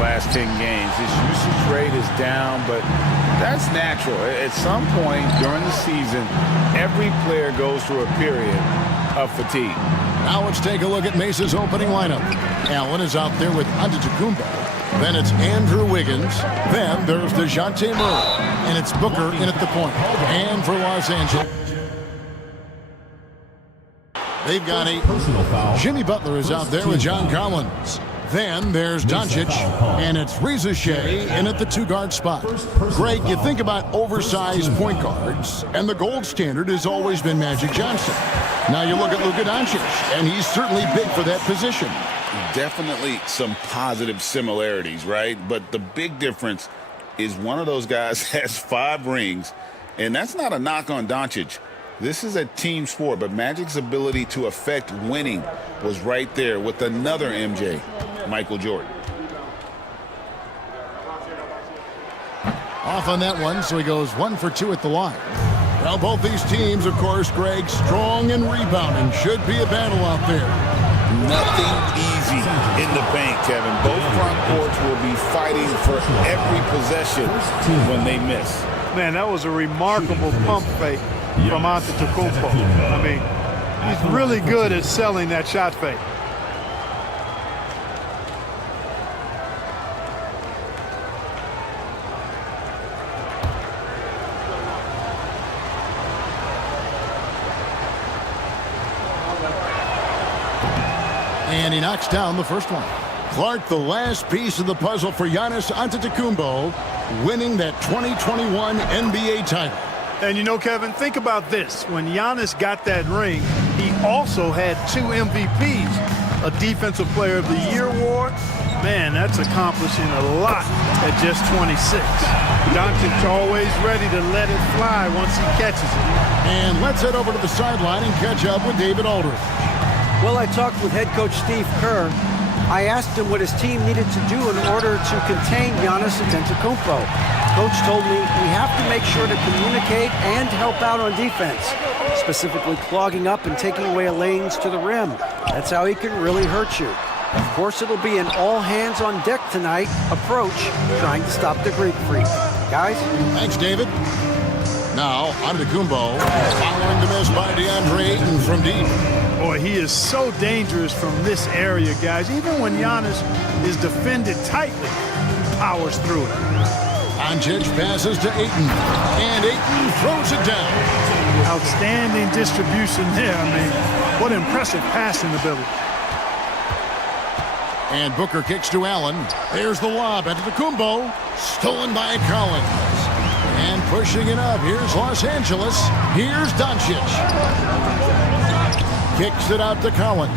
last 10 games. His usage rate is down, but that's natural. At some point during the season, every player goes through a period of fatigue. Now let's take a look at Mesa's opening lineup. Allen is out there with Antetokounmpo. Then it's Andrew Wiggins. Then there's DeJounte Murray. And it's Booker in at the point. And for Los Angeles, they've got a personal foul. Jimmy Butler is out there with John Collins. Then there's Doncic, and it's Reza Shea in at the two-guard spot. Greg, you think about oversized point guards, and the gold standard has always been Magic Johnson. Now you look at Luka Doncic, and he's certainly big for that position. Definitely some positive similarities, right? But the big difference is one of those guys has 5 rings, and that's not a knock on Doncic. This is a team sport, but Magic's ability to affect winning was right there with another MJ, Michael Jordan. Off on that one, so he goes 1 for 2 at the line. Well, both these teams, of course, Greg, strong and rebounding. Should be a battle out there. Nothing easy in the paint, Kevin. Both front courts will be fighting for every possession when they miss. Man, that was a remarkable pump fake from Antetokounmpo. I mean, he's really good at selling that shot fake. And he knocks down the first one. Clark, the last piece of the puzzle for Giannis Antetokounmpo, winning that 2021 NBA title. And you know, Kevin, think about this. When Giannis got that ring, he also had 2 MVPs. A Defensive Player of the Year award. Man, that's accomplishing a lot at just 26. Doncic always ready to let it fly once he catches it. And let's head over to the sideline and catch up with David Aldridge. Well, I talked with head coach Steve Kerr. I asked him what his team needed to do in order to contain Giannis Antetokounmpo. Coach told me we have to make sure to communicate and help out on defense, specifically clogging up and taking away lanes to the rim. That's how he can really hurt you. Of course, it'll be an all-hands-on-deck tonight approach, trying to stop the Greek Freak. Guys? Thanks, David. Now, Antetokounmpo, following the miss by DeAndre Ayton from deep. Boy, he is so dangerous from this area, guys. Even when Giannis is defended tightly, he powers through it. Doncic passes to Ayton, and Ayton throws it down. Outstanding distribution there. I mean, what impressive passing ability. And Booker kicks to Allen. There's the lob into the Antetokounmpo, stolen by Collins. And pushing it up, here's Los Angeles. Here's Doncic. Kicks it out to Collins.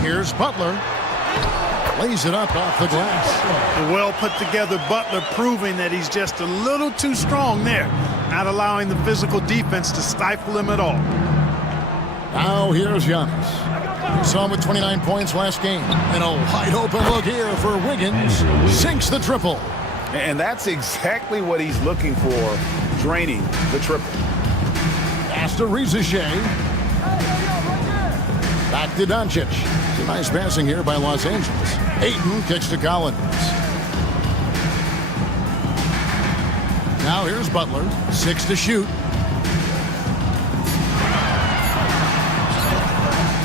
Here's Butler. Lays it up off the glass. A well put together Butler, proving that he's just a little too strong there, not allowing the physical defense to stifle him at all. Now here's Giannis. We saw him with 29 points last game. And a wide open look here for Wiggins. Sinks the triple. And that's exactly what he's looking for, draining the triple. Pass to Reza Shea. Back to Doncic. It's a nice passing here by Los Angeles. Ayton kicks to Collins. Now here's Butler. 6 to shoot.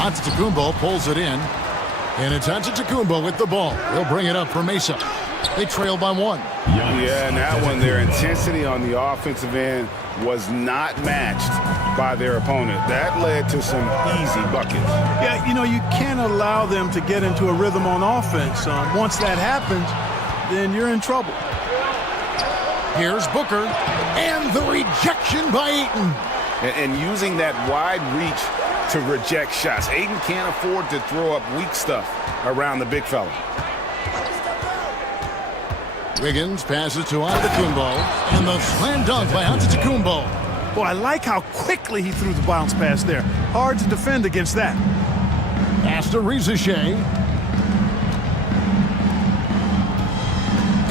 Antetokounmpo pulls it in. And it's Antetokounmpo with the ball. He'll bring it up for Mesa. They trail by 1. Yeah, and that one, their intensity on the offensive end was not matched by their opponent. That led to some easy buckets. Yeah, you know, you can't allow them to get into a rhythm on offense. Once that happens, then you're in trouble. Here's Booker. And the rejection by Ayton. And using that wide reach to reject shots. Ayton can't afford to throw up weak stuff around the big fella. Wiggins passes to Antetokounmpo, and the slam dunk by Antetokounmpo. Boy, I like how quickly he threw the bounce pass there. Hard to defend against that. Pass to Reza Shea.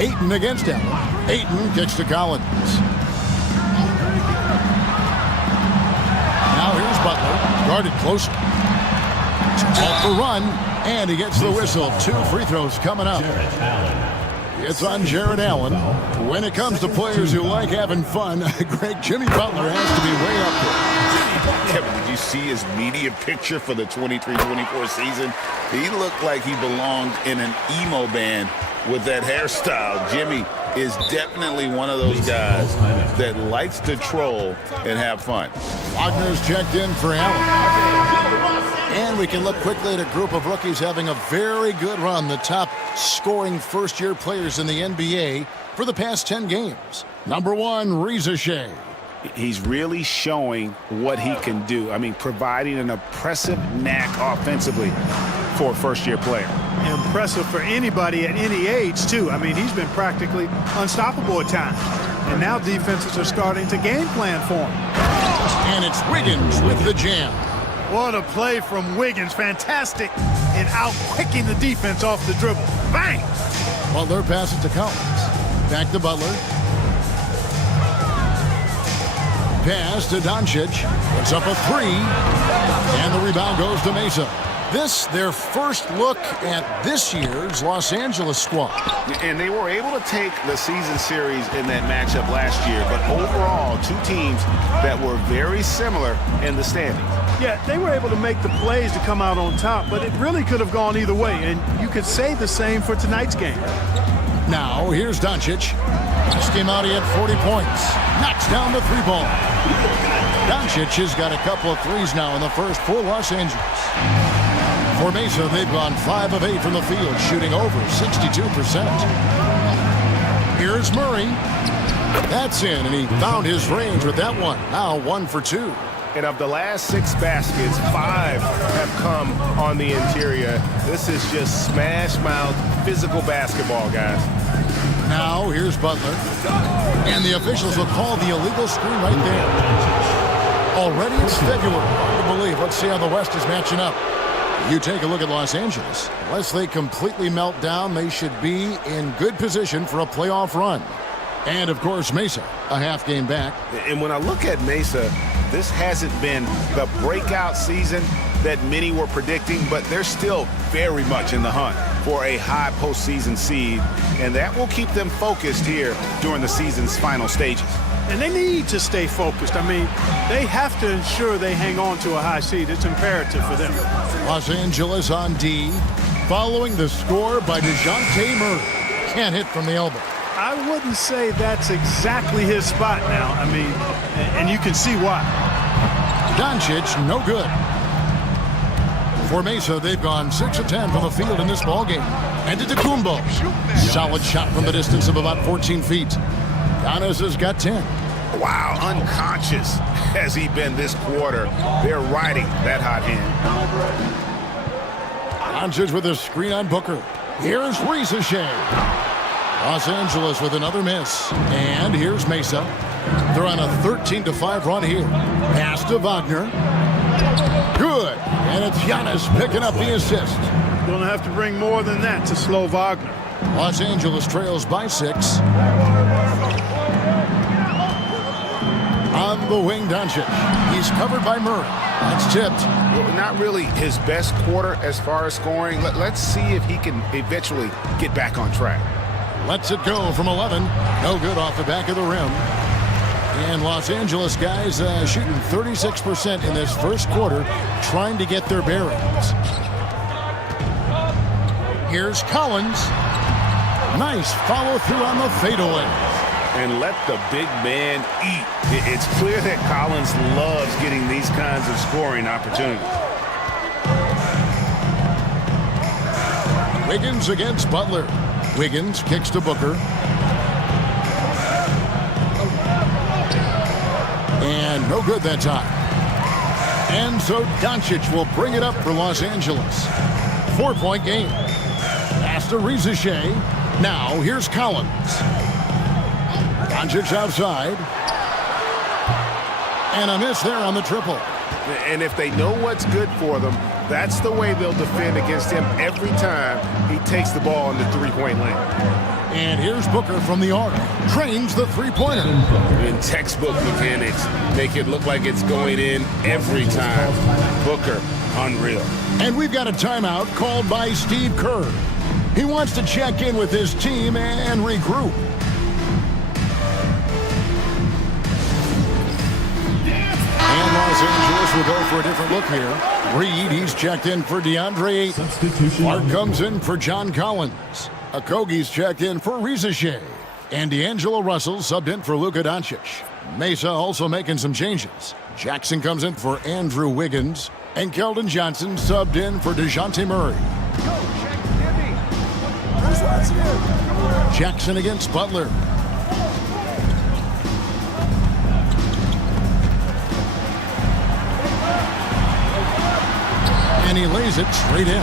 Ayton against him. Ayton kicks to Collins. Now here's Butler, guarded closer. Off the run, And he gets the whistle. 2 free throws coming up. It's on Jared Allen. When it comes to players who like having fun, Greg, Jimmy Butler has to be way up there. Kevin, did you see his media picture for the 23-24 season? He looked like he belonged in an emo band with that hairstyle. Jimmy is definitely one of those guys that likes to troll and have fun. Wagner's checked in for Allen. And we can look quickly at a group of rookies having a very good run, the top scoring first-year players in the NBA for the past 10 games. Number 1, Reza Shea. He's really showing what he can do. I mean, providing an impressive knack offensively for a first-year player. Impressive for anybody at any age, too. I mean, he's been practically unstoppable at times. And now defenses are starting to game plan for him. And it's Wiggins with the jam. What a play from Wiggins. Fantastic in out-quicking the defense off the dribble. Bang! Butler passes to Collins. Back to Butler. Pass to Doncic. Puts up a 3. And the rebound goes to Mesa. This, their first look at this year's Los Angeles squad. And they were able to take the season series in that matchup last year, but overall, 2 teams that were very similar in the standings. Yeah, they were able to make the plays to come out on top, but it really could have gone either way, and you could say the same for tonight's game. Now, here's Doncic. Last game out, he had 40 points. Knocks down the 3-ball. Doncic has got a couple of threes now in the first for Los Angeles. For Mesa, they've gone 5 of 8 from the field, shooting over 62%. Here's Murray. That's in, and he found his range with that one. Now 1 for 2. And of the last 6 baskets, 5 have come on the interior. This is just smash-mouth physical basketball, guys. Now here's Butler. And the officials will call the illegal screen right there. Already it's February. Hard to believe. Let's see how the West is matching up. You take a look at Los Angeles. Unless they completely melt down, they should be in good position for a playoff run. And, of course, Mesa, a half game back. And when I look at Mesa, this hasn't been the breakout season that many were predicting, but they're still very much in the hunt for a high postseason seed, and that will keep them focused here during the season's final stages. And they need to stay focused. I mean, they have to ensure they hang on to a high seed. It's imperative for them. Los Angeles on D, following the score by DeJounte Murray. Can't hit from the elbow. I wouldn't say that's exactly his spot now. I mean, and you can see why. Doncic, no good. For Mesa, they've gone 6 of 10 from the field in this ballgame. And to Kumbo. Solid shot from the distance of about 14 feet. Giannis has got 10. Wow, unconscious has he been this quarter. They're riding that hot hand. Doncic with a screen on Booker. Here's Reza Shea. Los Angeles with another miss. And here's Mesa. They're on a 13-5 run here. Pass to Wagner. Good. And it's Giannis picking up the assist. Going to have to bring more than that to slow Wagner. Los Angeles trails by 6. On the wing, Doncic. He's covered by Murray. That's tipped. Well, not really his best quarter as far as scoring. Let's see if he can eventually get back on track. Lets it go from 11. No good off the back of the rim. And Los Angeles guys shooting 36% in this first quarter, trying to get their bearings. Here's Collins. Nice follow through on the fadeaway. And let the big man eat. It's clear that Collins loves getting these kinds of scoring opportunities. Wiggins against Butler. Wiggins kicks to Booker. And no good that time. And so Doncic will bring it up for Los Angeles. 4-point game. Pass to Reza Shea. Now here's Collins. Doncic outside. And a miss there on the triple. And if they know what's good for them, that's the way they'll defend against him every time he takes the ball in the three-point lane. And here's Booker from the arc. Trains the three-pointer. In textbook mechanics, make it look like it's going in every time. Booker Unreal. And we've got a timeout called by Steve Kerr. He wants to check in with his team and regroup. And Los Angeles will go for a different look here. Reed, he's checked in for DeAndre. Substitution. Mark comes in for John Collins. Okogie's checked in for Rizachet. And D'Angelo Russell subbed in for Luka Doncic. Mesa also making some changes. Jackson comes in for Andrew Wiggins. And Keldon Johnson subbed in for DeJounte Murray. Jackson against Butler. And he lays it straight in.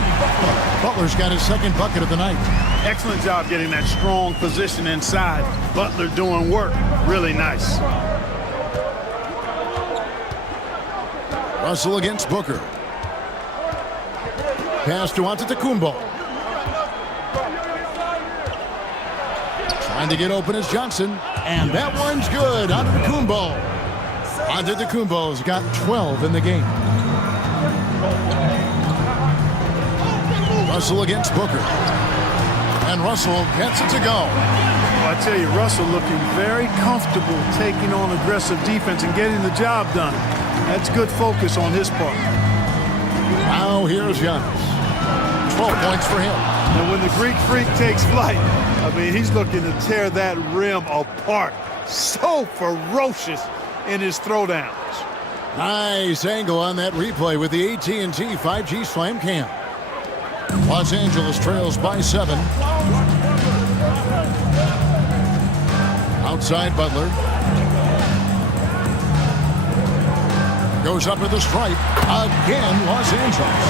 Butler's got his second bucket of the night. Excellent job getting that strong position inside. Butler doing work. Really nice. Russell against Booker. Pass to Antetokounmpo. Trying to get open is Johnson. And that one's good. Antetokounmpo. Antetokounmpo's got 12 in the game. Russell against Booker. And Russell gets it to go. Well, I tell you, Russell looking very comfortable taking on aggressive defense and getting the job done. That's good focus on his part. Now here's Giannis. 12 points for him. And when the Greek Freak takes flight, I mean, he's looking to tear that rim apart. So ferocious in his throwdowns. Nice angle on that replay with the AT&T 5G Slam Cam. Los Angeles trails by 7. Outside Butler. Goes up at the stripe. Again, Los Angeles.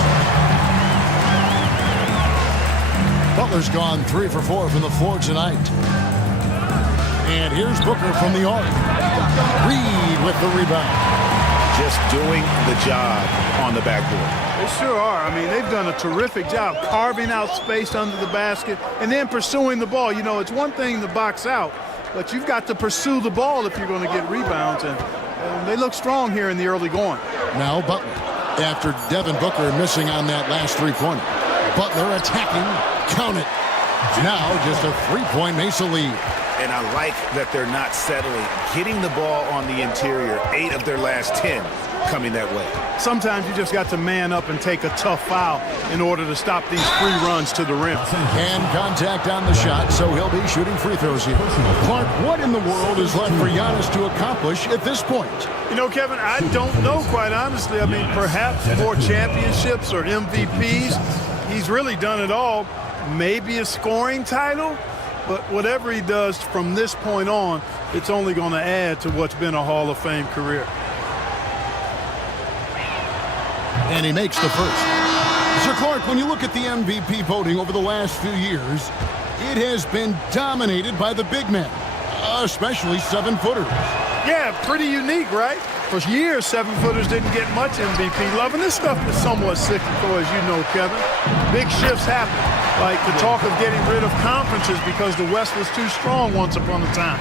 Butler's gone 3 for 4 from the floor tonight. And here's Booker from the arc. Reed with the rebound. Just doing the job on the backboard. They sure are. I mean, they've done a terrific job carving out space under the basket and then pursuing the ball. You know, it's one thing to box out, but you've got to pursue the ball if you're going to get rebounds. And they look strong here in the early going. Now Butler. After Devin Booker missing on that last three-pointer. Butler attacking. Count it. Now just a 3-point Mesa lead. And I like that they're not settling. Getting the ball on the interior, 8 of their last 10 coming that way. Sometimes you just got to man up and take a tough foul in order to stop these free runs to the rim. And contact on the shot, so he'll be shooting free throws here. Clark, what in the world is left for Giannis to accomplish at this point? You know, Kevin, I don't know, quite honestly. I mean, perhaps more championships or MVPs. He's really done it all. Maybe a scoring title. But whatever he does from this point on, it's only going to add to what's been a Hall of Fame career. And he makes the first. So, Clark, when you look at the MVP voting over the last few years, it has been dominated by the big men, especially 7-footers. Yeah, pretty unique, right? For years, 7-footers didn't get much MVP love, and this stuff is somewhat cyclical, as you know, Kevin. Big shifts happen, like the talk of getting rid of conferences because the West was too strong once upon a time.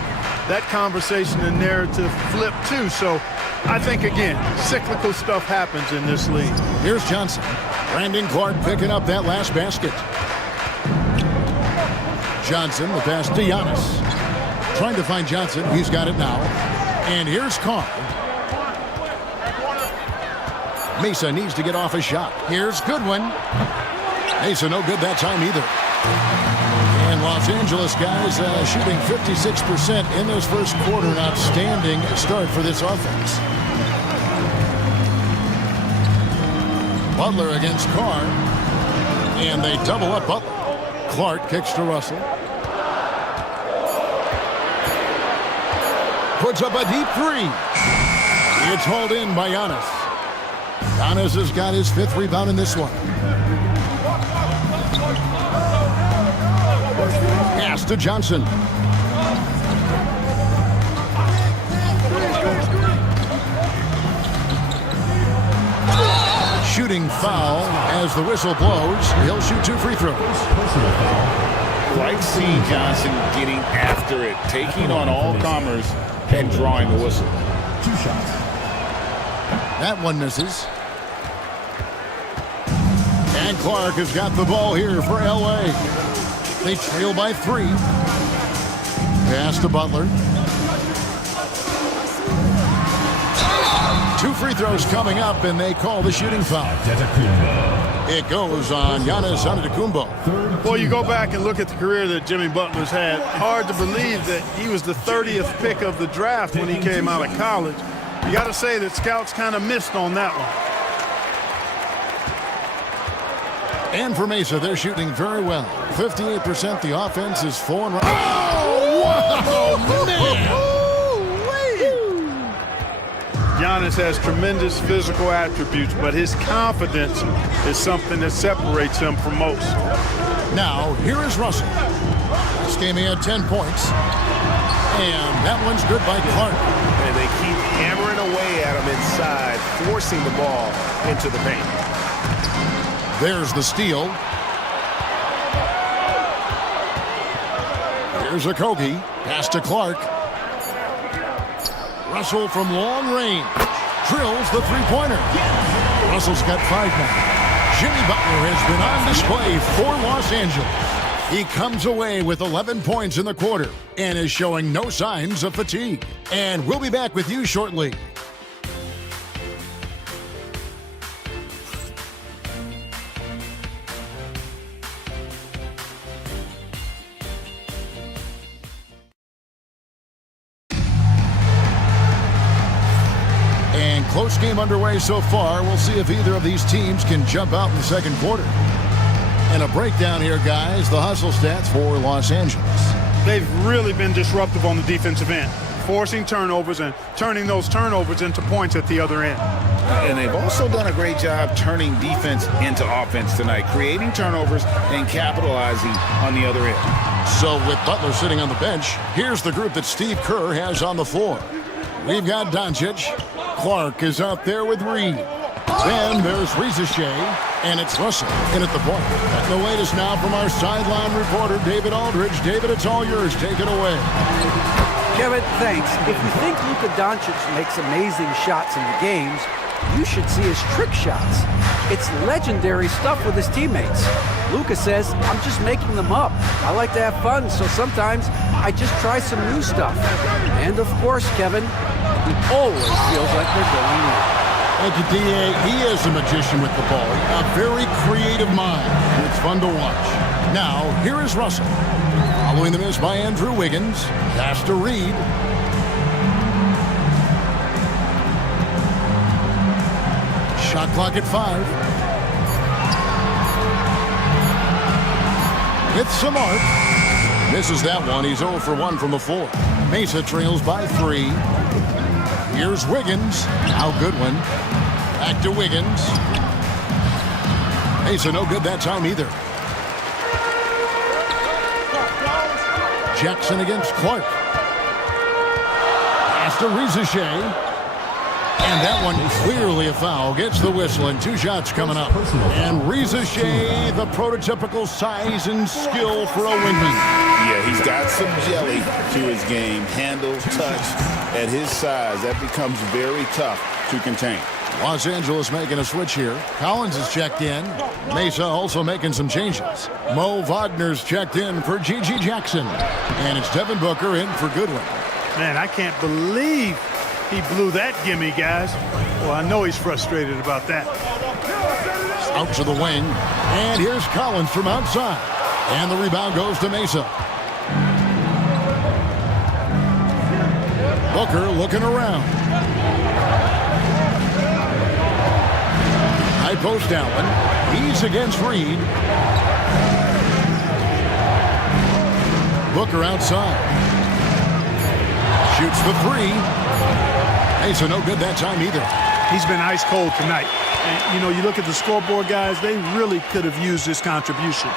That conversation and narrative flipped, too, so I think, again, cyclical stuff happens in this league. Here's Johnson. Brandon Clark picking up that last basket. Johnson, the pass to Giannis. Trying to find Johnson. He's got it now. And here's Carr. Mesa needs to get off a shot. Here's Goodwin. Mesa no good that time either. And Los Angeles guys shooting 56% in this first quarter. An outstanding start for this offense. Butler against Carr. And they double up Butler. Clark kicks to Russell. Puts up a deep 3. It's hauled in by Giannis. Giannis has got his 5th rebound in this one. Pass to Johnson. Shooting foul as the whistle blows. He'll shoot 2 free throws. Like seeing Johnson getting after it, taking on all comers and drawing the whistle. 2 shots. That one misses. Clark has got the ball here for L.A. They trail by 3. Pass to Butler. 2 free throws coming up, and they call the shooting foul. It goes on Giannis Antetokounmpo. Well, you go back and look at the career that Jimmy Butler's had. Hard to believe that he was the 30th pick of the draft when he came out of college. You got to say that scouts kind of missed on that one. And for Mesa, they're shooting very well. 58%. The offense is 4 and... Oh, wow, man! Giannis has tremendous physical attributes, but his confidence is something that separates him from most. Now, here is Russell. This game he had 10 points. And that one's good by Clark. And they keep hammering away at him inside, forcing the ball into the paint. There's the steal. Here's Okogie. Pass to Clark. Russell from long range drills the three-pointer. Russell's got 5 now. Jimmy Butler has been on display for Los Angeles. He comes away with 11 points in the quarter and is showing no signs of fatigue. And we'll be back with you shortly. Close game underway so far. We'll see if either of these teams can jump out in the second quarter. And a breakdown here, guys. The hustle stats for Los Angeles. They've really been disruptive on the defensive end, forcing turnovers and turning those turnovers into points at the other end. And they've also done a great job turning defense into offense tonight, creating turnovers and capitalizing on the other end. So with Butler sitting on the bench, here's the group that Steve Kerr has on the floor. We've got Doncic. Clark is out there with Reed. Then there's Rizachet, and it's Russell in at the point. And the latest now from our sideline reporter, David Aldridge. David, it's all yours. Take it away. Kevin, thanks. If you think Luka Doncic makes amazing shots in the games, you should see his trick shots. It's legendary stuff with his teammates. Luka says, I'm just making them up. I like to have fun, so sometimes I just try some new stuff. And of course, Kevin, he always feels like they're going in. Thank you, D.A. He is a magician with the ball. A very creative mind. And it's fun to watch. Now, here is Russell. Following the miss by Andrew Wiggins. Pass to Reed. Shot clock at 5. It's Samart. Misses that one. He's 0 for 1 from the floor. Mesa trails by 3. Here's Wiggins. Now Goodwin. Back to Wiggins. Mesa no good that time either. Jackson against Clark. Pass to Rizachet. And that one clearly a foul. Gets the whistle and 2 shots coming up. And Rizachet, the prototypical size and skill for a wingman. Yeah, he's got some jelly to his game. Handle, touch. At his size, that becomes very tough to contain. Los Angeles making a switch here. Collins is checked in. Mesa also making some changes. Mo Wagner's checked in for G.G. Jackson. And it's Devin Booker in for Goodwin. Man, I can't believe he blew that gimme, guys. Well, I know he's frustrated about that. Out to the wing. And here's Collins from outside. And the rebound goes to Mesa. Booker looking around. High post Allen. He's against Reed. Booker outside. Shoots the 3. Mesa no good that time either. He's been ice cold tonight. And, you know, you look at the scoreboard, guys, they really could have used his contribution.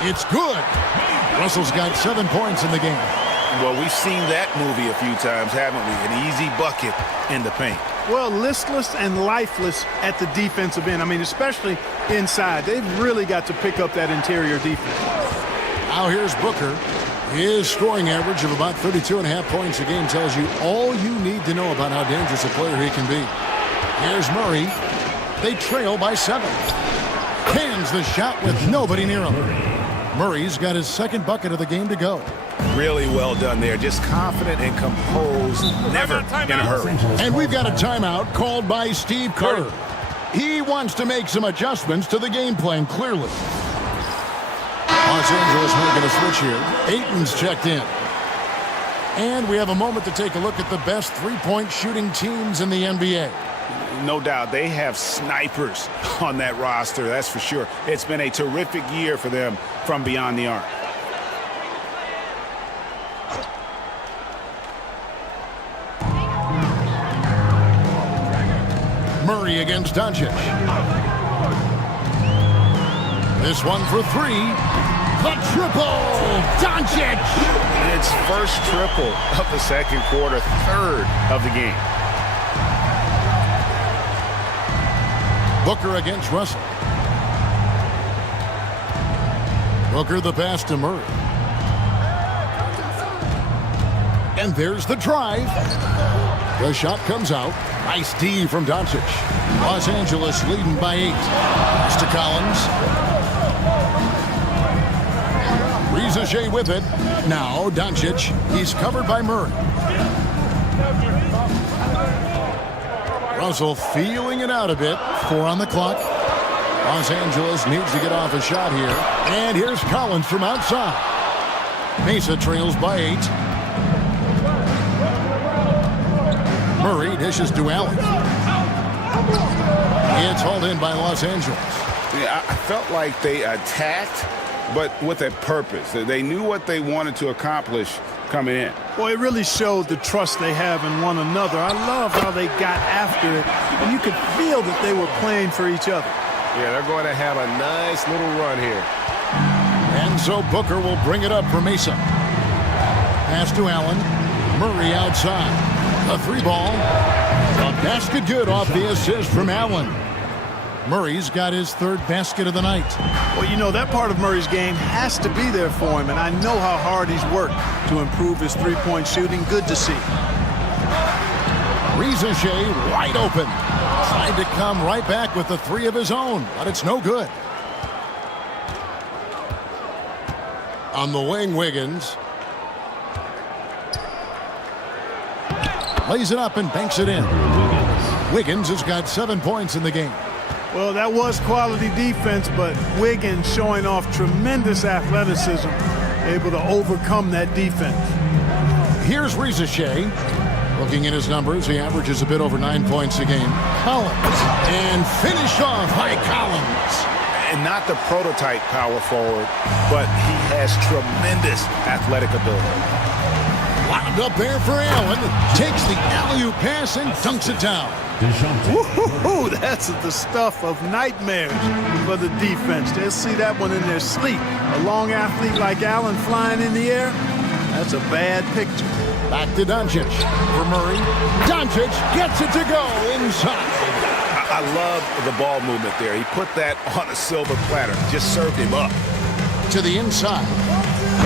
It's good. Russell's got 7 points in the game. Well, we've seen that movie a few times, haven't we? An easy bucket in the paint. Well, listless and lifeless at the defensive end. I mean, especially inside. They've really got to pick up that interior defense. Now here's Booker. His scoring average of about 32.5 points a game tells you all you need to know about how dangerous a player he can be. Here's Murray. They trail by 7. Cans the shot with nobody near him. Murray's got his second bucket of the game to go. Really well done there. Just confident and composed, never in a hurry. And we've got a timeout called by Steve Kerr. He wants to make some adjustments to the game plan, clearly. Los Angeles making a switch here. Ayton's checked in. And we have a moment to take a look at the best three-point shooting teams in the NBA. No doubt, they have snipers on that roster, that's for sure. It's been a terrific year for them from beyond the arc. Murray against Doncic. This one for three. The triple! Doncic! It's first triple of the second quarter, third of the game. Booker against Russell. Booker the pass to Murray. And there's the drive. The shot comes out. Nice D from Doncic. Los Angeles leading by 8. Pass to Collins. Rizage with it. Now Doncic. He's covered by Murray. Russell feeling it out a bit. 4 on the clock. Los Angeles needs to get off a shot here. And here's Collins from outside. Mesa trails by 8. Murray dishes to Allen. It's hauled in by Los Angeles. Yeah, I felt like they attacked, but with a purpose. They knew what they wanted to accomplish coming in. Boy, it really showed the trust they have in one another. I love how they got after it, and you could feel that they were playing for each other. Yeah, they're going to have a nice little run here. And so Booker will bring it up for Mesa. Pass to Allen. Murray outside. A 3-ball. A basket good off the assist from Allen. Murray's got his third basket of the night. Well, you know, that part of Murray's game has to be there for him, and I know how hard he's worked to improve his three-point shooting. Good to see. Rizage wide open. Tried to come right back with the 3 of his own, but it's no good. On the wing, Wiggins. Lays it up and banks it in. Wiggins has got 7 points in the game. Well, that was quality defense, but Wiggins showing off tremendous athleticism, able to overcome that defense. Here's Rizage. Looking at his numbers, he averages a bit over 9 points a game. Collins. And finished off by Collins. And not the prototype power forward, but he has tremendous athletic ability. Wound up there for Allen. Takes the alley-oop pass and dunks it down. Woo-hoo-hoo, that's the stuff of nightmares for the defense. They'll see that one in their sleep. A long athlete like Allen flying in the air, that's a bad picture. Back to Doncic for Murray. Doncic gets it to go inside. I love the ball movement there. He put that on a silver platter. Just served him up. To the inside.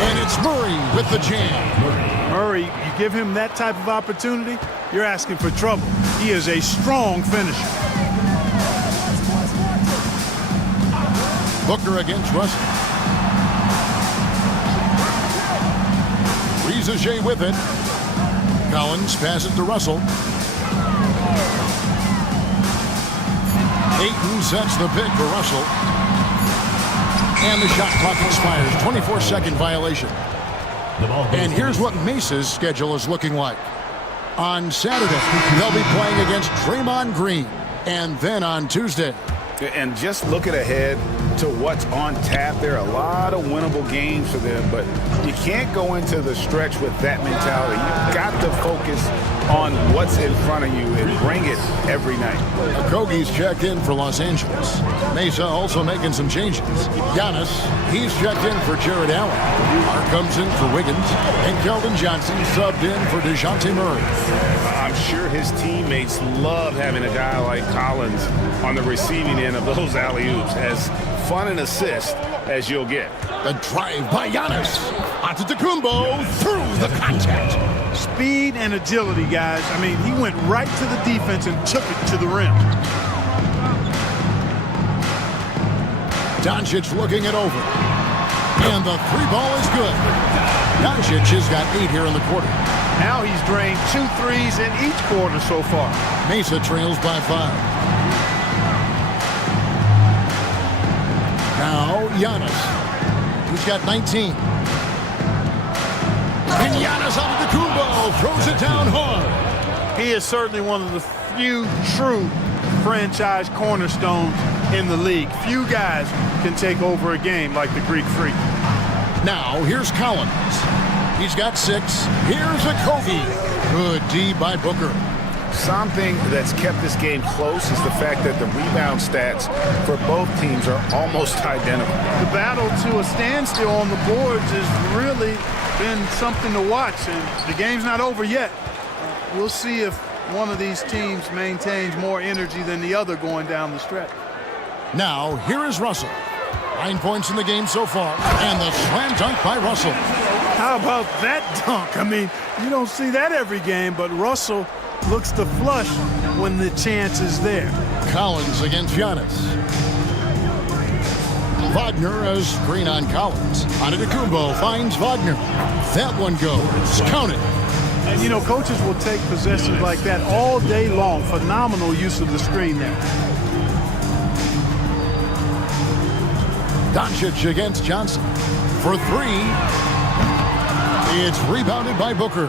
And it's Murray with the jam. Murray, you give him that type of opportunity, you're asking for trouble. He is a strong finisher. Booker against Russell. Rizage with it. Collins passes to Russell. Ayton sets the pick for Russell. And the shot clock expires. 24-second violation. And here's what Mesa's schedule is looking like. On Saturday, they'll be playing against Draymond Green. And then on Tuesday. And just looking ahead to what's on tap, there are a lot of winnable games for them, but you can't go into the stretch with that mentality. You've got to focus on what's in front of you and bring it every night. Okogie's checked in for Los Angeles. Mesa also making some changes. Giannis, he's checked in for Jared Allen. Mark comes in for Wiggins. And Keldon Johnson subbed in for DeJounte Murray. I'm sure his teammates love having a guy like Collins on the receiving end of those alley-oops. As fun an assist as you'll get. The drive by Giannis. Antetokounmpo through the contact. Speed and agility, guys. I mean, he went right to the defense and took it to the rim. Doncic looking it over. And the three ball is good. Doncic has got 8 here in the quarter. Now he's drained 2 threes in each quarter so far. Mesa trails by 5. Now Giannis. He's got 19. And Giannis Antetokounmpo throws it down hard. He is certainly one of the few true franchise cornerstones in the league. Few guys can take over a game like the Greek Freak. Now here's Collins. He's got 6. Here's a Kobe. Good D by Booker. Something that's kept this game close is the fact that the rebound stats for both teams are almost identical. The battle to a standstill on the boards has really been something to watch, and the game's not over yet. We'll see if one of these teams maintains more energy than the other going down the stretch. Now here is Russell. 9 points in the game so far, and the slam dunk by Russell. How about that dunk? I mean, you don't see that every game, but Russell looks to flush when the chance is there. Collins against Giannis. Wagner has screen on Collins. Antetokounmpo finds Wagner. That one goes. Count it. And, you know, coaches will take possessions like that all day long. Phenomenal use of the screen there. Doncic against Johnson. For 3. It's rebounded by Booker.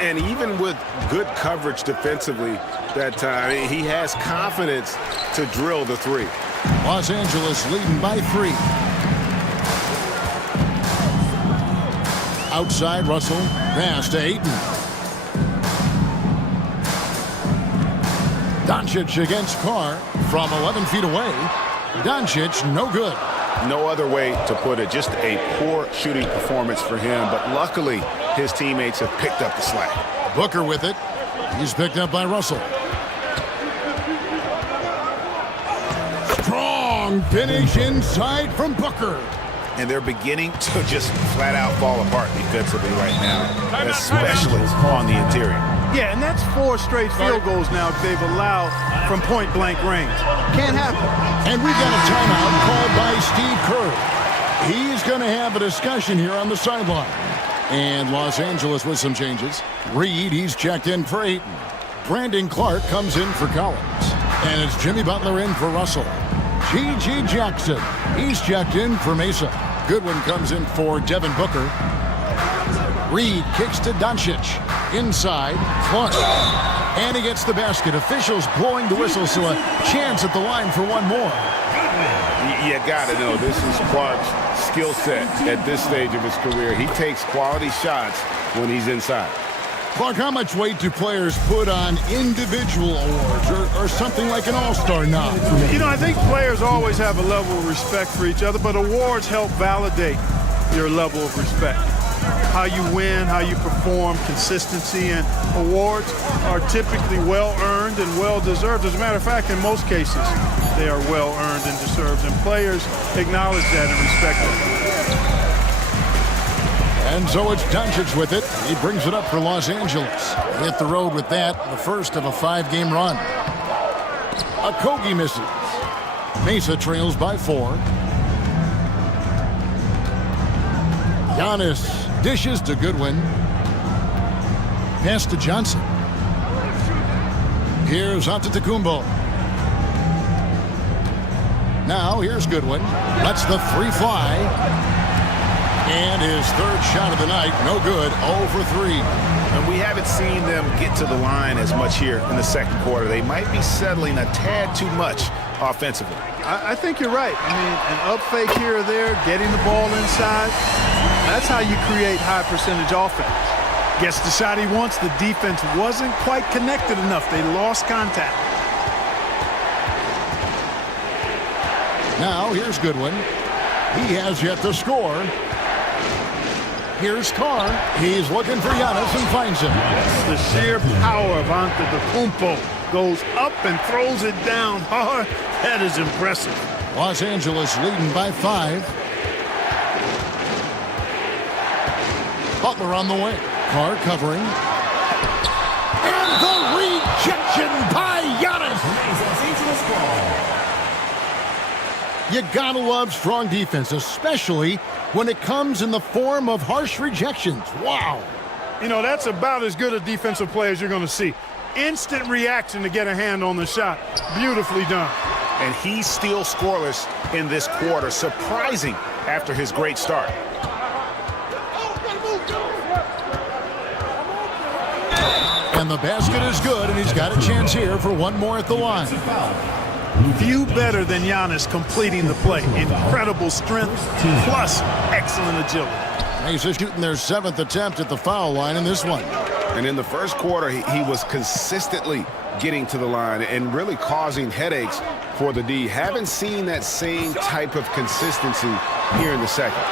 And even with good coverage defensively that time, he has confidence to drill the 3. Los Angeles leading by 3. Outside Russell. Pass to Ayton. Doncic against Carr from 11 feet away. Doncic no good. No other way to put it. Just a poor shooting performance for him. But luckily, his teammates have picked up the slack. Booker with it. He's picked up by Russell. Strong finish inside from Booker. And they're beginning to just flat out fall apart defensively right now, especially on the interior. Yeah, and that's 4 straight field goals now they've allowed from point-blank range. Can't happen. And we've got a timeout called by Steve Kerr. He's going to have a discussion here on the sideline. And Los Angeles with some changes. Reed, he's checked in for Ayton. Brandon Clark comes in for Collins. And it's Jimmy Butler in for Russell. G.G. Jackson, he's checked in for Mesa. Goodwin comes in for Devin Booker. Reed kicks to Doncic. Inside, Clark. And he gets the basket. Officials blowing the whistle, so a chance at the line for one more. You got to know, this is Clark's skill set at this stage of his career. He takes quality shots when he's inside. Clark, how much weight do players put on individual awards or something like an all-star nod? You know, I think players always have a level of respect for each other, but awards help validate your level of respect. How you win, how you perform, consistency, and awards are typically well-earned and well-deserved. As a matter of fact, in most cases, they are well-earned and deserved, and players acknowledge that and respect it. And so it's Doncic with it. He brings it up for Los Angeles. Hit the road with that, the first of a 5-game run. Okogie misses. Mesa trails by 4. Giannis dishes to Goodwin. Pass to Johnson. Here's Antetokounmpo. Now here's Goodwin. Lets the 3 fly. And his 3rd shot of the night, no good, 0 for 3. And we haven't seen them get to the line as much here in the second quarter. They might be settling a tad too much offensively. I think you're right. I mean, an up fake here or there, getting the ball inside, that's how you create high percentage offense. Gets the shot he wants. The defense wasn't quite connected enough. They lost contact. Now here's Goodwin. He has yet to score. Here's Carr. He's looking for Giannis and finds him. The sheer power of Antetokounmpo goes up and throws it down hard. That is impressive. Los Angeles leading by 5. Butler on the way. Carr covering. And the rejection by Giannis. You gotta love strong defense, especially when it comes in the form of harsh rejections. Wow. You know, that's about as good a defensive play as you're going to see. Instant reaction to get a hand on the shot. Beautifully done. And he's still scoreless in this quarter. Surprising after his great start. And the basket is good, and he's got a chance here for one more at the line. Few better than Giannis completing the play. Incredible strength, plus excellent agility. Mesa shooting their 7th attempt at the foul line in this one. And in the first quarter, he was consistently getting to the line and really causing headaches for the D. Haven't seen that same type of consistency here in the second.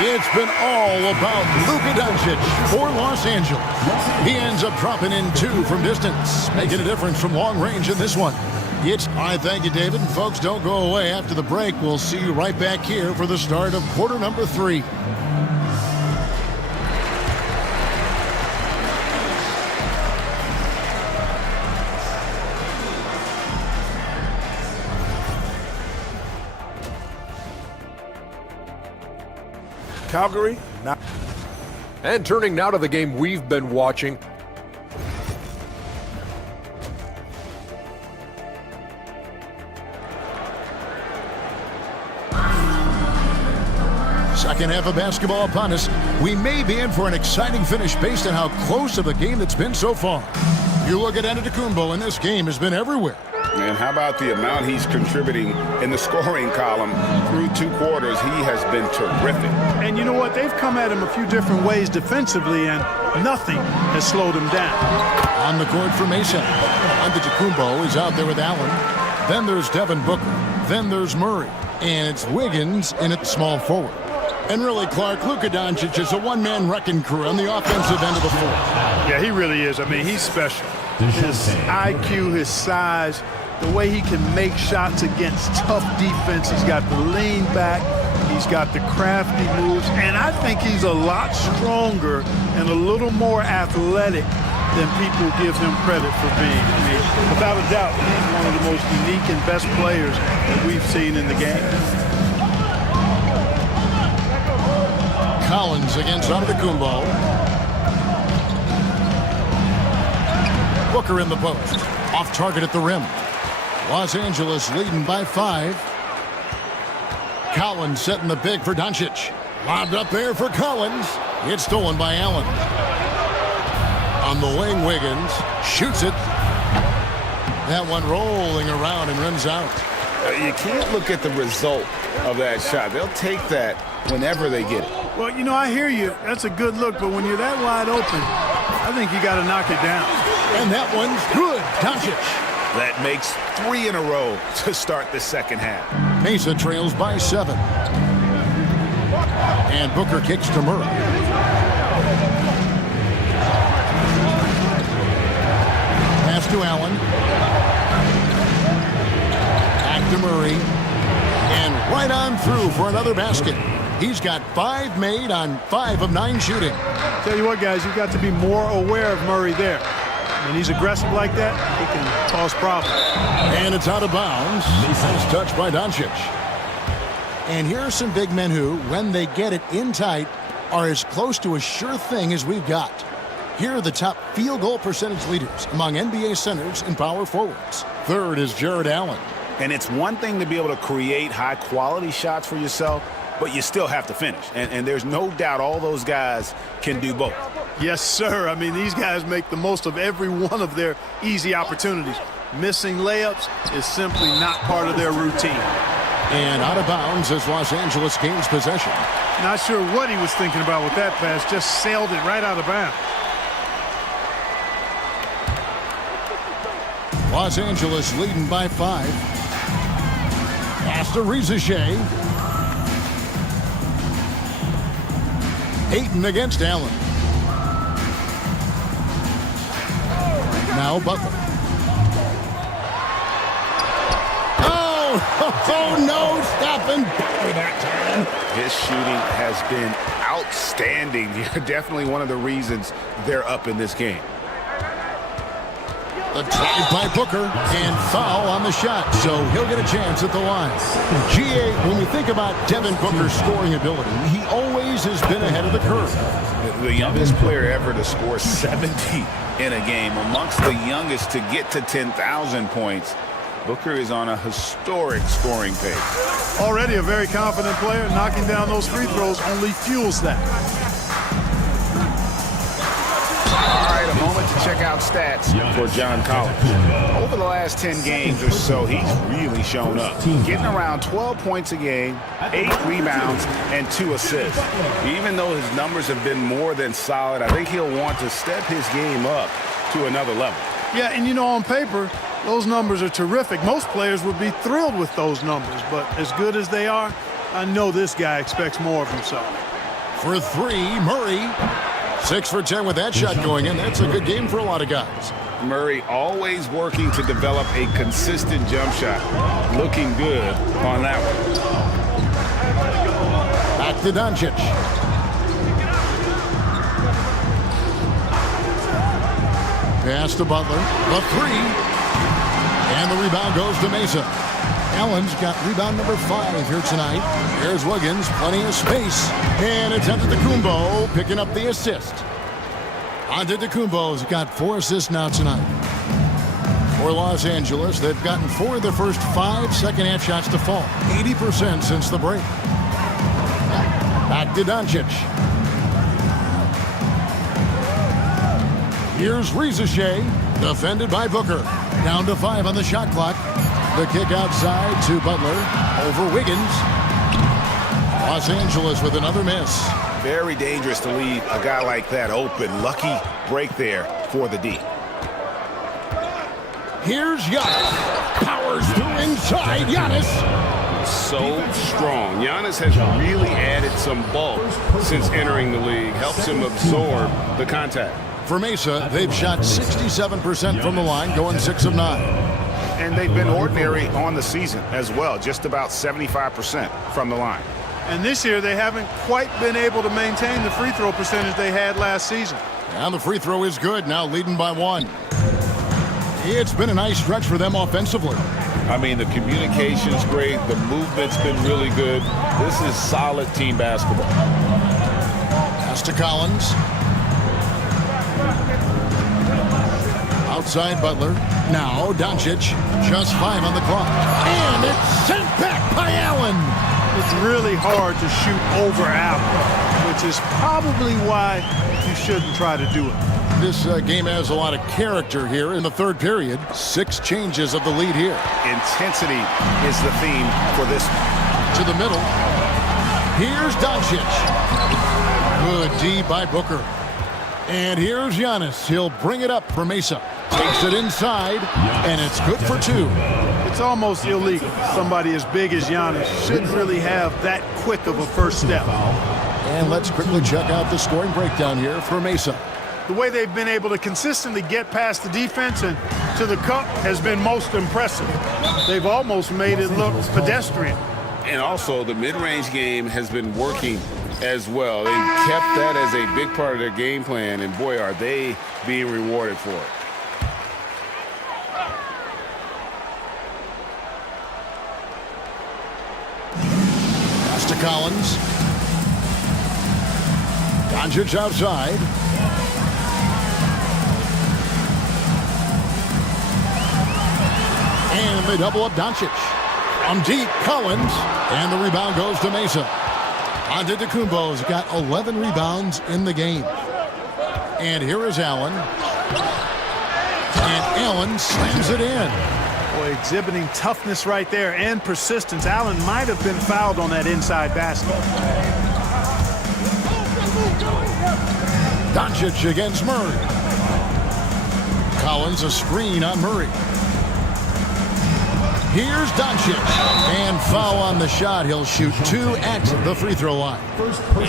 It's been all about Luka Doncic for Los Angeles. He ends up dropping in 2 from distance, making a difference from long range in this one. I thank you, David. And folks, don't go away. After the break, we'll see you right back here for the start of quarter number 3. Calgary. And turning now to the game we've been watching. Second half of basketball upon us. We may be in for an exciting finish based on how close of a game that's been so far. You look at Antetokounmpo, and this game has been everywhere. And how about the amount he's contributing in the scoring column through 2 quarters? He has been terrific. And you know what? They've come at him a few different ways defensively, and nothing has slowed him down. On the court for Mesa. Antetokounmpo is out there with Allen. Then there's Devin Booker. Then there's Murray. And it's Wiggins in at small forward. And really, Clark, Luka Doncic is a one-man wrecking crew on the offensive end of the floor. Yeah, he really is. I mean, he's special. His IQ, his size, the way he can make shots against tough defense. He's got the lean back. He's got the crafty moves. And I think he's a lot stronger and a little more athletic than people give him credit for being. I mean, without a doubt, he's one of the most unique and best players that we've seen in the game. Collins against Antetokounmpo. Booker in the post. Off target at the rim. Los Angeles leading by 5. Collins setting the big for Doncic. Lobbed up there for Collins. It's stolen by Allen. On the wing, Wiggins shoots it. That one rolling around and runs out. You can't look at the result of that shot. They'll take that whenever they get it. Well, you know, I hear you. That's a good look, but when you're that wide open, I think you got to knock it down. And that one's good. Doncic. That makes 3 in a row to start the second half. Mesa trails by 7. And Booker kicks to Murray. Pass to Allen. Back to Murray. And right on through for another basket. He's got 5 made on 5 of 9 shooting. Tell you what, guys, you've got to be more aware of Murray there. When he's aggressive like that, he can cause problems. And it's out of bounds. Nice touch by Doncic. And here are some big men who, when they get it in tight, are as close to a sure thing as we've got. Here are the top field goal percentage leaders among NBA centers and power forwards. Third is Jared Allen. And it's one thing to be able to create high-quality shots for yourself, but you still have to finish. And there's no doubt all those guys can do both. Yes, sir. I mean, these guys make the most of every one of their easy opportunities. Missing layups is simply not part of their routine. And out of bounds as Los Angeles gains possession. Not sure what he was thinking about with that pass. Just sailed it right out of bounds. Los Angeles leading by 5. Pass to Rizashea. Ayton against Allen. Now Butler. Oh, no, stopping Butler that time. His shooting has been outstanding. Definitely one of the reasons they're up in this game. The drive by Booker and foul on the shot, so he'll get a chance at the line. GA, when we think about Devin Booker's scoring ability, he always has been ahead of the curve. The youngest player ever to score 70 in a game, amongst the youngest to get to 10,000 points. Booker is on a historic scoring pace. Already a very confident player. Knocking down those free throws only fuels that. All right, a moment to check out stats for John Collins. Over the last 10 games or so, he's really shown up. Getting around 12 points a game, 8 rebounds, and 2 assists. Even though his numbers have been more than solid, I think he'll want to step his game up to another level. Yeah, and you know, on paper, those numbers are terrific. Most players would be thrilled with those numbers, but as good as they are, I know this guy expects more of himself. For 3, Murray. 6 for 10 with that shot going in. That's a good game for a lot of guys. Murray always working to develop a consistent jump shot. Looking good on that one. Back to Doncic. Pass to Butler. The 3. And the rebound goes to Mesa. Allen's got rebound number 5 here tonight. Here's Wiggins, plenty of space. And it's Antetokounmpo picking up the assist. Antetokounmpo's got 4 assists now tonight. For Los Angeles, they've gotten 4 of their first 5 second-half shots to fall. 80% since the break. Back to Doncic. Here's Rizeshe, defended by Booker. Down to 5 on the shot clock. The kick outside to Butler. Over Wiggins. Los Angeles with another miss. Very dangerous to leave a guy like that open. Lucky break there for the D. Here's Giannis. Powers through inside. Giannis. So strong. Giannis has really added some bulk since entering the league. Helps him absorb the contact. For Mesa, they've shot 67% from the line, going 6 of 9. And they've been ordinary on the season as well, just about 75% from the line. And this year, they haven't quite been able to maintain the free throw percentage they had last season. And the free throw is good, now leading by 1. It's been a nice stretch for them offensively. I mean, the communication's great. The movement's been really good. This is solid team basketball. Pass to Collins. Outside Butler. Now Doncic. Just 5 on the clock. And it's sent back by Allen. It's really hard to shoot over Allen, which is probably why you shouldn't try to do it. This game has a lot of character here in the third period. 6 changes of the lead here. Intensity is the theme for this one. To the middle. Here's Doncic. Good D by Booker. And here's Giannis. He'll bring it up for Mesa. Takes it inside, and it's good for 2. It's almost illegal. Somebody as big as Giannis shouldn't really have that quick of a first step. And let's quickly check out the scoring breakdown here for Mesa. The way they've been able to consistently get past the defense and to the cup has been most impressive. They've almost made it look pedestrian. And also, the mid-range game has been working as well. They've kept that as a big part of their game plan, and boy, are they being rewarded for it. Pass to Collins. Doncic outside. And they double up Doncic. From deep, Collins. And the rebound goes to Mesa. Antetokounmpo's got 11 rebounds in the game. And here is Allen. And Allen slams it in. Boy, exhibiting toughness right there and persistence. Allen might have been fouled on that inside basket. Doncic against Murray. Collins a screen on Murray. Here's Doncic. And foul on the shot. He'll shoot 2 at the free throw line.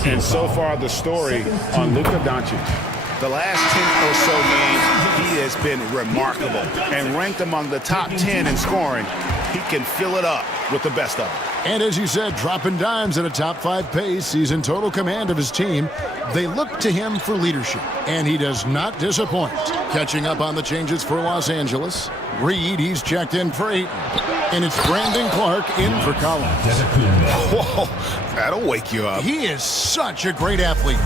And so far, the story on Luka Doncic. The last 10 or so games, he has been remarkable and ranked among the top 10 in scoring. He can fill it up with the best of them. And as you said, dropping dimes at a top-5 pace. He's in total command of his team. They look to him for leadership, and he does not disappoint. Catching up on the changes for Los Angeles. Reed, he's checked in for Ayton. And it's Brandon Clark in for Collins. Whoa, that'll wake you up. He is such a great athlete.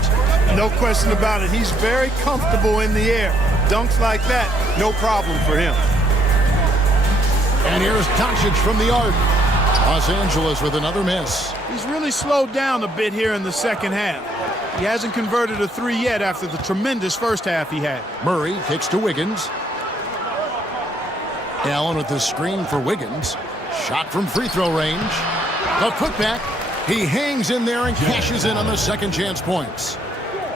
No question about it. He's very comfortable in the air. Dunks like that, no problem for him. And here's Doncic from the arc. Los Angeles with another miss. He's really slowed down a bit here in the second half. He hasn't converted a 3 yet after the tremendous first half he had. Murray kicks to Wiggins. Allen with the screen for Wiggins. Shot from free throw range. The putback. He hangs in there and cashes in on the second chance points.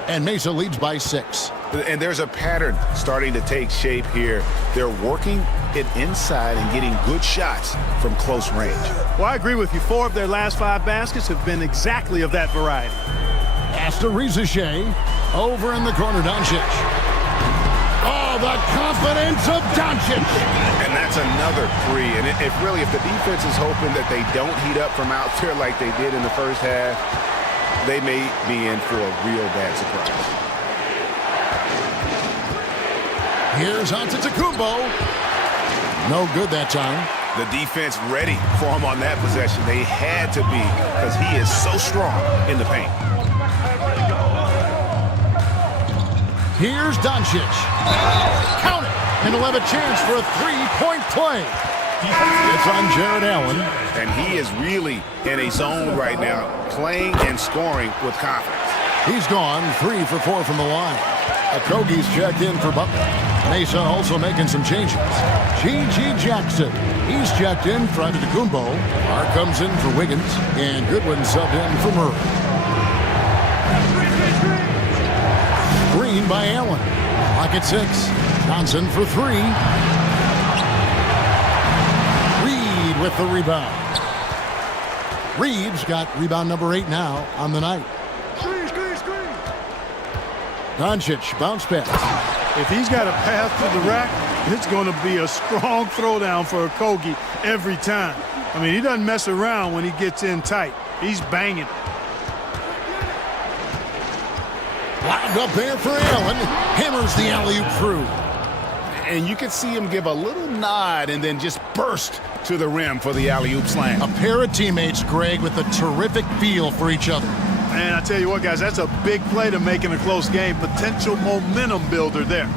And Mesa leads by 6. And there's a pattern starting to take shape here. They're working it inside and getting good shots from close range. Well, I agree with you. 4 of their last 5 baskets have been exactly of that variety. Pass to Shea. Over in the corner, Doncic. Oh, the confidence of Doncic. And that's another 3. And if the defense is hoping that they don't heat up from out there like they did in the first half, they may be in for a real bad surprise. Here's Antetokounmpo. No good that time. The defense ready for him on that possession. They had to be, because he is so strong in the paint. Here's Doncic. Count it. And he'll have a chance for a 3-point play. It's on Jared Allen. And he is really in a zone right now, playing and scoring with confidence. He's gone 3 for 4 from the line. Okogie's checked in for Butler. Mesa also making some changes. G.G. Jackson. He's checked in for Antetokounmpo. Mark comes in for Wiggins. And Goodwin subbed in for Murray. Green by Allen. Clock at 6. Johnson for 3. Reed with the rebound. Reed's got rebound number 8 now on the night. Doncic, bounce pass. If he's got a path to the rack, it's going to be a strong throwdown for Okogie every time. I mean, he doesn't mess around when he gets in tight. He's banging. Lobbed up there for Allen. Hammers the alley-oop through. And you can see him give a little nod and then just burst to the rim for the alley-oop slam. A pair of teammates, Greg, with a terrific feel for each other. Man, I tell you what, guys, that's a big play to make in a close game. Potential momentum builder there.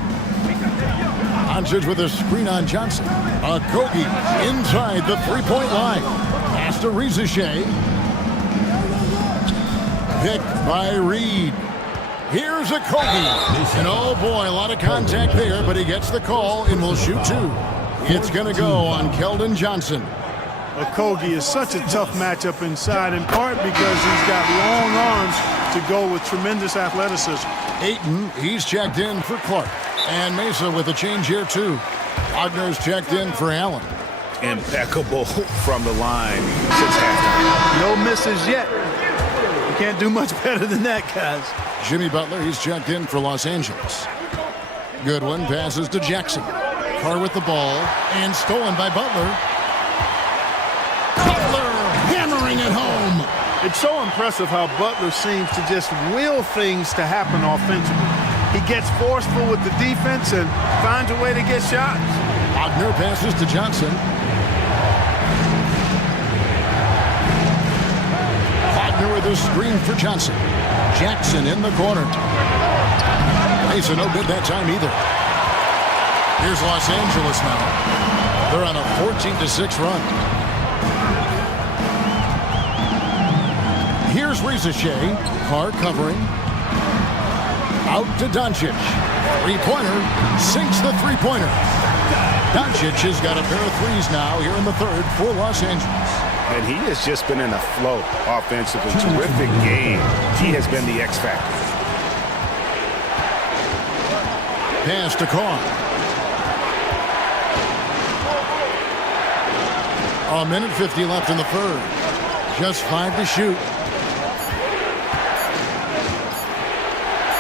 Doncic with a screen on Johnson. Okogie inside the three-point line. Pass to Shea. Picked by Reed. Here's Okogie. And oh boy, a lot of contact there, but he gets the call and will shoot 2. It's going to go on Keldon Johnson. Okogie is such a tough matchup inside, in part because he's got long arms to go with tremendous athleticism. Ayton, he's checked in for Clark. And Mesa with a change here, too. Wagner's checked in for Allen. Impeccable from the line since halftime. No misses yet. You can't do much better than that, guys. Jimmy Butler, he's checked in for Los Angeles. Goodwin passes to Jackson. Carr with the ball, and stolen by Butler. Butler hammering it home. It's so impressive how Butler seems to just will things to happen offensively. He gets forceful with the defense and finds a way to get shots. Wagner passes to Johnson. Wagner with a screen for Johnson. Jackson in the corner. Mesa no good that time either. Here's Los Angeles now. They're on a 14-6 run. Here's Shea. Carr covering. Out to Doncic. Three-pointer. Sinks the three-pointer. Doncic has got a pair of threes now here in the third for Los Angeles. And he has just been in a flow offensively. Terrific game. He has been the X factor. Pass to Carr. A minute 50 left in the third. Just 5 to shoot.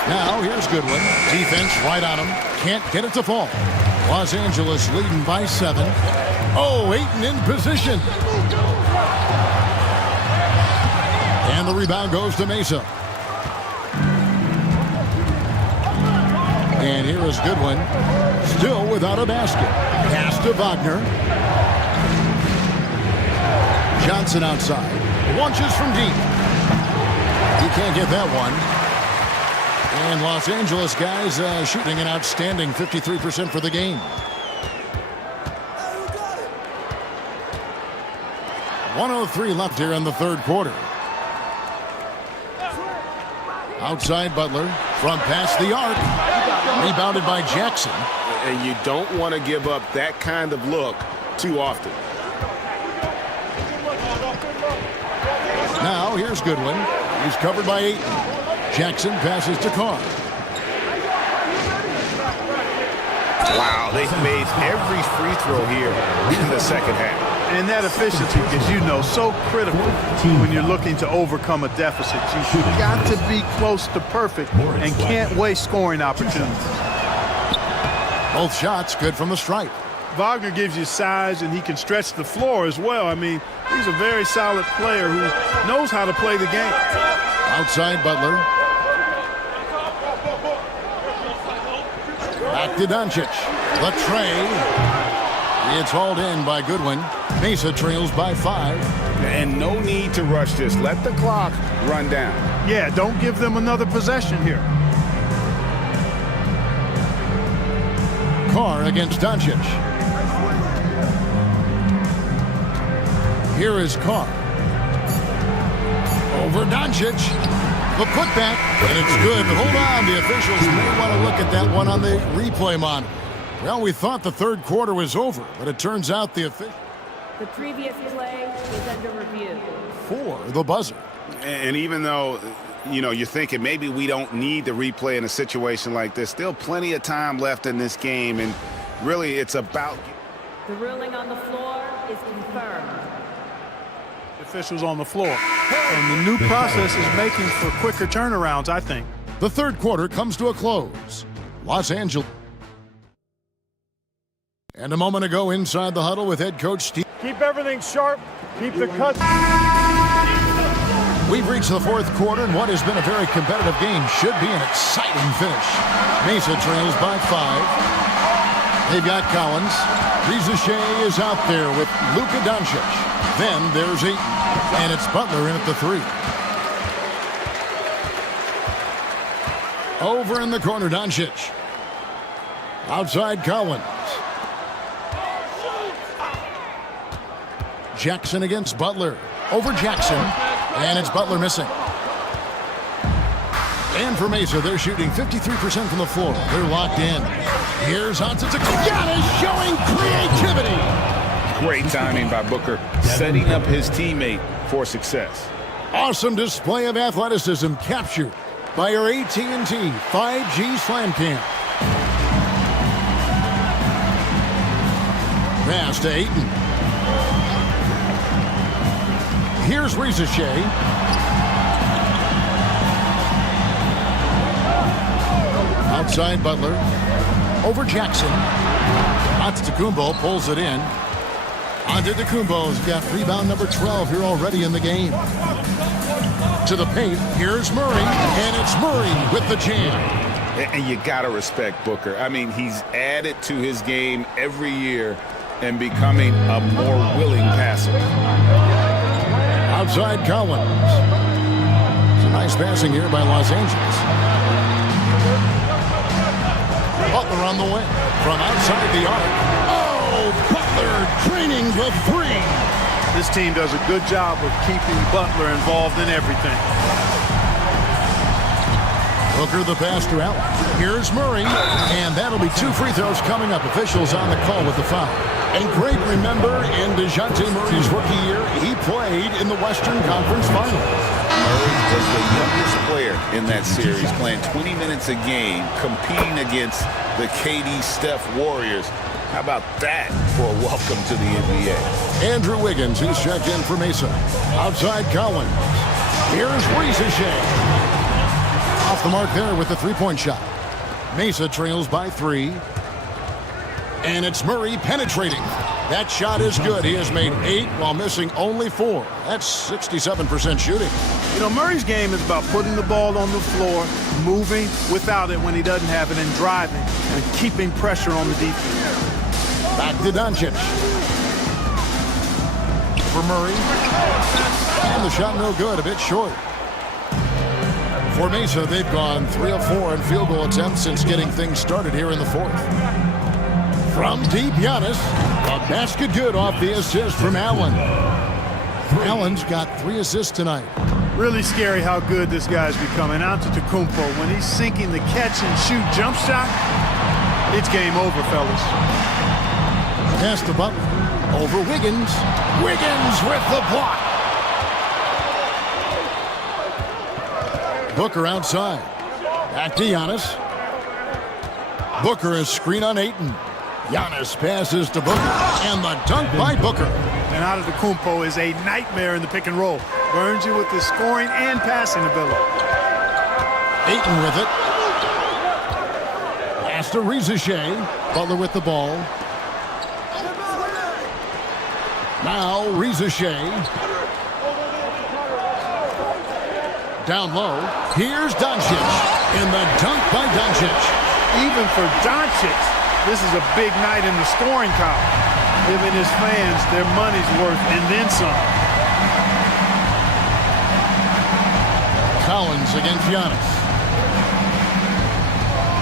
Now here's Goodwin. Defense right on him. Can't get it to fall. Los Angeles leading by 7. Oh, Ayton in position. And the rebound goes to Mesa. And here is Goodwin, still without a basket. Pass to Wagner. Johnson outside. Launches from deep. He can't get that one. And Los Angeles guys shooting an outstanding 53% for the game. 1:03 left here in the third quarter. Outside Butler from past the arc. Rebounded by Jackson. And you don't want to give up that kind of look too often. Now here's Goodwin. He's covered by Ayton. Jackson passes to Carr. Wow, they've made every free throw here in the second half. And that efficiency is, so critical when you're looking to overcome a deficit. You've got to be close to perfect and can't waste scoring opportunities. Both shots good from the stripe. Wagner gives you size, and he can stretch the floor as well. I mean, he's a very solid player who knows how to play the game. Outside Butler. Back to Doncic. The tray. It's hauled in by Goodwin. Mesa trails by 5. And no need to rush this. Let the clock run down. Yeah, don't give them another possession here. Carr against Doncic. Here is Carr. Over Doncic. The putback, and it's good. But hold on, the officials may want to look at that one on the replay monitor. Well, we thought the third quarter was over, but it turns out the previous play is under review. For the buzzer. And even though, you're thinking maybe we don't need the replay in a situation like this, still plenty of time left in this game, and really it's about... The ruling on the floor is confirmed. Officials on the floor. And the new process is making for quicker turnarounds, I think. The third quarter comes to a close. Los Angeles. And a moment ago inside the huddle with head coach Steve. Keep everything sharp. Keep the cut. We've reached the fourth quarter, and what has been a very competitive game should be an exciting finish. Mesa trails by 5. They've got Collins. Rizachet is out there with Luka Doncic. Then there's Ayton, and it's Butler in at the 3. Over in the corner, Doncic. Outside Collins. Jackson against Butler. Over Jackson. And it's Butler missing. And for Mesa, they're shooting 53% from the floor. They're locked in. Here's Antetokounmpo. Giannis showing creativity. Great timing by Booker, setting up his teammate for success. Awesome display of athleticism captured by our AT&T 5G Slam Camp. Pass to Ayton. Here's Rizachet. Outside Butler. Over Jackson. Antetokounmpo pulls it in. Antetokounmpo's got rebound number 12 here already in the game. To the paint. Here's Murray. And it's Murray with the jam. And you got to respect Booker. I mean, he's added to his game every year and becoming a more willing passer. Outside Collins. It's a nice passing here by Los Angeles. Butler on the way from outside the arc. Oh, Butler draining the 3. This team does a good job of keeping Butler involved in everything. Booker the pass to Allen. Here's Murray, and that'll be 2 free throws coming up. Officials on the call with the foul. And Greg, remember, in DeJounte Murray's rookie year, he played in the Western Conference Finals. Murray was the youngest player in that series, playing 20 minutes a game, competing against the KD Steph Warriors. How about that for a welcome to the NBA? Andrew Wiggins, who's checked in for Mesa. Outside Collins. Here's Rizachet. Off the mark there with the three-point shot. Mesa trails by 3. And it's Murray penetrating. That shot is good. He has made 8 while missing only 4. That's 67% shooting. You know, Murray's game is about putting the ball on the floor, moving without it when he doesn't have it, and driving and keeping pressure on the defense. Back to Doncic. For Murray. And the shot no good, a bit short. For Mesa, they've gone 3 of 4 in field goal attempts since getting things started here in the 4th. From deep, Giannis. A basket good off the assist from Allen. Allen's got 3 assists tonight. Really scary how good this guy's becoming. Antetokounmpo, when he's sinking the catch and shoot jump shot, it's game over, fellas. Pass to Butler. Over Wiggins. Wiggins with the block. Booker outside. Back to Giannis. Booker is screen on Ayton. Giannis passes to Booker. And the dunk by Booker. And Antetokounmpo is a nightmare in the pick and roll. Burns you with his scoring and passing ability. Ayton with it. Pass to Reza Shea. Butler with the ball. Now Reza Shea. Down low. Here's Doncic. And the dunk by Doncic. Even for Doncic, this is a big night in the scoring column, giving his fans their money's worth and then some. Collins against Giannis.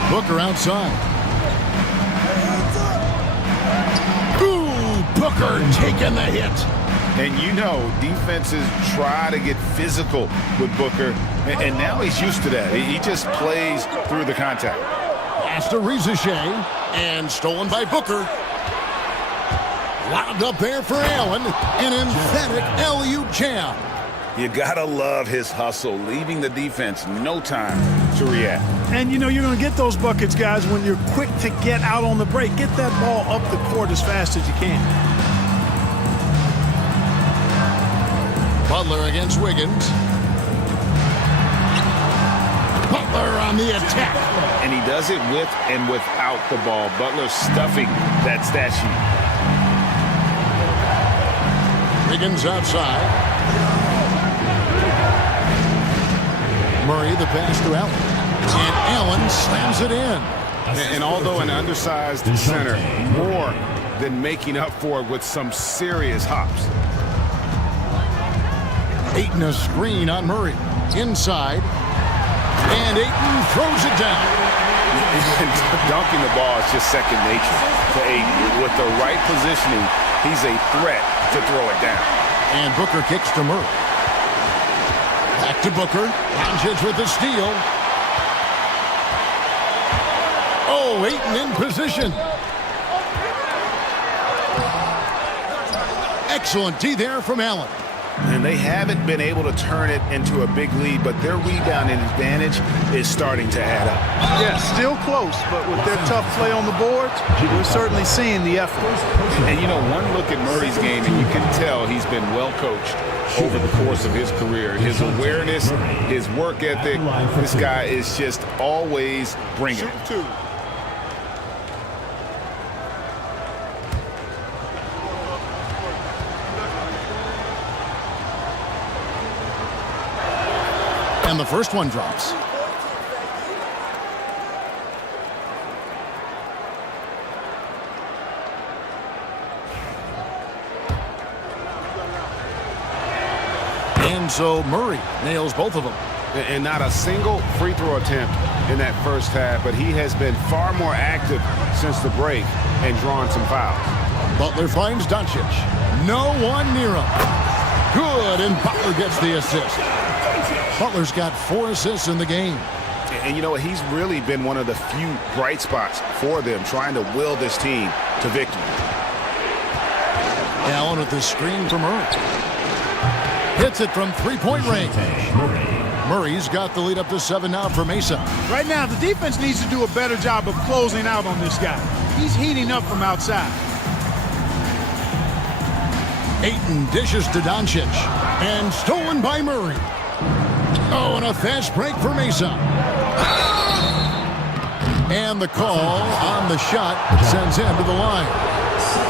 Booker outside. Ooh, Booker taking the hit. And you know, defenses try to get physical with Booker, and now he's used to that. He just plays through the contact. Pass to Reza Shea, and stolen by Booker. Lobbed up there for Allen. An emphatic alley-oop jam. You gotta love his hustle, leaving the defense no time to react. And you know you're going to get those buckets, guys, when you're quick to get out on the break. Get that ball up the court as fast as you can. Butler against Wiggins. Butler on the attack. And he does it with and without the ball. Butler stuffing that stat sheet. Wiggins outside. Murray the pass to Allen. And Allen slams it in. And although an undersized center, more than making up for it with some serious hops. Ayton a screen on Murray. Inside. And Ayton throws it down. Dunking the ball is just second nature to Ayton. With the right positioning, he's a threat to throw it down. And Booker kicks to Murray. Back to Booker. Doncic with the steal. Oh, Ayton in position. Excellent D there from Allen. And they haven't been able to turn it into a big lead, but their rebounding advantage is starting to add up. Yeah, still close, but with their tough play on the boards, we're certainly seeing the effort. And, you know, one look at Murray's game, and you can tell he's been well coached over the course of his career. His awareness, his work ethic, this guy is just always bringing it. And the first one drops. And so Murray nails both of them. And not a single free throw attempt in that first half, but he has been far more active since the break and drawn some fouls. Butler finds Doncic. No one near him. Good, and Butler gets the assist. Butler's got 4 assists in the game. And you know what? He's really been one of the few bright spots for them, trying to will this team to victory. Allen with the screen for Murray. Hits it from three-point range. Murray's got the lead up to 7 now for Mesa. Right now, the defense needs to do a better job of closing out on this guy. He's heating up from outside. Ayton dishes to Doncic. And stolen by Murray. Oh, and a fast break for Mesa. And the call on the shot sends him to the line.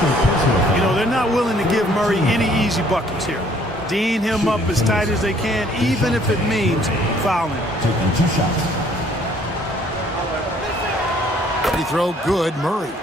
You know, they're not willing to give Murray any easy buckets here. D'ing him up as tight as they can, even if it means fouling. Taking 2 shots. Free throw good, Murray.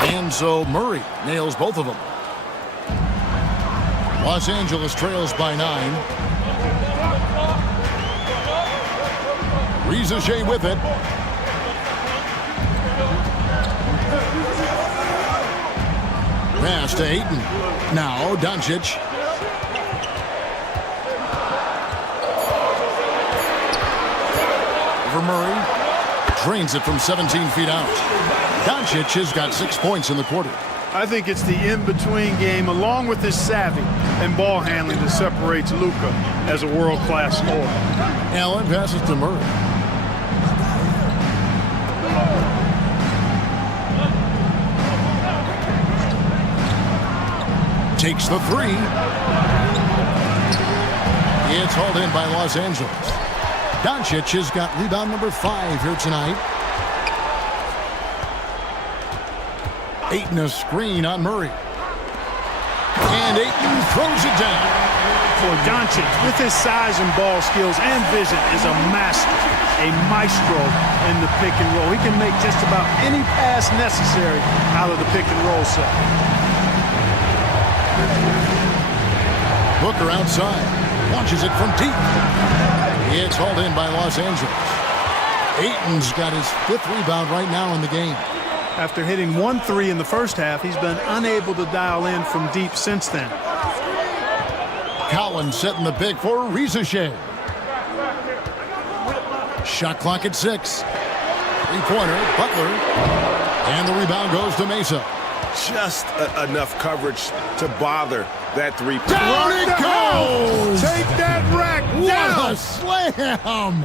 And so Murray nails both of them. Los Angeles trails by 9. Rizachet with it. Pass to Ayton. Now Doncic. Over Murray. Drains it from 17 feet out. Doncic has got 6 points in the quarter. I think it's the in-between game, along with his savvy and ball handling, that separates Luka as a world-class scorer. Allen passes to Murray. Takes the 3. It's hauled in by Los Angeles. Doncic has got rebound number 5 here tonight. Ayton a screen on Murray. And Ayton throws it down. For Doncic, with his size and ball skills and vision, is a master, a maestro in the pick and roll. He can make just about any pass necessary out of the pick and roll set. Booker outside. Launches it from deep. It's hauled in by Los Angeles. Ayton's got his 5th rebound right now in the game. After hitting 1 3 in the first half, he's been unable to dial in from deep since then. Collins setting the pick for Rizachet. Shot clock at 6. 3-pointer, Butler. And the rebound goes to Mesa. Just enough coverage to bother that 3-point. Down it goes! Take that rack down! What a slam!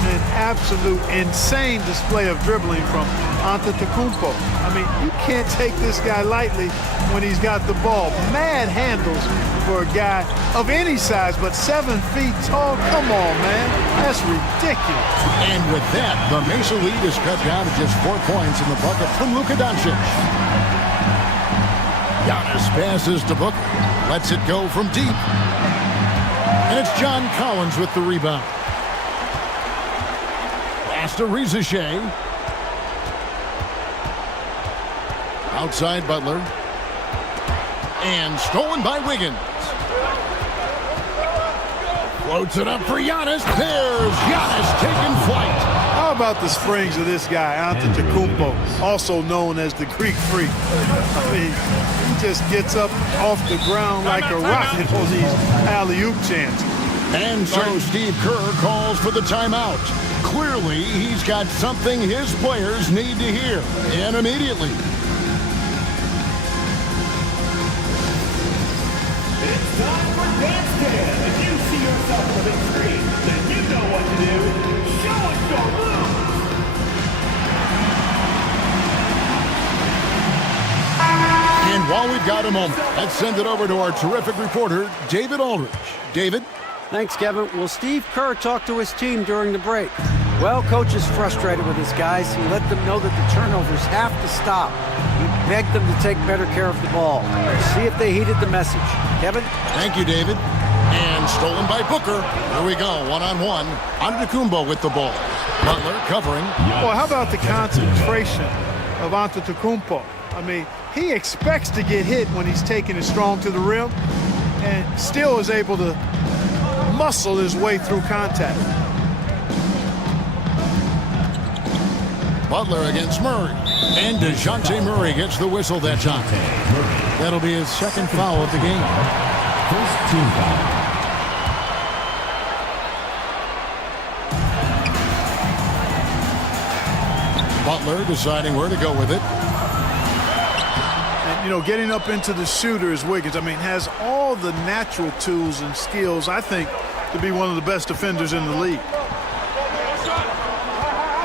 An absolute insane display of dribbling from Antetokounmpo. I mean, you can't take this guy lightly when he's got the ball. Mad handles for a guy of any size, but 7 feet tall. Come on, man. That's ridiculous. And with that, the Mesa lead is cut down to just 4 points in the bucket from Luka Doncic. Giannis passes to Booker. Lets it go from deep. And it's John Collins with the rebound. Pass to Rizachet. Outside Butler. And stolen by Wiggins. Floats it up for Giannis. There's Giannis taking flight. How about the springs of this guy, Antetokounmpo, also known as the Greek Freak? I mean, he just gets up off the ground like a rocket on these alley-oop chances. And so Steve Kerr calls for the timeout. Clearly, he's got something his players need to hear, and immediately. It's time for Dance Jam. If you see yourself on the big screen, then you know what to do. Show us your moves. And while we've got a moment, let's send it over to our terrific reporter, David Aldridge. David? Thanks, Kevin. Well, Steve Kerr talked to his team during the break. Well, coach is frustrated with his guys. He let them know that the turnovers have to stop. He begged them to take better care of the ball. See if they heeded the message. Kevin? Thank you, David. And stolen by Booker. Here we go, one-on-one. Antetokounmpo with the ball. Butler covering. Well, how about the concentration of Antetokounmpo? I mean, he expects to get hit when he's taking it strong to the rim and still is able to muscle his way through contact. Butler against Murray. And DeJounte Murray gets the whistle that time. That'll be his 2nd foul of the game. First team foul. Butler deciding where to go with it. And, you know, getting up into the shooter is Wiggins. I mean, has all the natural tools and skills, I think, to be one of the best defenders in the league.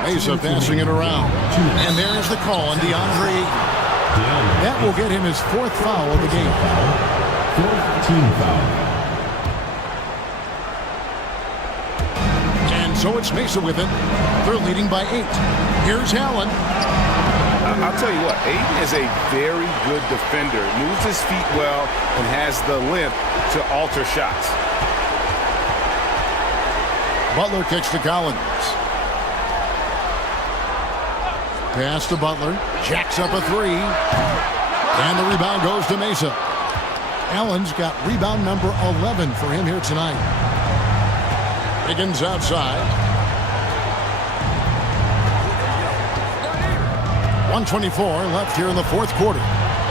Mesa passing it around. And there's the call on DeAndre Ayton. That will get him his 4th foul of the game. 4th team foul. And so it's Mesa with it. They're leading by 8. Here's Allen. I'll tell you what, Ayton is a very good defender. Moves his feet well and has the length to alter shots. Butler kicks to Collins. Pass to Butler. Jacks up a 3. And the rebound goes to Mesa. Allen's got rebound number 11 for him here tonight. Higgins outside. 1:24 left here in the 4th quarter.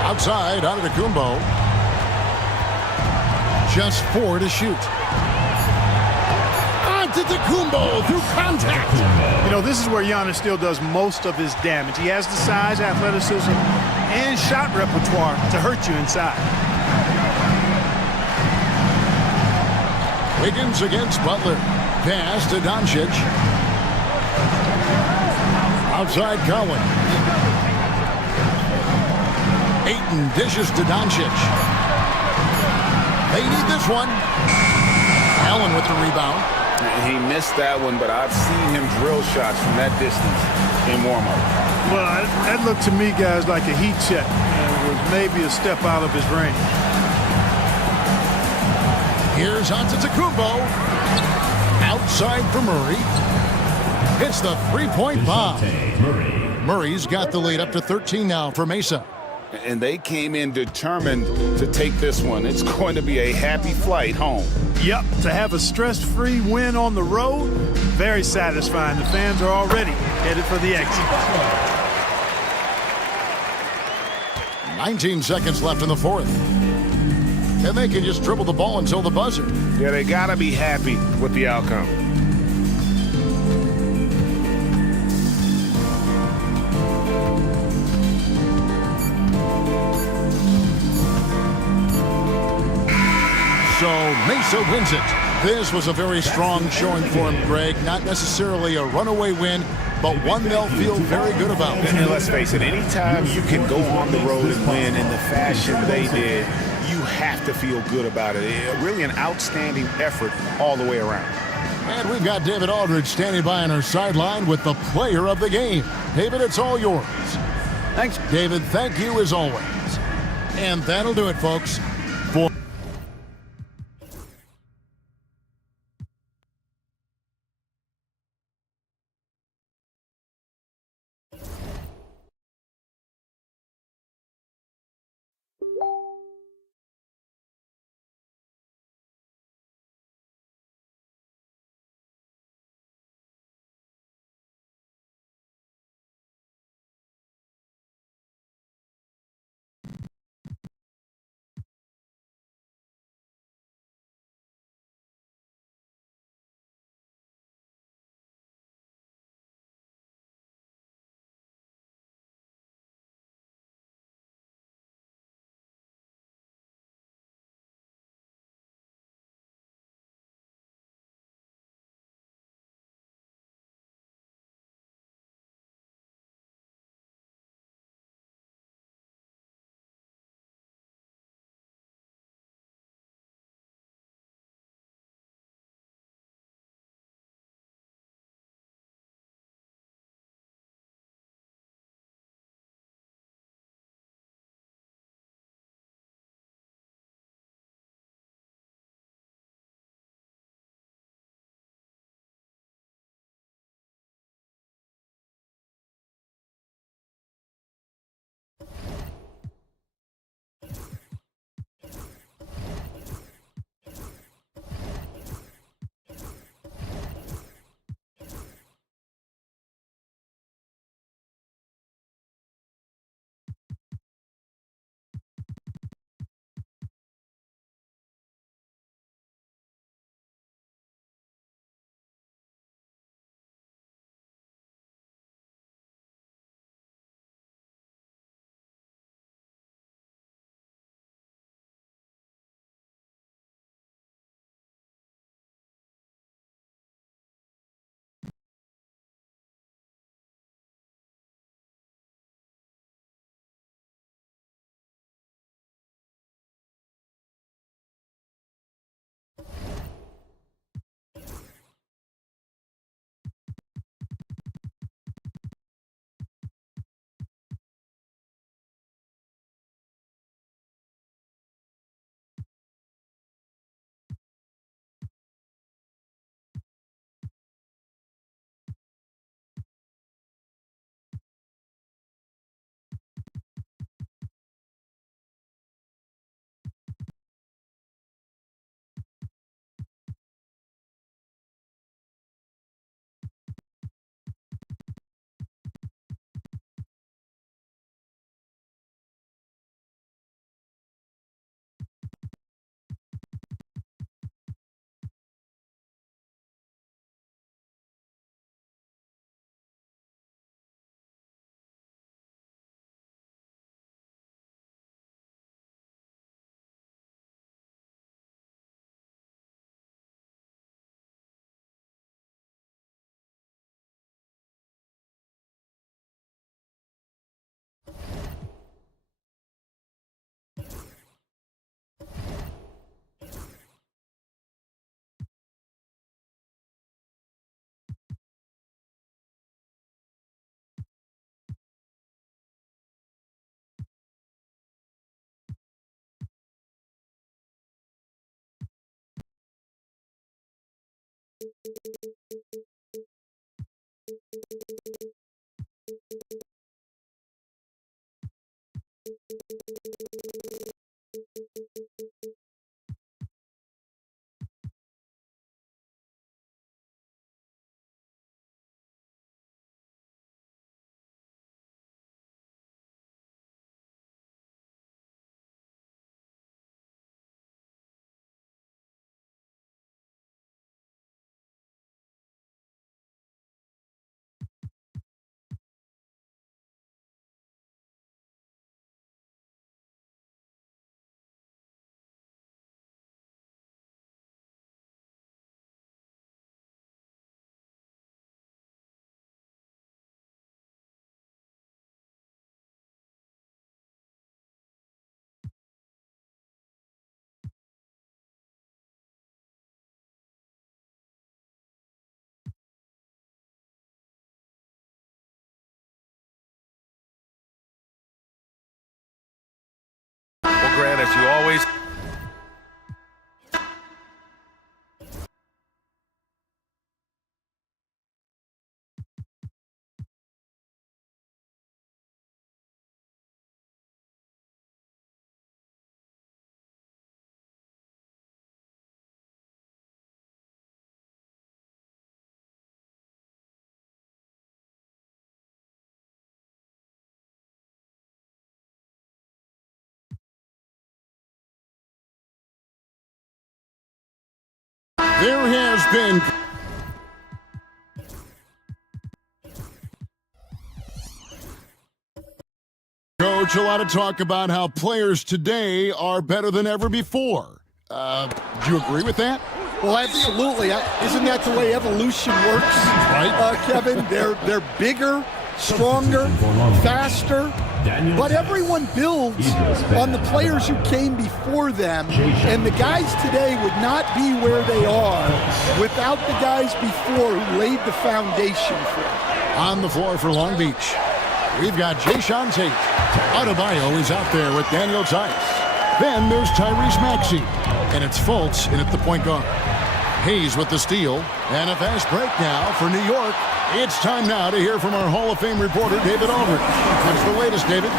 Outside, Antetokounmpo. Just 4 to shoot. Antetokounmpo through contact. You know, this is where Giannis still does most of his damage. He has the size, athleticism, and shot repertoire to hurt you inside. Higgins against Butler. Pass to Doncic. Outside Collins. Ayton dishes to Doncic. They need this one. Allen with the rebound. He missed that one, but I've seen him drill shots from that distance in warm-up. Well, that looked to me, guys, like a heat check. It was maybe a step out of his range. Here's Antetokounmpo. Outside for Murray. Hits the 3-point bomb. Murray's got the lead up to 13 now for Mesa. And they came in determined to take this one. It's going to be a happy flight home. Yep, to have a stress-free win on the road, very satisfying. The fans are already headed for the exit. 19 seconds left in the 4th. And they can just dribble the ball until the buzzer. Yeah, they got to be happy with the outcome. So Mesa wins it. This was a very strong showing for him, Greg. Not necessarily a runaway win, but one they'll feel very good about. And let's face it, anytime you can go on the road and win in the fashion they did, you have to feel good about it. Really an outstanding effort all the way around. And we've got David Aldridge standing by on our sideline with the player of the game. David, it's all yours. Thanks. David, thank you as always. And that'll do it, folks. Well, Grant, as you always... There has been... Coach, a lot of talk about how players today are better than ever before. Do you agree with that? Well, absolutely. Isn't that the way evolution works? Right. Kevin, they're bigger, stronger, faster. But everyone builds on the players who came before them. And the guys today would not be where they are without the guys before who laid the foundation for them. On the floor for Long Beach, we've got Jayshawn Tate. Adebayo is out there with Daniel Tice. Then there's Tyrese Maxey. And it's Fultz in at the point guard. Hayes with the steal. And a fast break now for New York. It's time now to hear from our Hall of Fame reporter, David Aldridge. What's the latest, David?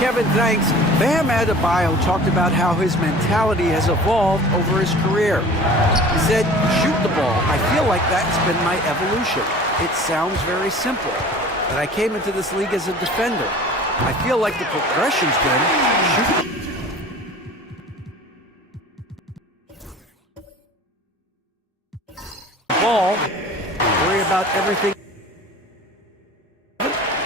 Kevin, thanks. Bam Adebayo talked about how his mentality has evolved over his career. He said, shoot the ball. I feel like that's been my evolution. It sounds very simple, but I came into this league as a defender. I feel like the progression's been shoot the ball, worry about everything.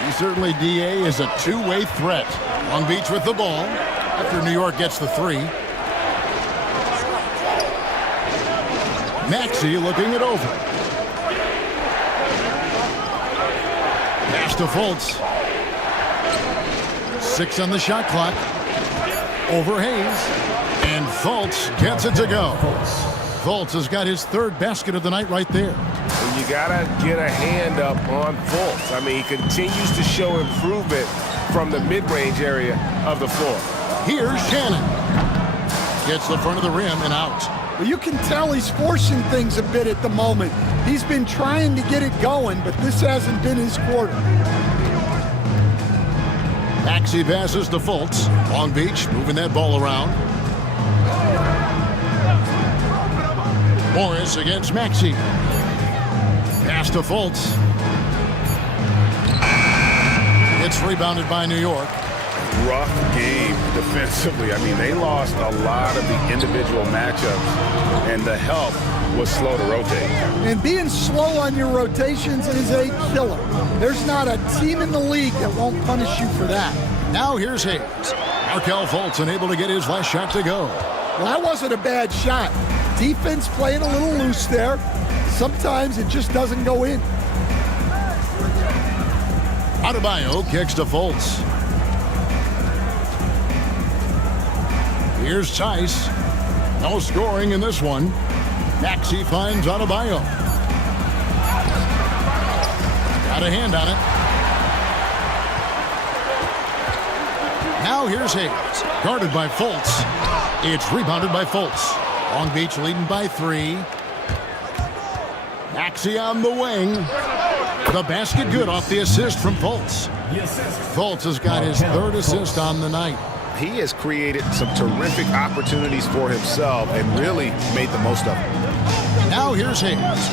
He certainly, DA, is a two-way threat. Long Beach with the ball after New York gets the three. Maxey looking it over. Pass to Fultz. 6 on the shot clock. Over Hayes. And Fultz gets it to go. Fultz has got his third basket of the night right there. And you got to get a hand up on Fultz. I mean, he continues to show improvement from the mid-range area of the floor. Here's Shannon. Gets the front of the rim and out. Well, you can tell he's forcing things a bit at the moment. He's been trying to get it going, but this hasn't been his quarter. Maxey passes to Fultz. Long Beach moving that ball around. Morris against Maxey. Pass to Fultz. It's rebounded by New York. Rough game defensively. I mean, they lost a lot of the individual matchups, and the help was slow to rotate. And being slow on your rotations is a killer. There's not a team in the league that won't punish you for that. Now here's Hayes. Markelle Fultz unable to get his last shot to go. Well, that wasn't a bad shot. Defense playing a little loose there. Sometimes it just doesn't go in. Adebayo kicks to Fultz. Here's Tice. No scoring in this one. Maxey finds Adebayo. Got a hand on it. Now here's Hayes. Guarded by Fultz. It's rebounded by Fultz. Long Beach leading by 3. Maxey on the wing. The basket good off the assist from Fultz. Fultz has got his third assist on the night. He has created some terrific opportunities for himself and really made the most of them. Now here's Hayes.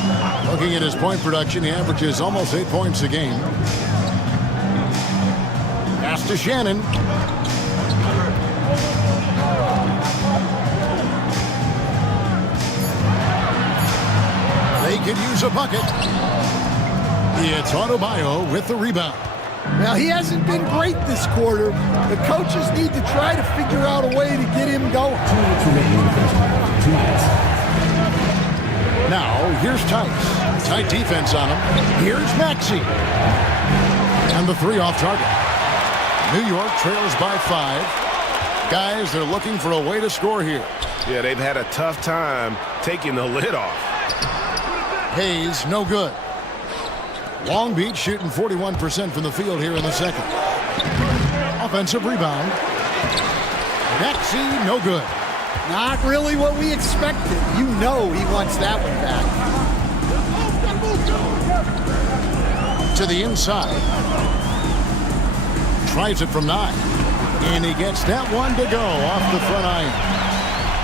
Looking at his point production, he averages almost 8 points a game. Pass to Shannon. They could use a bucket. It's Adebayo with the rebound. Now, he hasn't been great this quarter. The coaches need to try to figure out a way to get him going. 2 minutes remaining in the first half. 2 minutes. Now, here's Tice. Tight defense on him. Here's Maxey. And the three off target. New York trails by 5. Guys, they're looking for a way to score here. Yeah, they've had a tough time taking the lid off. Hayes, no good. Long Beach shooting 41% from the field here in the second. Offensive rebound. Maxey, no good. Not really what we expected. You know he wants that one back. To the inside. Tries it from 9. And he gets that one to go off the front iron.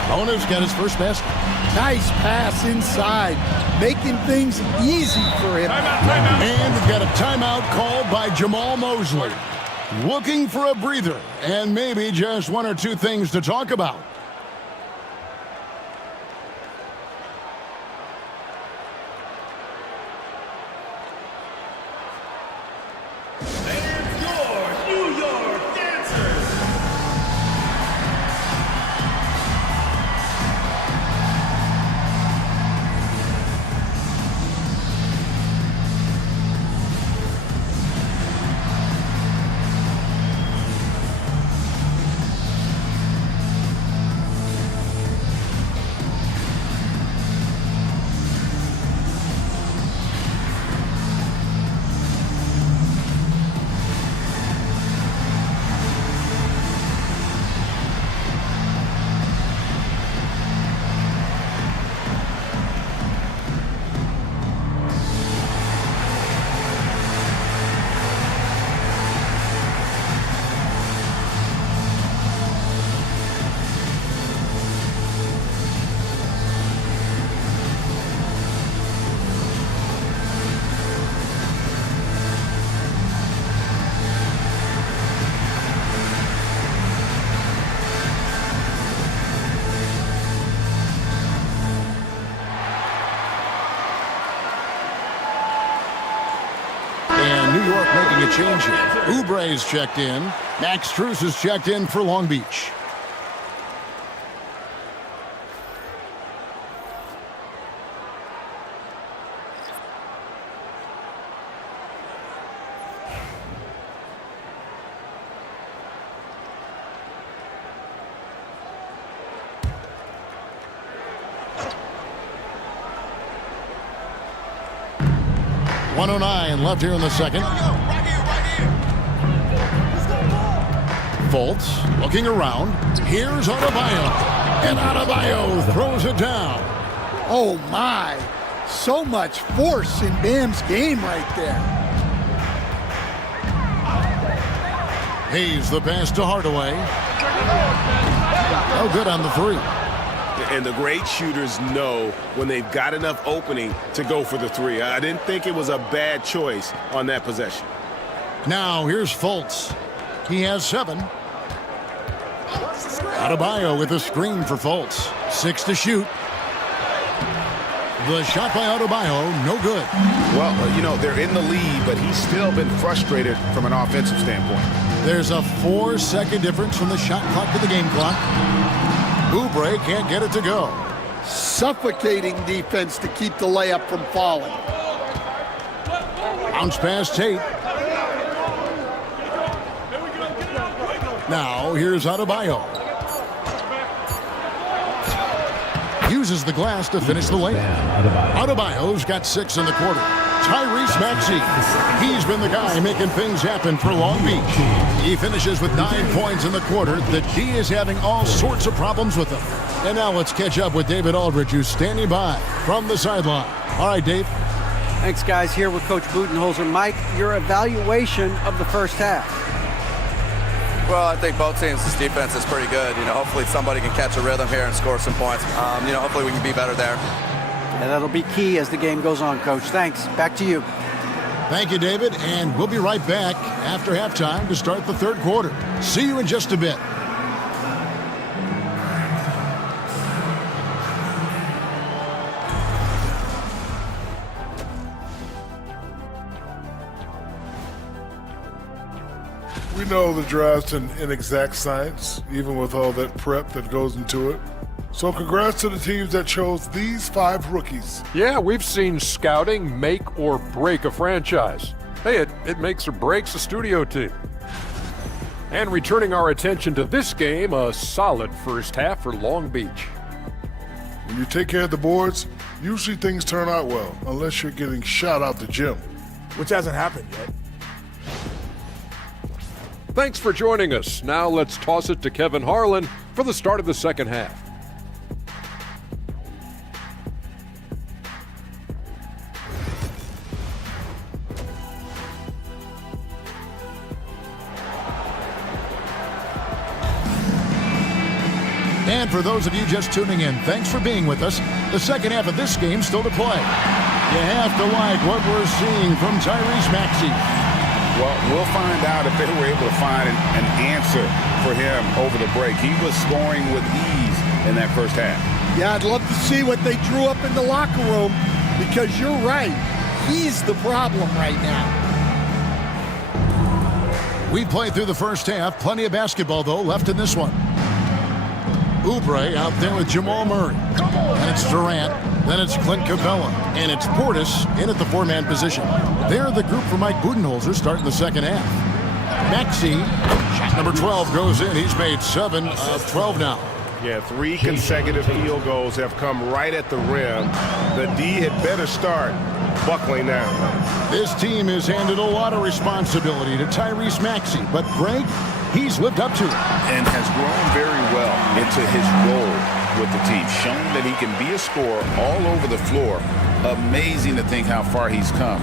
Bonner's got his first basket. Nice pass inside, making things easy for him. And we've got a timeout called by Jamal Mosley. Looking for a breather and maybe just 1 or 2 things to talk about. And your New York Dancers. New York making a change here. Oubre's checked in. Max Strus is checked in for Long Beach. .109 left here in the second. Fultz looking around. Here's Adebayo. And Adebayo throws it down. Oh, my. So much force in Bam's game right there. Hayes the pass to Hardaway. Oh, good on the 3. And the great shooters know when they've got enough opening to go for the 3. I didn't think it was a bad choice on that possession. Now here's Fultz. He has 7. Adebayo with a screen for Fultz. 6 to shoot. The shot by Adebayo, no good. Well, you know, they're in the lead, but he's still been frustrated from an offensive standpoint. There's a 4-second difference from the shot clock to the game clock. Oubre can't get it to go. Suffocating defense to keep the layup from falling. Bounce pass Tate. Now here's Adebayo. Uses the glass to finish the layup. Adebayo's got 6 in the quarter. Tyrese Maxey. He's been the guy making things happen for Long Beach. He finishes with 9 points in the quarter. The D is having all sorts of problems with him. And now let's catch up with David Aldridge, who's standing by from the sideline. All right, Dave. Thanks, guys. Here with Coach Budenholzer. Mike, your evaluation of the first half. Well, I think both teams' defense is pretty good. Hopefully somebody can catch a rhythm here and score some points. Hopefully we can be better there. And that'll be key as the game goes on, Coach. Thanks. Back to you. Thank you, David, and we'll be right back after halftime to start the third quarter. See you in just a bit. We know the draft's an inexact science, even with all that prep that goes into it. So congrats to the teams that chose these 5 rookies. Yeah, we've seen scouting make or break a franchise. Hey, it makes or breaks a studio team. And returning our attention to this game, a solid first half for Long Beach. When you take care of the boards, usually things turn out well, unless you're getting shot out the gym. Which hasn't happened yet. Thanks for joining us. Now let's toss it to Kevin Harlan for the start of the second half. And for those of you just tuning in, thanks for being with us. The second half of this game still to play. You have to like what we're seeing from Tyrese Maxey. Well, we'll find out if they were able to find an answer for him over the break. He was scoring with ease in that first half. Yeah, I'd love to see what they drew up in the locker room, because you're right. He's the problem right now. We played through the first half. Plenty of basketball, though, left in this one. Oubre out there with Jamal Murray. And it's Durant. Then it's Clint Capella. And it's Portis in at the 4-man position. They're the group for Mike Budenholzer starting the second half. Maxey, shot number 12 goes in. He's made 7 of 12 now. Yeah, 3 consecutive field goals have come right at the rim. The D had better start buckling down. This team has handed a lot of responsibility to Tyrese Maxey, but Greg, he's lived up to it. And has grown very well into his role with the team, showing that he can be a scorer all over the floor. Amazing to think how far he's come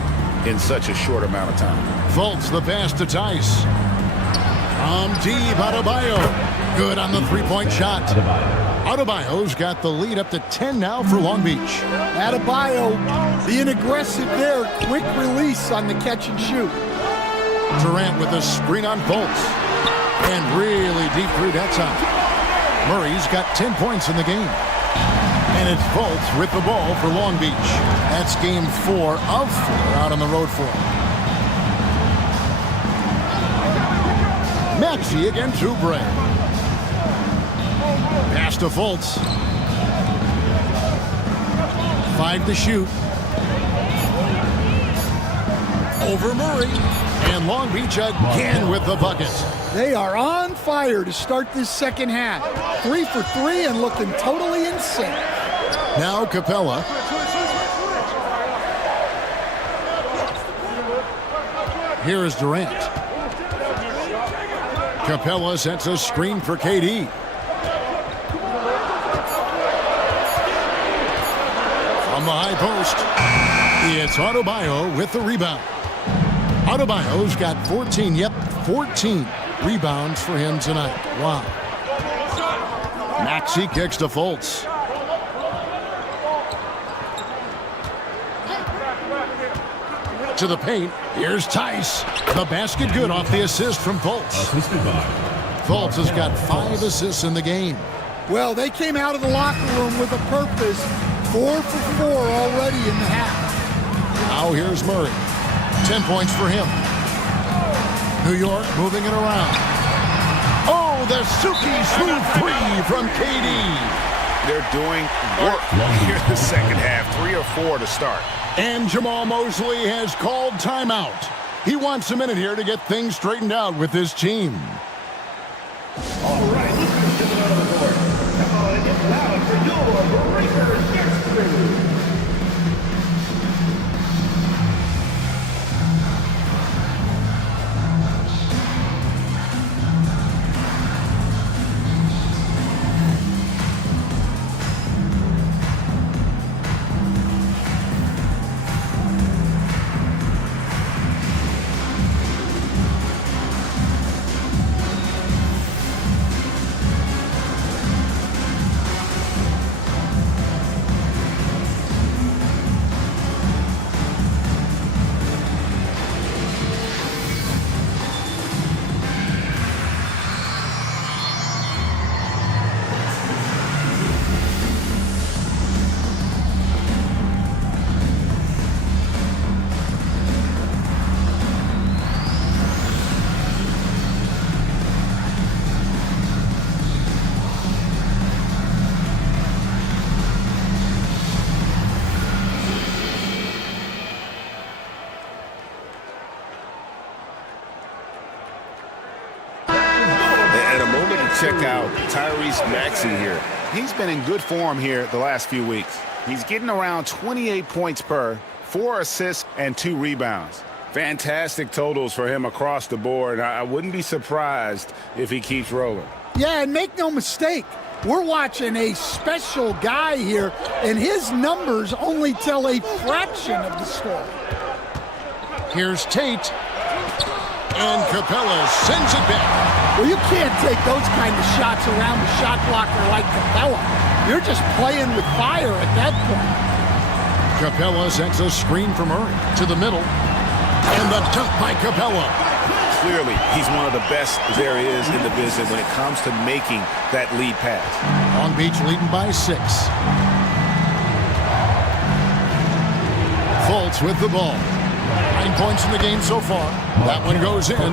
in such a short amount of time. Fultz the pass to Tice. From deep, Adebayo. Good on the three-point shot. Adebayo's got the lead up to 10 now for Long Beach. Adebayo being aggressive there. Quick release on the catch and shoot. Durant with a screen on Fultz. And really deep through that side. Murray's got 10 points in the game. And it's Fultz with the ball for Long Beach. That's game 4 of 4 out on the road for him. Maxey against Oubre. Pass to Fultz. 5 to shoot. Over Murray. And Long Beach again with the bucket. They are on fire to start this second half. 3 for 3 and looking totally in sync. Now Capella. Here is Durant. Capella sets a screen for KD. From the high post, it's Adebayo with the rebound. Adebayo's got 14 rebounds for him tonight. Wow. Maxey kicks to Fultz. To the paint. Here's Tice. The basket good off the assist from Fultz. Fultz has got 5 assists in the game. Well, they came out of the locker room with a purpose. 4 for 4 already in the half. Now here's Murray. 10 points for him. New York moving it around. Oh, the Suki smooth 3 from KD. They're doing work here in the second half. 3 or 4 to start. And Jamal Mosley has called timeout. He wants a minute here to get things straightened out with his team. All right, let's go to the middle of the court. Come on, it's loud for your Breakers next crew. check out Tyrese Maxey here. He's been in good form here the last few weeks. He's getting around 28 points per, 4 assists, and 2 rebounds. Fantastic totals for him across the board. I wouldn't be surprised if he keeps rolling. Yeah, and make no mistake, we're watching a special guy here, and his numbers only tell a fraction of the story. Here's Tate. And Capella sends it back. Well, you can't take those kind of shots around the shot blocker like Capella. You're just playing with fire at that point. Capella sets a screen from Murray to the middle. And the dunk by Capella. Clearly, he's one of the best there is in the business when it comes to making that lead pass. Long Beach leading by 6. Fultz with the ball. 9 points in the game so far. That one goes in.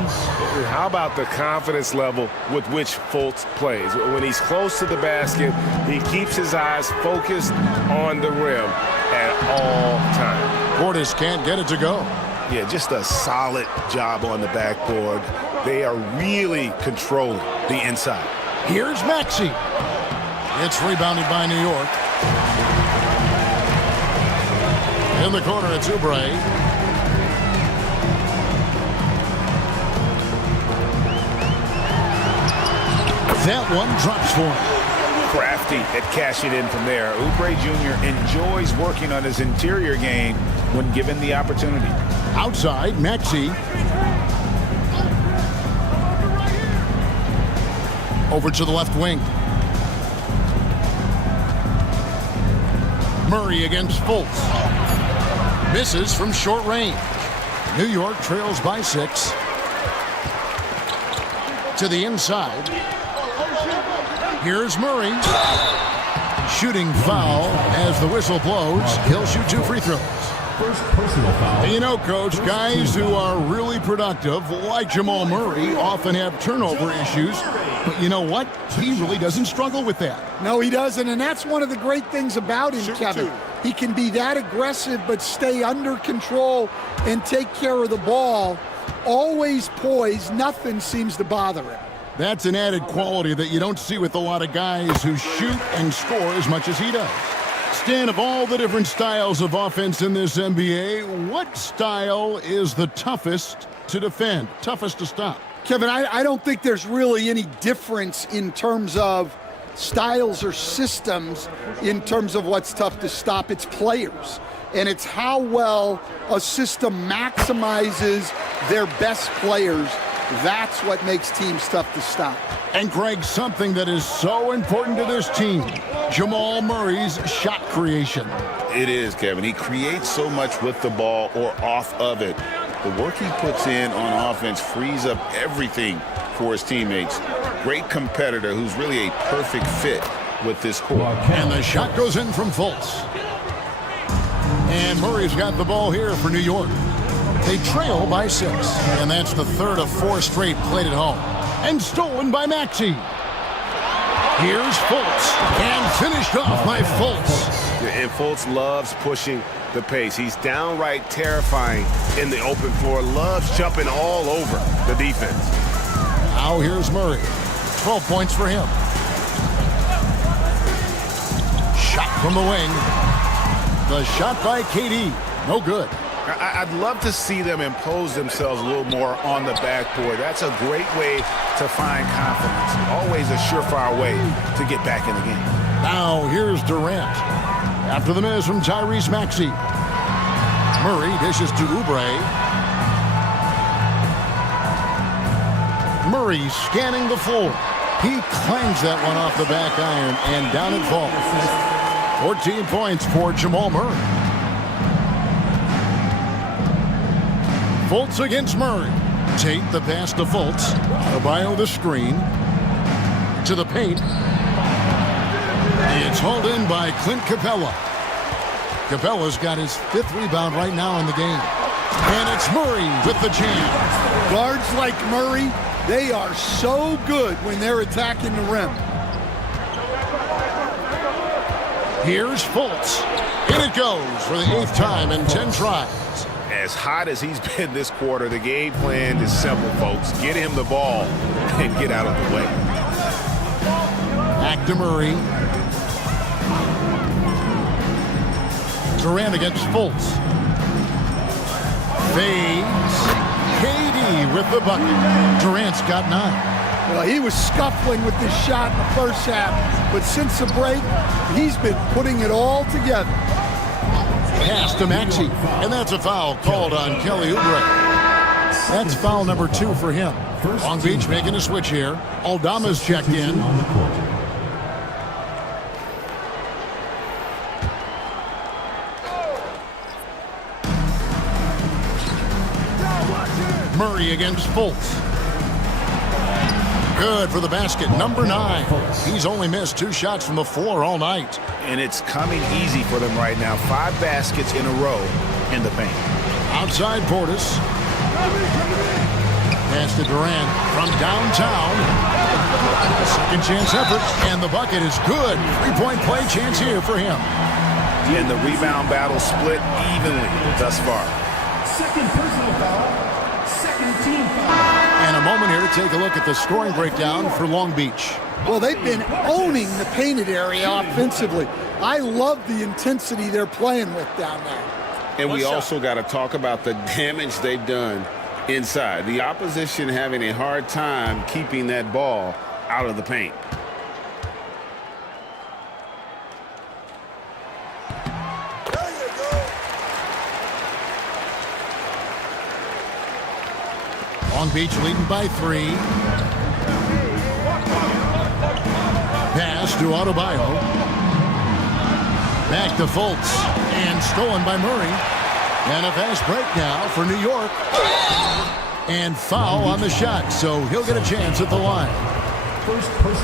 How about the confidence level with which Fultz plays? When he's close to the basket, he keeps his eyes focused on the rim at all times. Portis can't get it to go. Yeah, just a solid job on the backboard. They are really controlling the inside. Here's Maxey. It's rebounded by New York. In the corner, it's Oubre. That one drops for him. Crafty at cashing in from there. Oubre Jr. enjoys working on his interior game when given the opportunity. Outside, Maxey. Over to the left wing. Murray against Fultz. Misses from short range. New York trails by 6. To the inside. Here's Murray. Shooting foul as the whistle blows. He'll shoot 2 free throws. First personal foul. You know, Coach, guys who are really productive, like Jamal Murray, often have turnover issues. But you know what? He really doesn't struggle with that. No, he doesn't, and that's one of the great things about him, Kevin. He can be that aggressive but stay under control and take care of the ball. Always poised. Nothing seems to bother him. That's an added quality that you don't see with a lot of guys who shoot and score as much as he does. Stan, of all the different styles of offense in this NBA, what style is the toughest to defend, toughest to stop? Kevin, I don't think there's really any difference in terms of styles or systems in terms of what's tough to stop. It's players. And it's how well a system maximizes their best players. That's what makes teams tough to stop. And Greg, something that is so important to this team, Jamal Murray's shot creation. It is, Kevin. He creates so much with the ball or off of it. The work he puts in on offense frees up everything for his teammates. Great competitor who's really a perfect fit with this core. And the shot goes in from Fultz. And Murray's got the ball here for New York. They trail by 6, and that's the third of 4 straight played at home. And stolen by Maxey. Here's Fultz, and finished off by Fultz. And Fultz loves pushing the pace. He's downright terrifying in the open floor, loves jumping all over the defense. Now here's Murray. 12 points for him. Shot from the wing. The shot by KD. No good. I'd love to see them impose themselves a little more on the backboard. That's a great way to find confidence. Always a surefire way to get back in the game. Now here's Durant. After the miss from Tyrese Maxey. Murray dishes to Oubre. Murray scanning the floor. He clangs that one off the back iron, and down it falls. 14 points for Jamal Murray. Fultz against Murray. Tate the pass to Fultz. Adebayo the screen. To the paint. It's hauled in by Clint Capella. Capella's got his 5th rebound right now in the game. And it's Murray with the jam. Guards like Murray, they are so good when they're attacking the rim. Here's Fultz. In it goes for the 8th time in 10 tries. As hot as he's been this quarter, the game plan is simple, folks. Get him the ball and get out of the way. Back to Murray. Durant against Fultz. Fades. KD with the bucket. Durant's got 9. Well, he was scuffling with this shot in the first half, but since the break, he's been putting it all together. Pass to Maxey, and that's a foul called on Kelly Oubre. That's foul number 2 for him. Long Beach making a switch here. Aldama's checked in. Murray against Fultz. Good for the basket, number 9. He's only missed 2 shots from the floor all night. And it's coming easy for them right now. 5 baskets in a row in the paint. Outside Portis. Pass to Durant from downtown. Second chance effort, and the bucket is good. 3-point play chance here for him. And the rebound battle split evenly thus far. Second personal foul. Second team foul. And a moment here to take a look at the scoring breakdown for Long Beach. Well, they've been owning the painted area offensively. I love the intensity they're playing with down there. And we also got to talk about the damage they've done inside. The opposition having a hard time keeping that ball out of the paint. Long Beach leading by 3. Pass to Adebayo. Back to Fultz. And stolen by Murray. And a fast break now for New York. And foul on the shot, so he'll get a chance at the line.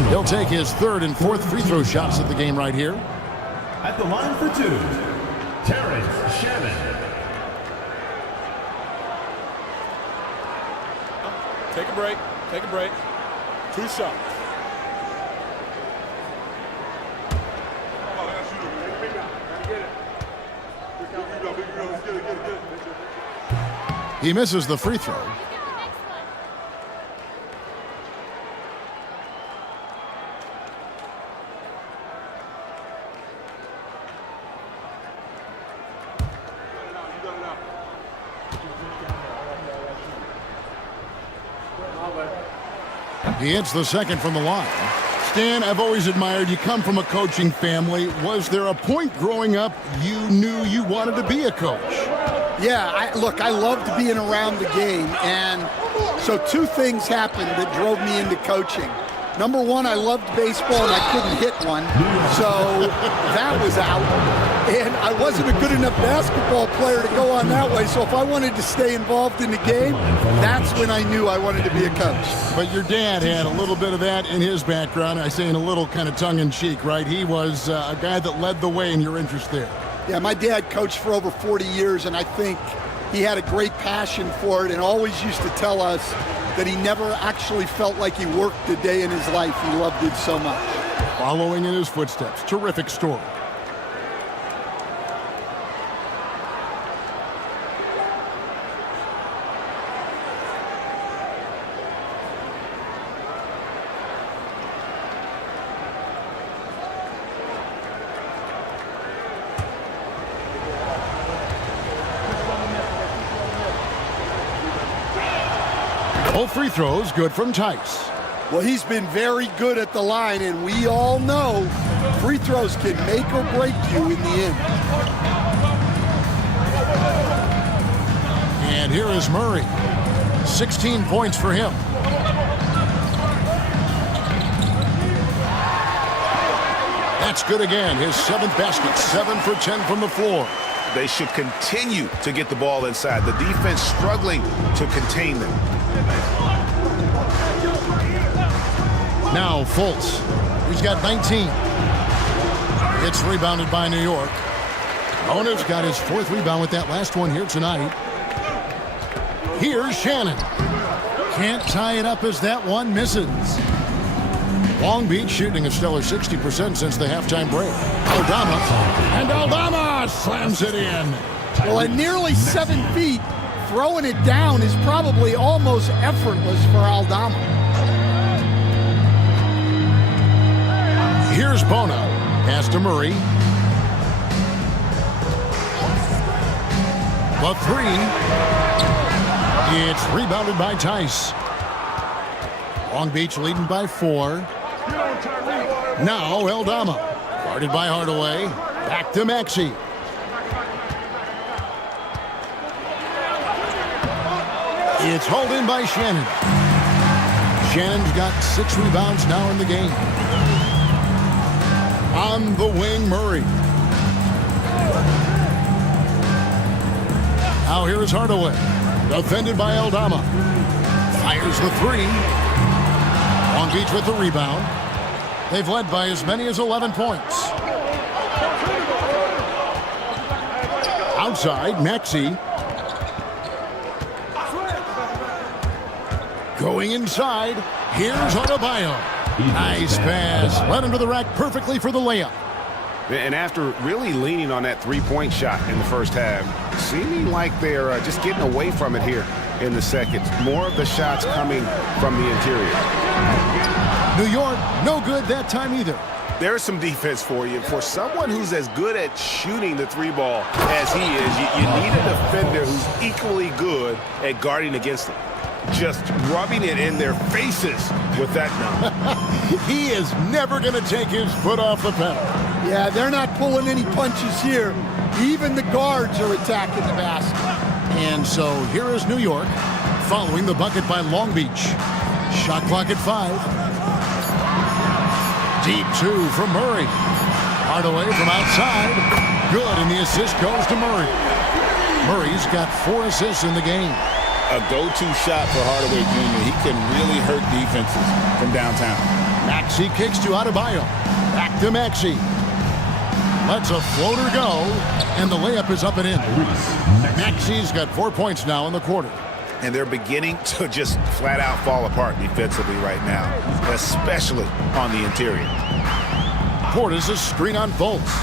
He'll take his 3rd and 4th free throw shots at the game right here. At the line for 2, Terrence Shannon. Take a break. Take a break. 2 shots. He misses the free throw. He hits the second from the line. Stan, I've always admired you. Come from a coaching family. Was there a point growing up you knew you wanted to be a coach? Yeah, I loved being around the game, and so 2 things happened that drove me into coaching. Number 1, I loved baseball, and I couldn't hit one, so that was out. And I wasn't a good enough basketball player to go on that way, so if I wanted to stay involved in the game, that's when I knew I wanted to be a coach. But your dad had a little bit of that in his background. I say in a little kind of tongue-in-cheek, right? He was a guy that led the way in your interest there. Yeah, my dad coached for over 40 years, and I think he had a great passion for it and always used to tell us that he never actually felt like he worked a day in his life. He loved it so much. Following in his footsteps. Terrific story. Both free throws good from Tice. Well, he's been very good at the line, and we all know free throws can make or break you in the end. And here is Murray. 16 points for him. That's good again. His 7th basket. 7 for 10 from the floor. They should continue to get the ball inside. The defense struggling to contain them. Now Fultz. He's got 19. It's rebounded by New York. Ona's got his 4th rebound with that last one here tonight. Here's Shannon. Can't tie it up as that one misses. Long Beach shooting a stellar 60% since the halftime break. Aldama. And Aldama slams it in. Well, at nearly 7 feet, throwing it down is probably almost effortless for Aldama. Here's Bona. Pass to Murray. The three. It's rebounded by Tice. Long Beach leading by 4. Now Eldama. Guarded by Hardaway. Back to Maxey. It's hauled in by Shannon. Shannon's got 6 rebounds now in the game. On the wing, Murray. Now here is Hardaway. Defended by Eldama. Fires the 3. Long Beach with the rebound. They've led by as many as 11 points. Outside, Maxey. Going inside, here's Adebayo. Nice pass. Led into the rack perfectly for the layup. And after really leaning on that three-point shot in the first half, seeming like they're just getting away from it here in the second. More of the shots coming from the interior. New York, no good that time either. There's some defense for you. For someone who's as good at shooting the 3 ball as he is, you need a defender who's equally good at guarding against it. Just rubbing it in their faces with that number. He is never going to take his foot off the pedal. Yeah, they're not pulling any punches here. Even the guards are attacking the basket. And so here is New York following the bucket by Long Beach. Shot clock at 5. Deep 2 from Murray. Hardaway from outside. Good, and the assist goes to Murray. Murray's got 4 assists in the game. A go-to shot for Hardaway Jr. He can really hurt defenses from downtown. Maxey kicks to Adebayo. Back to Maxey. Lets a floater go, and the layup is up and in. Maxey's got 4 points now in the quarter. And they're beginning to just flat out fall apart defensively right now, especially on the interior. Portis a screen on Fultz.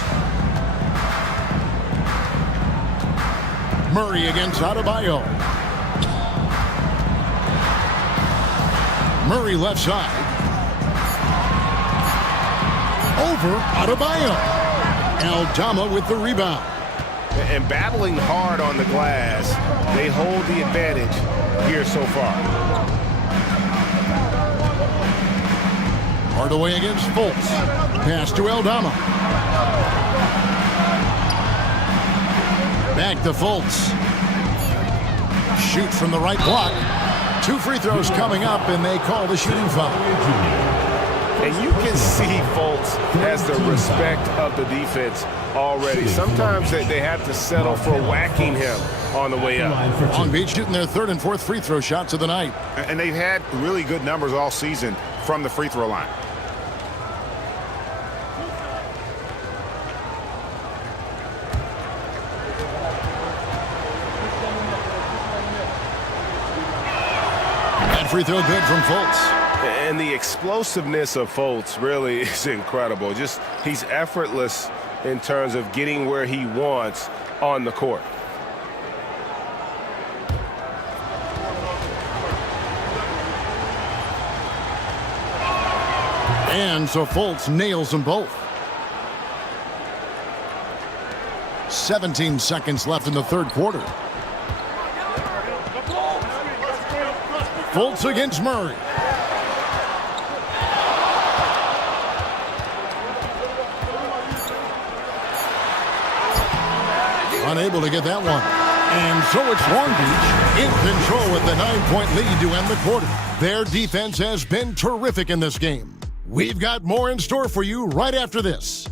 Murray against Adebayo. Murray left side. Over Adebayo. Eldama with the rebound. And battling hard on the glass, they hold the advantage here so far. Hardaway against Fultz. Pass to Eldama. Back to Fultz. Shoots from the right block. 2 free throws coming up, and they call the shooting foul. And you can see Fultz has the respect of the defense already. Sometimes they have to settle for whacking him on the way up. Long Beach shooting their 3rd and 4th free throw shots of the night. And they've had really good numbers all season from the free throw line. That free throw good from Fultz. And the explosiveness of Fultz really is incredible. Just he's effortless in terms of getting where he wants on the court. And so Fultz nails them both. 17 seconds left in the 3rd quarter. Fultz against Murray. Unable to get that one. And so it's Long Beach in control with the 9-point lead to end the quarter. Their defense has been terrific in this game. We've got more in store for you right after this.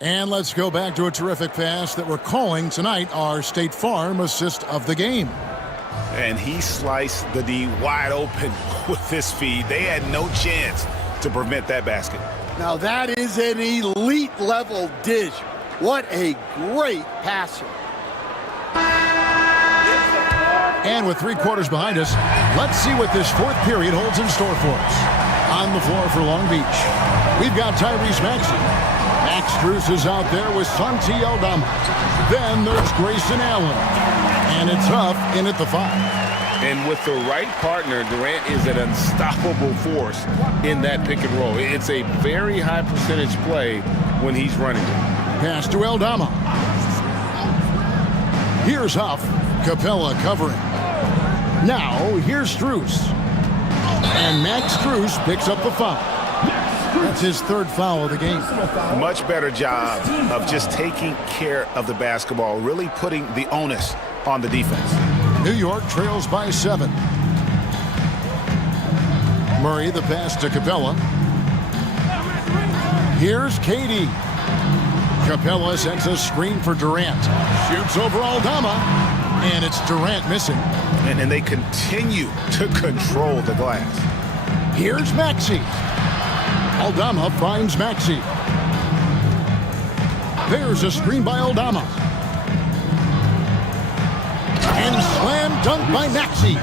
And let's go back to a terrific pass that we're calling tonight our State Farm assist of the game. And he sliced the D wide open with his feed. They had no chance to prevent that basket. Now that is an elite level dish. What a great passer. And with 3 quarters behind us, let's see what this 4th period holds in store for us. On the floor for Long Beach, we've got Tyrese Maxey. Max Strus is out there with Santi Aldama. Then there's Grayson Allen. And it's Huff in at the 5. And with the right partner, Durant is an unstoppable force in that pick and roll. It's a very high percentage play when he's running it. Pass to Aldama. Here's Huff. Capella covering. Now, here's Strus. And Max Strus picks up the foul. That's his 3rd foul of the game. Much better job of just taking care of the basketball, really putting the onus on the defense. New York trails by 7. Murray the pass to Capella. Here's KD. Capella sets a screen for Durant. Shoots over Aldama. And it's Durant missing. And they continue to control the glass. Here's Maxey. Aldama finds Maxey. There's a screen by Aldama. And slam dunk by Maxey.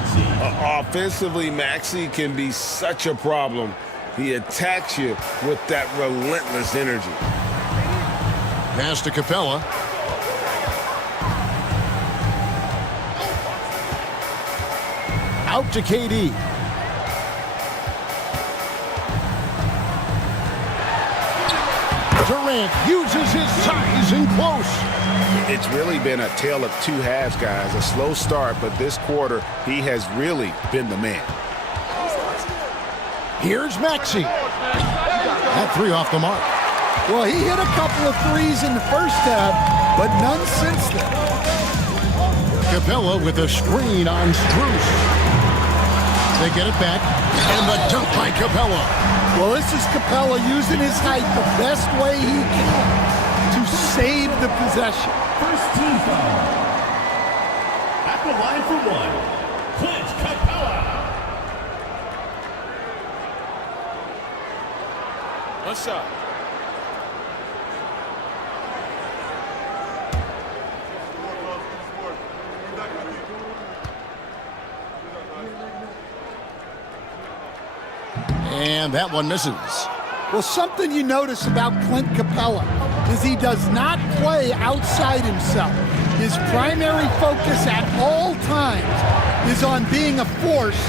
Offensively, Maxey can be such a problem. He attacks you with that relentless energy. Pass to Capella. Out to KD. Durant uses his size in close. It's really been a tale of 2 halves, guys. A slow start, but this quarter, he has really been the man. Here's Maxey. That 3 off the mark. Well, he hit a couple of threes in the first half, but none since then. Capella with a screen on Strus. They get it back, and the dunk by Capella. Well, this is Capella using his height the best way he can to save the possession. First team foul. At the line for 1, Clint Capella. One shot. And that one misses. Well, something you notice about Clint Capella is he does not play outside himself. His primary focus at all times is on being a force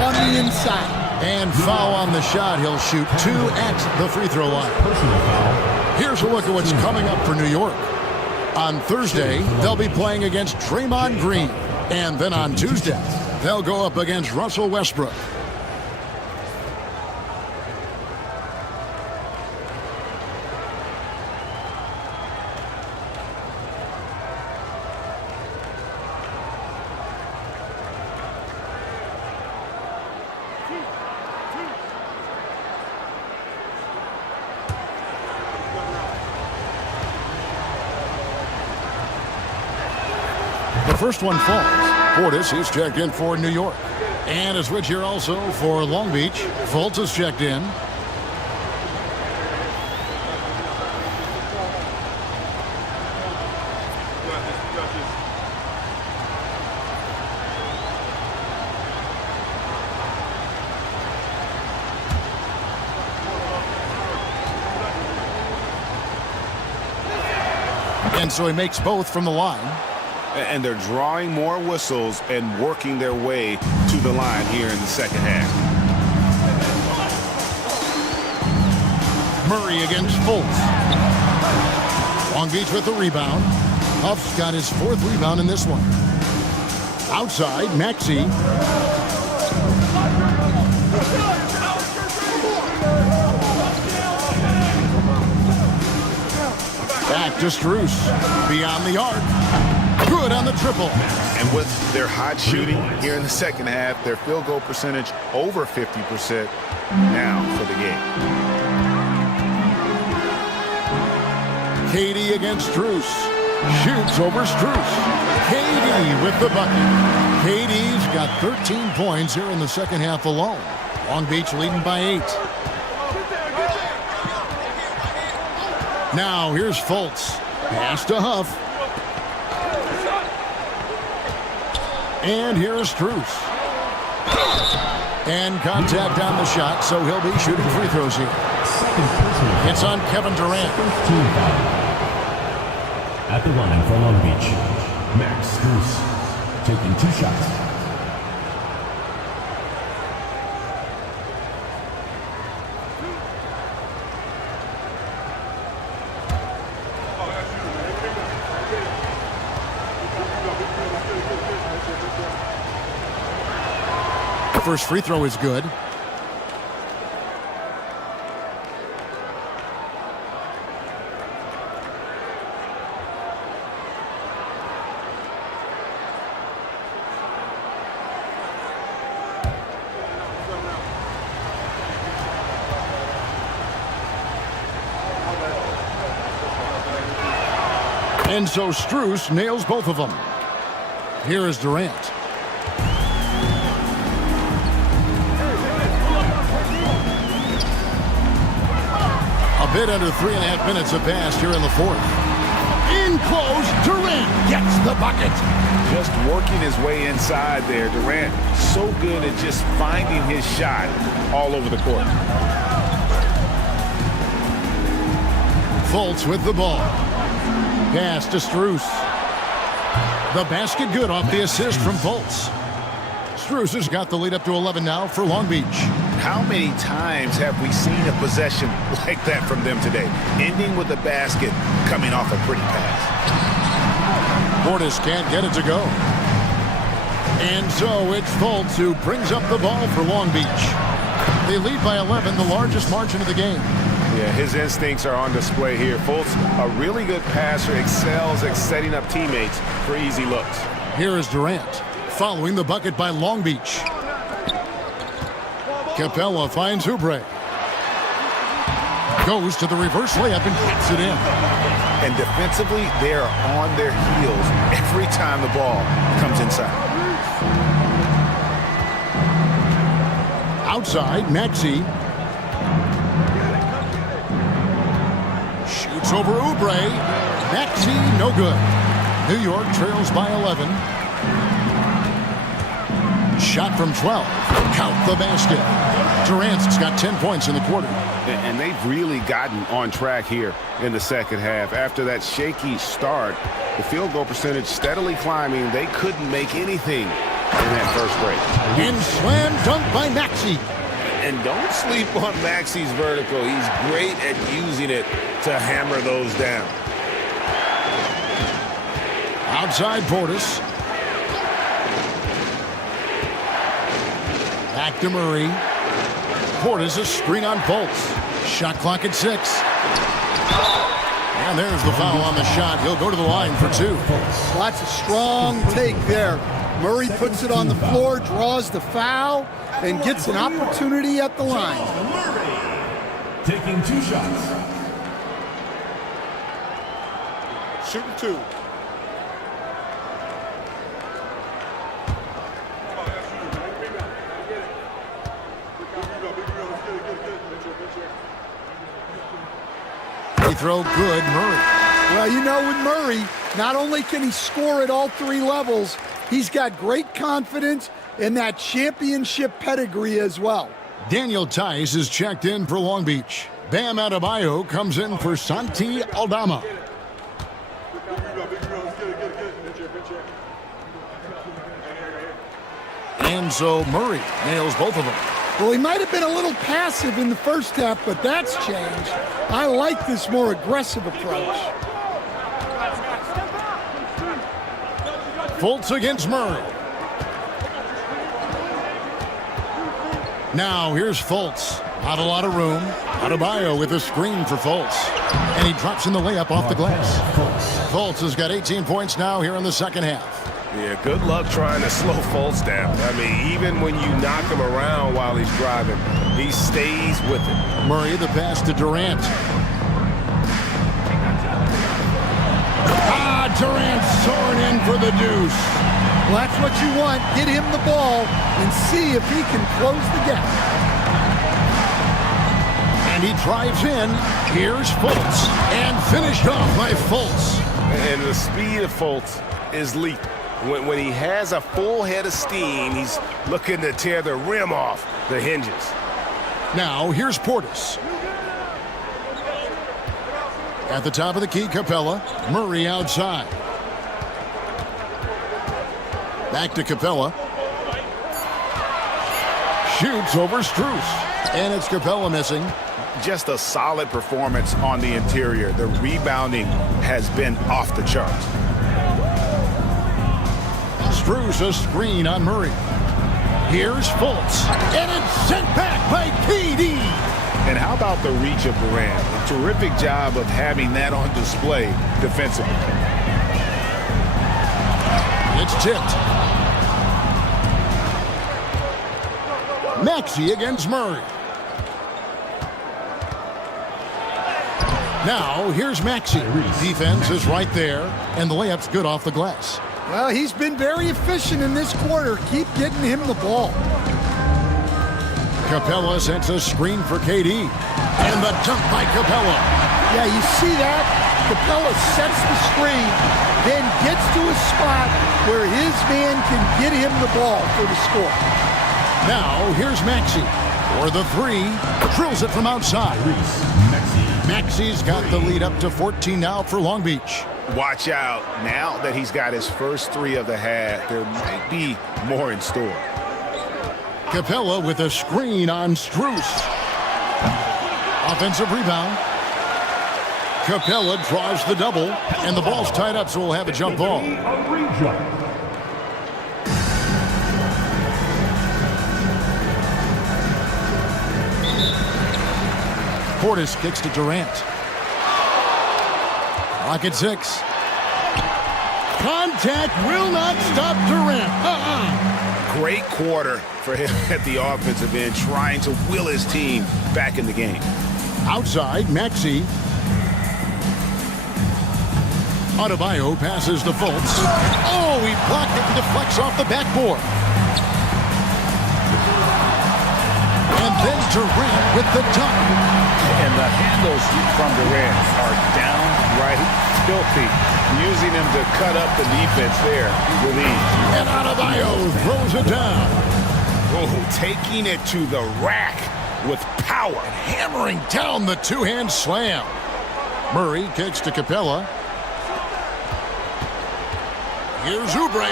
on the inside. And foul on the shot. He'll shoot 2 at the free throw line. Here's a look at what's coming up for New York. On Thursday, they'll be playing against Draymond Green. And then on Tuesday, they'll go up against Russell Westbrook. The first one falls. Portis is checked in for New York. And a switch here also for Long Beach. Fultz is checked in. And so he makes both from the line. And they're drawing more whistles and working their way to the line here in the second half. Murray against Fultz. Long Beach with the rebound. Huff's got his 4th rebound in this one. Outside, Maxey. Back to Strus. Beyond the arc. Good on the triple. And with their hot shooting here in the second half, their field goal percentage over 50% now for the game. KD against Strus. Shoots over Strus. KD with the bucket. KD's got 13 points here in the second half alone. Long Beach leading by 8. Now here's Fultz. Pass to Huff. And here is Strus. And contact on the shot, so he'll be shooting free throws here. It's on Kevin Durant. At the line for Long Beach, Max Strus taking 2 shots. First free throw is good. And so Strus nails both of them. Here is Durant. A bit under 3.5 minutes have passed here in the fourth. In close, Durant gets the bucket. Just working his way inside there. Durant so good at just finding his shot all over the court. Fultz with the ball. Pass to Strus. The basket good off the assist from Fultz. Strus has got the lead up to 11 now for Long Beach. How many times have we seen a possession like that from them today? Ending with a basket coming off a pretty pass. Portis can't get it to go. And so it's Fultz who brings up the ball for Long Beach. They lead by 11, the largest margin of the game. Yeah, his instincts are on display here. Fultz, a really good passer, excels at setting up teammates for easy looks. Here is Durant, following the bucket by Long Beach. Capella finds Oubre. Goes to the reverse layup and hits it in. And defensively, they are on their heels every time the ball comes inside. Outside, Maxey. Shoots over Oubre. Maxey, no good. New York trails by 11. Shot from 12. Count the basket. Durant's got 10 points in the quarter. And they've really gotten on track here in the second half. After that shaky start, the field goal percentage steadily climbing. They couldn't make anything in that first break. And slam dunk by Maxey. And don't sleep on Maxey's vertical. He's great at using it to hammer those down. Outside Portis. Back to Murray. Portis a screen on Fultz. Shot clock at 6. And there's the foul on the shot. He'll go to the line for 2. Well, that's a strong take there. Murray puts it on the floor, draws the foul, and gets an opportunity at the line. Murray taking 2 shots. Shooting 2. Free throw good, Murray. Well, you know, with Murray, not only can he score at all 3 levels, he's got great confidence and that championship pedigree as well. Daniel Tice is checked in for Long Beach. Bam Adebayo comes in for Santi Aldama. And so Murray nails both of them. Well, he might have been a little passive in the first half, but that's changed. I like this more aggressive approach. Fultz against Murray. Now here's Fultz. Not a lot of room. Adebayo with a screen for Fultz. And he drops in the layup off the glass. Fultz has got 18 points now here in the second half. Yeah, good luck trying to slow Fultz down. I mean, even when you knock him around while he's driving, he stays with it. Murray, the pass to Durant. Durant soaring in for the deuce. Well, that's what you want. Get him the ball and see if he can close the gap. And he drives in. Here's Fultz. And finished off by Fultz. And the speed of Fultz is lethal. When he has a full head of steam, he's looking to tear the rim off the hinges. Now, here's Portis. At the top of the key, Capella. Murray outside. Back to Capella. Shoots over Strus. And it's Capella missing. Just a solid performance on the interior. The rebounding has been off the charts. Strus a screen on Murray. Here's Fultz. And it's sent back by KD. And how about the reach of Durant? A terrific job of having that on display defensively. It's tipped. Maxey against Murray. Now, here's Maxey. Defense is right there, and the layup's good off the glass. Well, he's been very efficient in this quarter. Keep getting him the ball. Capella sets a screen for KD. And the dunk by Capella. Yeah, you see that? Capella sets the screen, then gets to a spot where his man can get him the ball for the score. Now, here's Maxey. For the three, drills it from outside. Maxey's got the lead up to 14 now for Long Beach. Watch out. Now that he's got his first three of the half, there might be more in store. Capella with a screen on Strus. Offensive rebound. Capella draws the double, and the ball's tied up, so we'll have a jump ball. Portis kicks to Durant. Clock at 6. Contact will not stop Durant. Great quarter for him at the offensive end, trying to will his team back in the game. Outside, Maxey. Adebayo passes to Fultz. Oh, he blocked it and deflects off the backboard. And then Durant with the dunk. And the handles from Durant are downright filthy, using him to cut up the defense there with ease. And Adebayo throws it down. Oh, taking it to the rack with power. And hammering down the two-hand slam. Murray kicks to Capella. Here's Oubre.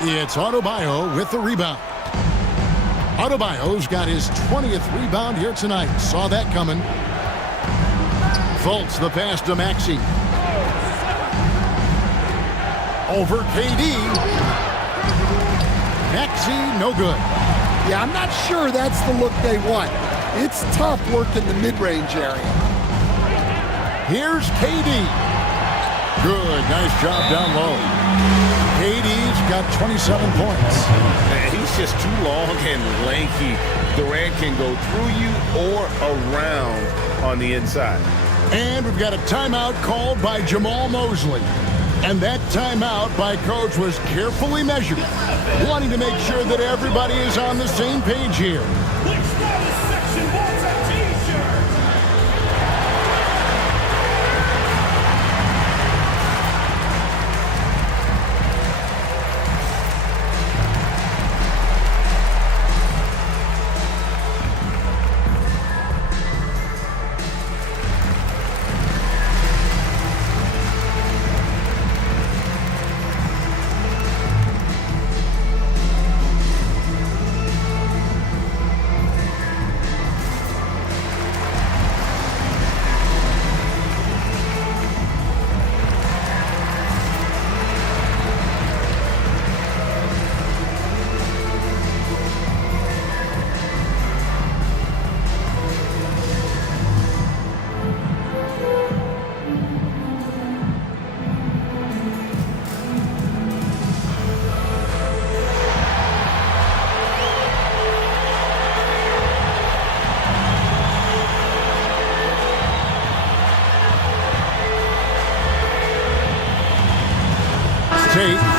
It's Adebayo with the rebound. Adebayo's got his 20th rebound here tonight. Saw that coming. Fultz the pass to Maxey. Over KD. Maxey, no good. Yeah, I'm not sure that's the look they want. It's tough work in the mid-range area. Here's KD. Good, nice job down low. KD's got 27 points. Man, he's just too long and lanky. Durant can go through you or around on the inside. And we've got a timeout called by Jamal Mosley. And that timeout by coach was carefully measured, wanting to make sure that everybody is on the same page here. Which status section wants a t-shirt?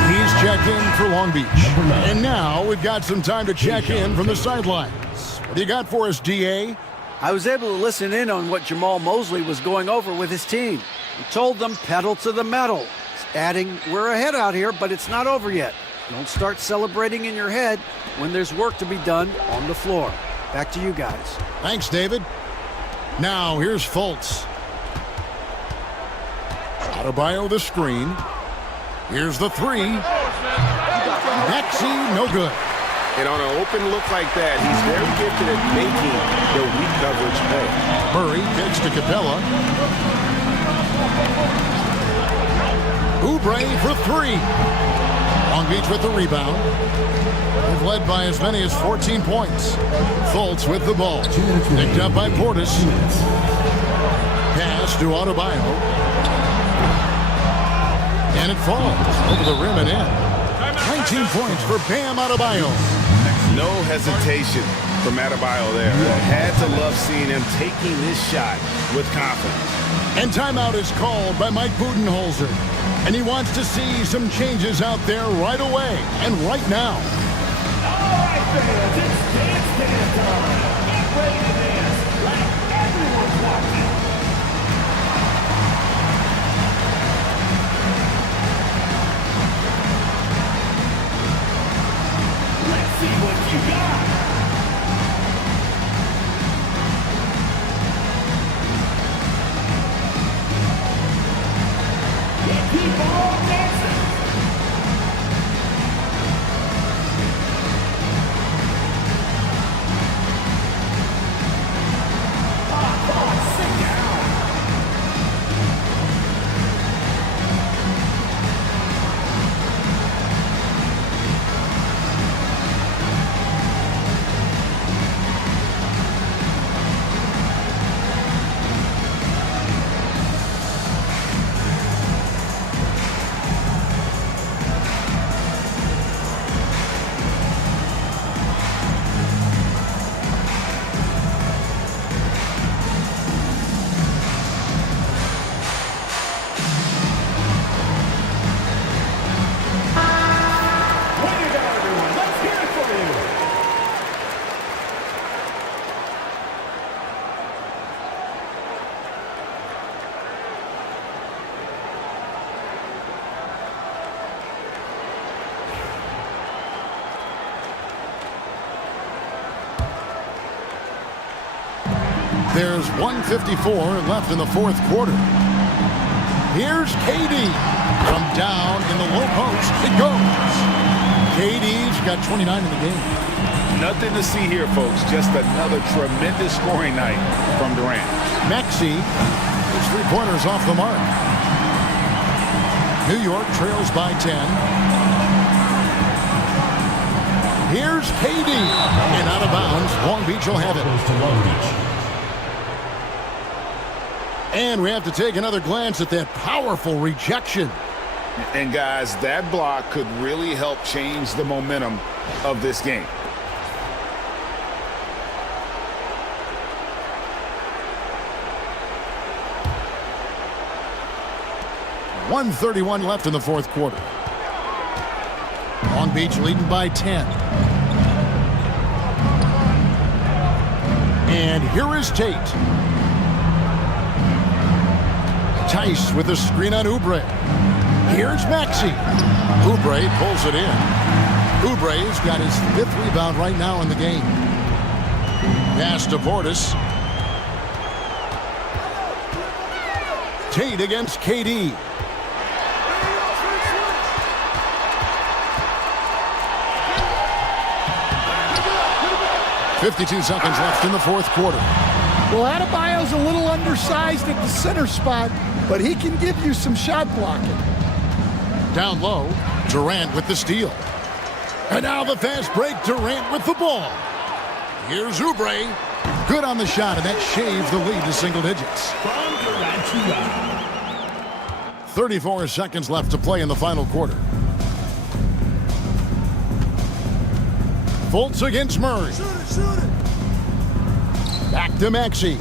He's checked in for Long Beach. And now we've got some time to check in from the sidelines. What do you got for us, DA? I was able to listen in on what Jamal Mosley was going over with his team. He told them pedal to the metal. It's adding, we're ahead out here, but it's not over yet. Don't start celebrating in your head when there's work to be done on the floor. Back to you guys. Thanks, David. Now, here's Fultz. Adebayo the screen. Here's the three. Maxey, no good. And on an open look like that, he's very gifted at making the weak coverage pay. Murray takes to Capella. Oubre for three. Long Beach with the rebound. They've led by as many as 14 points. Fultz with the ball. Picked up by Portis. Pass to Adebayo. And it falls over the rim and in. 19 points for Bam Adebayo. No hesitation from Adebayo there. Had to love seeing him taking this shot with confidence. And timeout is called by Mike Budenholzer. And he wants to see some changes out there right away and right now. All right, fans, it's dance time. Get ready to dance like everyone's watching. Let's see what you got. Keep on dancing. Sit down. There's 1:54 left in the fourth quarter. Here's KD. From down in the low post, it goes. KD's got 29 in the game. Nothing to see here, folks. Just another tremendous scoring night from Durant. Maxey, his three-pointers off the mark. New York trails by 10. Here's KD. And out of bounds. Long Beach will have it. And we have to take another glance at that powerful rejection. And guys, that block could really help change the momentum of this game. .131 left in the fourth quarter. Long Beach leading by 10. And here is Tate. Tice with a screen on Oubre. Here's Maxey. Oubre pulls it in. Oubre's got his 5th rebound right now in the game. Pass to Portis. Tate against KD. .52 seconds left in the fourth quarter. Well, Adebayo's a little undersized at the center spot, but he can give you some shot blocking. Down low, Durant with the steal. And now the fast break, Durant with the ball. Here's Oubre. Good on the shot, and that shaves the lead to single digits. 34 seconds left to play in the final quarter. Fultz against Murray. Shoot it. Back to Maxey.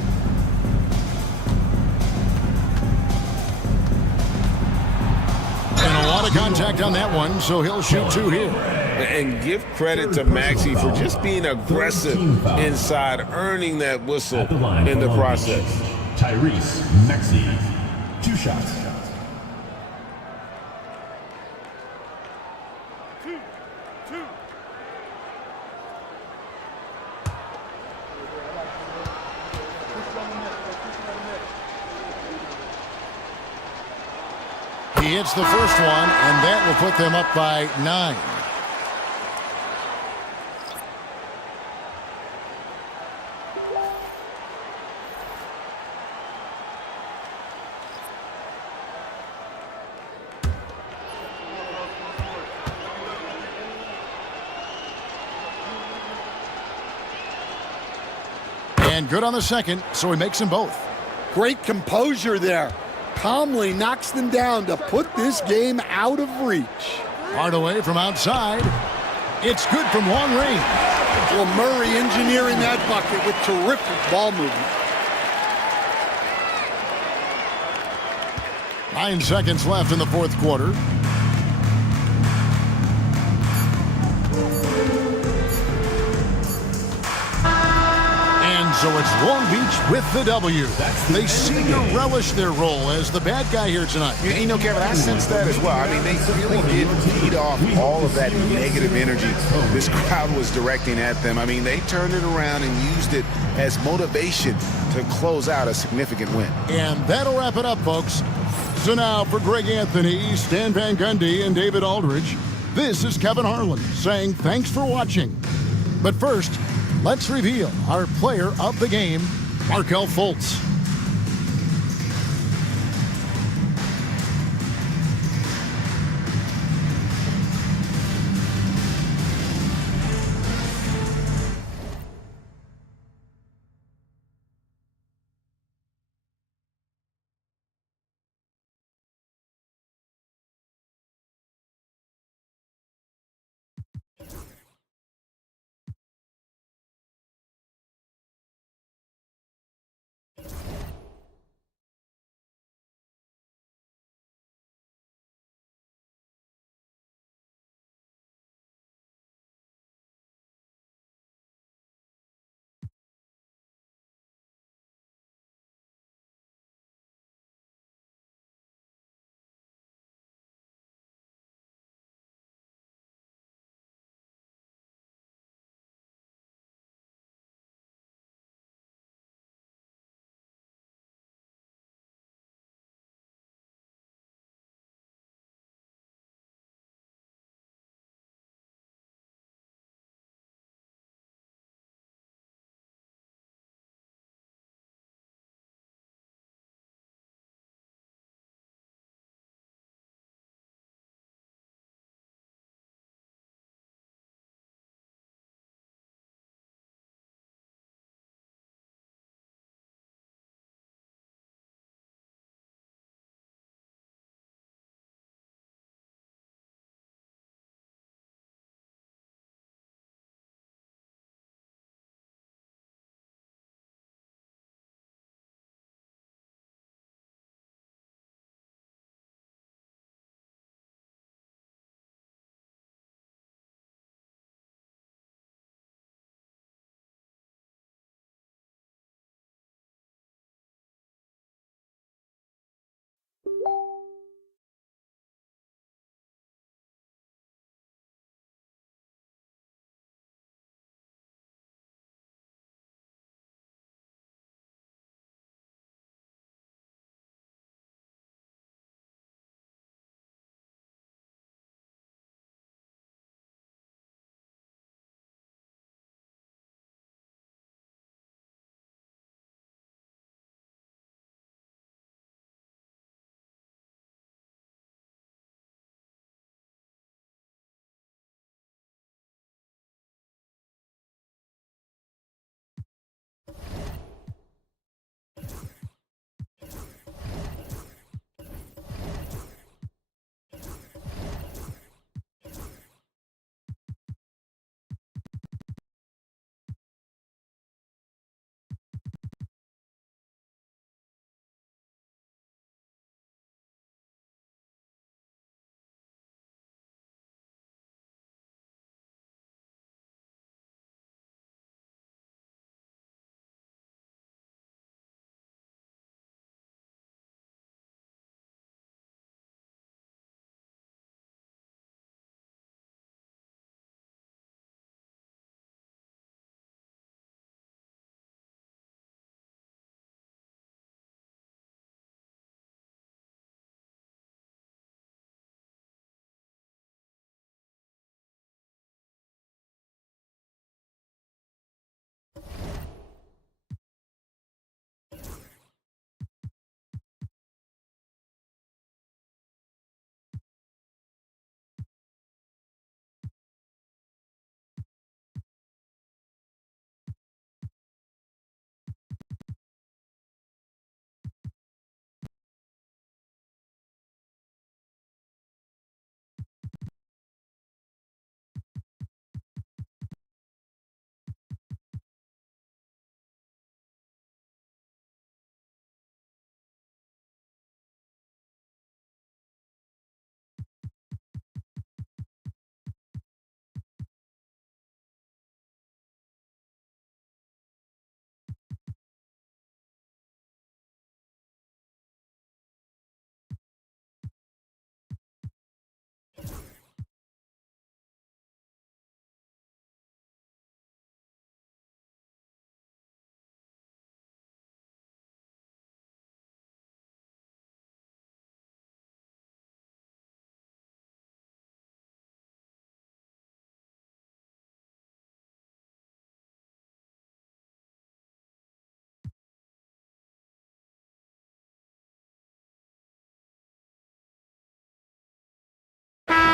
And a lot of contact on that one, so he'll shoot 2 here. And give credit to Maxey for just being aggressive inside, earning that whistle in the process. Tyrese Maxey, 2 shots. He hits the first one, and that will put them up by 9. And good on the second, so he makes them both. Great composure there. Calmly knocks them down to put this game out of reach. Hardaway from outside. It's good from long range. Well, Murray engineering that bucket with terrific ball movement. 9 seconds left in the fourth quarter. And so it's Long Beach with the W. They seem to relish their role as the bad guy here tonight. You know, Kevin, I sense that as well. I mean, they really did feed off all of that negative energy this crowd was directing at them. I mean, they turned it around and used it as motivation to close out a significant win. And that'll wrap it up, folks. So now for Greg Anthony, Stan Van Gundy, and David Aldridge, this is Kevin Harlan saying thanks for watching. But first, let's reveal our player of the game, Markelle Fultz.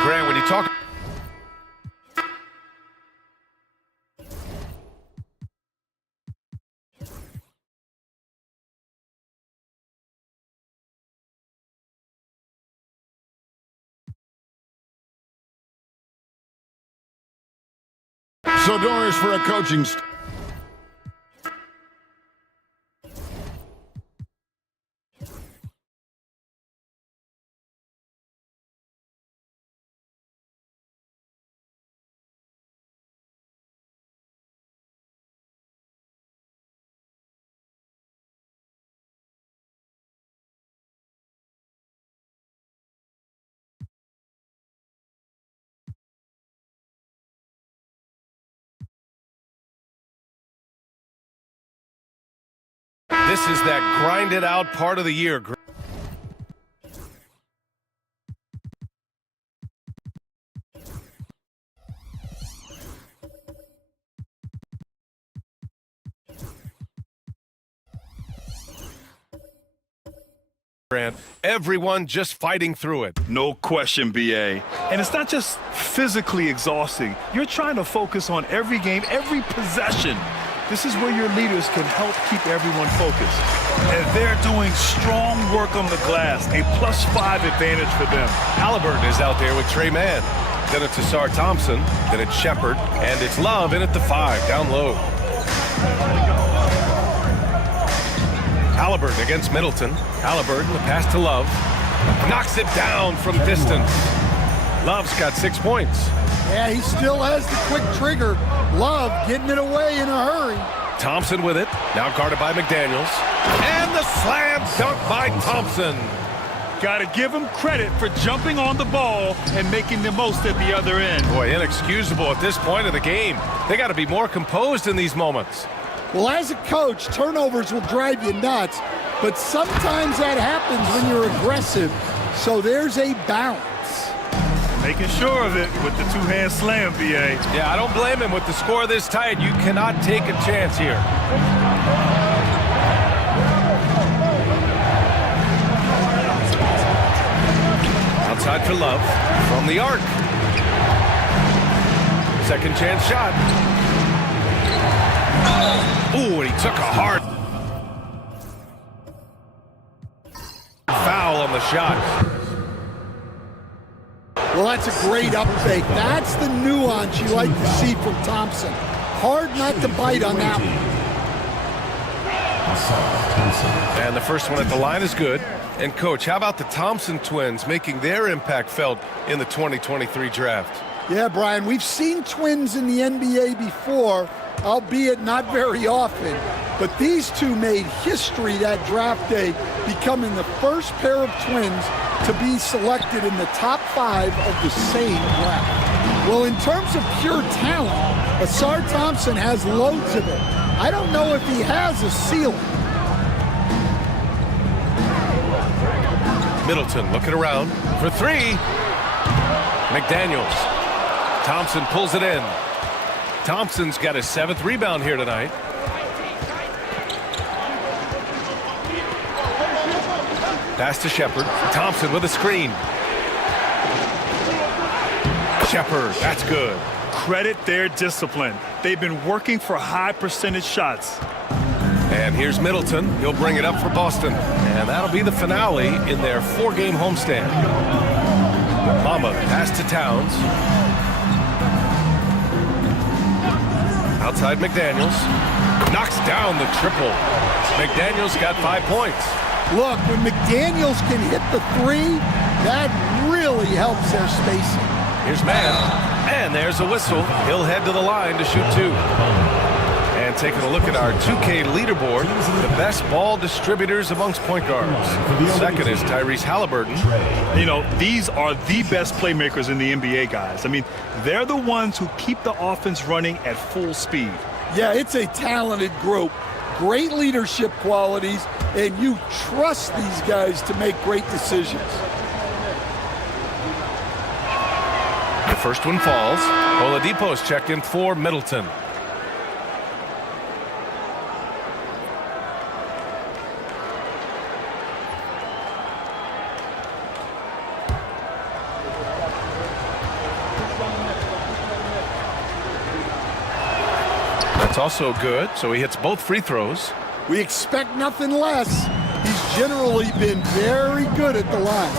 Grant, when you talk... So Doris, for a coaching This is that grinded out part of the year. Everyone just fighting through it. No question, BA. And it's not just physically exhausting. You're trying to focus on every game, every possession. This is where your leaders can help keep everyone focused. And they're doing strong work on the glass, a +5 advantage for them. Halliburton is out there with Trey Mann. Then it's Asar Thompson, then it's Shepard, and it's Love in at the 5, down low. Halliburton against Middleton. Halliburton, the pass to Love. Knocks it down from distance. Love's got 6 points. Yeah, he still has the quick trigger. Love getting it away in a hurry. Thompson with it, now guarded by McDaniels. And the slam dunk by Thompson. Got to give him credit for jumping on the ball and making the most at the other end. Boy, inexcusable at this point of the game. They got to be more composed in these moments. Well, as a coach, turnovers will drive you nuts, but sometimes that happens when you're aggressive. So there's a balance. Making sure of it with the two-hand slam, BA. Yeah, I don't blame him with the score this tight. You cannot take a chance here. Outside for Love from the arc. Second chance shot. Ooh, and he took a hard foul on the shot. Well, that's a great up fake. That's the nuance you like to see from Thompson. Hard not to bite on that one. And the first one at the line is good. And, Coach, how about the Thompson twins making their impact felt in the 2023 draft? Yeah, Brian, we've seen twins in the NBA before, albeit not very often. But these two made history that draft day, becoming the first pair of twins to be selected in the top 5 of the same draft. Well, in terms of pure talent, Asar Thompson has loads of it. I don't know if he has a ceiling. Middleton looking around for 3. McDaniels. Thompson pulls it in. Thompson's got his 7th rebound here tonight. Pass to Shepard. Thompson with a screen. Shepard, that's good. Credit their discipline. They've been working for high percentage shots. And here's Middleton. He'll bring it up for Boston. And that'll be the finale in their 4-game homestand. Mama pass to Towns. Outside McDaniels. Knocks down the triple. McDaniels got 5 points. Look, when McDaniels can hit the 3, that really helps their spacing. Here's Mann, and there's a whistle. He'll head to the line to shoot 2. And taking a look at our 2K leaderboard, the best ball distributors amongst point guards. Second is Tyrese Halliburton. You know, these are the best playmakers in the NBA, guys. I mean, they're the ones who keep the offense running at full speed. Yeah, it's a talented group. Great leadership qualities, and you trust these guys to make great decisions. The first one falls. Oladipo's checked in for Middleton. It's also good, so he hits both free throws. We expect nothing less. He's generally been very good at the line.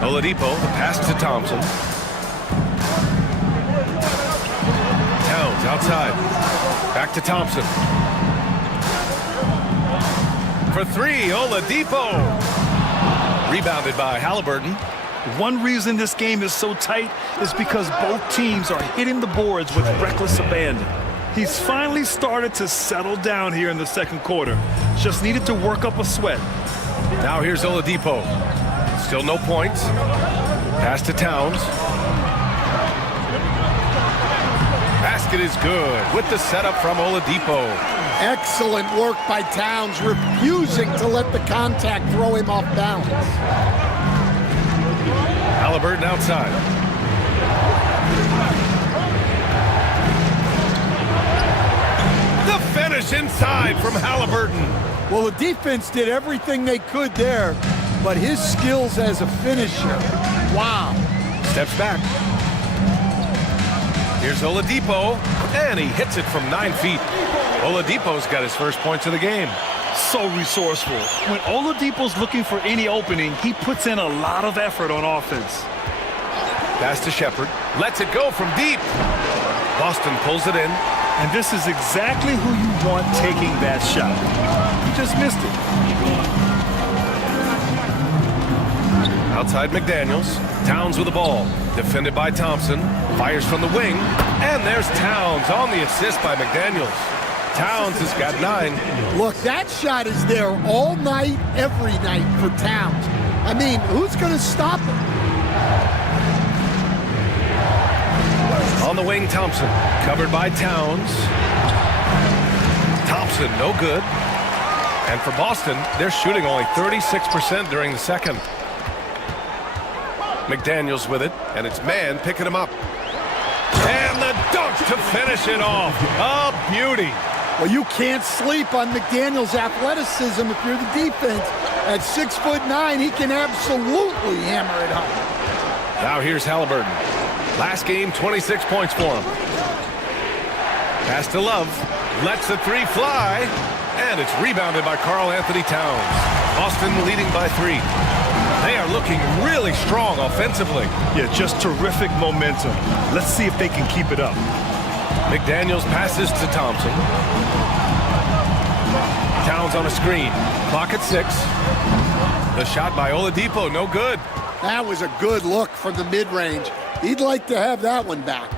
Oladipo, the pass to Thompson. Towns outside. Back to Thompson. For three, Oladipo. Rebounded by Halliburton. One reason this game is so tight is because both teams are hitting the boards with reckless abandon. He's finally started to settle down here in the second quarter. Just needed to work up a sweat. Now here's Oladipo. Still no points. Pass to Towns. Basket is good with the setup from Oladipo. Excellent work by Towns, refusing to let the contact throw him off balance. Halliburton outside. The finish inside from Halliburton. Well, the defense did everything they could there, but his skills as a finisher, wow. Steps back. Here's Oladipo, and he hits it from 9 feet. Oladipo's got his first points of the game. So resourceful. When Oladipo's looking for any opening, he puts in a lot of effort on offense. Pass to Shepherd. Lets it go from deep. Boston pulls it in. And this is exactly who you want taking that shot. He just missed it. Outside McDaniels. Towns with the ball. Defended by Thompson. Fires from the wing. And there's Towns on the assist by McDaniels. Towns has got 9. Look, that shot is there all night, every night for Towns. I mean, who's going to stop him? On the wing, Thompson. Covered by Towns. Thompson, no good. And for Boston, they're shooting only 36% during the second. McDaniels with it, and it's man picking him up. And the dunk to finish it off. A beauty. Well, you can't sleep on McDaniels' athleticism if you're the defense. At 6'9", he can absolutely hammer it home. Now here's Halliburton. Last game, 26 points for him. Pass to Love. Lets the three fly. And it's rebounded by Karl Anthony Towns. Boston leading by 3. They are looking really strong offensively. Yeah, just terrific momentum. Let's see if they can keep it up. McDaniels passes to Thompson. Towns on a screen. Clock at 6. The shot by Oladipo, no good. That was a good look from the mid-range. He'd like to have that one back.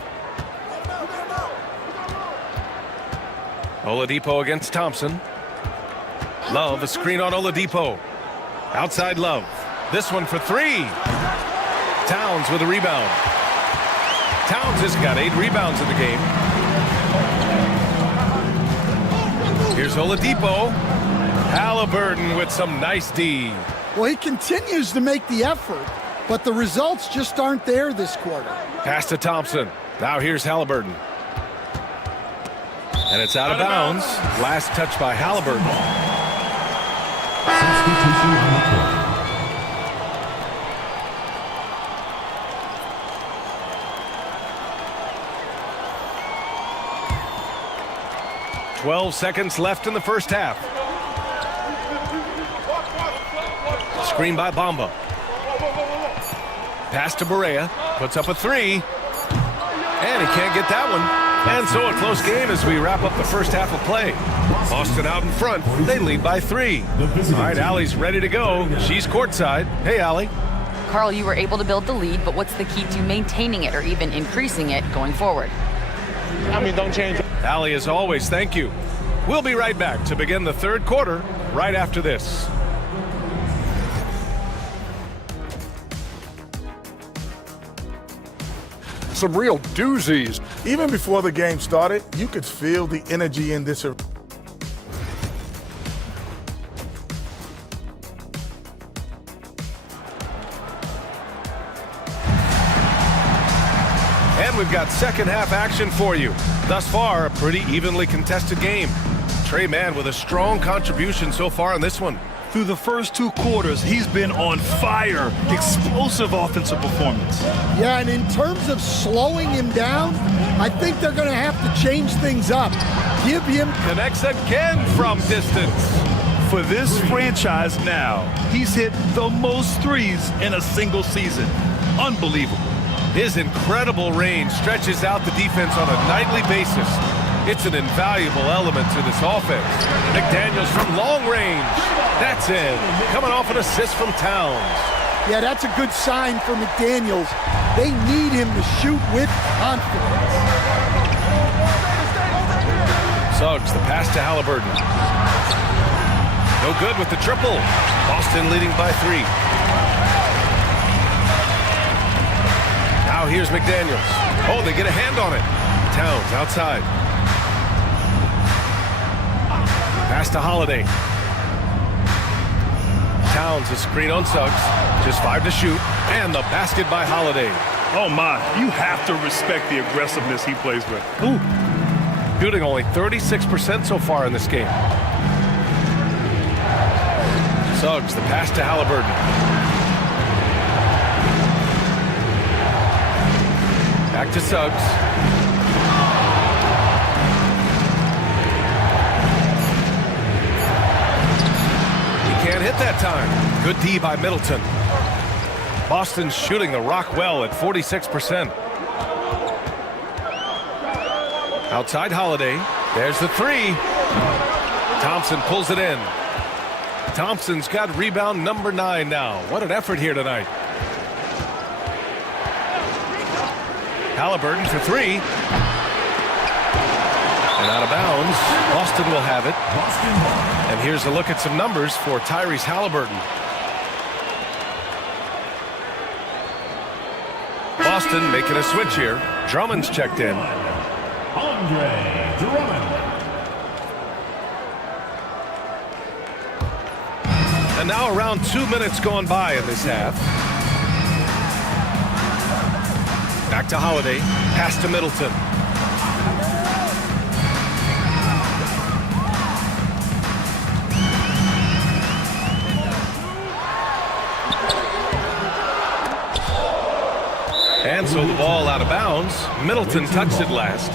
Oladipo against Thompson. Love, a screen on Oladipo. Outside Love. This one for 3. Towns with a rebound. Towns has got 8 rebounds in the game. Here's Oladipo. Halliburton with some nice D. Well, he continues to make the effort, but the results just aren't there this quarter. Pass to Thompson. Now here's Halliburton. And it's out of bounds. Last touch by Halliburton. Substitution on the court. 12 seconds left in the first half. Screen by Bamba. Pass to Barea. Puts up a 3. And he can't get that one. And so a close game as we wrap up the first half of play. Boston out in front. They lead by 3. All right, Allie's ready to go. She's courtside. Hey, Allie. Karl, you were able to build the lead, but what's the key to maintaining it or even increasing it going forward? Don't change. Allie, as always, thank you. We'll be right back to begin the third quarter right after this. Some real doozies. Even before the game started, you could feel the energy in this. And we've got second half action for you. Thus far, a pretty evenly contested game. Trey Mann with a strong contribution so far in this one. Through the first 2 quarters, he's been on fire. Explosive offensive performance. Yeah, and in terms of slowing him down, I think they're going to have to change things up. Give him... Connects again from distance. For this franchise now, he's hit the most threes in a single season. Unbelievable. His incredible range stretches out the defense on a nightly basis. It's an invaluable element to this offense. McDaniels from long range. That's in. Coming off an assist from Towns. Yeah, that's a good sign for McDaniels. They need him to shoot with confidence. Suggs, the pass to Halliburton. No good with the triple. Boston leading by 3. Now here's McDaniels. Oh, they get a hand on it. Towns outside. Pass to Holiday. Towns, a screen on Suggs. Just 5 to shoot. And the basket by Holiday. Oh, my. You have to respect the aggressiveness he plays with. Ooh. Shooting only 36% so far in this game. Suggs, the pass to Halliburton. Back to Suggs. He can't hit that time. Good D by Middleton. Boston's shooting the rock well at 46%. Outside Holiday. There's the 3. Thompson pulls it in. Thompson's got rebound number 9 now. What an effort here tonight. Halliburton for 3. And out of bounds. Boston will have it. And here's a look at some numbers for Tyrese Halliburton. Boston making a switch here. Drummond's checked in. Andre Drummond. And now around 2 minutes gone by in this half. Back to Holiday. Pass to Middleton. And so the ball out of bounds. Middleton touched it last.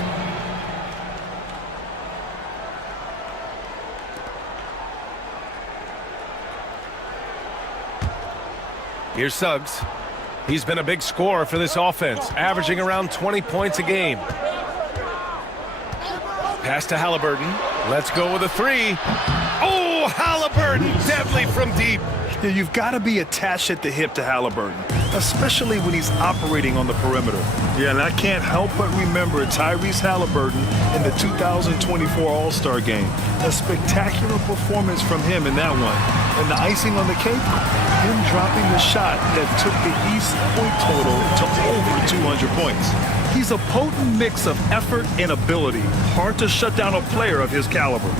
Here's Suggs. He's been a big scorer for this offense, averaging around 20 points a game. Pass to Halliburton. Let's go with a 3. Oh, Halliburton, deadly from deep. Yeah, you've got to be attached at the hip to Halliburton, especially when he's operating on the perimeter. Yeah, and I can't help but remember Tyrese Halliburton in the 2024 All-Star Game. A spectacular performance from him in that one. And the icing on the cake, him dropping the shot that took the East point total to over 200 points. He's a potent mix of effort and ability. Hard to shut down a player of his caliber.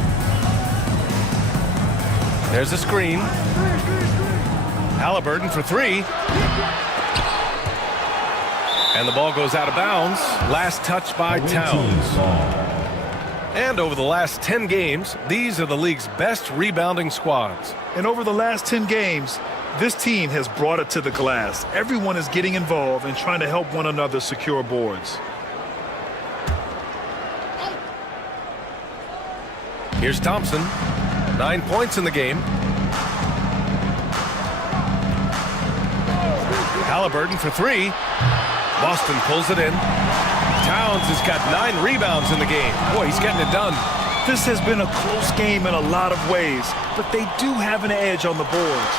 There's a screen. Halliburton for 3. And the ball goes out of bounds. Last touch by Towns. And over the last 10 games, these are the league's best rebounding squads. And over the last 10 games, this team has brought it to the glass. Everyone is getting involved and trying to help one another secure boards. Here's Thompson. 9 points in the game. Halliburton for 3. Boston pulls it in. Towns has got 9 rebounds in the game. Boy, he's getting it done. This has been a close game in a lot of ways, but they do have an edge on the boards.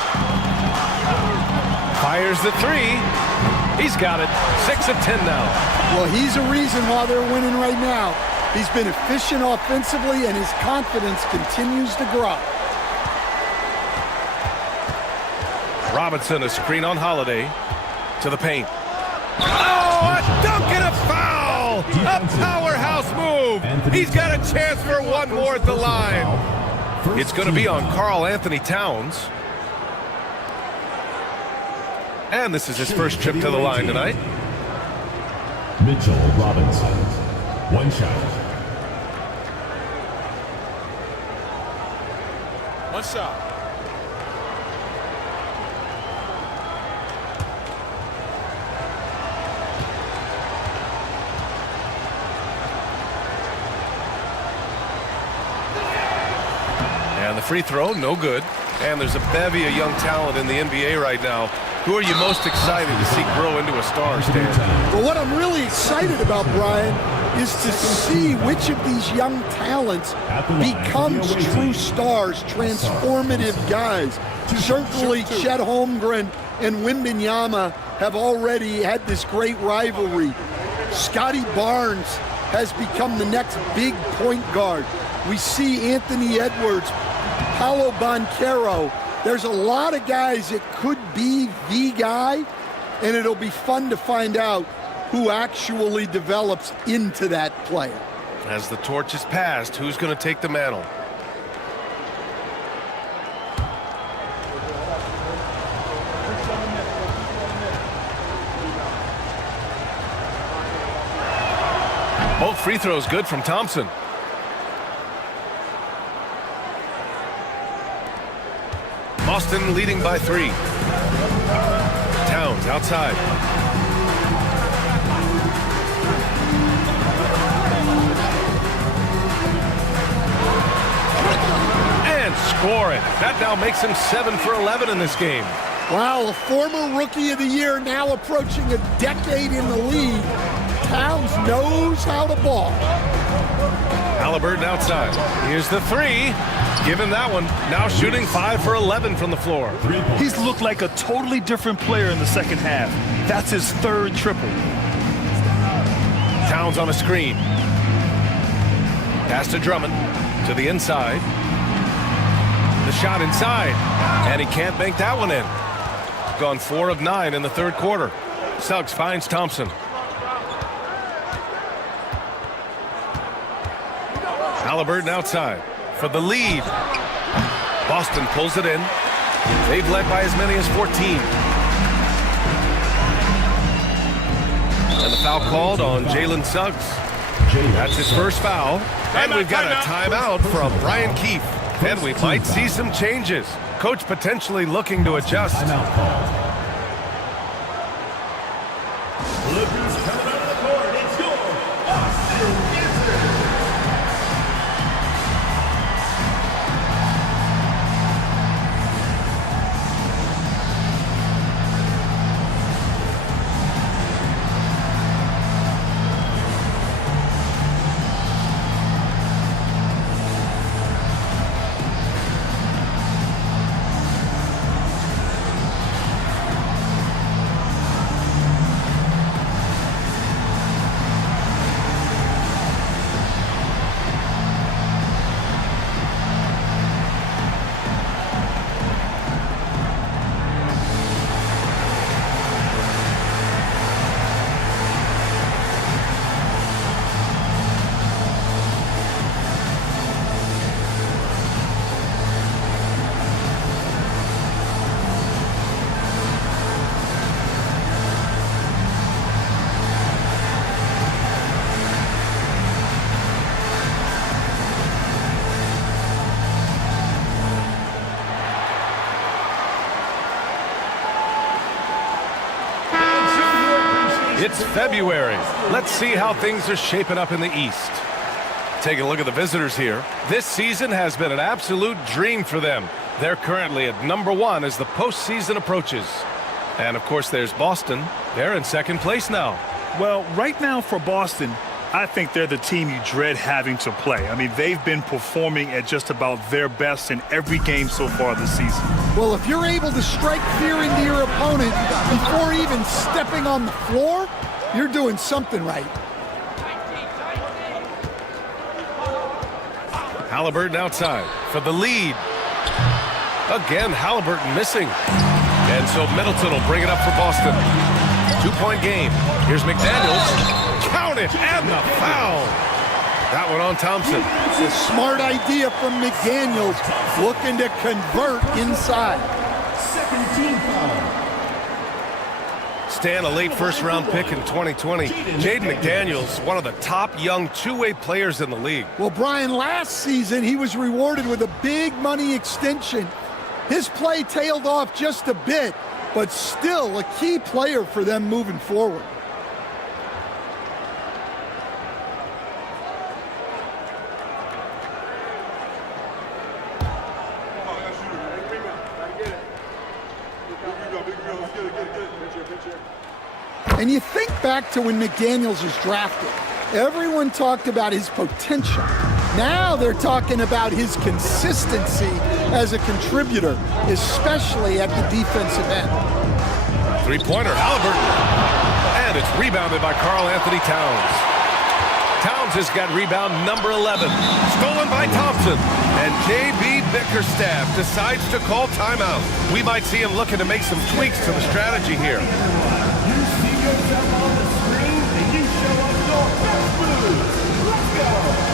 Fires the 3. He's got it. 6 of 10 now. Well, he's a reason why they're winning right now. He's been efficient offensively, and his confidence continues to grow. Robinson, a screen on Holiday. To the paint. Oh, a dunk and a foul! A powerhouse move! He's got a chance for one more at the line. It's going to be on Karl Anthony Towns. And this is his first trip to the line tonight. Mitchell Robinson. 1 shot. 1 shot. And the free throw, no good. And there's a bevy of young talent in the NBA right now. Who are you most excited to see grow into a star, Stan? Well, what I'm really excited about, Brian, is to see which of these young talents becomes true stars, transformative guys. Certainly, Chet Holmgren and Wembanyama have already had this great rivalry. Scotty Barnes has become the next big point guard. We see Anthony Edwards, Paolo Banchero. There's a lot of guys that could be the guy, and it'll be fun to find out who actually develops into that player. As the torch is passed, who's going to take the mantle? Both free throws good from Thompson. Boston leading by 3. Towns outside. And score it. That now makes him 7 for 11 in this game. Wow, a former Rookie of the Year now approaching a decade in the league. Towns knows how to ball. Halliburton outside. Here's the 3. Give him that one. Now shooting 5 for 11 from the floor. He's looked like a totally different player in the second half. That's his 3rd triple. Towns on a screen. Pass to Drummond. To the inside. The shot inside. And he can't bank that one in. Gone 4 of 9 in the 3rd quarter. Suggs finds Thompson. Halliburton outside for the lead. Boston pulls it in. They've led by as many as 14. And the foul called on Jalen Suggs. That's his first foul. And we've got a timeout from Brian Keefe. And we might see some changes. Coach potentially looking to adjust. Clippers coming out of the court. It's your Boston Wizards. It's February. Let's see how things are shaping up in the East. Taking a look at the visitors here. This season has been an absolute dream for them. They're currently at #1 as the postseason approaches. And of course there's Boston. They're in 2nd place now. Well, right now for Boston, I think they're the team you dread having to play. I mean, they've been performing at just about their best in every game so far this season. Well, if you're able to strike fear into your opponent before even stepping on the floor, you're doing something right. Halliburton outside for the lead. Again, Halliburton missing. And so Middleton will bring it up for Boston. 2-point game. Here's McDaniels. Count it, and the foul. That one on Thompson. It's a smart idea from McDaniels, looking to convert inside. 17 foul. Stan, a late first-round pick in 2020. Jaden McDaniels, one of the top young two-way players in the league. Well, Brian, last season he was rewarded with a big money extension. His play tailed off just a bit, but still a key player for them moving forward. And you think back to when McDaniels was drafted. Everyone talked about his potential. Now they're talking about his consistency as a contributor, especially at the defensive end. Three-pointer, Halliburton. And it's rebounded by Karl-Anthony Towns. Towns has got rebound number 11. Stolen by Thompson. And J.B. Bickerstaff decides to call timeout. We might see him looking to make some tweaks to the strategy here. You see yourself on the screen, and you show up your best moves. Let's go.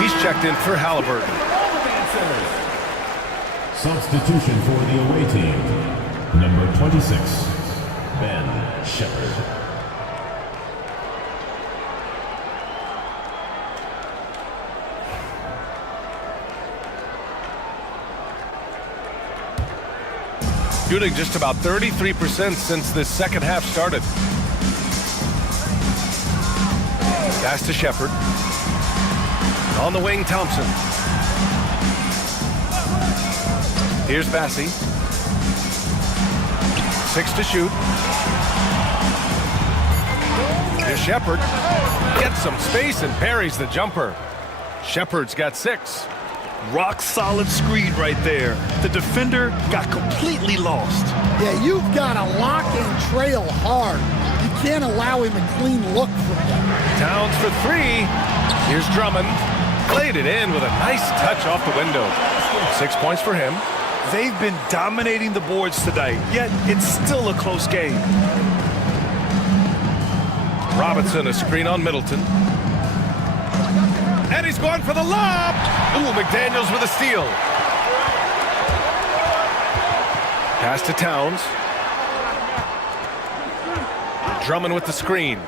He's checked in for Halliburton. Substitution for the away team. Number 26, Ben Shepherd. Shooting just about 33% since this second half started. Pass to Shepherd. On the wing, Thompson. Here's Bassey. 6 to shoot. Here's Shepherd. Gets some space and parries the jumper. Shepherd's got 6. Rock solid screen right there. The defender got completely lost. Yeah, you've got to lock and trail hard. You can't allow him a clean look from there. Towns for 3. Here's Drummond. Played it in with a nice touch off the window. 6 points for him. They've been dominating the boards tonight, yet it's still a close game. Robinson, a screen on Middleton. And he's going for the lob. Ooh, McDaniels with a steal. Pass to Towns. Drummond with the screen.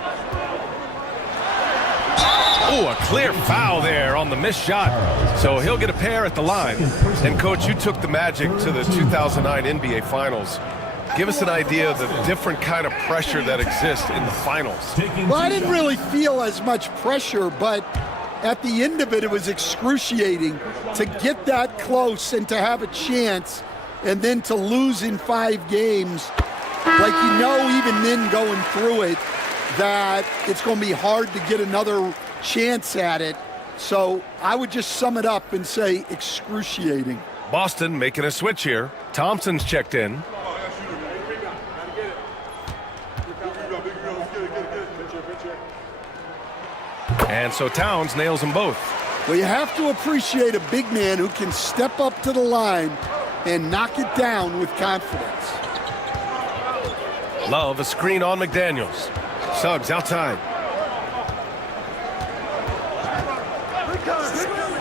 Ooh, a clear foul there on the missed shot. So he'll get a pair at the line. And, Coach, you took the Magic to the 2009 NBA Finals. Give us an idea of the different kind of pressure that exists in the finals. Well, I didn't really feel as much pressure, but at the end of it, it was excruciating to get that close and to have a chance and then to lose in 5 games. Like, you know, even then going through it, that it's going to be hard to get another chance at it. So I would just sum it up and say excruciating. Boston making a switch here. Thompson's checked in. And so Towns nails them both. Well, you have to appreciate a big man who can step up to the line and knock it down with confidence. Love, a screen on McDaniels. Suggs outside.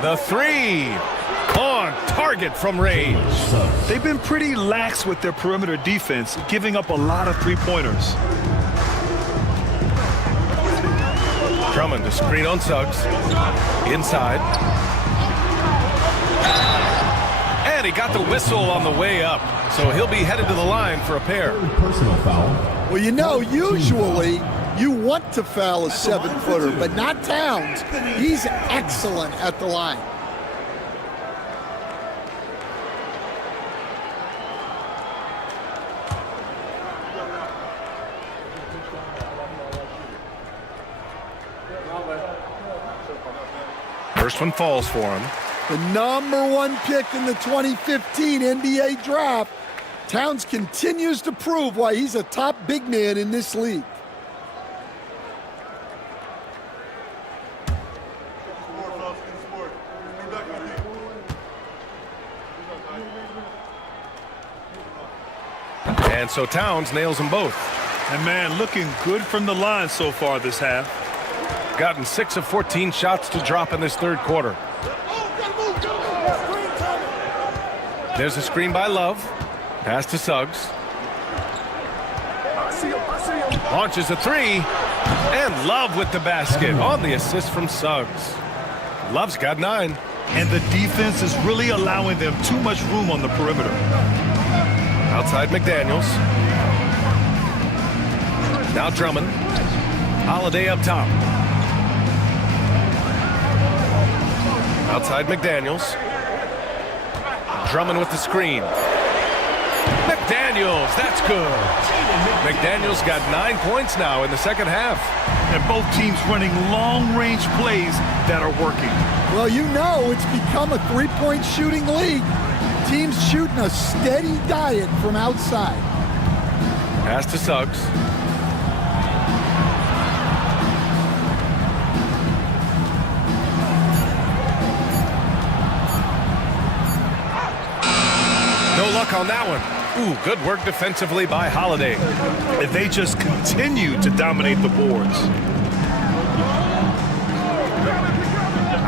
The 3 on target from range. They've been pretty lax with their perimeter defense, giving up a lot of three-pointers. Drummond, a screen on Suggs. Inside. And he got the whistle on the way up. So he'll be headed to the line for a pair. Personal foul. Well, you know, usually you want to foul a 7-footer, but not Towns. He's excellent at the line. First one falls for him. The #1 pick in the 2015 NBA draft Towns continues to prove why he's a top big man in this league. And so Towns nails them both. And man, looking good from the line so far this half. Gotten 6 of 14 shots to drop in this third quarter. There's a screen by Love. Pass to Suggs. Launches a three. And Love with the basket on the assist from Suggs. Love's got 9. And the defense is really allowing them too much room on the perimeter. Outside McDaniels. Now Drummond. Holiday up top. Outside McDaniels. Drummond with the screen. McDaniels, that's good. McDaniels got 9 points now in the second half. And both teams running long-range plays that are working. Well, you know it's become a three-point shooting league. Teams shooting a steady diet from outside. Pass to Suggs. No luck on that one. Ooh, good work defensively by Holiday. And they just continue to dominate the boards.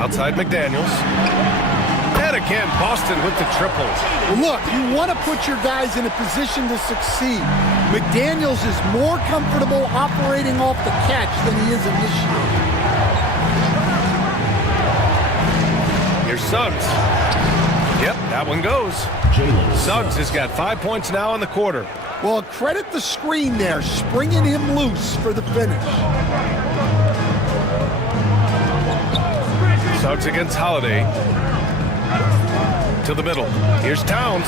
Outside McDaniels. And again, Boston with the triple. Look, you want to put your guys in a position to succeed. McDaniels is more comfortable operating off the catch than he is initiating. Here's Suggs. Yep, that one goes. Suggs has got 5 points now in the quarter. Well, credit the screen there, springing him loose for the finish. Suggs against Holiday. To the middle. Here's Towns.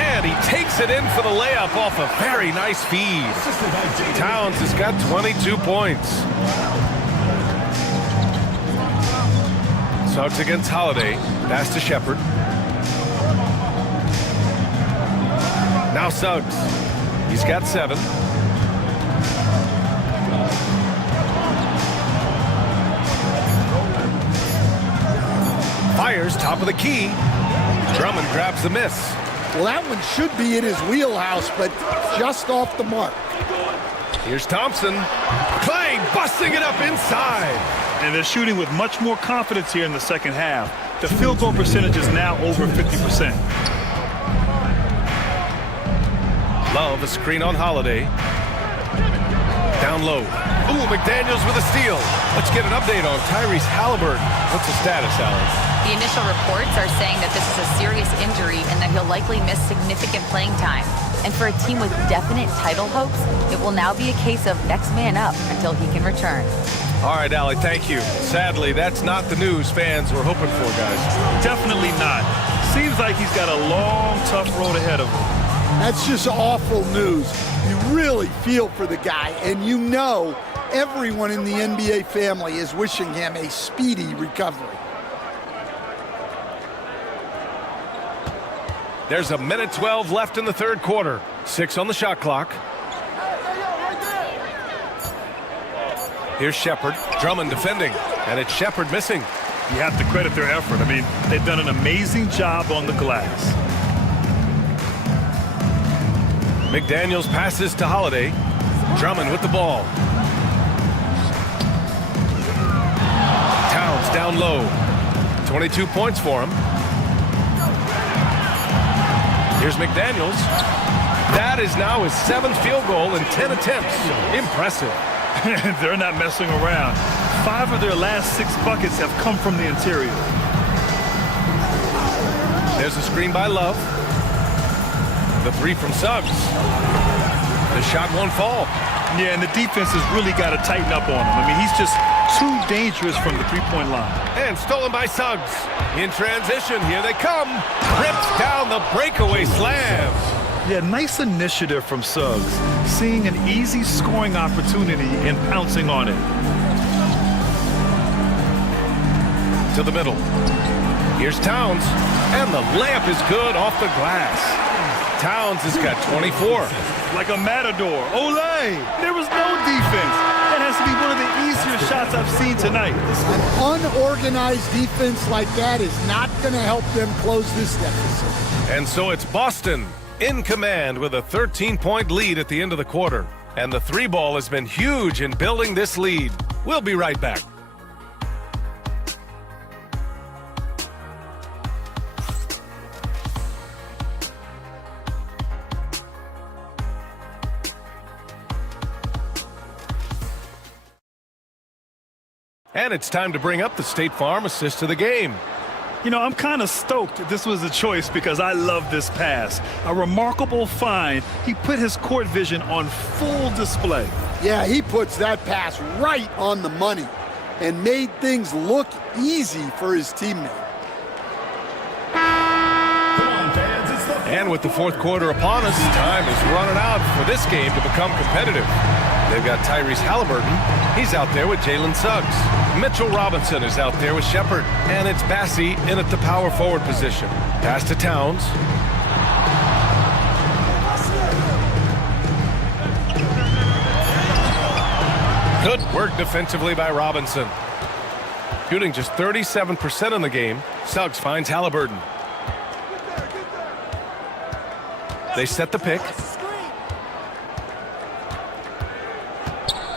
And he takes it in for the layup off a very nice feed. Towns has got 22 points. Suggs against Holiday. Pass to Shepard. Now Suggs. He's got 7. Fires top of the key. Drummond grabs the miss. Well, that one should be in his wheelhouse, but just off the mark. Here's Thompson. Clay busting it up inside. And they're shooting with much more confidence here in the second half. The field goal percentage is now over 50%. Love, a screen on Holiday. Down low. Ooh, McDaniels with a steal. Let's get an update on Tyrese Halliburton. What's the status, Alex? The initial reports are saying that this is a serious injury and that he'll likely miss significant playing time. And for a team with definite title hopes, it will now be a case of next man up until he can return. All right, Allie, thank you. Sadly, that's not the news fans were hoping for, guys. Definitely not. Seems like he's got a long, tough road ahead of him. That's just awful news. You really feel for the guy, and you know everyone in the NBA family is wishing him a speedy recovery. There's 1:12 left in the third quarter. 6 on the shot clock. Here's Shepard. Drummond defending, and it's Shepard missing. You have to credit their effort. I mean, they've done an amazing job on the glass. McDaniels passes to Holiday. Drummond with the ball. Towns down low. 22 points for him. Here's McDaniels. That is now his 7th field goal in 10 attempts. Impressive. They're not messing around. 5 of their last 6 buckets have come from the interior. There's a screen by Love. The 3 from Suggs. The shot won't fall. Yeah, and the defense has really got to tighten up on him. I mean, he's just too dangerous from the three-point line. And stolen by Suggs. In transition, here they come. Rips down the breakaway slam. Yeah, nice initiative from Suggs. Seeing an easy scoring opportunity and pouncing on it. To the middle. Here's Towns. And the layup is good off the glass. Towns has got 24. Like a matador. Olay! There was no defense. That has to be one of the easier shots I've seen tonight. An unorganized defense like that is not going to help them close this deficit. And so it's Boston in command with a 13-point lead at the end of the quarter. And the three ball has been huge in building this lead. We'll be right back. And it's time to bring up the State Farm assist of the game. You know, I'm kind of stoked this was a choice because I love this pass. A remarkable find. He put his court vision on full display. Yeah, he puts that pass right on the money and made things look easy for his teammate. And with the fourth quarter upon us, time is running out for this game to become competitive. They've got Tyrese Halliburton. He's out there with Jalen Suggs. Mitchell Robinson is out there with Shepard. And it's Bassey in at the power forward position. Pass to Towns. Good work defensively by Robinson. Shooting just 37% in the game. Suggs finds Halliburton. They set the pick.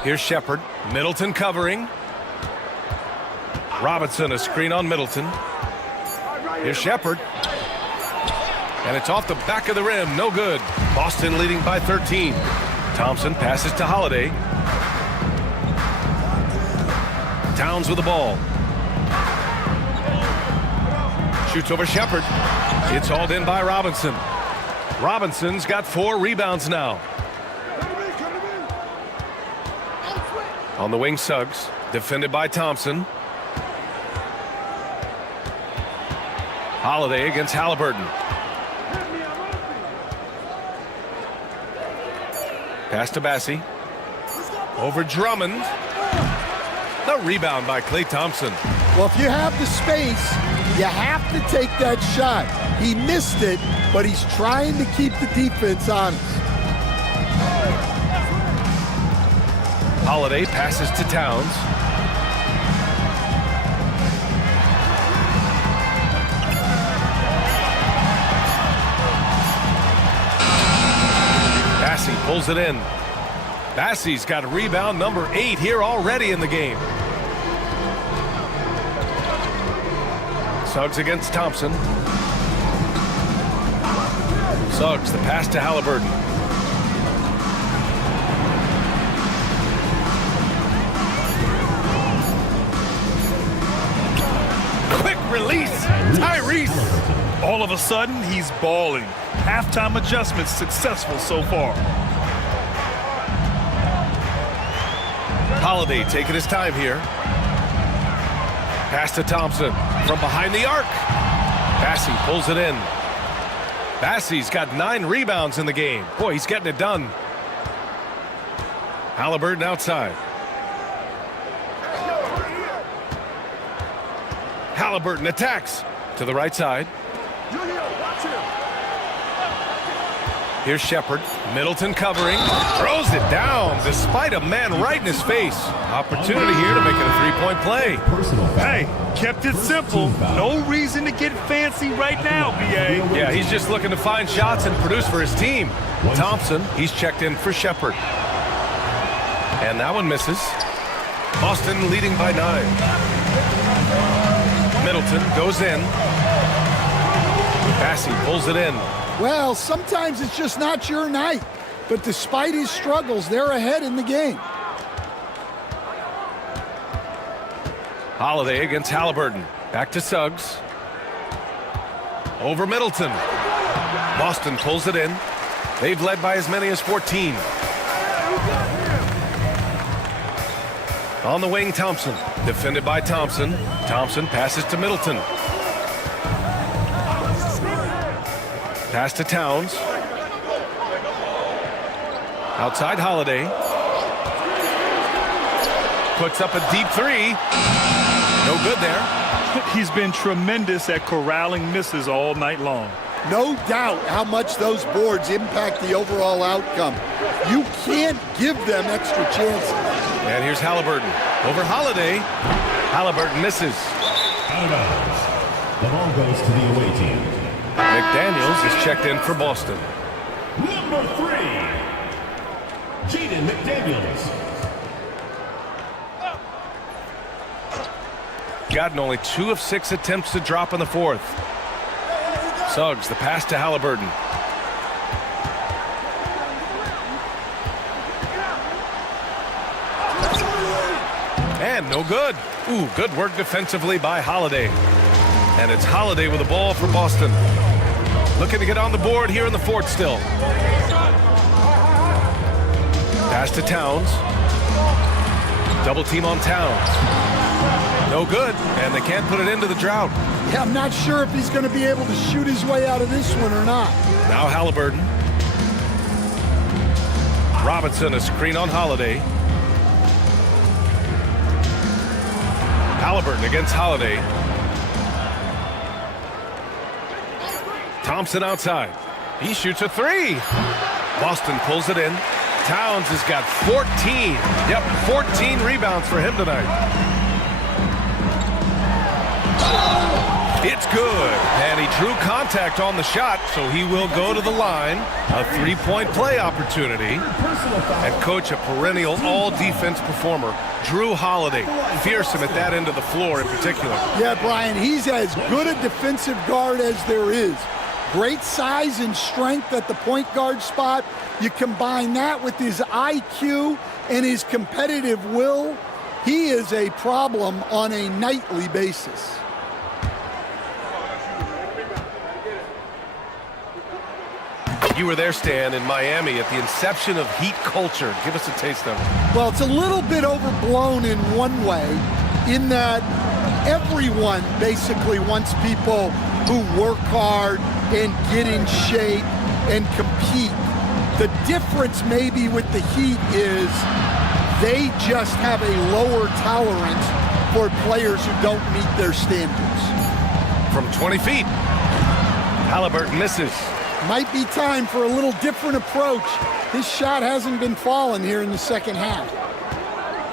Here's Shepard. Middleton covering. Robinson, a screen on Middleton. Here's Shepard. And it's off the back of the rim. No good. Boston leading by 13. Thompson passes to Holiday. Towns with the ball. Shoots over Shepard. It's hauled in by Robinson. Robinson's got 4 rebounds now. On the wing, Suggs, defended by Thompson. Holiday against Halliburton. Pass to Bassey. Over Drummond. The rebound by Klay Thompson. Well, if you have the space, you have to take that shot. He missed it, but he's trying to keep the defense honest. Holiday passes to Towns. Bassey pulls it in. Bassey's got rebound number 8 here already in the game. Suggs against Thompson. Suggs, the pass to Halliburton. Quick release, Tyrese. All of a sudden, he's balling. Halftime adjustments successful so far. Holiday taking his time here. Pass to Thompson from behind the arc. Bassey pulls it in. Bassey's got 9 rebounds in the game. Boy, he's getting it done. Halliburton outside. Halliburton attacks to the right side. Here's Shepard. Middleton covering. Throws it down despite a man right in his face. Opportunity here to make it a 3-point play. Hey, kept it simple. No reason to get fancy right now, B.A. Yeah, he's just looking to find shots and produce for his team. Thompson, he's checked in for Shepard. And that one misses. Boston leading by 9. Middleton goes in. Bassey pulls it in. Well, sometimes it's just not your night. But despite his struggles, they're ahead in the game. Holiday against Halliburton. Back to Suggs. Over Middleton. Boston pulls it in. They've led by as many as 14. On the wing, Thompson. Defended by Thompson. Thompson passes to Middleton. Pass to Towns. Outside Holiday. Puts up a deep 3. No good there. He's been tremendous at corralling misses all night long. No doubt how much those boards impact the overall outcome. You can't give them extra chances. And here's Halliburton. Over Holiday. Halliburton misses. Out of bounds. The ball goes to the away team. McDaniels is checked in for Boston. Number 3, Jaden McDaniels. Gotten only 2 of 6 attempts to drop in the fourth. Suggs, the pass to Halliburton. And no good. Ooh, good work defensively by Holiday. And it's Holiday with the ball for Boston. Looking to get on the board here in the fourth still. Pass to Towns. Double team on Towns. No good, and they can't put it into the drought. Yeah, I'm not sure if he's going to be able to shoot his way out of this one or not. Now Halliburton. Robinson, a screen on Holiday. Halliburton against Holiday. Thompson outside. He shoots a 3. Boston pulls it in. Towns has got 14. Yep, 14 rebounds for him tonight. It's good, and he drew contact on the shot, so he will go to the line. A 3-point play opportunity. And coach, a perennial all-defense performer, Drew Holiday, fearsome at that end of the floor in particular. Yeah, Brian, he's as good a defensive guard as there is. Great size and strength at the point guard spot. You combine that with his IQ and his competitive will, he is a problem on a nightly basis. You were there, Stan, in Miami at the inception of Heat culture. Give us a taste of it. Well, it's a little bit overblown in one way, in that everyone basically wants people who work hard and get in shape and compete. The difference maybe with the Heat is they just have a lower tolerance for players who don't meet their standards. From 20 feet, Halliburton misses. Might be time for a little different approach. His shot hasn't been falling here in the second half.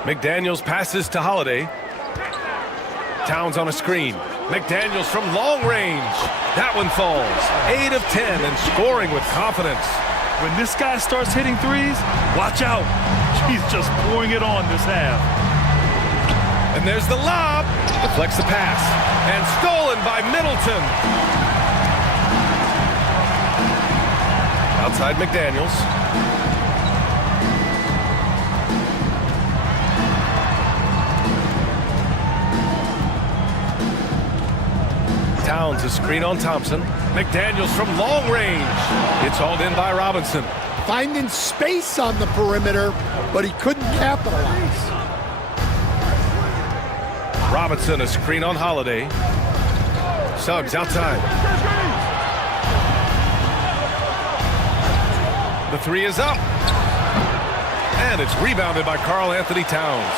McDaniels passes to Holiday. Towns on a screen. McDaniels from long range. That one falls. 8 of 10 and scoring with confidence. When this guy starts hitting threes, watch out. He's just pouring it on this half. And there's the lob. Deflects the pass. And stolen by Middleton. Outside McDaniels. Towns, a screen on Thompson. McDaniels from long range. It's hauled in by Robinson. Finding space on the perimeter, but he couldn't capitalize. Robinson, a screen on Holiday. Suggs outside. The 3 is up. And it's rebounded by Karl Anthony Towns.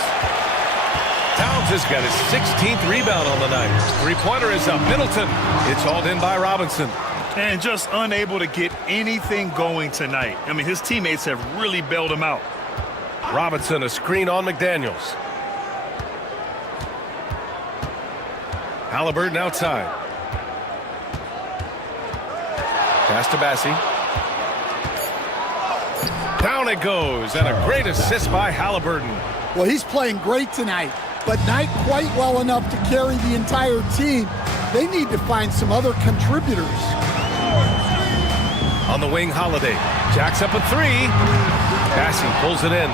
Towns has got his 16th rebound on the night. 3-pointer is up. Middleton. It's hauled in by Robinson. And just unable to get anything going tonight. I mean, his teammates have really bailed him out. Robinson, a screen on McDaniels. Halliburton outside. Pass to Bassie. Down it goes, and a great assist by Halliburton. Well, he's playing great tonight, but not quite well enough to carry the entire team. They need to find some other contributors. On the wing, Holiday. Jacks up a 3. Bassie pulls it in.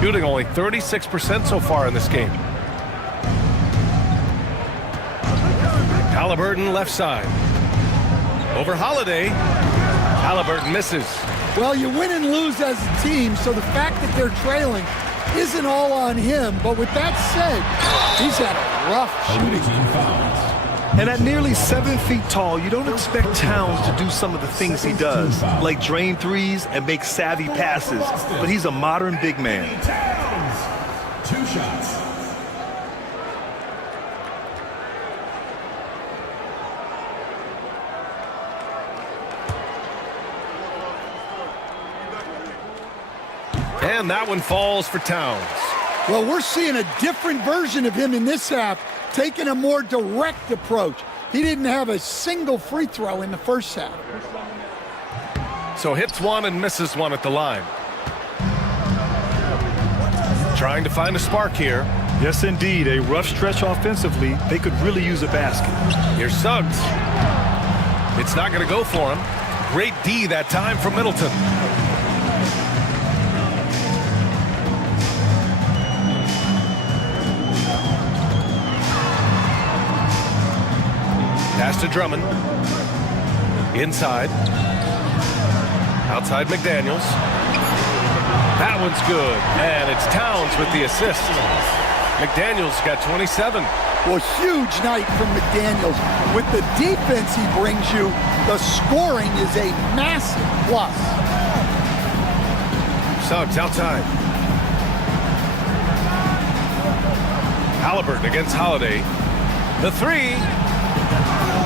Shooting only 36% so far in this game. Halliburton left side. Over Holiday. Halliburton misses. Well, you win and lose as a team, so the fact that they're trailing isn't all on him. But with that said, he's had a rough shooting. And at nearly 7 feet tall, you don't expect Towns to do some of the things he does, like drain threes and make savvy passes. But he's a modern big man. Towns, 2 shots. And that one falls for Towns. Well, we're seeing a different version of him in this half, taking a more direct approach. He didn't have a single free throw in the first half. So hits one and misses one at the line. Trying to find a spark here. Yes, indeed. A rough stretch offensively. They could really use a basket. Here's Suggs. It's not going to go for him. Great D that time from Middleton. Pass to Drummond. Inside. Outside McDaniels. That one's good. And it's Towns with the assist. McDaniels got 27. Well, huge night from McDaniels. With the defense he brings you, the scoring is a massive plus. Suggs outside. Halliburton against Holiday. The three.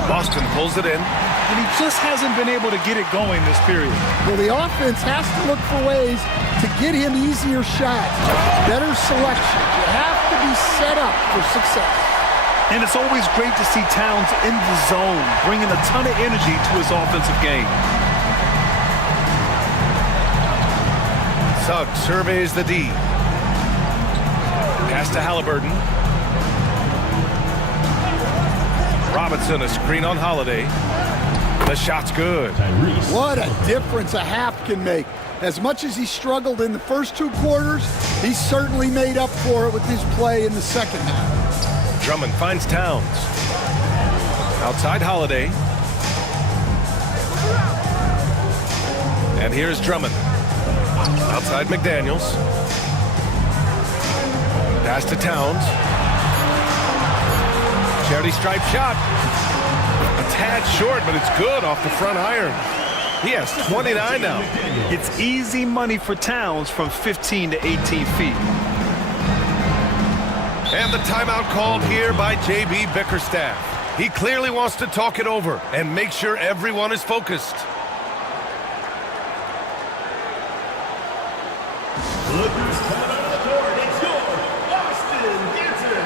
Boston pulls it in. And he just hasn't been able to get it going this period. Well, the offense has to look for ways to get him easier shots, better selection. You have to be set up for success. And it's always great to see Towns in the zone, bringing a ton of energy to his offensive game. Suggs surveys the D. Pass to Halliburton. Robinson, a screen on Holiday. The shot's good. What a difference a half can make. As much as he struggled in the first two quarters, he certainly made up for it with his play in the second half. Drummond finds Towns. Outside Holiday. And here's Drummond. Outside McDaniels. Pass to Towns. Charity stripe shot. A tad short, but it's good off the front iron. He has 29 now. It's easy money for Towns from 15 to 18 feet. And the timeout called here by J.B. Bickerstaff. He clearly wants to talk it over and make sure everyone is focused. Lookers coming out of the court. It's your Boston Dancers.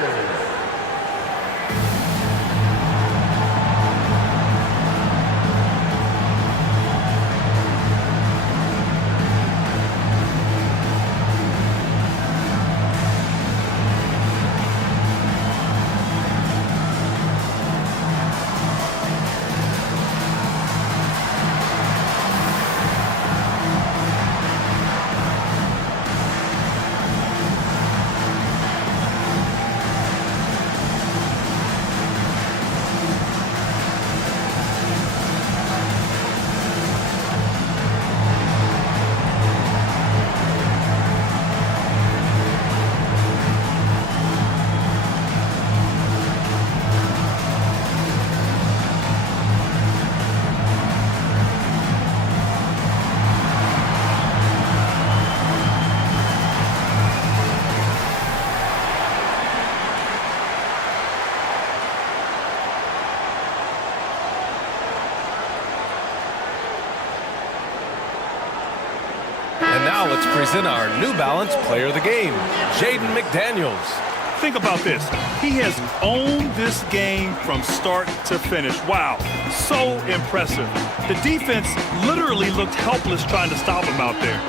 Now let's present our New Balance Player of the Game, Jaden McDaniels. Think about this. He has owned this game from start to finish. Wow, so impressive. The defense literally looked helpless trying to stop him out there.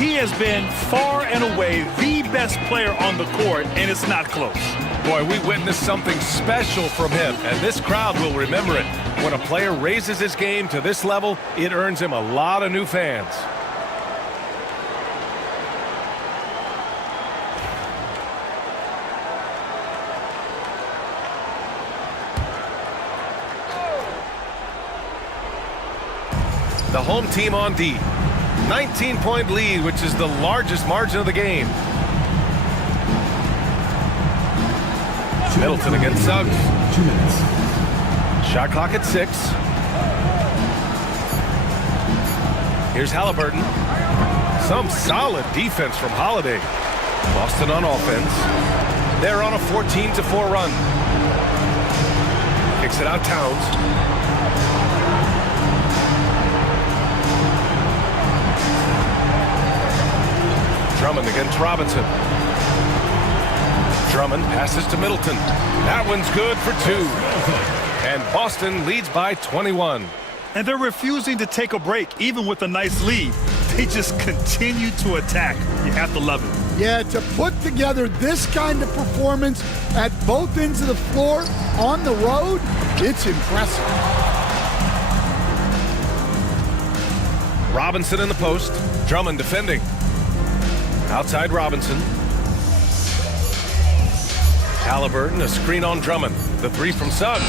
He has been far and away the best player on the court, and it's not close. Boy, we witnessed something special from him, and this crowd will remember it. When a player raises his game to this level, it earns him a lot of new fans. The home team on D. 19-point lead, which is the largest margin of the game. Middleton against Suggs. 2 minutes. Shot clock at 6. Here's Halliburton. Some solid defense from Holiday. Boston on offense. They're on a 14-4 run. Kicks it out Towns. Drummond against Robinson. Drummond passes to Middleton. That one's good for 2. And Boston leads by 21. And they're refusing to take a break, even with a nice lead. They just continue to attack. You have to love it. Yeah, to put together this kind of performance at both ends of the floor on the road, it's impressive. Robinson in the post. Drummond defending. Outside Robinson. Halliburton, a screen on Drummond. The 3 from Suggs.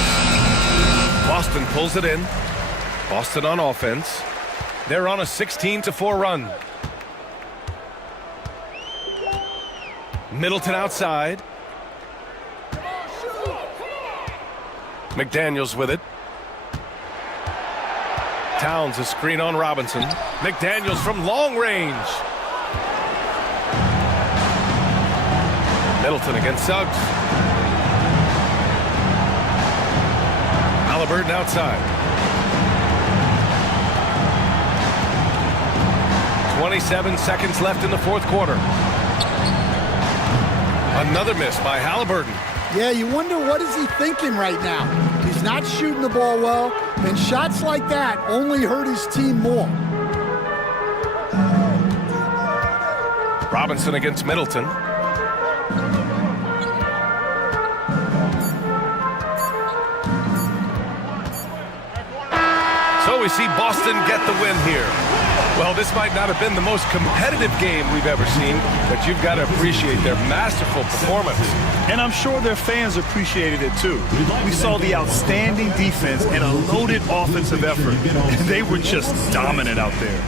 Boston pulls it in. Boston on offense. They're on a 16-4 run. Middleton outside. McDaniels with it. Towns a screen on Robinson. McDaniels from long range. Middleton against Suggs. Halliburton outside. 27 seconds left in the fourth quarter. Another miss by Halliburton. Yeah, you wonder what is he thinking right now. He's not shooting the ball well, and shots like that only hurt his team more. Robinson against Middleton. So we see Boston get the win here. Well, this might not have been the most competitive game we've ever seen, but you've got to appreciate their masterful performance. And I'm sure their fans appreciated it too. We saw the outstanding defense and a loaded offensive effort. And they were just dominant out there.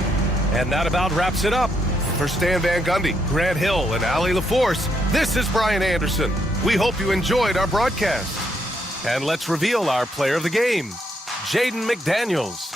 And that about wraps it up. For Stan Van Gundy, Grant Hill, and Allie LaForce, this is Brian Anderson. We hope you enjoyed our broadcast. And let's reveal our player of the game, Jaden McDaniels.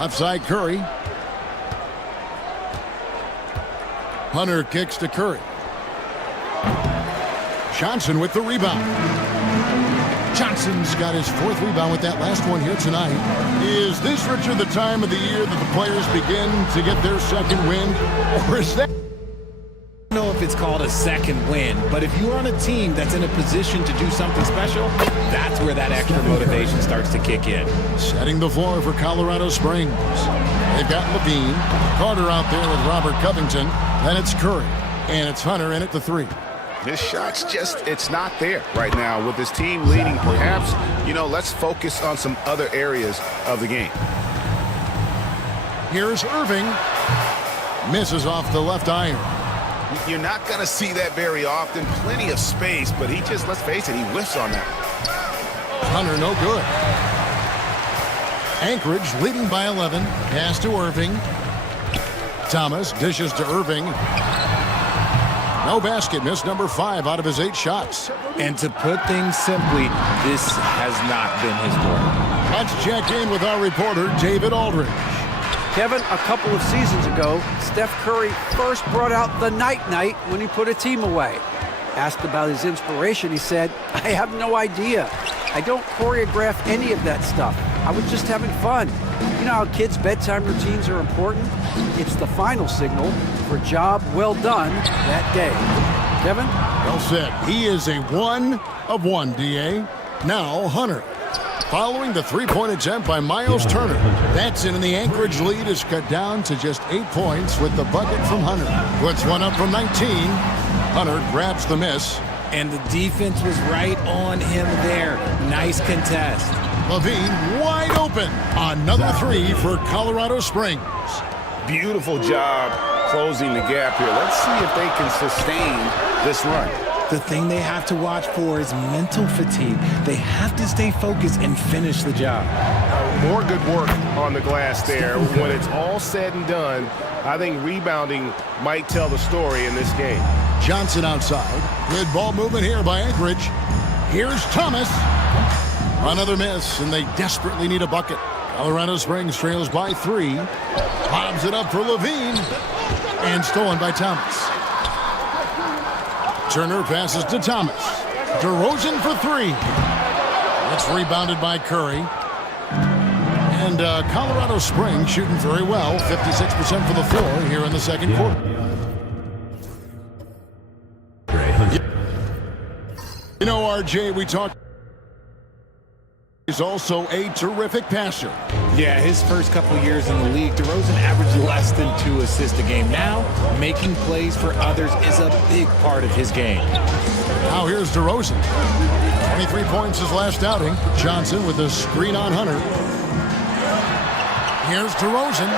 Left side, Curry. Hunter kicks to Curry. Johnson with the rebound. Johnson's got his 4th rebound with that last one here tonight. Is this, Richard, the time of the year that the players begin to get their second wind? Or is that... I don't know if it's called a second win, but if you're on a team that's in a position to do something special, that's where that extra motivation starts to kick in. Setting the floor for Colorado Springs. They've got Levine. Carter out there with Robert Covington. Then it's Curry. And it's Hunter in at the 3. His shot's just, it's not there right now. With his team leading, perhaps, let's focus on some other areas of the game. Here's Irving. Misses off the left iron. You're not going to see that very often. Plenty of space, but he just, let's face it, he whiffs on that. Hunter, no good. Anchorage leading by 11. Pass to Irving. Thomas dishes to Irving. No basket. Missed number 5 out of his 8 shots. And to put things simply, this has not been his work. Let's check in with our reporter, David Aldridge. Kevin, a couple of seasons ago, Steph Curry first brought out the night-night when he put a team away. Asked about his inspiration, he said, "I have no idea. I don't choreograph any of that stuff. I was just having fun." You know how kids' bedtime routines are important? It's the final signal for job well done that day. Kevin? Well said. He is a 1 of 1, D.A. Now Hunter. Following the 3-point attempt by Miles Turner. That's in, and the Anchorage lead is cut down to just 8 points with the bucket from Hunter. Puts one up from 19. Hunter grabs the miss. And the defense was right on him there. Nice contest. Levine wide open. Another 3 for Colorado Springs. Beautiful job closing the gap here. Let's see if they can sustain this run. The thing they have to watch for is mental fatigue. They have to stay focused and finish the job. More good work on the glass there. When it's all said and done, I think rebounding might tell the story in this game. Johnson outside. Good ball movement here by Anchorage. Here's Thomas. Another miss, and they desperately need a bucket. Colorado Springs trails by 3. Lobs it up for Levine. And stolen by Thomas. Turner passes to Thomas. DeRozan for 3. It's rebounded by Curry. And Colorado Springs shooting very well. 56% for the floor here in the second quarter. You know, RJ, we talked. He's also a terrific passer. Yeah, his first couple years in the league, DeRozan averaged less than 2 assists a game. Now, making plays for others is a big part of his game. Now here's DeRozan. 23 points his last outing. Johnson with a screen on Hunter. Here's DeRozan.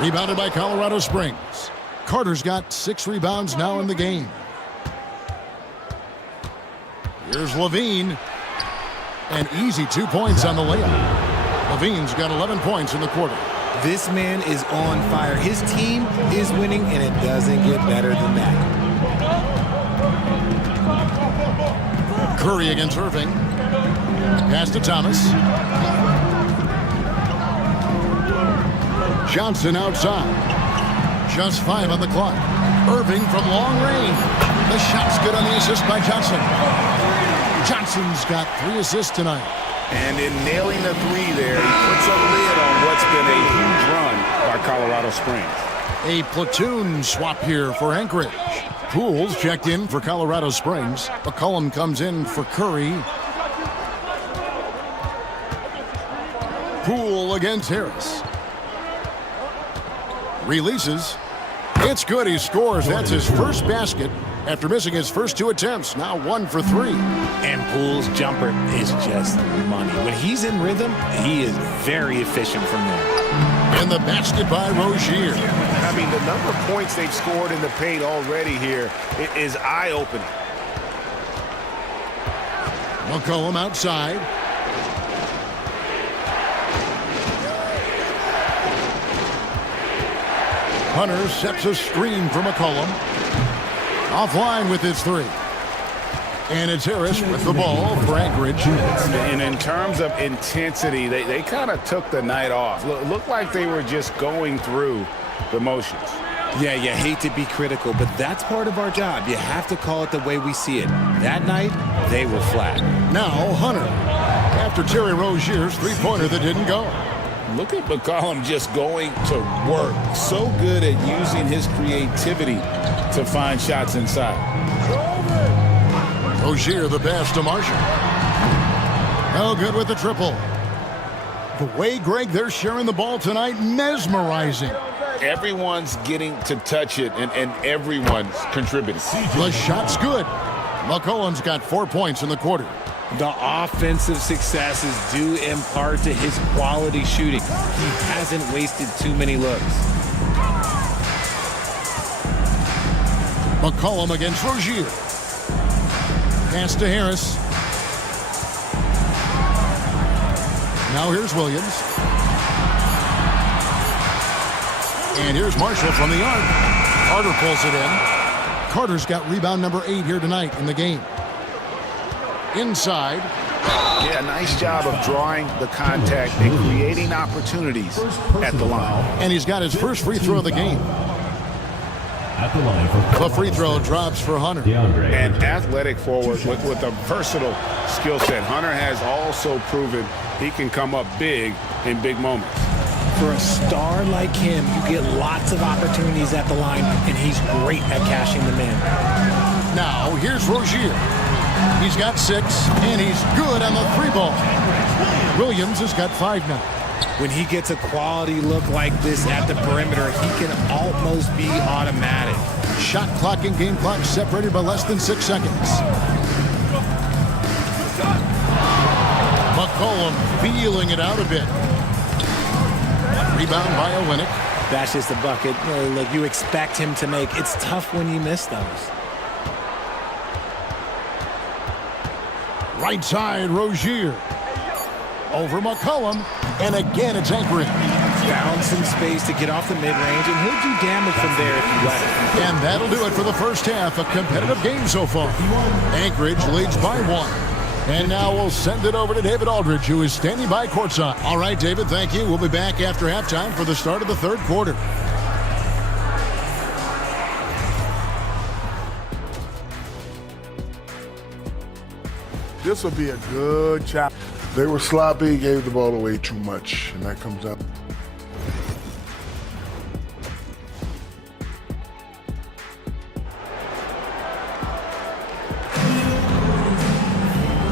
Rebounded by Colorado Springs. Carter's got 6 rebounds now in the game. Here's Levine. An easy 2 points on the layup. Levine's got 11 points in the quarter. This man is on fire. His team is winning, and it doesn't get better than that. Curry against Irving. Pass to Thomas. Johnson outside. Just 5 on the clock. Irving from long range. The shot's good on the assist by Johnson. Johnson's got 3 assists tonight. And in nailing the 3 there, he puts a lid on what's been a huge run by Colorado Springs. A platoon swap here for Anchorage. Pools checked in for Colorado Springs. McCollum comes in for Curry. Poole against Harris. Releases. It's good. He scores. That's his first basket after missing his first 2 attempts. Now 1 for 3. And Poole's jumper is just money. When he's in rhythm, he is very efficient from there. And the basket by Rozier. I mean, the number of points they've scored in the paint already here is eye-opening. McCollum outside. Hunter sets a screen for McCollum. Offline with his 3. And it's Harris with the ball for Anchorage. And in terms of intensity, they kind of took the night off. Looked like they were just going through the motions. Yeah, you hate to be critical, but that's part of our job. You have to call it the way we see it. That night, they were flat. Now Hunter, after Terry Rozier's three-pointer that didn't go. Look at McCollum just going to work. So good at using his creativity to find shots inside. Rozier the pass to Marshall. Oh, good with the triple. The way, Greg, they're sharing the ball tonight, mesmerizing. Everyone's getting to touch it, and everyone's contributing. The shot's good. McCollum's got 4 points in the quarter. The offensive successes due in part to his quality shooting. He hasn't wasted too many looks. McCollum against Rozier. Pass to Harris. Now here's Williams. And here's Marshall from the arc. Carter pulls it in. Carter's got rebound number 8 here tonight in the game. Inside. Yeah, nice job of drawing the contact and creating opportunities at the line. And he's got his first free throw of the game. At the line the free throw drops for Hunter. An athletic forward with a versatile skill set. Hunter has also proven he can come up big in big moments. For a star like him, you get lots of opportunities at the line, and he's great at cashing them in. Now, here's Rozier. He's got 6, and he's good on the 3 ball. Williams has got 5 now. When he gets a quality look like this at the perimeter, he can almost be automatic. Shot clock and game clock separated by less than 6 seconds. McCollum feeling it out a bit. Rebound by Olynyk. That's just a bucket. Look, you expect him to make. It's tough when you miss those. Right side, Rozier. Over McCollum. And again, it's Anchorage. Found some space to get off the mid-range, and he'll do damage from there if you let it. And that'll do it for the first half. A competitive game so far. Anchorage leads by 1. And now we'll send it over to David Aldridge, who is standing by courtside. All right, David, thank you. We'll be back after halftime for the start of the third quarter. This will be a good challenge. They were sloppy, gave the ball away too much, and that comes out.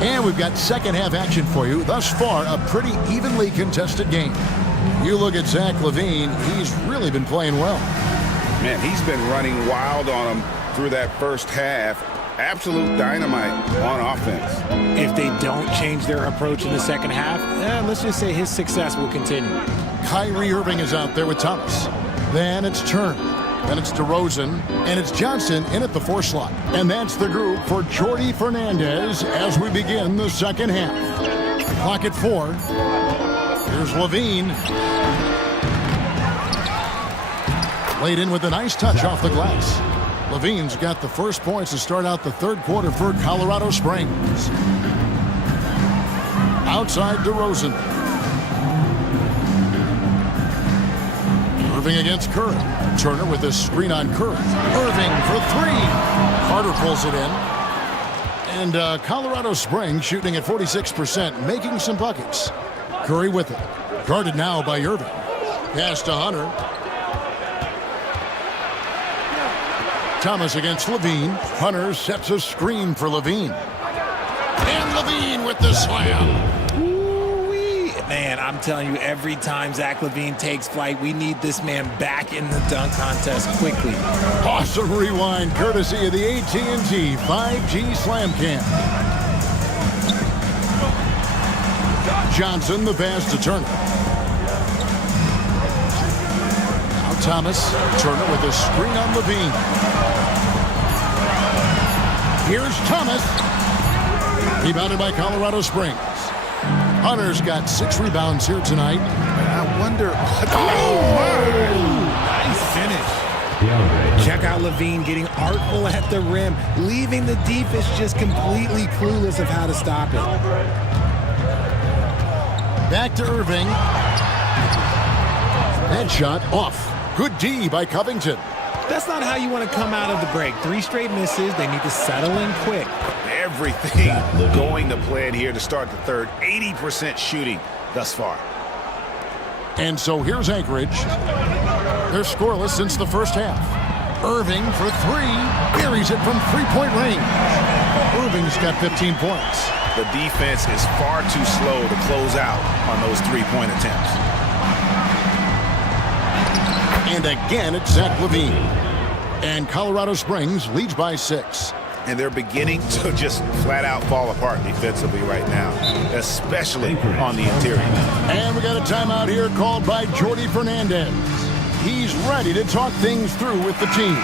And we've got second half action for you. Thus far, a pretty evenly contested game. You look at Zach LaVine, he's really been playing well. Man, he's been running wild on him through that first half. Absolute dynamite on offense. If they don't change their approach in the second half, let's just say his success will continue. Kyrie Irving is out there with Thomas. Then it's Turner. Then it's DeRozan. And it's Johnson in at the 4 slot. And that's the group for Jordi Fernandez as we begin the second half. Clock at 4. Here's LaVine. Laid in with a nice touch off the glass. LaVine's got the first points to start out the third quarter for Colorado Springs. Outside DeRozan. Irving against Curry. Turner with a screen on Curry. Irving for 3. Carter pulls it in. And Colorado Springs shooting at 46%, making some buckets. Curry with it. Guarded now by Irving. Pass to Hunter. Thomas against LaVine. Hunter sets a screen for LaVine. And LaVine with the slam. Ooh-wee. Man, I'm telling you, every time Zach LaVine takes flight, we need this man back in the dunk contest quickly. Awesome rewind, courtesy of the AT&T 5G Slam Cam. Johnson, the pass to Turner. Now Thomas. Turner with a screen on LaVine. Here's Thomas. Rebounded by Colorado Springs. Hunter's got 6 rebounds here tonight. I wonder. Nice finish. Check out Levine getting artful at the rim, leaving the defense just completely clueless of how to stop it. Back to Irving. That shot off. Good D by Covington. That's not how you want to come out of the break. 3 straight misses. They need to settle in quick. Everything going to plan here to start the third. 80% shooting thus far. And so here's Anchorage. They're scoreless since the first half. Irving for 3. Buries it from 3-point range. Irving's got 15 points. The defense is far too slow to close out on those 3-point attempts. And again, it's Zach LaVine. And Colorado Springs leads by 6. And they're beginning to just flat out fall apart defensively right now, especially on the interior. And we got a timeout here called by Jordy Fernandez. He's ready to talk things through with the team.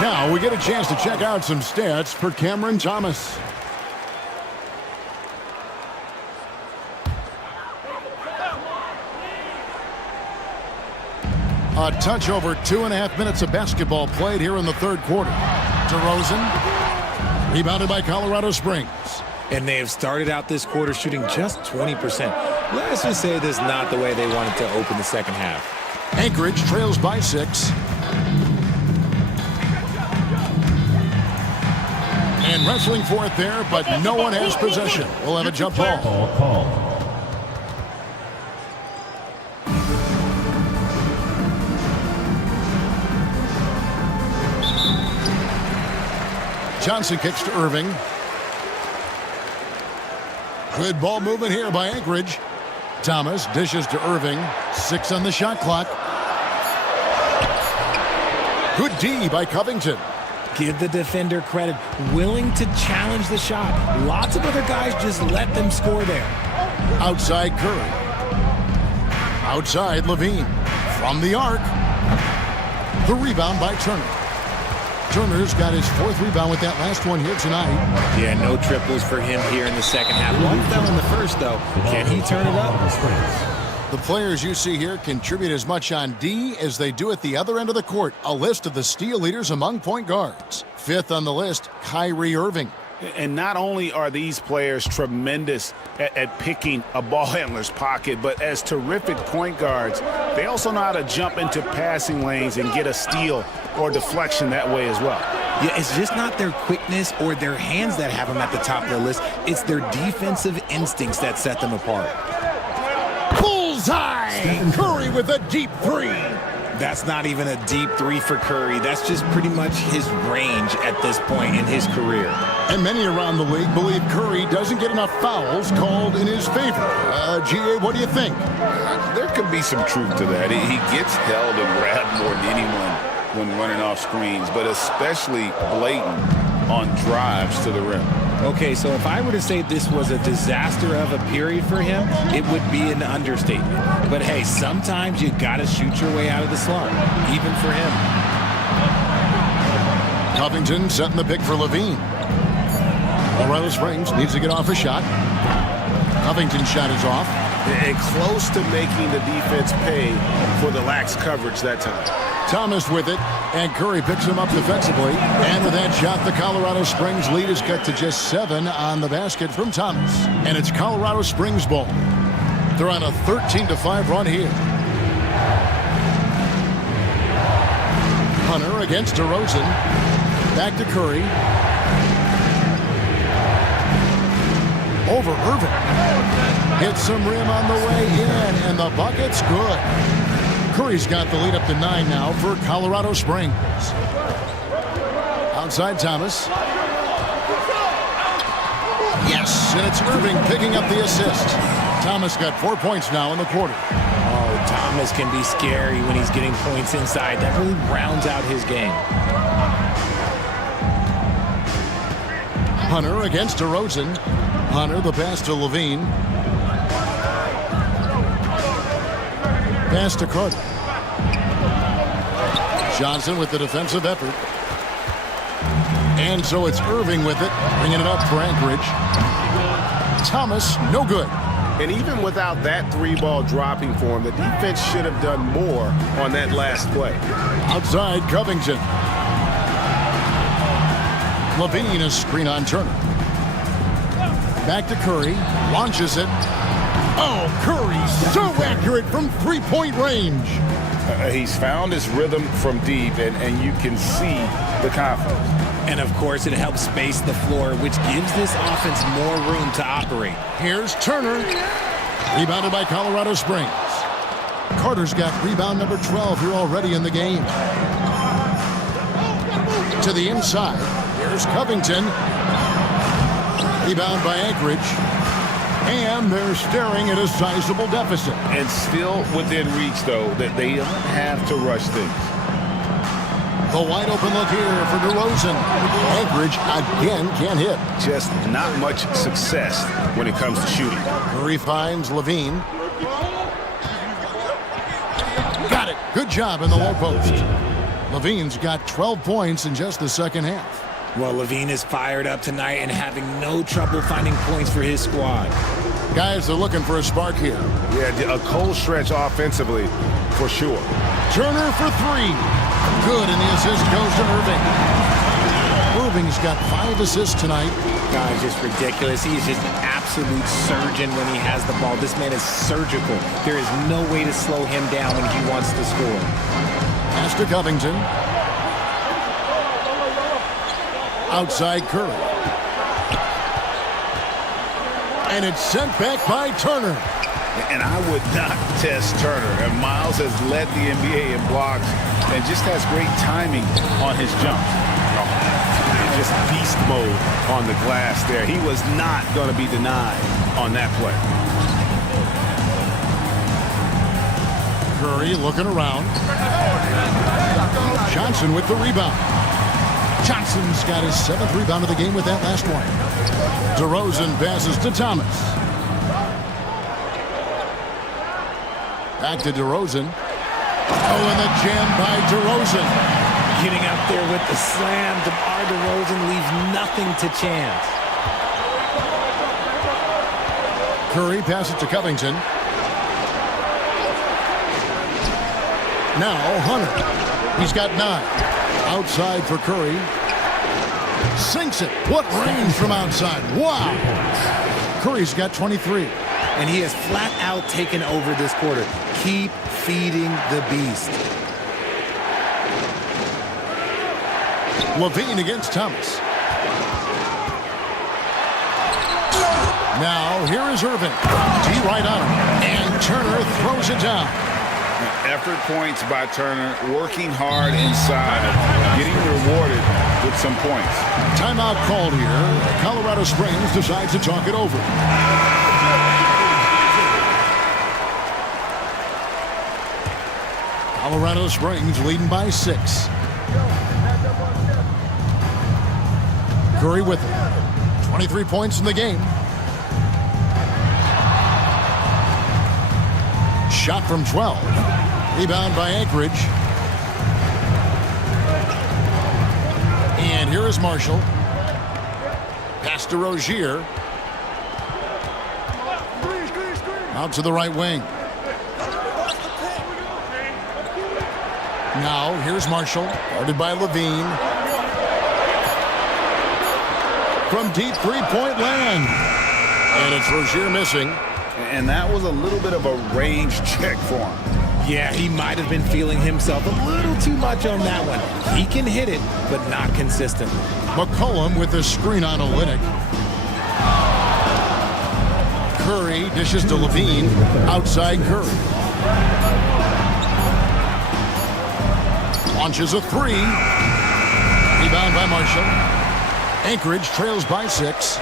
Now we get a chance to check out some stats for Cameron Thomas. A touch over 2.5 minutes of basketball played here in the third quarter. DeRozan, rebounded by Colorado Springs. And they have started out this quarter shooting just 20%. Let's just say this is not the way they wanted to open the second half. Anchorage trails by 6. And wrestling for it there, but no one has possession. We'll have a jump ball. Johnson kicks to Irving. Good ball movement here by Anchorage. Thomas dishes to Irving. 6 on the shot clock. Good D by Covington. Give the defender credit. Willing to challenge the shot. Lots of other guys just let them score there. Outside Curry. Outside Levine. From the arc. The rebound by Turner. Turner's got his 4th rebound with that last one here tonight. Yeah, no triples for him here in the second half. One fell in the first, though. Can he turn it up? The players you see here contribute as much on D as they do at the other end of the court. A list of the steal leaders among point guards. 5th on the list, Kyrie Irving. And not only are these players tremendous at picking a ball handler's pocket, but as terrific point guards, they also know how to jump into passing lanes and get a steal or deflection that way as well. Yeah, it's just not their quickness or their hands that have them at the top of the list. It's their defensive instincts that set them apart. Bullseye! Curry with a deep 3. That's not even a deep 3 for Curry. That's just pretty much his range at this point in his career. And many around the league believe Curry doesn't get enough fouls called in his favor. GA, what do you think? There could be some truth to that. He gets held and grabbed more than anyone when running off screens, but especially blatant on drives to the rim. Okay, so if I were to say this was a disaster of a period for him, it would be an understatement. But hey, sometimes you gotta shoot your way out of the slump, even for him. Covington setting the pick for Levine. Colorado Springs needs to get off a shot. Covington's shot is off. And close to making the defense pay for the lax coverage that time. Thomas with it, and Curry picks him up defensively. And with that shot, the Colorado Springs lead is cut to just 7 on the basket from Thomas. And it's Colorado Springs ball. They're on a 13-5 run here. Hunter against DeRozan. Back to Curry. Over Irving. Hits some rim on the way in, and the bucket's good. Curry's got the lead up to 9 now for Colorado Springs. Outside Thomas. Yes, and it's Irving picking up the assist. Thomas got 4 points now in the quarter. Oh, Thomas can be scary when he's getting points inside. That really rounds out his game. Hunter against DeRozan. Hunter, the pass to Levine. Pass to Carter. Johnson with the defensive effort. And so it's Irving with it, bringing it up for Anchorage. Thomas, no good. And even without that 3-ball dropping for him, the defense should have done more on that last play. Outside Covington. Levine is screen on Turner. Back to Curry. Launches it. Oh, Curry so accurate from three-point range. He's found his rhythm from deep, and you can see the confidence. And, of course, it helps space the floor, which gives this offense more room to operate. Here's Turner. Rebounded by Colorado Springs. Carter's got rebound number 12 here already in the game. To the inside. Here's Covington. Rebound by Anchorage. And they're staring at a sizable deficit. And still within reach, though, that they don't have to rush things. The wide open look here for DeRozan. Anchorage again can't hit. Just not much success when it comes to shooting. Curry finds Levine. Got it. Good job in the low post. Levine's got 12 points in just the second half. Well, Levine is fired up tonight and having no trouble finding points for his squad. Guys are looking for a spark here. Yeah, a cold stretch offensively for sure. Turner for three. Good, and the assist goes to Irving. Irving's got 5 assists tonight. Guys, just ridiculous. He's just an absolute surgeon when he has the ball. This man is surgical. There is no way to slow him down when he wants to score. Pass to Covington. Outside Curry. And it's sent back by Turner. And I would not test Turner. And Miles has led the NBA in blocks and just has great timing on his jump. Just beast mode on the glass there. He was not going to be denied on that play. Curry looking around. Johnson with the rebound. Johnson's got his 7th rebound of the game with that last one. DeRozan passes to Thomas. Back to DeRozan. Oh, and the jam by DeRozan. Getting out there with the slam. DeMar DeRozan leaves nothing to chance. Curry passes to Covington. Now Hunter. He's got 9. Outside for Curry. Sinks it. What range from outside. Wow. Curry's got 23. And he has flat out taken over this quarter. Keep feeding the beast. Levine against Thomas. Now here is Irving. D right on him. And Turner throws it down. Effort points by Turner, working hard inside, getting rewarded with some points. Timeout called here. Colorado Springs decides to talk it over. Colorado Springs leading by 6. Curry with it. 23 points in the game. Shot from 12. Rebound by Anchorage. And here is Marshall. Pass to Rozier. Out to the right wing. Now here's Marshall. Guarded by Levine. From deep three-point land. And it's Rozier missing. And that was a little bit of a range check for him. Yeah, he might have been feeling himself a little too much on that one. He can hit it, but not consistently. McCollum with the screen on Olynyk. Curry dishes to Levine. Outside Curry. Launches a 3. Rebound by Marshall. Anchorage trails by 6.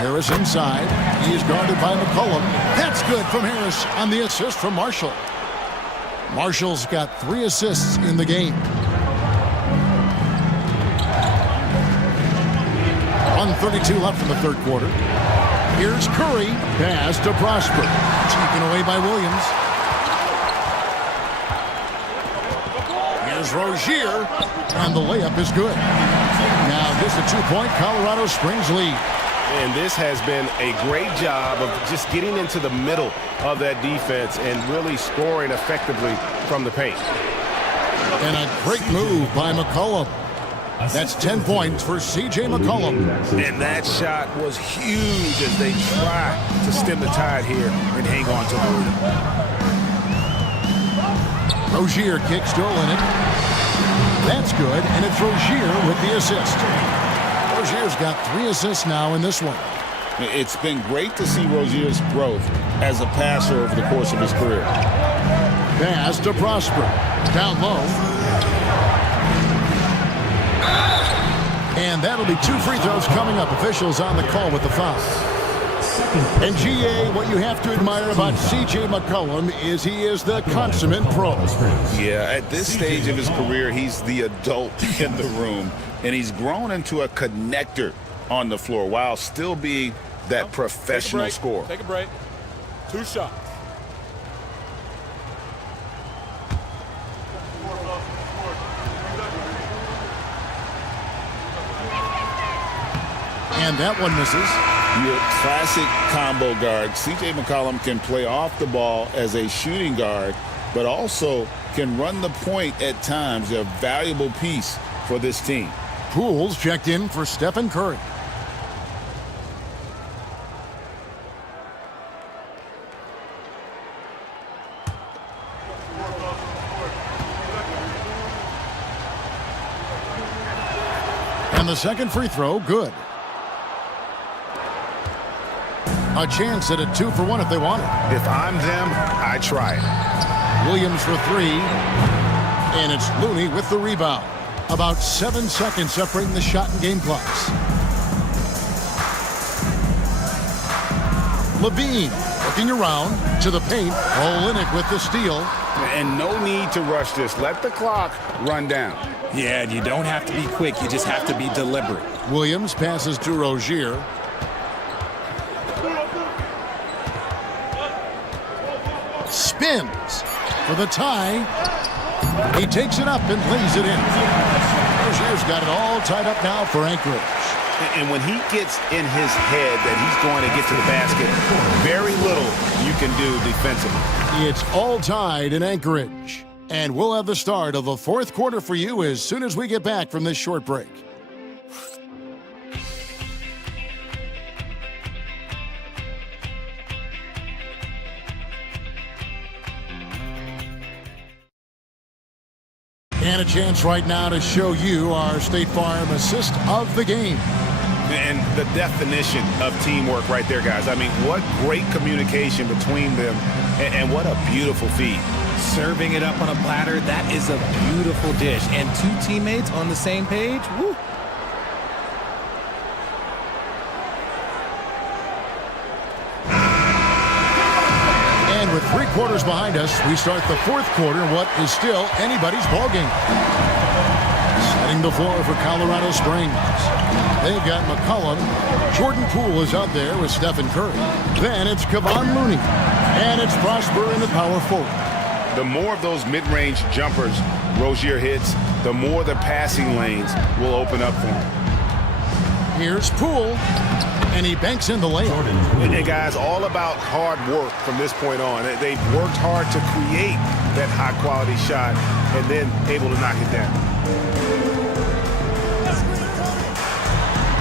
Harris inside. He is guarded by McCollum. That's good from Harris on the assist from Marshall. Marshall's got 3 assists in the game. 1:32 left in the third quarter. Here's Curry. Pass to Prosper. Taken away by Williams. Here's Rozier. And the layup is good. Now just a 2-point Colorado Springs lead. And this has been a great job of just getting into the middle of that defense and really scoring effectively from the paint. And a great move by McCollum. That's 10 points for C.J. McCollum. And that shot was huge as they try to stem the tide here and hang on to the lead. Rozier kick still in it. That's good, and it's Rozier with the assist. Rozier's got 3 assists now in this one. It's been great to see Rozier's growth as a passer over the course of his career. Pass to Prosper. Down low. And that'll be 2 free throws coming up. Officials on the call with the foul. And GA, what you have to admire about C.J. McCollum is he is the consummate pro. Yeah, at this stage of his career, he's the adult in the room, and he's grown into a connector on the floor while still being that professional scorer. Take a break. 2 shots. And that one misses. Your classic combo guard. C.J. McCollum can play off the ball as a shooting guard, but also can run the point at times, a valuable piece for this team. Pools checked in for Stephen Curry. And the second free throw, good. A chance at a 2 for 1 if they want it. If I'm them, I try it. Williams for 3. And it's Looney with the rebound. About 7 seconds separating the shot and game clocks. Levine looking around to the paint. Olynyk with the steal. And no need to rush this. Let the clock run down. Yeah, and you don't have to be quick. You just have to be deliberate. Williams passes to Rozier. Spins for the tie. He takes it up and lays it in. Rozier's got it all tied up now for Anchorage. And when he gets in his head that he's going to get to the basket, very little you can do defensively. It's all tied in Anchorage. And we'll have the start of the 4th quarter for you as soon as we get back from this short break. And a chance right now to show you our State Farm assist of the game. And the definition of teamwork right there, guys. I mean, what great communication between them, and what a beautiful feed. Serving it up on a platter, that is a beautiful dish. And 2 teammates on the same page, woo. And with 3 quarters behind us, we start the 4th quarter, what is still anybody's ballgame. Setting the floor for Colorado Springs. They've got McCollum. Jordan Poole is out there with Stephen Curry. Then it's Kevon Looney. And it's Prosper in the power forward. The more of those mid-range jumpers Rozier hits, the more the passing lanes will open up for him. Here's Poole. And he banks in the lane. And guys, all about hard work from this point on. They've worked hard to create that high-quality shot and then able to knock it down.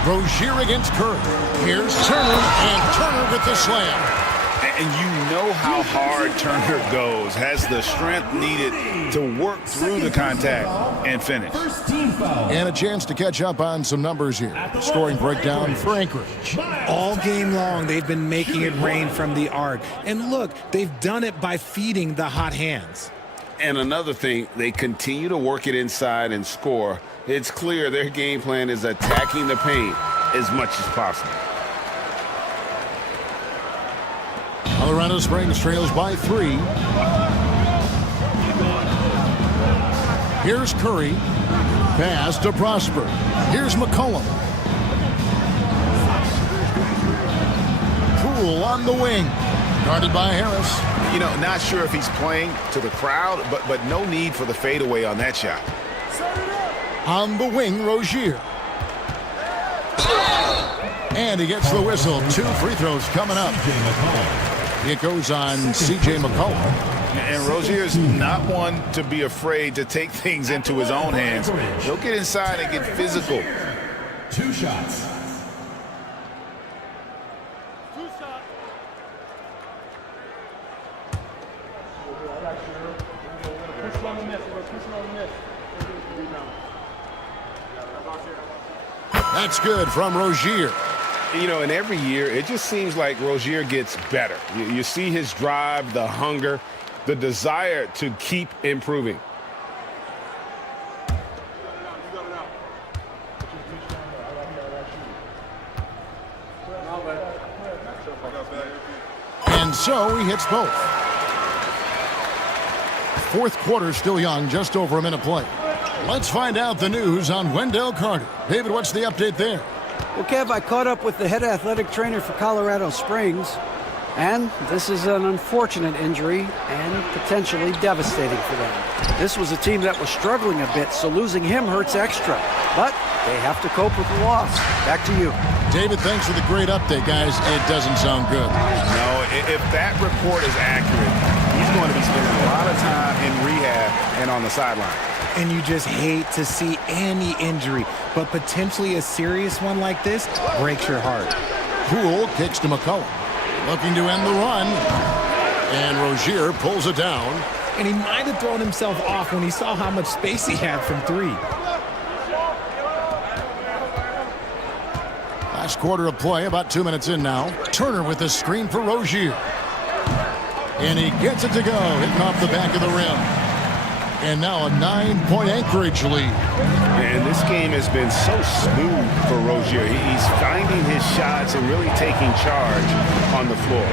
Rozier against Curry. Here's Turner, and Turner with the slam. And you know how hard Turner goes, has the strength needed to work through the contact and finish. And a chance to catch up on some numbers here. Scoring breakdown for Anchorage. All game long, they've been making it rain from the arc. And look, they've done it by feeding the hot hands. And another thing, they continue to work it inside and score. It's clear their game plan is attacking the paint as much as possible. Colorado Springs trails by 3. Here's Curry. Pass to Prosper. Here's McCollum. Poole on the wing. Guarded by Harris. You know, not sure if he's playing to the crowd, but no need for the fadeaway on that shot. On the wing, Rozier. And he gets the whistle. 2 free throws coming up. It goes on C.J. McCollum. And Rozier's not one to be afraid to take things into his own hands. He'll get inside and get physical. 2 shots. That's good from Rozier. You know, and every year, it just seems like Rozier gets better. You see his drive, the hunger, the desire to keep improving. And so he hits both. Fourth quarter still young, just over a minute play. Let's find out the news on Wendell Carter. David, what's the update there? Well, Kev, I caught up with the head athletic trainer for Colorado Springs, and this is an unfortunate injury and potentially devastating for them. This was a team that was struggling a bit, so losing him hurts extra. But they have to cope with the loss. Back to you. David, thanks for the great update, guys. It doesn't sound good. No, if that report is accurate, he's going to be spending a lot of time in rehab and on the sideline. And you just hate to see any injury, but potentially a serious one like this breaks your heart. Poole kicks to McCollum, looking to end the run. And Rozier pulls it down. And he might have thrown himself off when he saw how much space he had from 3. Last quarter of play, about 2 minutes in now. Turner with the screen for Rozier. And he gets it to go, hitting off the back of the rim. And now a 9-point Anchorage lead. And this game has been so smooth for Rozier. He's finding his shots and really taking charge on the floor.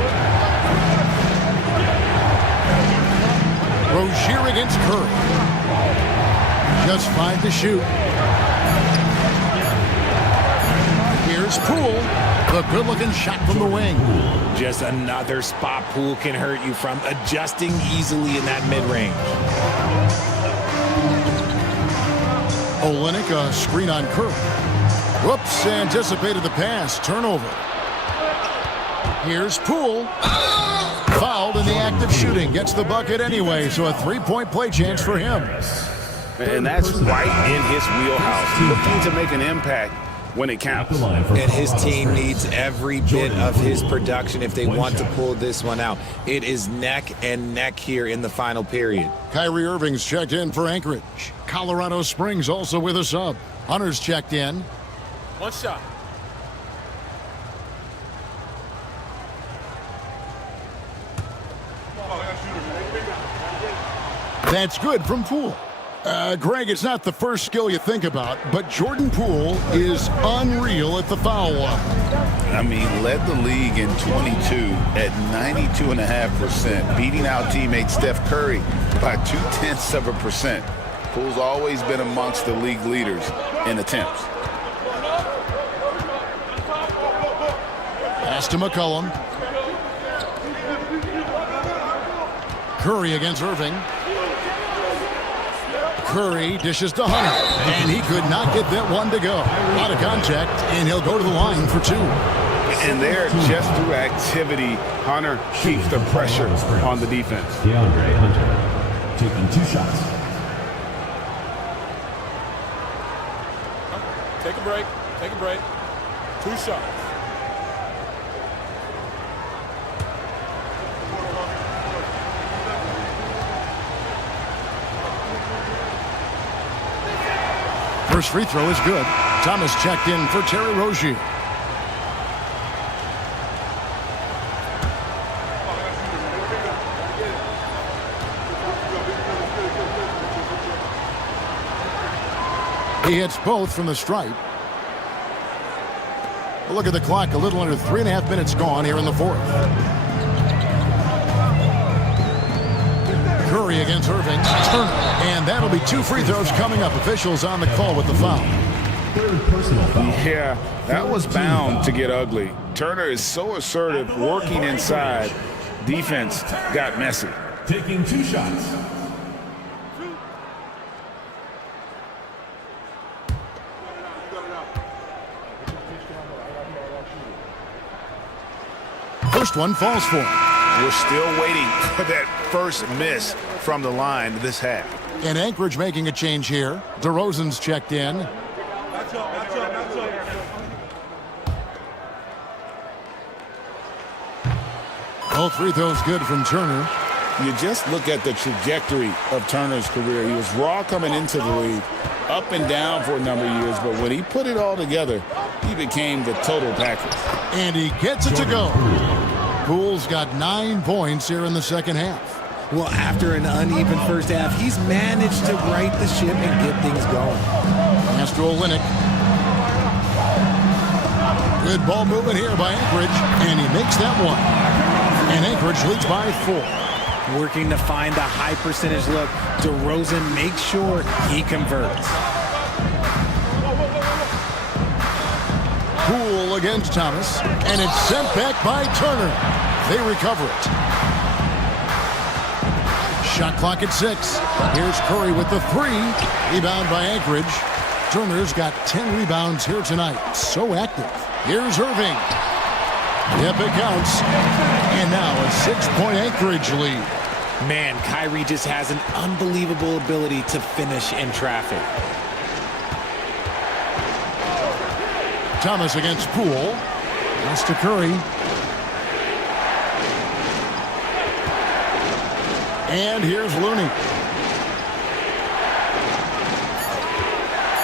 Rozier against Curry. Just 5 to shoot. Here's Poole. The good-looking shot from the wing. Just another spot Poole can hurt you from, adjusting easily in that mid-range. Olynyk, a screen on Curry. Whoops, anticipated the pass. Turnover. Here's Poole. Fouled in the act of shooting. Gets the bucket anyway, so a 3-point play chance for him. And that's right in his wheelhouse. Looking to make an impact when it counts. And his team needs every bit of his production if they want to pull this one out. It is neck and neck here in the final period. Kyrie Irving's checked in for Anchorage. Colorado Springs also with a sub. Hunter's checked in. 1 shot. That's good from Poole. Greg, it's not the first skill you think about, but Jordan Poole is unreal at the foul line. I mean, led the league in 22 at 92.5%, beating out teammate Steph Curry by 0.2%. Poole's always been amongst the league leaders in attempts. Pass to McCollum. Curry against Irving. Curry dishes to Hunter, and he could not get that one to go. A lot of contact, and he'll go to the line for 2. And there, just through activity, Hunter keeps the pressure on the defense. DeAndre Hunter taking 2 shots. Take a break. Take a break. 2 shots. First free throw is good. Thomas checked in for Terry Rozier. He hits both from the stripe. Look at the clock, a little under 3.5 minutes gone here in the 4th. Curry against Irving. Turner. And that'll be 2 free throws coming up. Officials on the call with the foul. Yeah, that was bound to get ugly. Turner is so assertive, working inside. Defense got messy. Taking 2 shots. First one falls for him. We're still waiting for that first miss from the line this half. And Anchorage making a change here. DeRozan's checked in. All free throws good from Turner. You just look at the trajectory of Turner's career. He was raw coming into the league, up and down for a number of years, but when he put it all together, he became the total package. And he gets it to go. Poole's got 9 points here in the second half. Well, after an uneven first half, he's managed to right the ship and get things going. Pass to Olynyk. Good ball movement here by Anchorage, and he makes that one. And Anchorage leads by 4. Working to find the high percentage look. DeRozan makes sure he converts. Poole against Thomas, and it's sent back by Turner. They recover it. Shot clock at 6. Here's Curry with the 3. Rebound by Anchorage. Turner's got 10 rebounds here tonight. So active. Here's Irving. Yep, it counts. And now a 6-point Anchorage lead. Man, Kyrie just has an unbelievable ability to finish in traffic. Thomas against Poole. Pass to Curry. And here's Looney.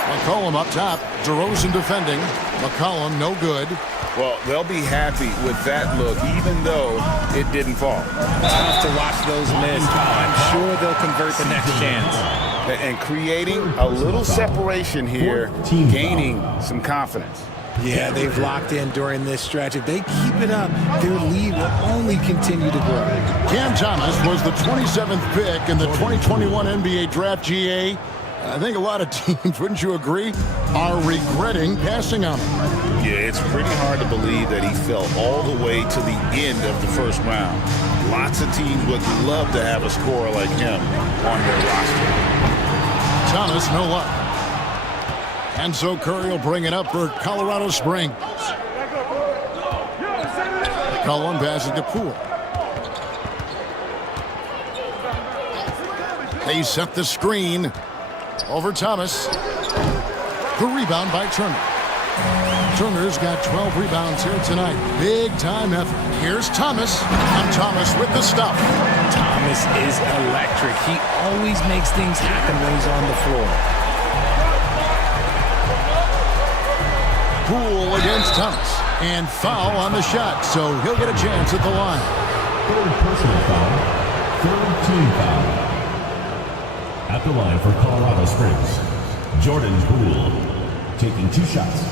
McCollum up top. DeRozan defending. McCollum no good. Well, they'll be happy with that look, even though it didn't fall. Tough to watch those miss. I'm sure they'll convert the next chance. And creating a little separation here, gaining some confidence. Yeah, they've locked in during this stretch. If they keep it up, their lead will only continue to grow. Cam Thomas was the 27th pick in the 2021 NBA Draft. GA. I think a lot of teams, wouldn't you agree, are regretting passing on him. Yeah, it's pretty hard to believe that he fell all the way to the end of the first round. Lots of teams would love to have a scorer like him on their roster. Thomas, no luck. And so Curry will bring it up for Colorado Springs. McCollum passes to Poole. They set the screen over Thomas. The rebound by Turner. Turner's got 12 rebounds here tonight. Big time effort. Here's Thomas. And Thomas with the stuff. Thomas is electric. He always makes things happen when he's on the floor. Poole against Thomas. And foul on the shot, so he'll get a chance at the line. Third personal foul. Third team foul. At the line for Colorado Springs, Jordan Poole taking 2 shots.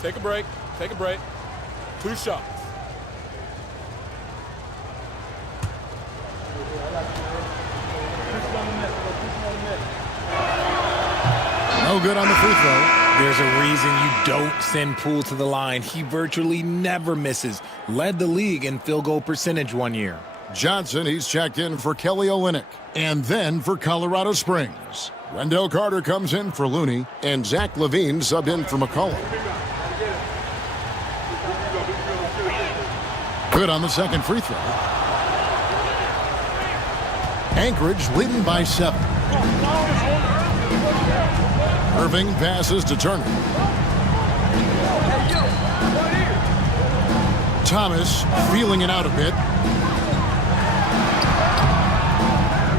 Take a break. Take a break. 2 shots. No good on the free throw. There's a reason you don't send Poole to the line. He virtually never misses. Led the league in field goal percentage one year. Johnson, he's checked in for Kelly Olynyk. And then for Colorado Springs, Wendell Carter comes in for Looney. And Zach LaVine subbed in for McCollum. Good on the second free throw. Anchorage leading by 7. Irving passes to Turner. Thomas feeling it out a bit.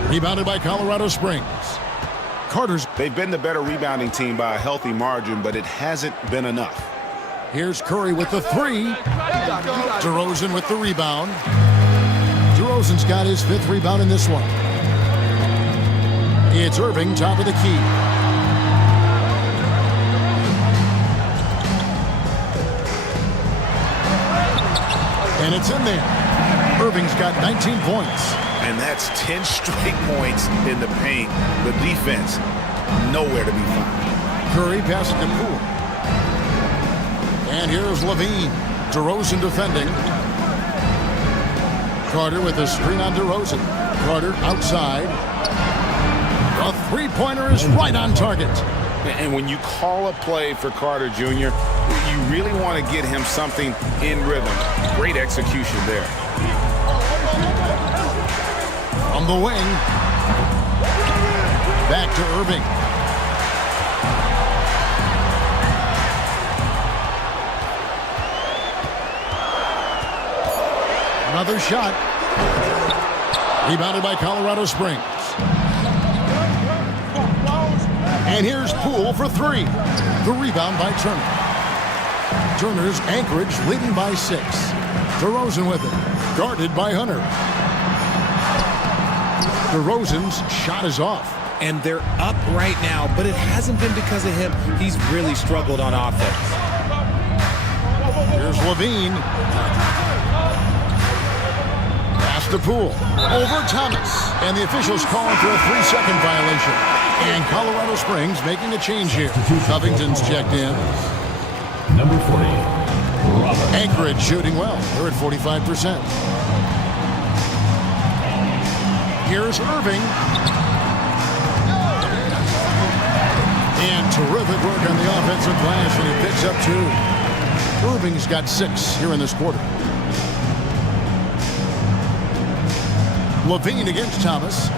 Rebounded by Colorado Springs. Carter's. They've been the better rebounding team by a healthy margin, but it hasn't been enough. Here's Curry with the 3. DeRozan with the rebound. DeRozan's got his 5th rebound in this one. It's Irving, top of the key. And it's in there. Irving's got 19 points. And that's 10 straight points in the paint. The defense, nowhere to be found. Curry passing to Poole. And here's LaVine. DeRozan defending. Carter with a screen on DeRozan. Carter outside. The three-pointer is right on target. And when you call a play for Carter Jr., you really want to get him something in rhythm. Great execution there. On the wing. Back to Irving. Another shot. Rebounded by Colorado Springs. And here's Poole for three. The rebound by Turner. Turner's Anchorage leading by 6. DeRozan with it. Guarded by Hunter. DeRozan's shot is off. And they're up right now, but it hasn't been because of him. He's really struggled on offense. Here's Levine. Pass to Poole. Over Thomas. And the officials calling for a 3-second violation. And Colorado Springs making a change here. Covington's checked in. Number 40, Robert. Anchorage shooting well. They're at 45%. Here's Irving. And terrific work on the offensive glass, and he picks up 2. Irving's got 6 here in this quarter. Levine against Thomas.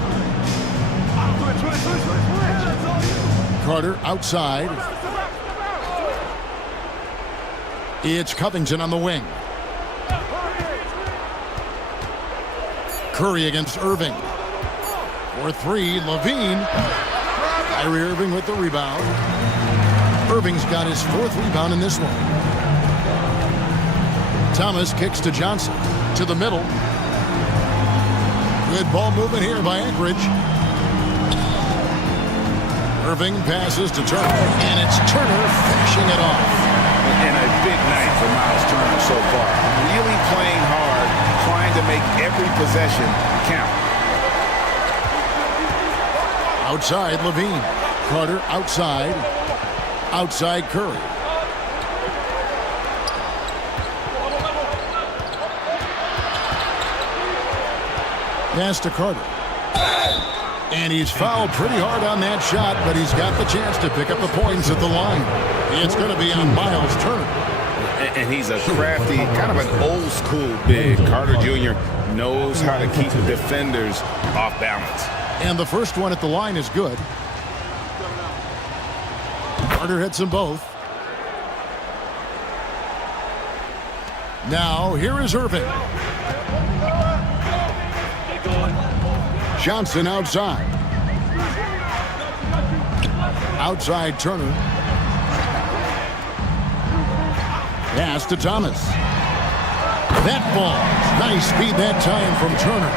Carter outside. It's Covington on the wing. Curry against Irving. For 3, Levine. Kyrie Irving with the rebound. Irving's got his 4th rebound in this one. Thomas kicks to Johnson. To the middle. Good ball movement here by Anchorage. Irving passes to Turner. And it's Turner finishing it off. And a big night for Miles Turner so far. Really playing hard, trying to make every possession count. Outside Levine. Carter outside. Outside Curry. Pass to Carter. And he's fouled pretty hard on that shot, but he's got the chance to pick up the points at the line. It's going to be on Miles Turner. And he's a crafty, kind of an old school big. Carter Jr. knows how to keep defenders off balance. And the first one at the line is good. Carter hits them both. Now, here is Irving. Johnson outside. Outside Turner. Pass to Thomas. That ball. Nice speed that time from Turner.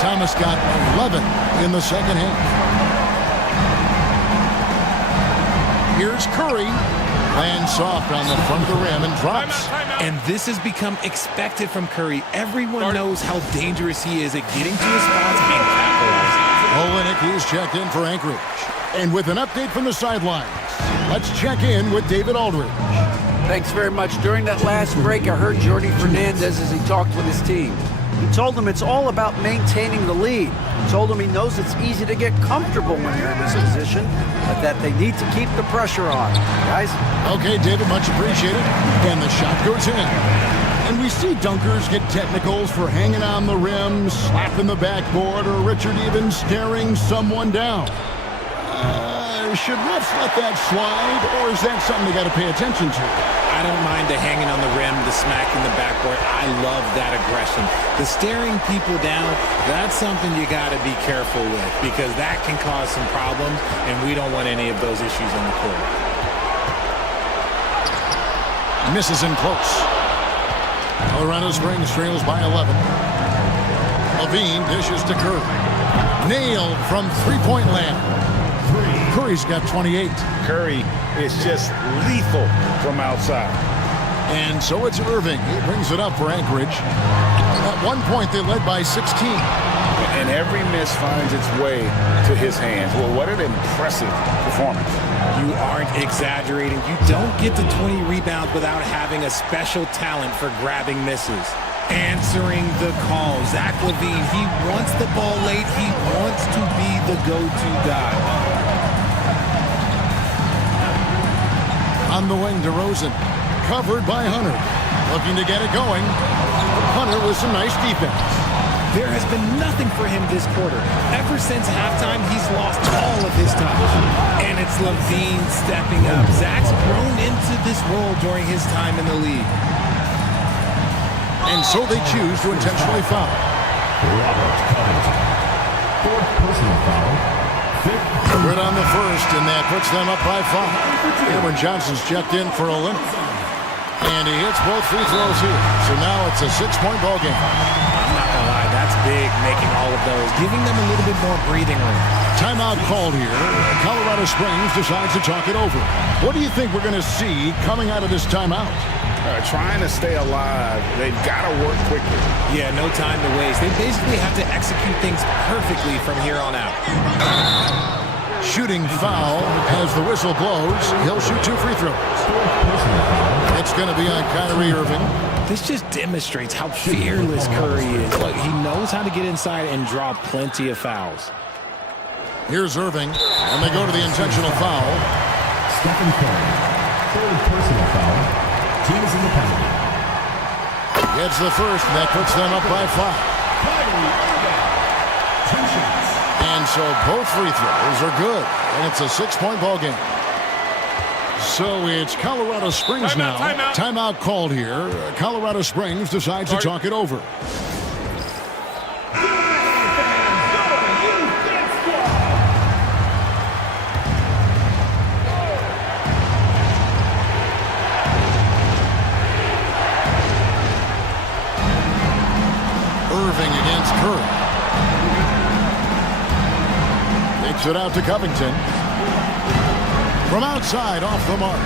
Thomas got 11 in the second half. Here's Curry. Lands soft on the front of the rim and drops. And this has become expected from Curry. Everyone knows how dangerous he is at getting to his spots and capitalizing. Olenek is checked in for Anchorage. And with an update from the sidelines, let's check in with David Aldridge. Thanks very much. During that last break, I heard Jordi Fernandez as he talked with his team. He told them it's all about maintaining the lead. He told them he knows it's easy to get comfortable when you're in this position, but that they need to keep the pressure on. Guys? Okay, David, much appreciated. And the shot goes in. And we see dunkers get technicals for hanging on the rim, slapping the backboard, or Richard even staring someone down. Should refs let that slide, or is that something they got to pay attention to? I don't mind the hanging on the rim, the smacking the backboard. I love that aggression. The staring people down, that's something you got to be careful with because that can cause some problems, and we don't want any of those issues on the court. Misses in close. Colorado Springs trails by 11. Levine dishes to Curry. Nailed from three-point land. Curry's got 28. Curry is just lethal from outside. And so it's Irving. He brings it up for Anchorage. At one point, they led by 16. And every miss finds its way to his hands. Well, what an impressive performance. You aren't exaggerating. You don't get to 20 rebounds without having a special talent for grabbing misses. Answering the call. Zach LaVine, he wants the ball late. He wants to be the go-to guy. On the wing, DeRozan. Covered by Hunter. Looking to get it going. Hunter with some nice defense. There has been nothing for him this quarter. Ever since halftime, he's lost all of his touch. And it's LaVine stepping up. Zach's grown into this role during his time in the league. And so they choose to intentionally foul. Robert Covington. Fourth personal foul. Good on the first, and that puts them up by 5. Cameron Johnson's checked in for a limit. And he hits both free throws here. So now it's a 6-point ball game. I'm not going to lie, that's big, making all of those, giving them a little bit more breathing room. Timeout called here. Colorado Springs decides to talk it over. What do you think we're going to see coming out of this timeout? Trying to stay alive. They've got to work quickly. Yeah, no time to waste. They basically have to execute things perfectly from here on out. Shooting foul as the whistle blows. He'll shoot 2 free throws. It's going to be on Kyrie Irving. This just demonstrates how fearless Curry is. Look, he knows how to get inside and draw plenty of fouls. Here's Irving, and they go to the intentional foul. Stephen Curry. Third personal foul. Teams in the penalty. Gets the first, and that puts them up by 5. And so both free throws are good, and it's a 6-point ball game. So it's Colorado Springs now. Timeout called here. Colorado Springs decides to talk it over. Irving against Curry. Takes it out to Covington. From outside, off the mark.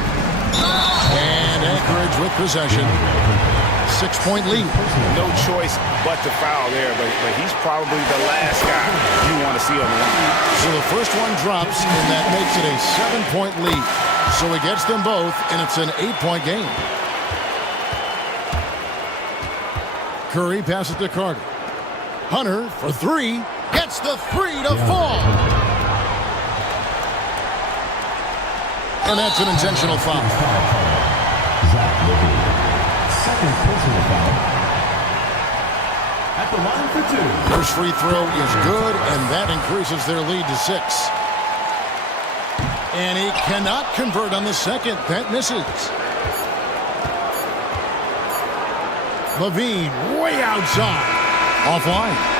And Anchorage with possession. 6-point lead. No choice but to foul there, but he's probably the last guy you want to see on the line. So the first one drops, and that makes it a 7-point lead. So he gets them both, and it's an 8-point game. Curry passes to Carter. Hunter for 3. Gets the 3 to fall. And that's an intentional foul. Second personal foul. At the line for 2. First free throw is good, and that increases their lead to 6. And he cannot convert on the second. That misses. LaVine way outside. Offline.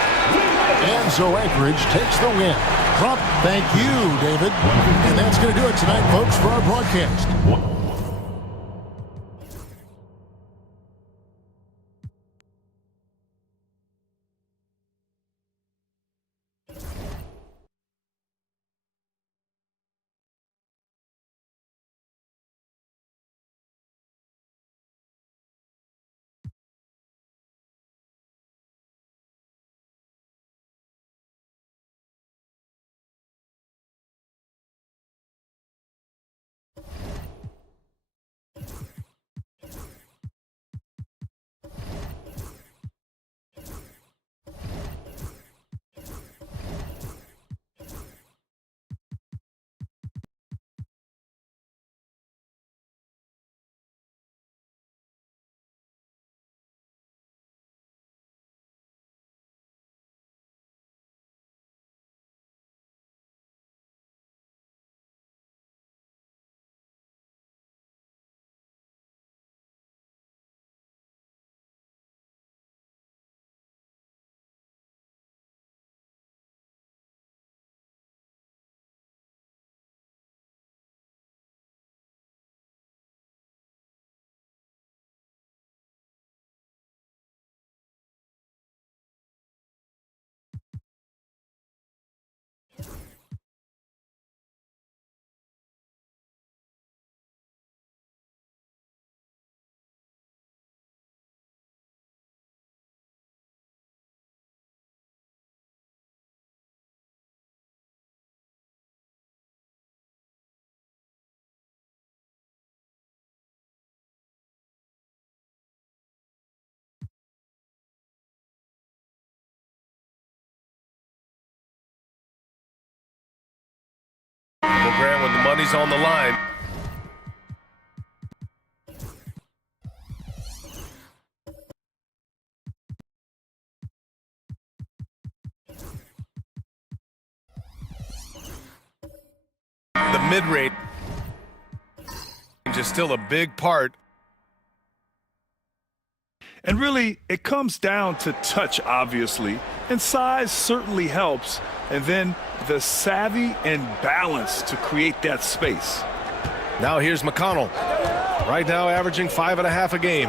And so Anchorage takes the win. Crump, thank you, David. And that's going to do it tonight, folks, for our broadcast. Well, Grant, when the money's on the line, Mid-range is still a big part. And really, it comes down to touch, obviously, and size certainly helps, and then the savvy and balance to create that space. Now here's McConnell. Right now averaging 5.5 a game.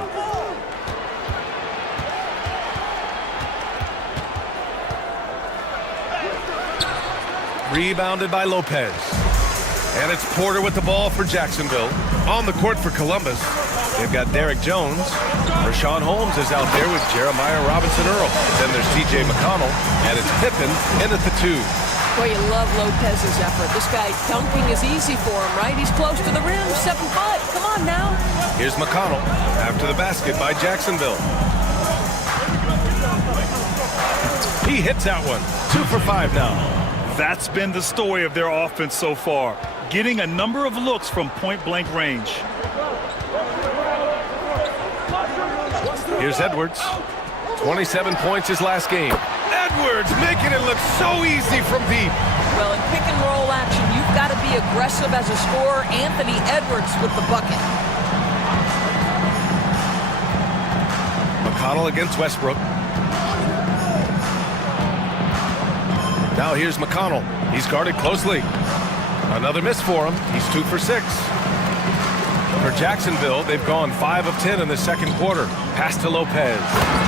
Rebounded by Lopez. And it's Porter with the ball for Jacksonville. On the court for Columbus, they've got Derek Jones. Rashawn Holmes is out there with Jeremiah Robinson-Earl. Then there's T.J. McConnell, and it's Pippen in at the 2. Boy, you love Lopez's effort. This guy dunking is easy for him, right? He's close to the rim, 7 foot. Come on now. Here's McConnell after the basket by Jacksonville. He hits that one. 2 for 5 now. That's been the story of their offense so far, getting a number of looks from point-blank range. Here's Edwards. 27 points his last game. Edwards making it look so easy from deep. Well, in pick-and-roll action, you've got to be aggressive as a scorer. Anthony Edwards with the bucket. McConnell against Westbrook. Now here's McConnell. He's guarded closely. Another miss for him. He's 2 for 6. For Jacksonville, they've gone 5 of 10 in the second quarter. Pass to Lopez.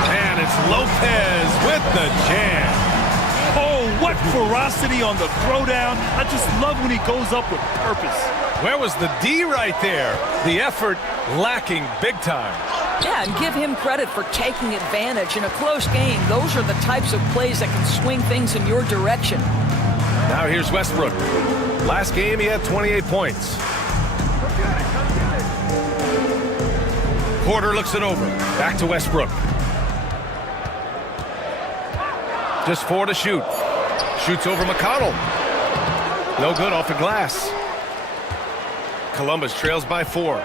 And it's Lopez with the jam. Oh, what ferocity on the throwdown. I just love when he goes up with purpose. Where was the D right there? The effort lacking big time. Yeah, and give him credit for taking advantage. In a close game, those are the types of plays that can swing things in your direction. Now here's Westbrook. Last game, he had 28 points. Porter looks it over. Back to Westbrook. Just 4 to shoot. Shoots over McConnell. No good off the glass. Columbus trails by 4.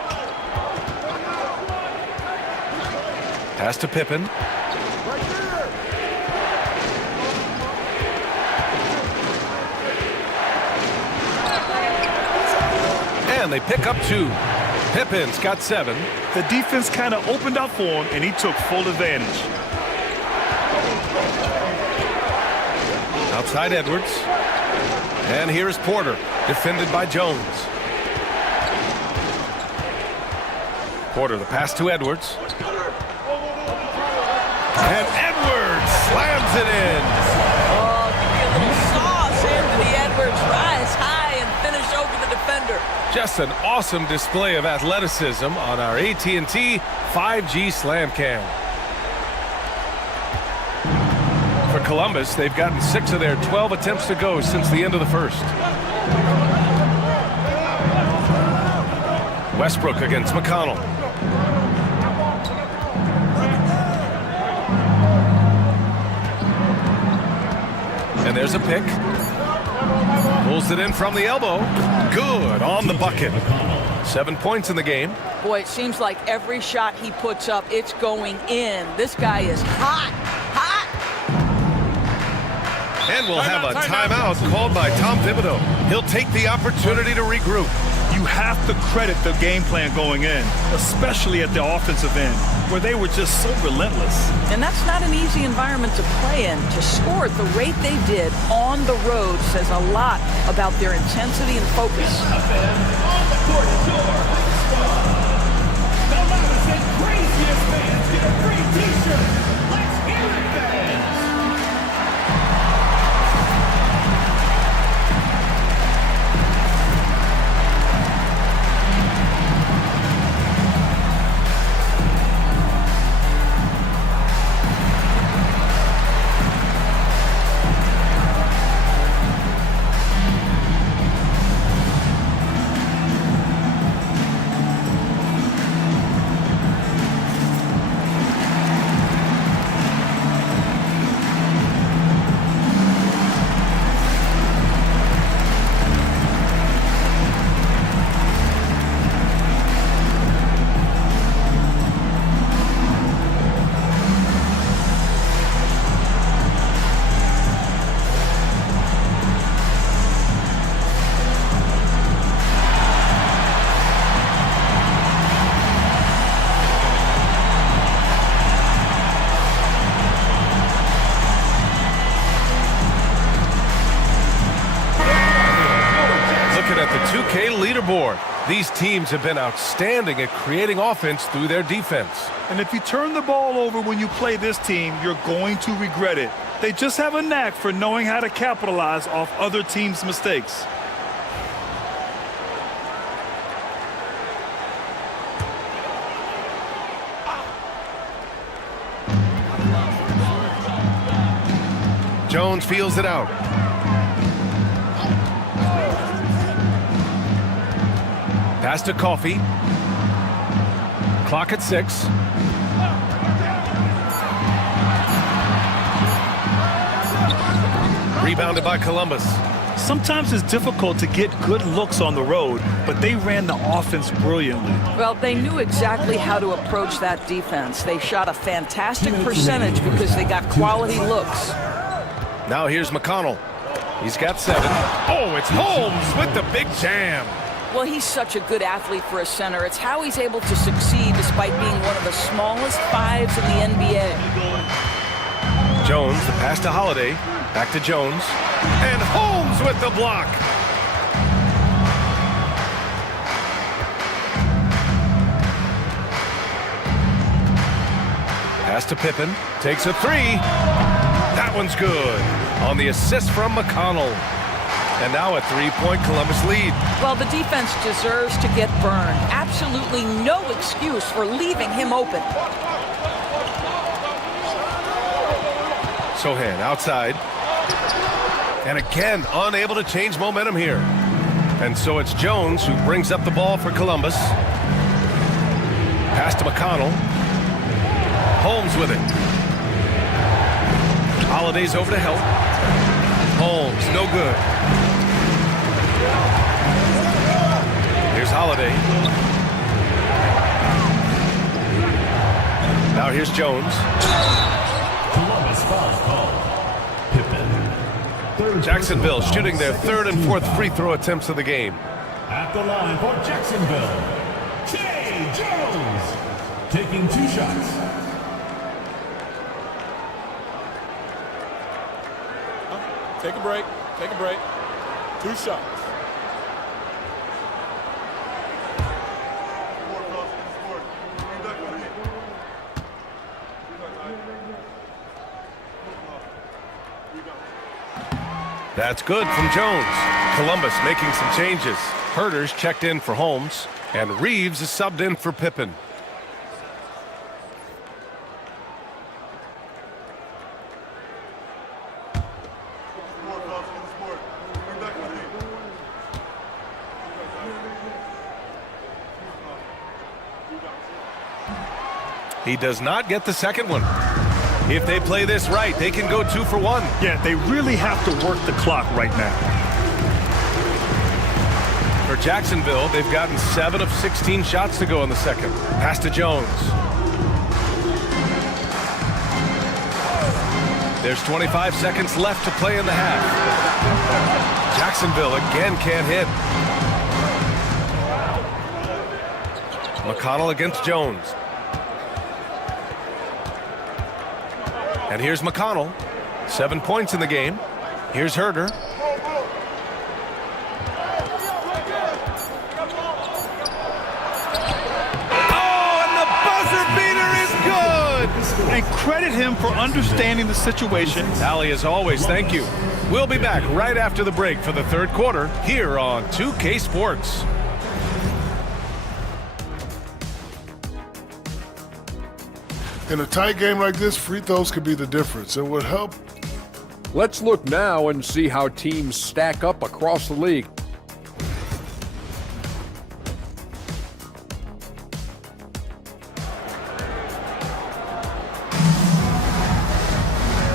Pass to Pippen. And they pick up 2. Pippen's got 7. The defense kind of opened up for him, and he took full advantage. Outside Edwards. And here is Porter, defended by Jones. Porter, the pass to Edwards. And Edwards slams it in. Oh, give me a little sauce. Anthony Edwards rise high and finish over the defender. Just an awesome display of athleticism on our AT&T 5G Slam Cam. For Columbus, they've gotten 6 of their 12 attempts to go since the end of the first. Westbrook against McConnell. And there's a pick. Pulls it in from the elbow. Good on the bucket. 7 points in the game. Boy, it seems like every shot he puts up, it's going in. This guy is hot. And we'll have a timeout called by Tom Thibodeau. He'll take the opportunity to regroup. You have to credit the game plan going in, especially at the offensive end, where they were just so relentless. And that's not an easy environment to play in. To score at the rate they did on the road says a lot about their intensity and focus. On the court, the loudest and craziest fans get a free t-shirt. Let's hear it, fans. 2K leaderboard. These teams have been outstanding at creating offense through their defense. And if you turn the ball over when you play this team, you're going to regret it. They just have a knack for knowing how to capitalize off other teams' mistakes. Jones feels it out. Pass to Coffee. Clock at 6. Rebounded by Columbus. Sometimes it's difficult to get good looks on the road, but they ran the offense brilliantly. Well, they knew exactly how to approach that defense. They shot a fantastic percentage because they got quality looks. Now here's McConnell. He's got 7. Oh, it's Holmes with the big jam. Well, he's such a good athlete for a center. It's how he's able to succeed despite being one of the smallest 5s in the NBA. Jones, the pass to Holiday. Back to Jones. And Holmes with the block. Pass to Pippen. Takes a 3. That one's good. On the assist from McConnell. And now a 3-point Columbus lead. Well, the defense deserves to get burned. Absolutely no excuse for leaving him open. Sohan outside. And again, unable to change momentum here. And so it's Jones who brings up the ball for Columbus. Pass to McConnell. Holmes with it. Holiday's over to help. Holmes, no good. Here's Holiday. Now here's Jones. Columbus foul call. Pippen. Jacksonville shooting their 3rd and 4th free throw attempts of the game. At the line for Jacksonville, Jay Jones. Taking 2 shots. Take a break. Take a break. 2 shots. That's good from Jones. Columbus making some changes. Herter's checked in for Holmes, and Reeves is subbed in for Pippen. He does not get the second one. If they play this right, they can go 2 for 1. Yeah, they really have to work the clock right now. For Jacksonville, they've gotten 7 of 16 shots to go in the second. Pass to Jones. There's 25 seconds left to play in the half. Jacksonville again can't hit. McConnell against Jones. And here's McConnell. 7 points in the game. Here's Herter. Oh, and the buzzer beater is good! And credit him for understanding the situation. Allie, as always, thank you. We'll be back right after the break for the 3rd quarter here on 2K Sports. In a tight game like this, free throws could be the difference. It would help. Let's look now and see how teams stack up across the league.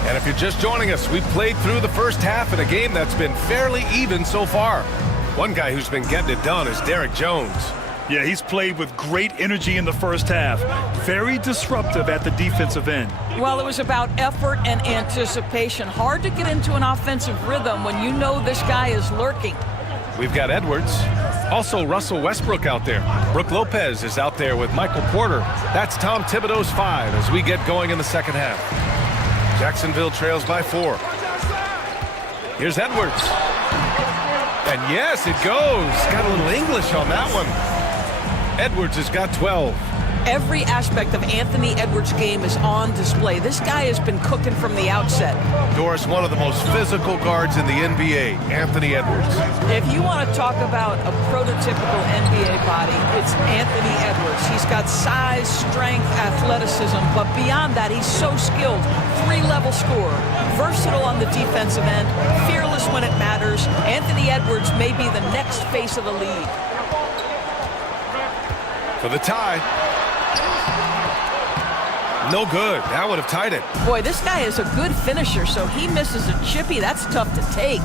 And if you're just joining us, we've played through the first half in a game that's been fairly even so far. One guy who's been getting it done is Derek Jones. Yeah, he's played with great energy in the first half. Very disruptive at the defensive end. Well, it was about effort and anticipation. Hard to get into an offensive rhythm when you know this guy is lurking. We've got Edwards. Also Russell Westbrook out there. Brooke Lopez is out there with Michael Porter. That's Tom Thibodeau's 5 as we get going in the second half. Jacksonville trails by 4. Here's Edwards. And yes, it goes. Got a little English on that one. Edwards has got 12. Every aspect of Anthony Edwards' game is on display. This guy has been cooking from the outset. Doris, one of the most physical guards in the NBA, Anthony Edwards. If you want to talk about a prototypical NBA body, it's Anthony Edwards. He's got size, strength, athleticism, but beyond that, he's so skilled. 3-level scorer, versatile on the defensive end, fearless when it matters. Anthony Edwards may be the next face of the league. For the tie. No good. That would have tied it. Boy, this guy is a good finisher, so he misses a chippy. That's tough to take.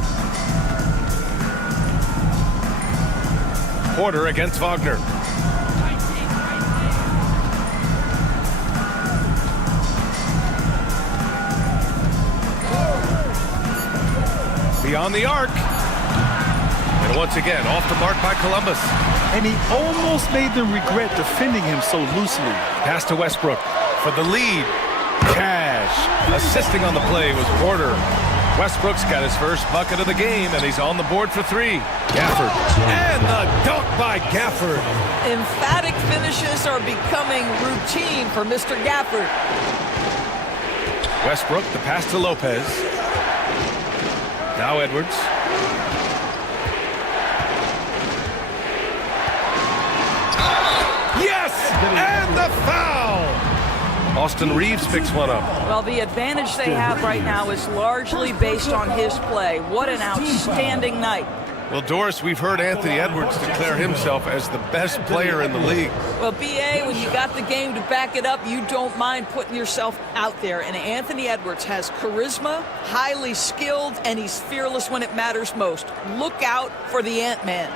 Porter against Wagner. Beyond the arc. And once again, off the mark by Columbus. And he almost made them regret defending him so loosely. Pass to Westbrook for the lead. Cash. Assisting on the play was Porter. Westbrook's got his first bucket of the game, and he's on the board for 3. Gafford. And the dunk by Gafford. Emphatic finishes are becoming routine for Mr. Gafford. Westbrook, the pass to Lopez. Now Edwards. Yes! And the foul! Austin Reeves picks one up. Well, the advantage they have right now is largely based on his play. What an outstanding night. Well, Doris, we've heard Anthony Edwards declare himself as the best player in the league. Well, B.A., when you got the game to back it up, you don't mind putting yourself out there. And Anthony Edwards has charisma, highly skilled, and he's fearless when it matters most. Look out for the Ant-Man.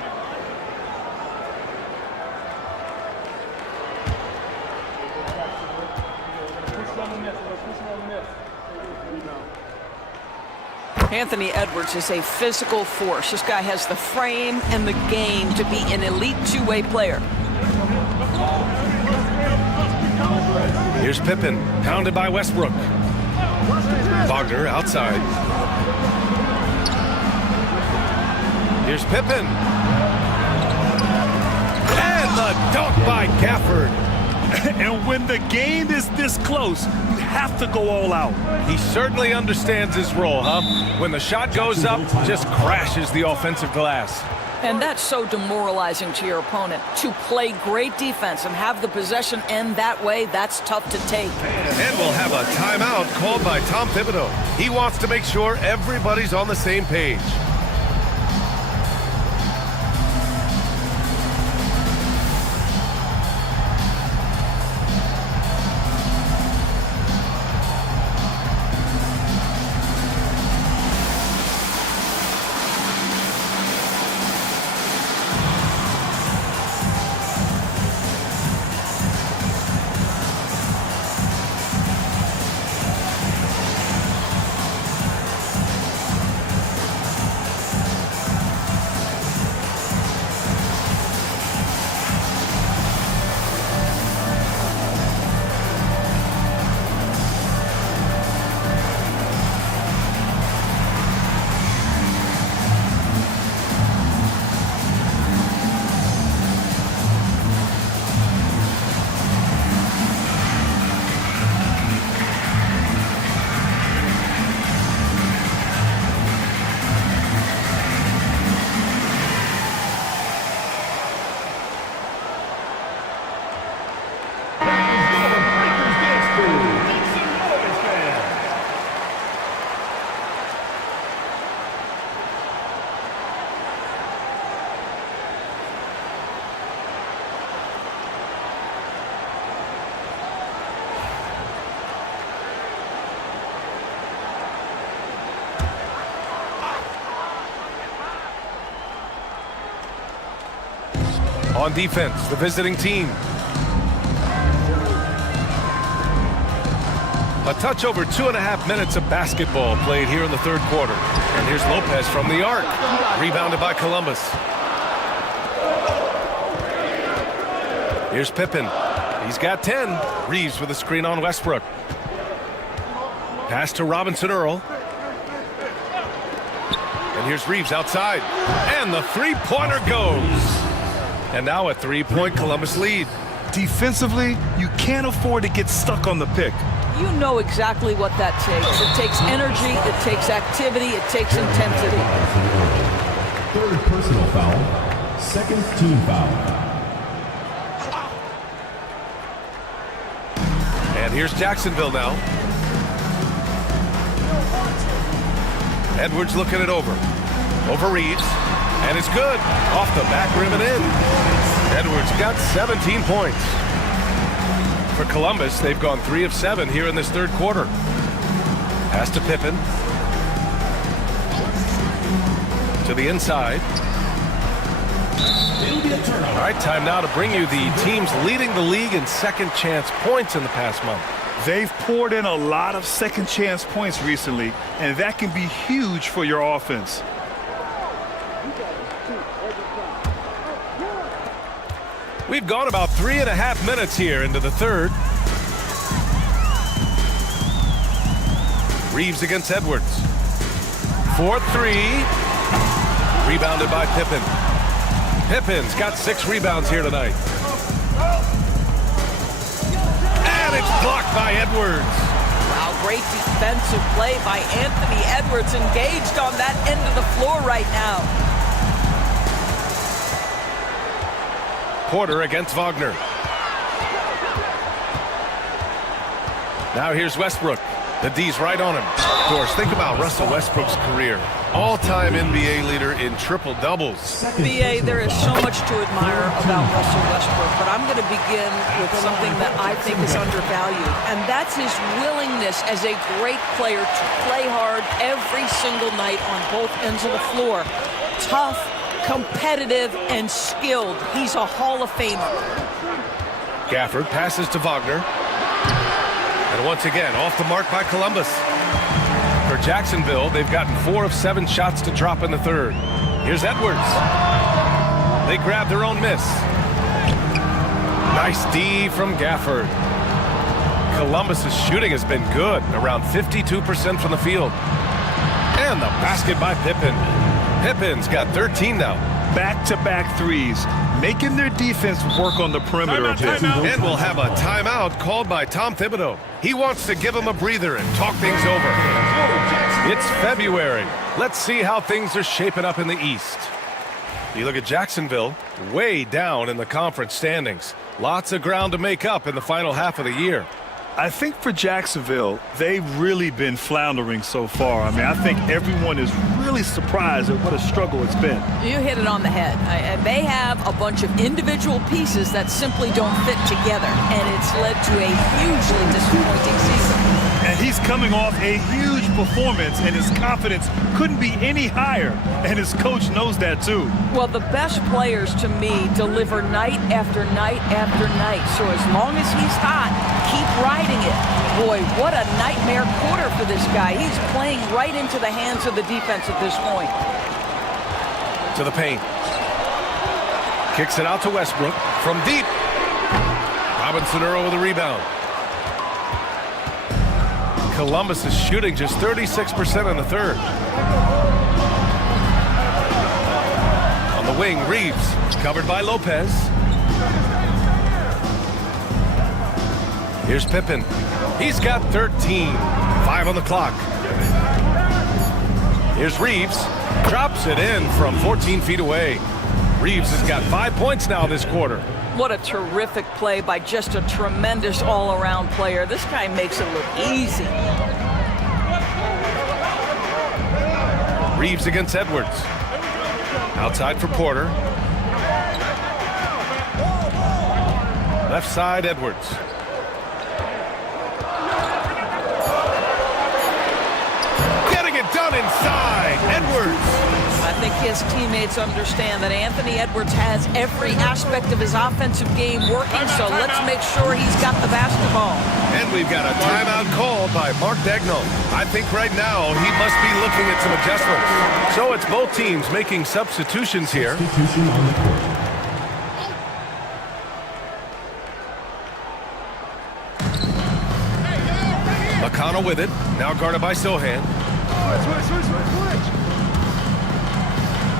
Anthony Edwards is a physical force. This guy has the frame and the game to be an elite two-way player. Here's Pippen, pounded by Westbrook. Wagner outside. Here's Pippen. And the dunk by Gafford. And when the game is this close, you have to go all out. He certainly understands his role, huh? When the shot goes up, just crashes the offensive glass. And that's so demoralizing to your opponent. To play great defense and have the possession end that way, that's tough to take. And we'll have a timeout called by Tom Thibodeau. He wants to make sure everybody's on the same page. On defense, the visiting team. A touch over 2.5 minutes of basketball played here in the third quarter. And here's Lopez from the arc. Rebounded by Columbus. Here's Pippen. He's got 10. Reeves with a screen on Westbrook. Pass to Robinson Earl. And here's Reeves outside. And the three-pointer goes. And now a three-point Columbus lead. Defensively, you can't afford to get stuck on the pick. You know exactly what that takes. It takes energy, it takes activity, it takes intensity. Third personal foul. Second team foul. And here's Jacksonville now. Edwards looking it over. Over Reeves. And it's good. Off the back rim and in. Edwards got 17 points. For Columbus, they've gone 3 of 7 here in this third quarter. Pass to Pippen. To the inside. All right, time now to bring you the teams leading the league in second chance points in the past month. They've poured in a lot of second chance points recently, and that can be huge for your offense. We've gone about 3.5 minutes here into the third. Reeves against Edwards. 4-3. Rebounded by Pippen. Pippen's got 6 rebounds here tonight. And it's blocked by Edwards. Wow, great defensive play by Anthony Edwards, engaged on that end of the floor right now. Porter against Wagner. Now here's Westbrook. The D's right on him. Of course, think about Russell Westbrook's career. All-time NBA leader in triple-doubles. B.A., there is so much to admire about Russell Westbrook, but I'm going to begin with something that I think is undervalued, and that's his willingness as a great player to play hard every single night on both ends of the floor. Tough, competitive, and skilled. He's a Hall of Famer. Gafford passes to Wagner. And once again, off the mark by Columbus. For Jacksonville, they've gotten 4 of 7 shots to drop in the third. Here's Edwards. They grab their own miss. Nice D from Gafford. Columbus's shooting has been good, around 52% from the field. And the basket by Pippen. Pippen's got 13 now. Back-to-back threes, making their defense work on the perimeter. Timeout. And we'll have a timeout called by Tom Thibodeau. He wants to give them a breather and talk things over. It's February. Let's see how things are shaping up in the East. You look at Jacksonville, way down in the conference standings. Lots of ground to make up in the final half of the year. I think for Jacksonville, they've really been floundering so far. I mean, I think everyone is really surprised at what a struggle it's been. You hit it on the head. They have a bunch of individual pieces that simply don't fit together, and it's led to a hugely disappointing season. And he's coming off a huge performance, and his confidence couldn't be any higher, and his coach knows that too. Well, the best players to me deliver night after night after night, so as long as he's hot, keep riding it. Boy, what a nightmare quarter for this guy. He's playing right into the hands of the defense at this point. To the paint. Kicks it out to Westbrook from deep. Robinson Earl with a rebound. Columbus is shooting just 36% in the third. On the wing, Reeves, covered by Lopez. Here's Pippen. He's got 13. 5 on the clock. Here's Reeves. Drops it in from 14 feet away. Reeves has got 5 points now this quarter. What a terrific play by just a tremendous all-around player. This guy makes it look easy. Reeves against Edwards. Outside for Porter. Left side, Edwards. Getting it done inside, Edwards. I think his teammates understand that Anthony Edwards has every aspect of his offensive game working, so let's make sure he's got the basketball. And we've got a timeout called by Mark Daigneault. I think right now he must be looking at some adjustments. So it's both teams making substitutions here. McConnell with it, now guarded by Sohan.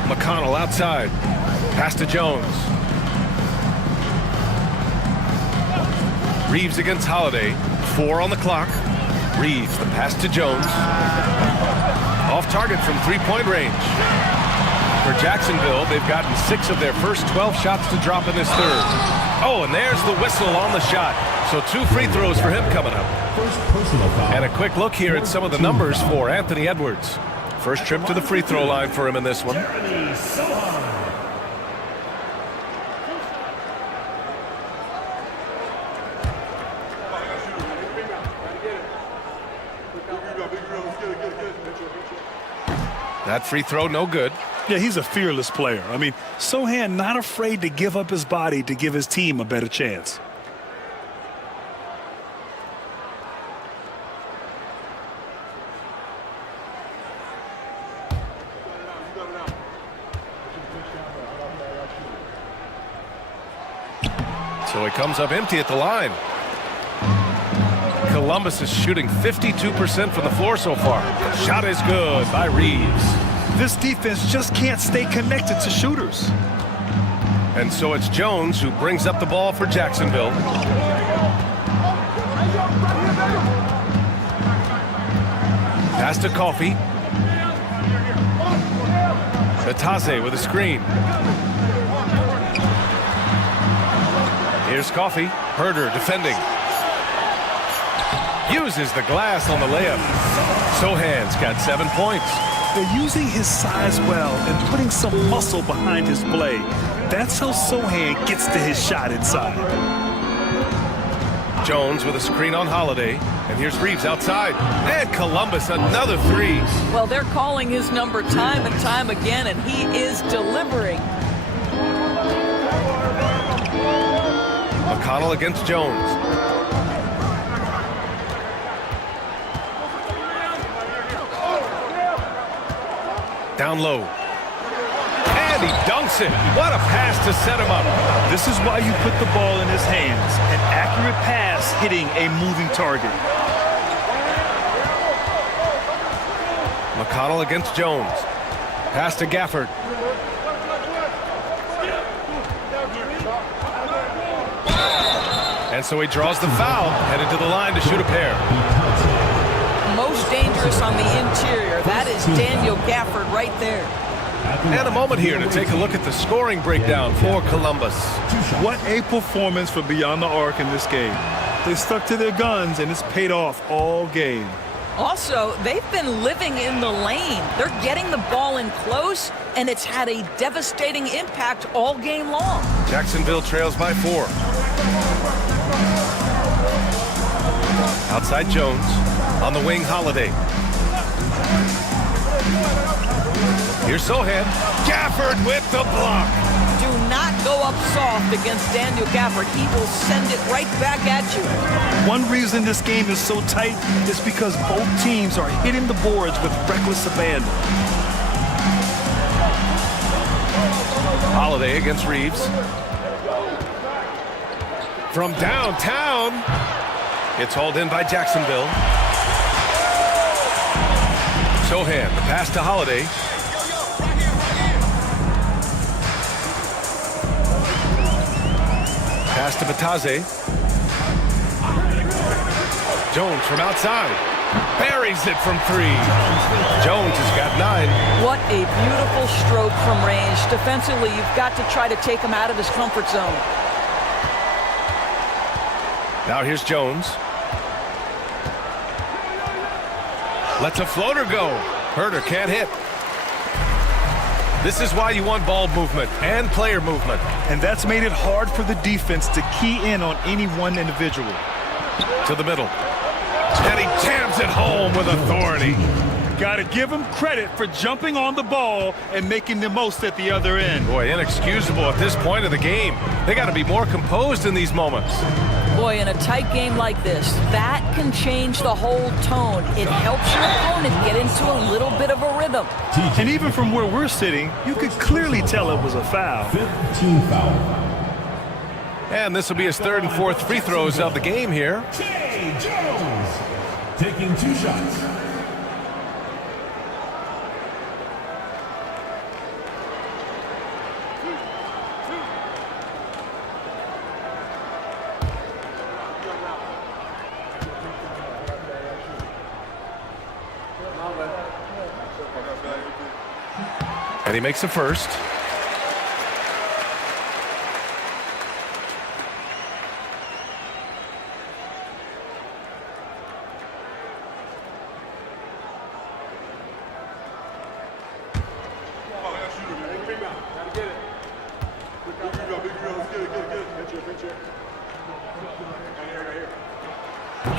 McConnell outside. Pass to Jones. Reeves against Holiday. 4 on the clock. Reeves, the pass to Jones. Off target from three-point range. For Jacksonville, they've gotten 6 of their first 12 shots to drop in this third. Oh, and there's the whistle on the shot. So 2 free throws for him coming up. And a quick look here at some of the numbers for Anthony Edwards. First trip to the free throw line for him in this one. That free throw, no good. Yeah, he's a fearless player. I mean, Sohan not afraid to give up his body to give his team a better chance. So he comes up empty at the line. Columbus is shooting 52% from the floor so far. Shot is good by Reeves. This defense just can't stay connected to shooters. And so it's Jones who brings up the ball for Jacksonville. Pass to Coffey. Batase with a screen. Here's Coffey. Herder defending. Uses the glass on the layup. Sohan's got 7 points. They're using his size well and putting some muscle behind his play. That's how Sohan gets to his shot inside. Jones with a screen on Holiday. And here's Reeves outside. And Columbus, another 3. Well, they're calling his number time and time again, and he is delivering. McConnell against Jones. Down low. And he dunks it. What a pass to set him up. This is why you put the ball in his hands. An accurate pass hitting a moving target. McConnell against Jones. Pass to Gafford. And so he draws the foul, headed to the line to shoot a pair. Most dangerous on the interior. That is Daniel Gafford right there. And a moment here to take a look at the scoring breakdown for Columbus. What a performance for Beyond the Arc in this game. They stuck to their guns, and it's paid off all game. Also, they've been living in the lane. They're getting the ball in close, and it's had a devastating impact all game long. Jacksonville trails by 4. Outside Jones. On the wing, Holiday. Here's Sohan. Gafford with the block. Do not go up soft against Daniel Gafford. He will send it right back at you. One reason this game is so tight is because both teams are hitting the boards with reckless abandon. Holiday against Reeves. From downtown. It's hauled in by Jacksonville. Sohan, the pass to Holiday. Pass to Batase. Jones from outside. Buries it from 3. Jones has got 9. What a beautiful stroke from range. Defensively, you've got to try to take him out of his comfort zone. Now here's Jones. Lets a floater go. Herder can't hit. This is why you want ball movement and player movement. And that's made it hard for the defense to key in on any one individual. To the middle. And he jams it home with authority. Got to give him credit for jumping on the ball and making the most at the other end. Boy, inexcusable at this point of the game. They got to be more composed in these moments. Boy, in a tight game like this, that can change the whole tone. It helps your opponent get into a little bit of a rhythm. And even from where we're sitting, you could clearly tell it was a foul. 15 foul. And this will be his 3rd and 4th free throws of the game here. Jay Jones taking 2 shots. And he makes the first.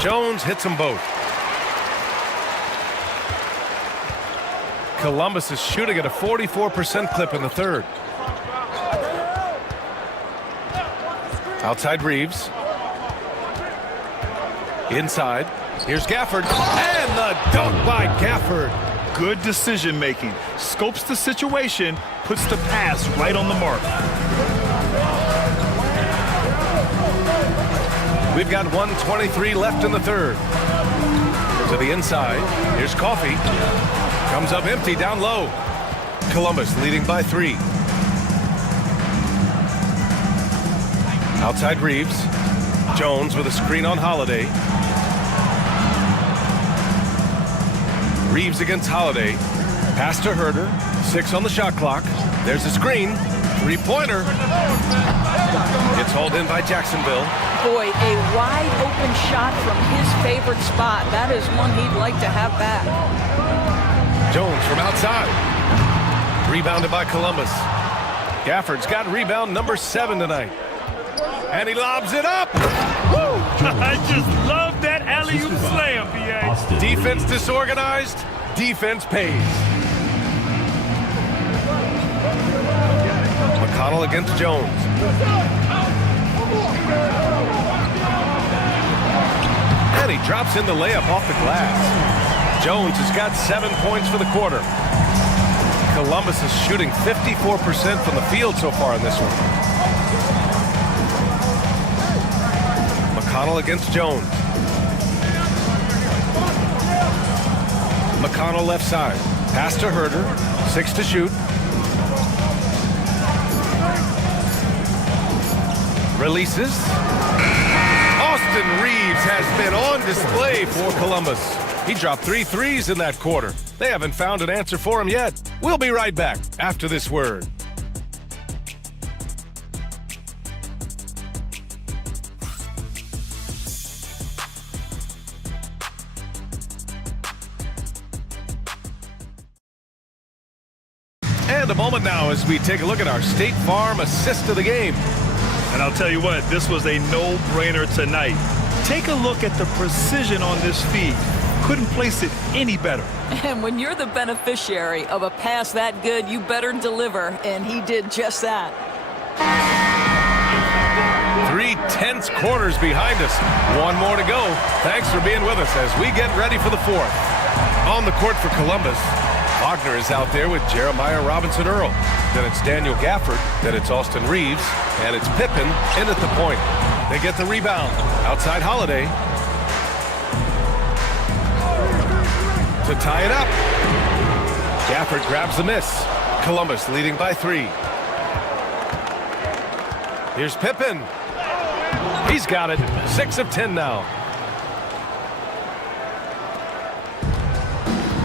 Jones hits them both. Columbus is shooting at a 44% clip in the third. Outside Reeves. Inside. Here's Gafford. And the dunk by Gafford. Good decision making. Scopes the situation, puts the pass right on the mark. We've got 1:23 left in the third. To the inside. Here's Coffey. Comes up empty down low. Columbus leading by 3. Outside Reeves. Jones with a screen on Holiday. Reeves against Holiday. Pass to Herder. 6 on the shot clock. There's a screen. 3-pointer. Gets hauled in by Jacksonville. Boy, a wide open shot from his favorite spot. That is one he'd like to have back. Jones from outside. Rebounded by Columbus. Gafford's got rebound number 7 tonight. And he lobs it up. Woo! I just love that alley-oop slam, B.A. Defense disorganized. Defense pays. McConnell against Jones. And he drops in the layup off the glass. Jones has got 7 points for the quarter. Columbus is shooting 54% from the field so far in this one. McConnell against Jones. McConnell left side. Pass to Herder. 6 to shoot. Releases. Austin Reeves has been on display for Columbus. He dropped 3 threes in that quarter. They haven't found an answer for him yet. We'll be right back after this word. And a moment now as we take a look at our State Farm assist of the game. And I'll tell you what, this was a no-brainer tonight. Take a look at the precision on this feed. Couldn't place it any better. And when you're the beneficiary of a pass that good, you better deliver, and he did just that. 3 tense quarters behind us. 1 more to go. Thanks for being with us as we get ready for the 4th. On the court for Columbus, Wagner is out there with Jeremiah Robinson-Earl. Then it's Daniel Gafford. Then it's Austin Reeves. And it's Pippen in at the point. They get the rebound. Outside Holiday. To tie it up. Gafford grabs the miss. Columbus leading by 3. Here's Pippen. He's got it. 6 of 10 now.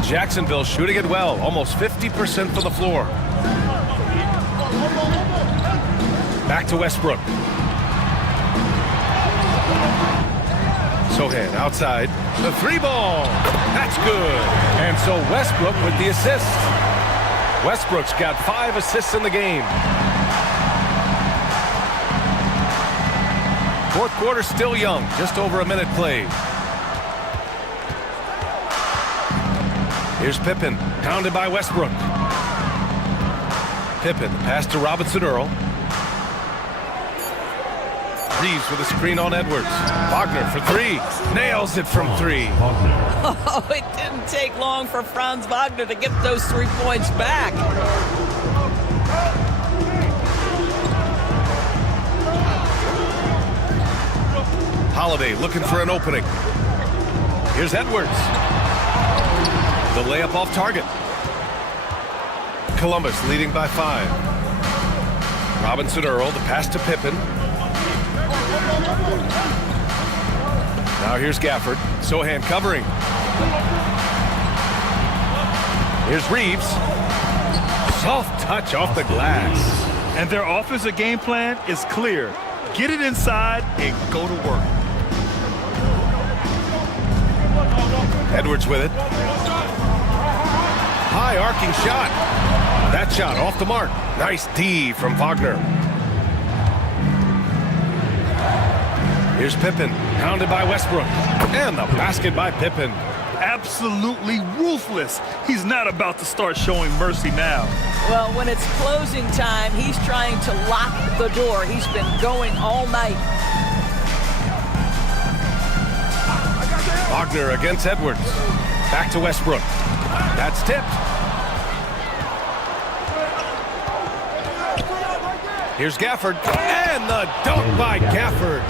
Jacksonville shooting it well. Almost 50% from the floor. Back to Westbrook. Sohan outside. The 3-ball. That's good. And so Westbrook with the assist. Westbrook's got 5 assists in the game. 4th quarter still young. Just over a minute played. Here's Pippen. Pounded by Westbrook. Pippen. Pass to Robinson-Earl. Reeves with a screen on Edwards. Wagner for 3. Nails it from 3. Oh, it didn't take long for Franz Wagner to get those 3 points back. Holiday looking for an opening. Here's Edwards. The layup off target. Columbus leading by 5. Robinson-Earl, the pass to Pippen. Now here's Gafford. Sohan covering. Here's Reeves. soft touch off the glass. And their offensive game plan is clear. Get it inside and go to work. Edwards with it. High arcing shot. That shot off the mark. Nice D from Wagner. Here's Pippen, pounded by Westbrook. And the basket by Pippen. Absolutely ruthless. He's not about to start showing mercy now. Well, when it's closing time, he's trying to lock the door. He's been going all night. Wagner against Edwards. Back to Westbrook. That's tipped. Here's Gafford. And the dunk by Gafford.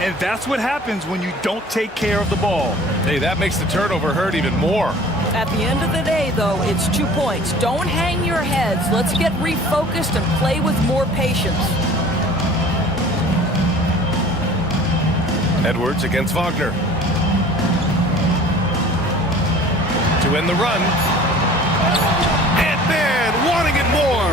And that's what happens when you don't take care of the ball. Hey, that makes the turnover hurt even more. At the end of the day, though, it's 2 points. Don't hang your heads. Let's get refocused and play with more patience. Edwards against Wagner. To end the run. And man, wanting it more.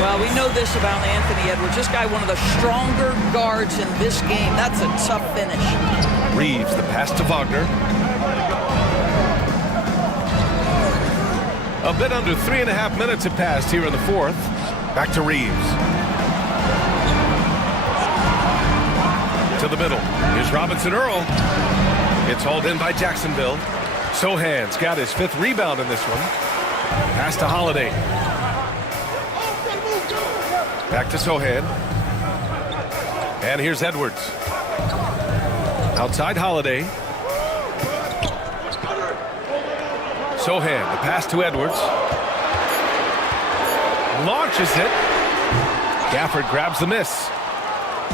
Well, we know this about Anthony Edwards. This guy, one of the stronger guards in this game. That's a tough finish. Reeves, the pass to Wagner. A bit under 3.5 minutes have passed here in the fourth. Back to Reeves. To the middle. Here's Robinson Earl. It's hauled in by Jacksonville. Sohan's got his 5th rebound in this one. Pass to Holiday. Back to Sohan. And here's Edwards. Outside Holiday. Sohan, the pass to Edwards. Launches it. Gafford grabs the miss.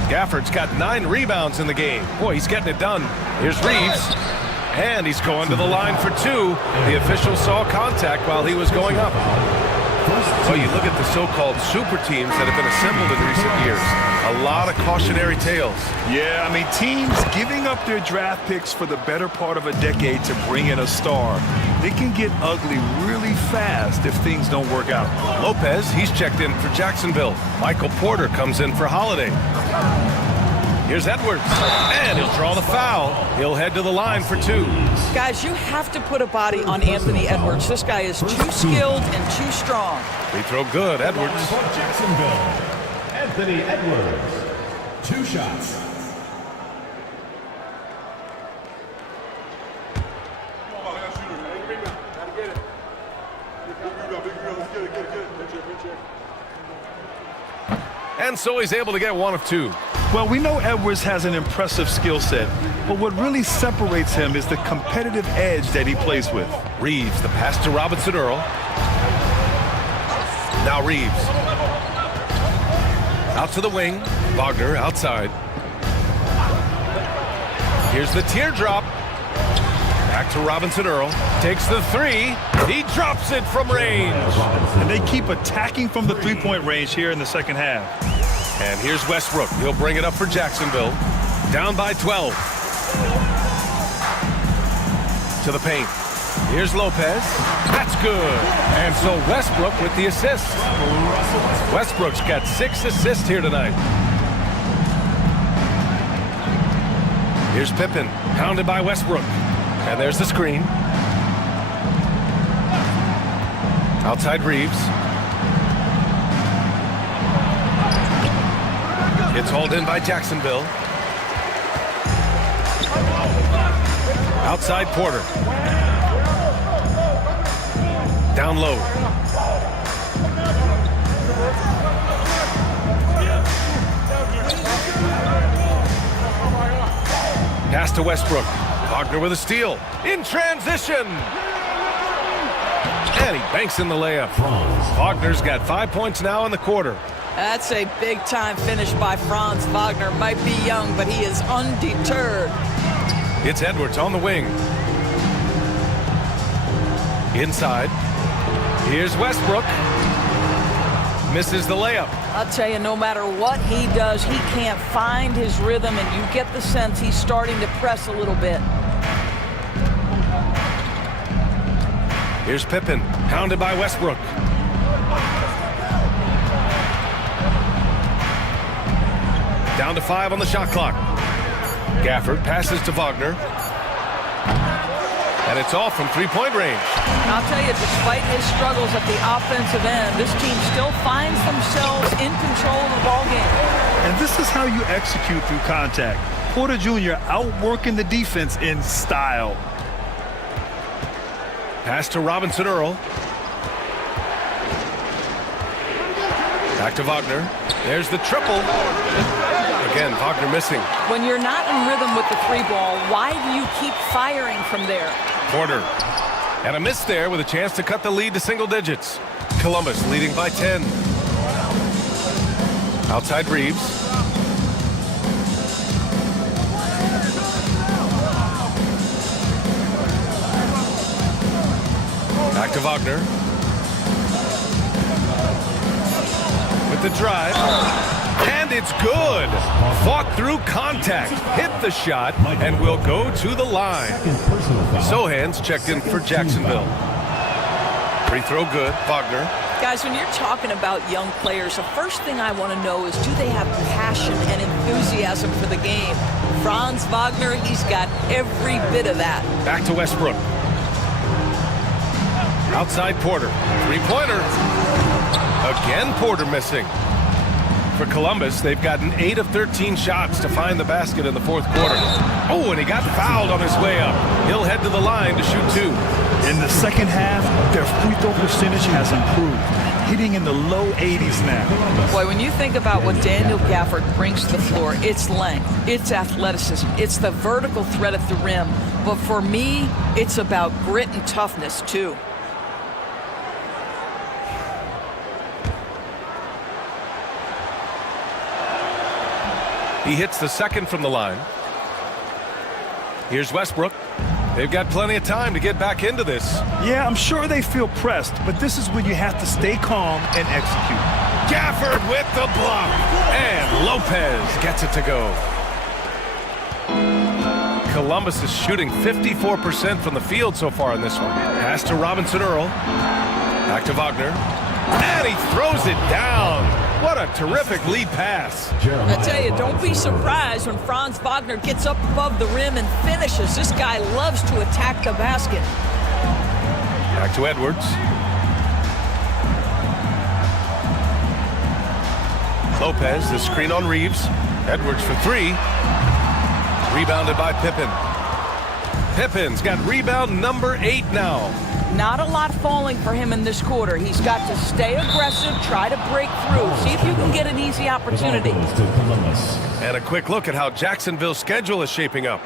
Gafford's got 9 rebounds in the game. Boy, he's getting it done. Here's Reeves. And he's going to the line for 2. The official saw contact while he was going up. Well, you look at the so-called super teams that have been assembled in recent years. A lot of cautionary tales. Yeah, I mean, teams giving up their draft picks for the better part of a decade to bring in a star. They can get ugly really fast if things don't work out. Lopez, he's checked in for Jacksonville. Michael Porter comes in for Holiday. Here's Edwards, and he'll draw the foul. He'll head to the line for 2. Guys, you have to put a body on Anthony Edwards. This guy is too skilled and too strong. Free throw good, Edwards. Jacksonville, Anthony Edwards. 2 shots. And so he's able to get 1 of 2. Well, we know Edwards has an impressive skill set, but what really separates him is the competitive edge that he plays with. Reeves, the pass to Robinson Earl. Now Reeves. Out to the wing. Wagner outside. Here's the teardrop. Back to Robinson Earl. Takes the 3. He drops it from range. And they keep attacking from the 3-point range here in the second half. And here's Westbrook. He'll bring it up for Jacksonville. Down by 12. To the paint. Here's Lopez. That's good. And so Westbrook with the assist. Westbrook's got 6 assists here tonight. Here's Pippen. Pounded by Westbrook. And there's the screen. Outside Reeves. It's hauled in by Jacksonville. Outside Porter. Down low. Pass to Westbrook. Wagner with a steal. In transition. And he banks in the layup. Wagner's got 5 points now in the quarter. That's a big-time finish by Franz Wagner. Might be young, but he is undeterred. It's Edwards on the wing. Inside. Here's Westbrook. Misses the layup. I'll tell you, no matter what he does, he can't find his rhythm, and you get the sense he's starting to press a little bit. Here's Pippen, pounded by Westbrook. Down to 5 on the shot clock. Gafford passes to Wagner. And it's off from three-point range. I'll tell you, despite his struggles at the offensive end, this team still finds themselves in control of the ball game. And this is how you execute through contact. Porter Jr. outworking the defense in style. Pass to Robinson Earl. Back to Wagner. There's the triple. Again, Wagner missing. When you're not in rhythm with the three ball, why do you keep firing from there? Porter. And a miss there with a chance to cut the lead to single digits. Columbus leading by 10. Outside Reeves. Back to Wagner. With the drive. And it's good. Fought through contact, hit the shot, and will go to the line. Sohan's checked in for Jacksonville. Free throw good. Wagner. Guys, when you're talking about young players, the first thing I want to know is, do they have passion and enthusiasm for the game? Franz Wagner, he's got every bit of that. Back to Westbrook. Outside Porter. Three-pointer. Again, Porter missing. For Columbus, they've gotten 8 of 13 shots to find the basket in the fourth quarter. Oh, and he got fouled on his way up. He'll head to the line to shoot 2. In the second half, their free throw percentage has improved, hitting in the low 80s now. Boy, when you think about what Daniel Gafford brings to the floor, it's length, it's athleticism, it's the vertical threat at the rim. But for me, it's about grit and toughness, too. He hits the second from the line. Here's Westbrook. They've got plenty of time to get back into this. Yeah, I'm sure they feel pressed, but this is when you have to stay calm and execute. Gafford with the block. And Lopez gets it to go. Columbus is shooting 54% from the field so far in this one. Pass to Robinson Earl. Back to Wagner. And he throws it down. What a terrific lead pass. I tell you, don't be surprised when Franz Wagner gets up above the rim and finishes. This guy loves to attack the basket. Back to Edwards. Lopez, the screen on Reeves. Edwards for 3. Rebounded by Pippen. Pippen's got rebound number 8 now. Not a lot falling for him in this quarter. He's got to stay aggressive, try to break through, see if you can get an easy opportunity. And a quick look at how Jacksonville's schedule is shaping up.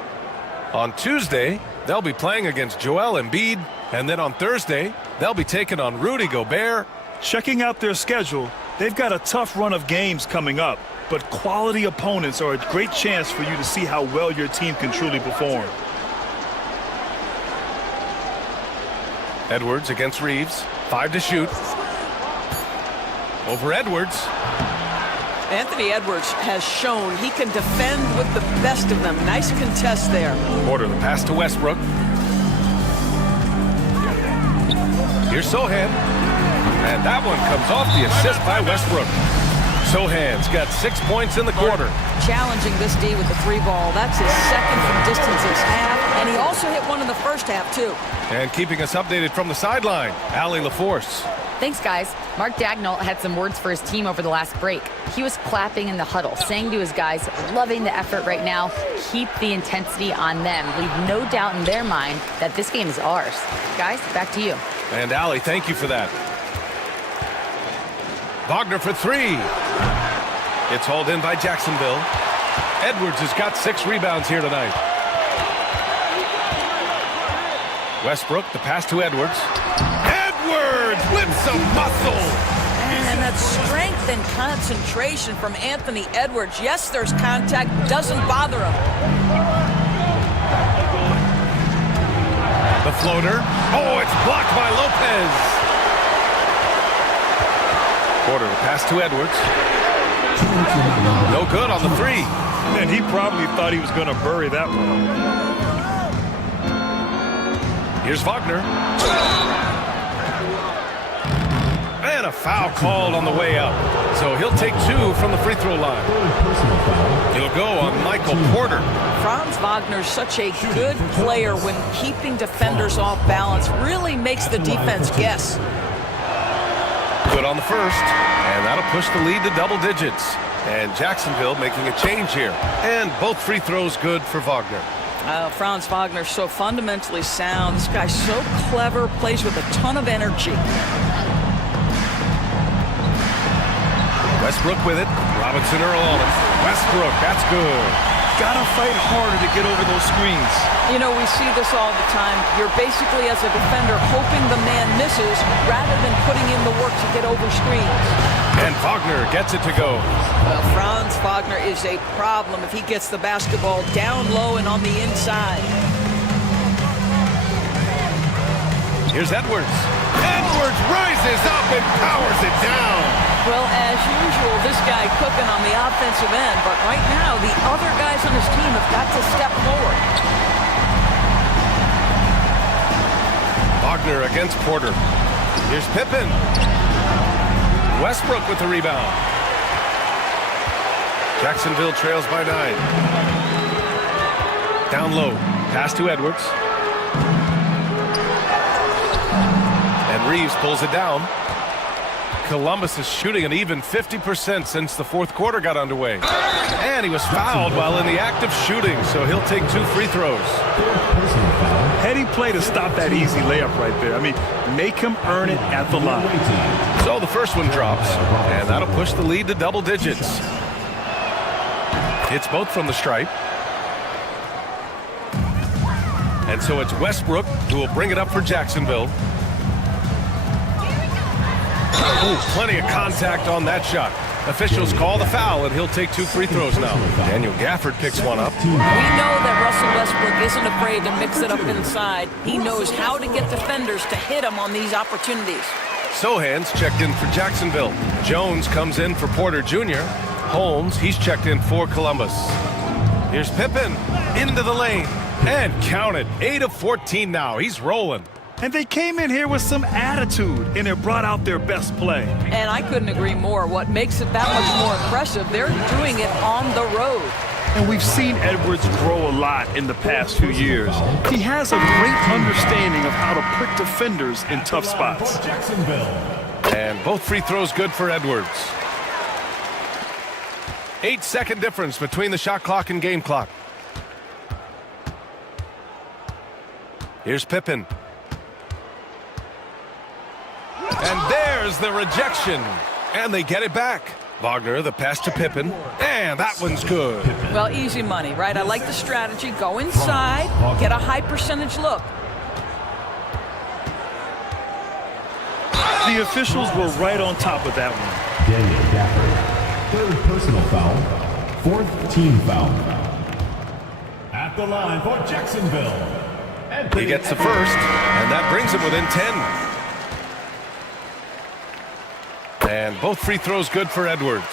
On Tuesday, they'll be playing against Joel Embiid, and then on Thursday, they'll be taking on Rudy Gobert. Checking out their schedule, they've got a tough run of games coming up, but quality opponents are a great chance for you to see how well your team can truly perform. Edwards against Reeves. 5 to shoot. Over Edwards. Anthony Edwards has shown he can defend with the best of them. Nice contest there. Porter, the pass to Westbrook. Here's Sohan. And that one comes off the assist by Westbrook. Sohan's got 6 points in the quarter. Challenging this D with the 3 ball. That's his second from distance this half. And he also hit one in the first half, too. And keeping us updated from the sideline, Allie LaForce. Thanks, guys. Mark Dagnall had some words for his team over the last break. He was clapping in the huddle, saying to his guys, loving the effort right now. Keep the intensity on them. Leave no doubt in their mind that this game is ours. Guys, back to you. And Allie, thank you for that. Wagner for 3. It's hauled in by Jacksonville. Edwards has got 6 rebounds here tonight. Westbrook, the pass to Edwards. Edwards with some muscle. And that strength and concentration from Anthony Edwards. Yes, there's contact, doesn't bother him. The floater. Oh, it's blocked by Lopez. Porter, the pass to Edwards. No good on the 3. And he probably thought he was going to bury that one. Here's Wagner. And a foul called on the way up. So he'll take 2 from the free throw line. He'll go on Michael Porter. Franz Wagner's such a good player when keeping defenders off balance. Really makes the defense guess. Good on the first, and that'll push the lead to double digits. And Jacksonville making a change here. And both free throws good for Wagner. Franz Wagner so fundamentally sound. This guy's so clever, plays with a ton of energy. Westbrook with it. Robinson Earl on him. Westbrook, that's good. Gotta fight harder to get over those screens. You know, we see this all the time. You're basically, as a defender, hoping the man misses rather than putting in the work to get over screens. And Wagner gets it to go. Well, Franz Wagner is a problem if he gets the basketball down low and on the inside. Here's Edwards. Edwards rises up and powers it down. Well, as usual, this guy cooking on the offensive end, but right now the other guys on his team have got to step forward. Wagner against Porter. Here's Pippen. Westbrook with the rebound. Jacksonville trails by 9. Down low. Pass to Edwards. And Reeves pulls it down. Columbus is shooting an even 50% since the fourth quarter got underway. And he was fouled while in the act of shooting, so he'll take 2 free throws. Heady play to stop that easy layup right there. I mean, make him earn it at the line. So the first one drops, and that'll push the lead to double digits. Hits both from the stripe. And so it's Westbrook who will bring it up for Jacksonville. Ooh, plenty of contact on that shot. Officials call the foul, and he'll take 2 free throws now. Daniel Gafford picks one up. We know that Russell Westbrook isn't afraid to mix it up inside. He knows how to get defenders to hit him on these opportunities. Sohan's checked in for Jacksonville. Jones comes in for Porter Jr. Holmes, he's checked in for Columbus. Here's Pippen into the lane. And count it, 8 of 14 now. He's rolling. And they came in here with some attitude, and it brought out their best play. And I couldn't agree more. What makes it that much more impressive, they're doing it on the road. And we've seen Edwards grow a lot in the past few years. He has a great understanding of how to prick defenders in tough spots. And both free throws good for Edwards. 8-second difference between the shot clock and game clock. Here's Pippen. And there's the rejection. And they get it back. Wagner, the pass to Pippen. And that one's good. Well, easy money, right? I like the strategy. Go inside, get a high percentage look. The officials were right on top of that one. Daniel Gafford, 3rd personal foul, 4th team foul. At the line for Jacksonville. He gets the first, and that brings him within 10. And both free throws good for Edwards.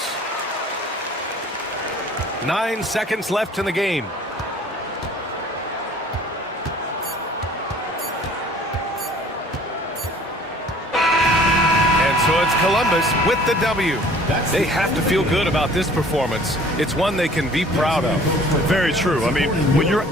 9 seconds left in the game. And so it's Columbus with the W. They have to feel good about this performance. It's one they can be proud of. Very true. I mean, when you're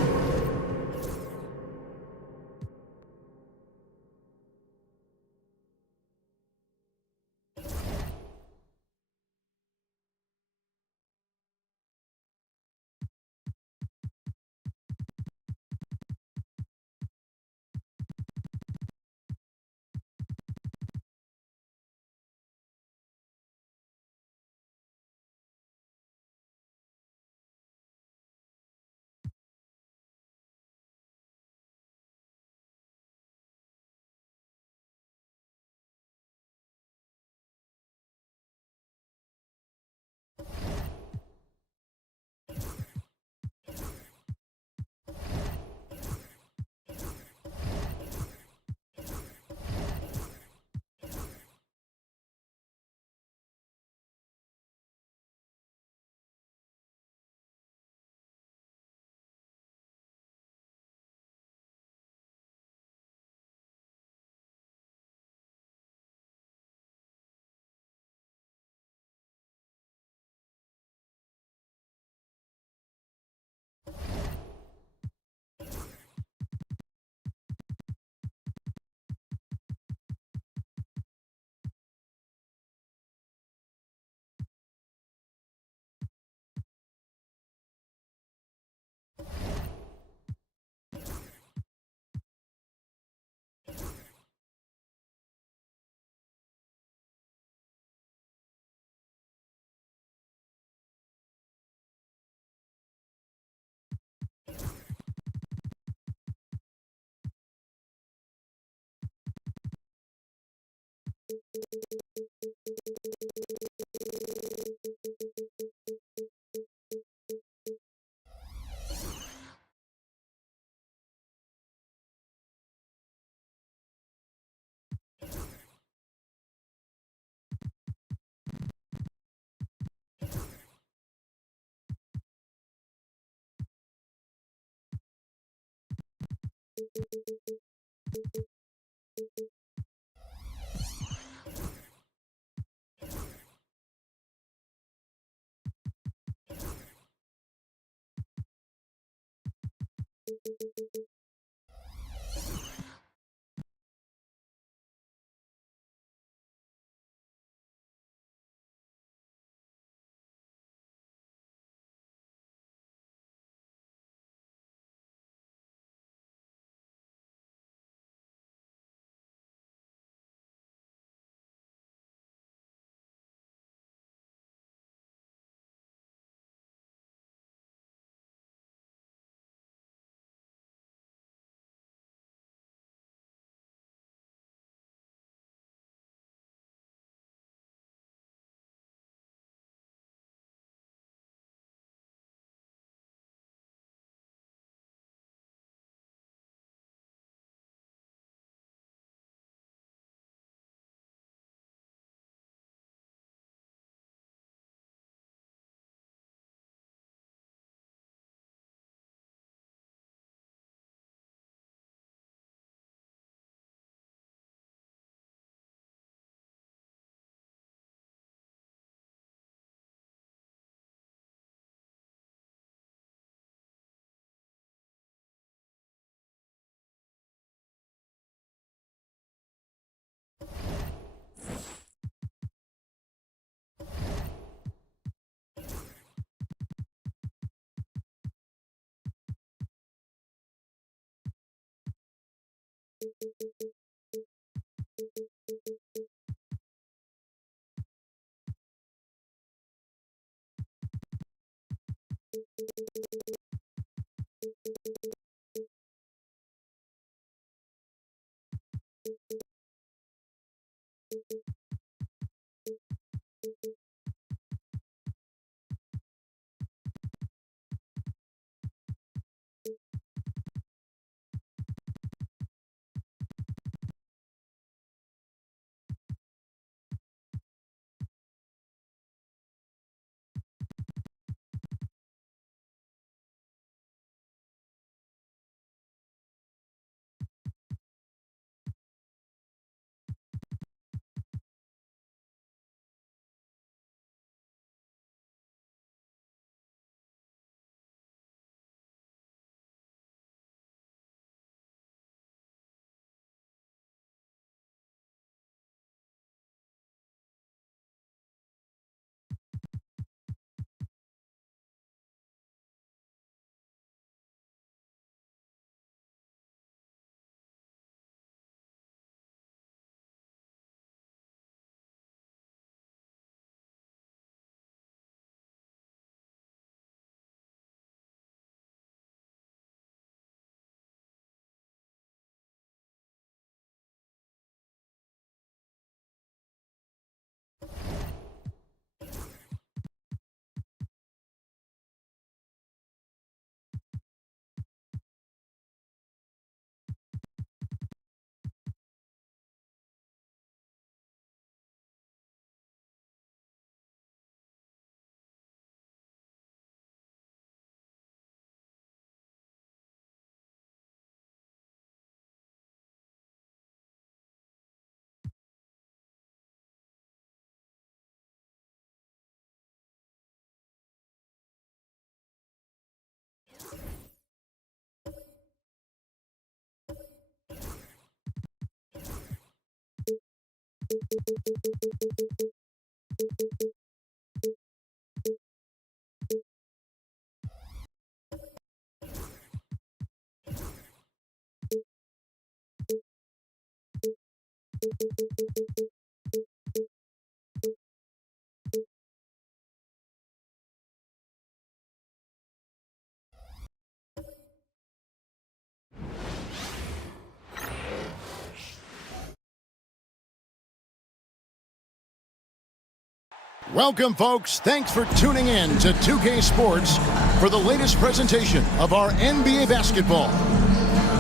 Welcome, folks. Thanks for tuning in to 2K Sports for the latest presentation of our NBA basketball.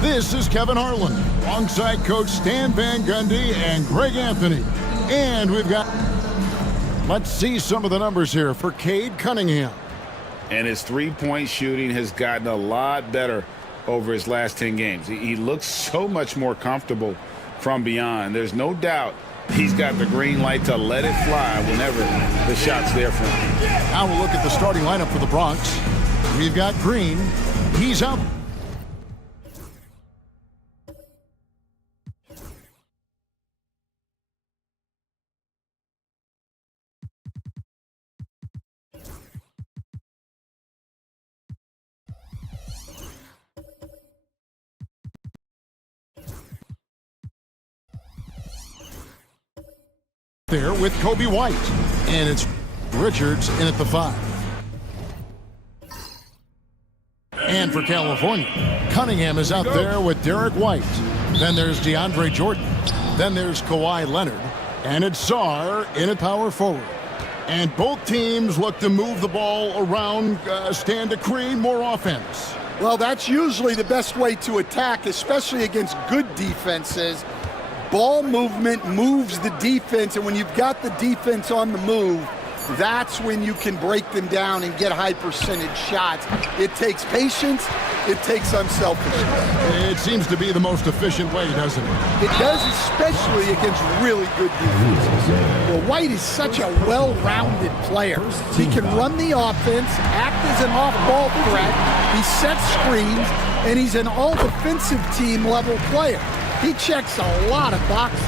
This is Kevin Harlan, alongside Coach Stan Van Gundy and Greg Anthony. And we've got... Let's see some of the numbers here for Cade Cunningham. And his three-point shooting has gotten a lot better over his last 10 games. He looks so much more comfortable from beyond. There's no doubt he's got the green light to let it fly whenever the shot's there for him. Now we'll look at the starting lineup for the Bronx. We've got Green. He's out. There with Kobe White, and it's Richards in at the 5. And for California, Cunningham is out there with Derek White. Then there's DeAndre Jordan. Then there's Kawhi Leonard, and it's Sarr in at power forward. And both teams look to move the ball around, stand to create more offense. Well, that's usually the best way to attack, especially against good defenses. Ball movement moves the defense, and when you've got the defense on the move, that's when you can break them down and get high percentage shots. It takes patience. It takes unselfishness. It seems to be the most efficient way, doesn't it? It does, especially against really good defenses. Well, White is such a well-rounded player. He can run the offense, act as an off-ball threat, he sets screens, and he's an all-defensive team level player. He checks a lot of boxes.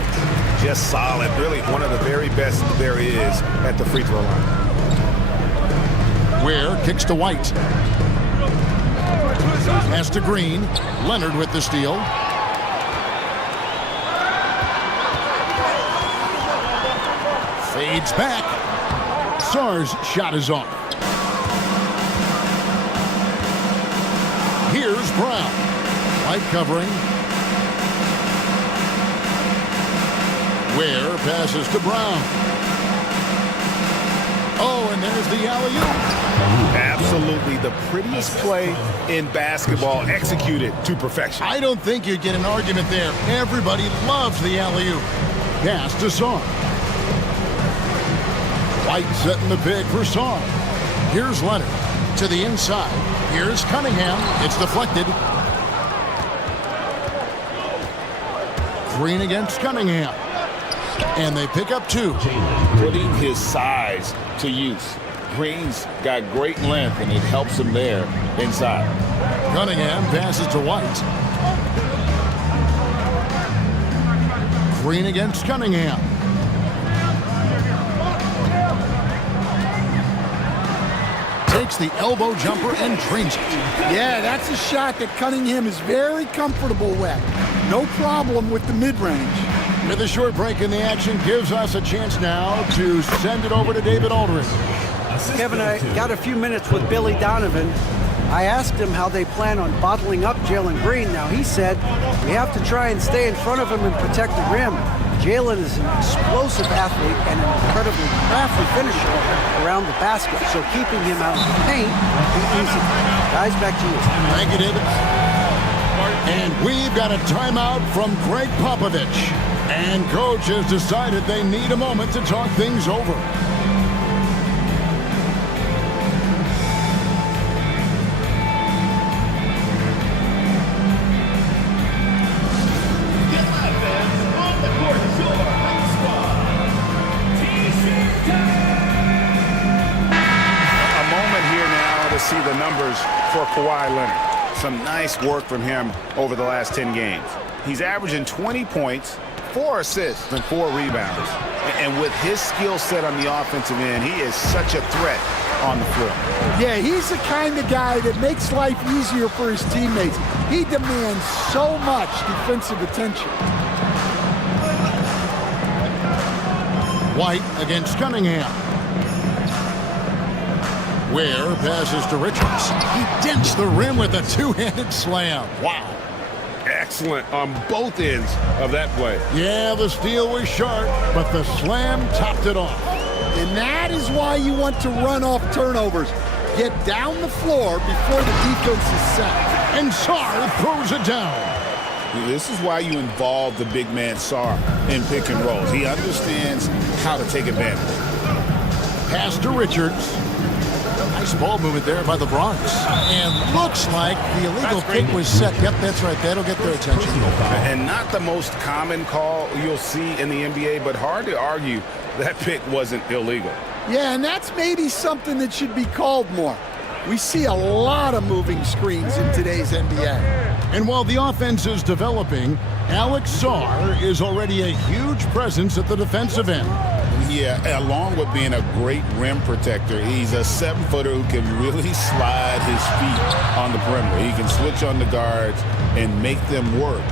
Just solid. Really one of the very best there is at the free throw line. Ware kicks to White. Pass to Green. Leonard with the steal. Fades back. Sarr's shot is off. Here's Brown. White covering. Ware passes to Brown. Oh, and there's the alley-oop. Absolutely the prettiest play in basketball, executed to perfection. I don't think you'd get an argument there. Everybody loves the alley-oop. Pass to Sarr. White setting the pick for Sarr. Here's Leonard to the inside. Here's Cunningham. It's deflected. Green against Cunningham. And they pick up 2. Putting his size to use. Green's got great length, and it helps him there inside. Cunningham passes to White. Green against Cunningham. Takes the elbow jumper and drains it. Yeah, that's a shot that Cunningham is very comfortable with. No problem with the mid-range. With a short break in the action, gives us a chance now to send it over to David Aldridge. Kevin, I got a few minutes with Billy Donovan. I asked him how they plan on bottling up Jalen Green. Now, he said we have to try and stay in front of him and protect the rim. Jalen is an explosive athlete and an incredibly crafty finisher around the basket, so keeping him out of the paint will be easy. Guys, back to you. Thank you, David. And we've got a timeout from Greg Popovich. And coach has decided they need a moment to talk things over. A moment here now to see the numbers for Kawhi Leonard. Some nice work from him over the last 10 games. He's averaging 20 points, 4 assists, and 4 rebounds. And with his skill set on the offensive end, he is such a threat on the floor. Yeah, he's the kind of guy that makes life easier for his teammates. He demands so much defensive attention. White against Cunningham. Ware passes to Richards. He dents the rim with a two-handed slam. Wow. Excellent on both ends of that play. Yeah, the steal was sharp, but the slam topped it off. And that is why you want to run off turnovers. Get down the floor before the defense is set. And Sarr throws it down. This is why you involve the big man Sarr in pick and rolls. He understands how to take advantage. Pass to Richards. Nice ball movement there by the Bronx. And looks like the illegal pick was set. Yep, that's right. That'll get their attention. And not the most common call you'll see in the NBA, but hard to argue that pick wasn't illegal. Yeah, and that's maybe something that should be called more. We see a lot of moving screens in today's NBA. And while the offense is developing, Alex Sarr is already a huge presence at the defensive end. Yeah, along with being a great rim protector, he's a 7-footer who can really slide his feet on the perimeter. He can switch on the guards and make them work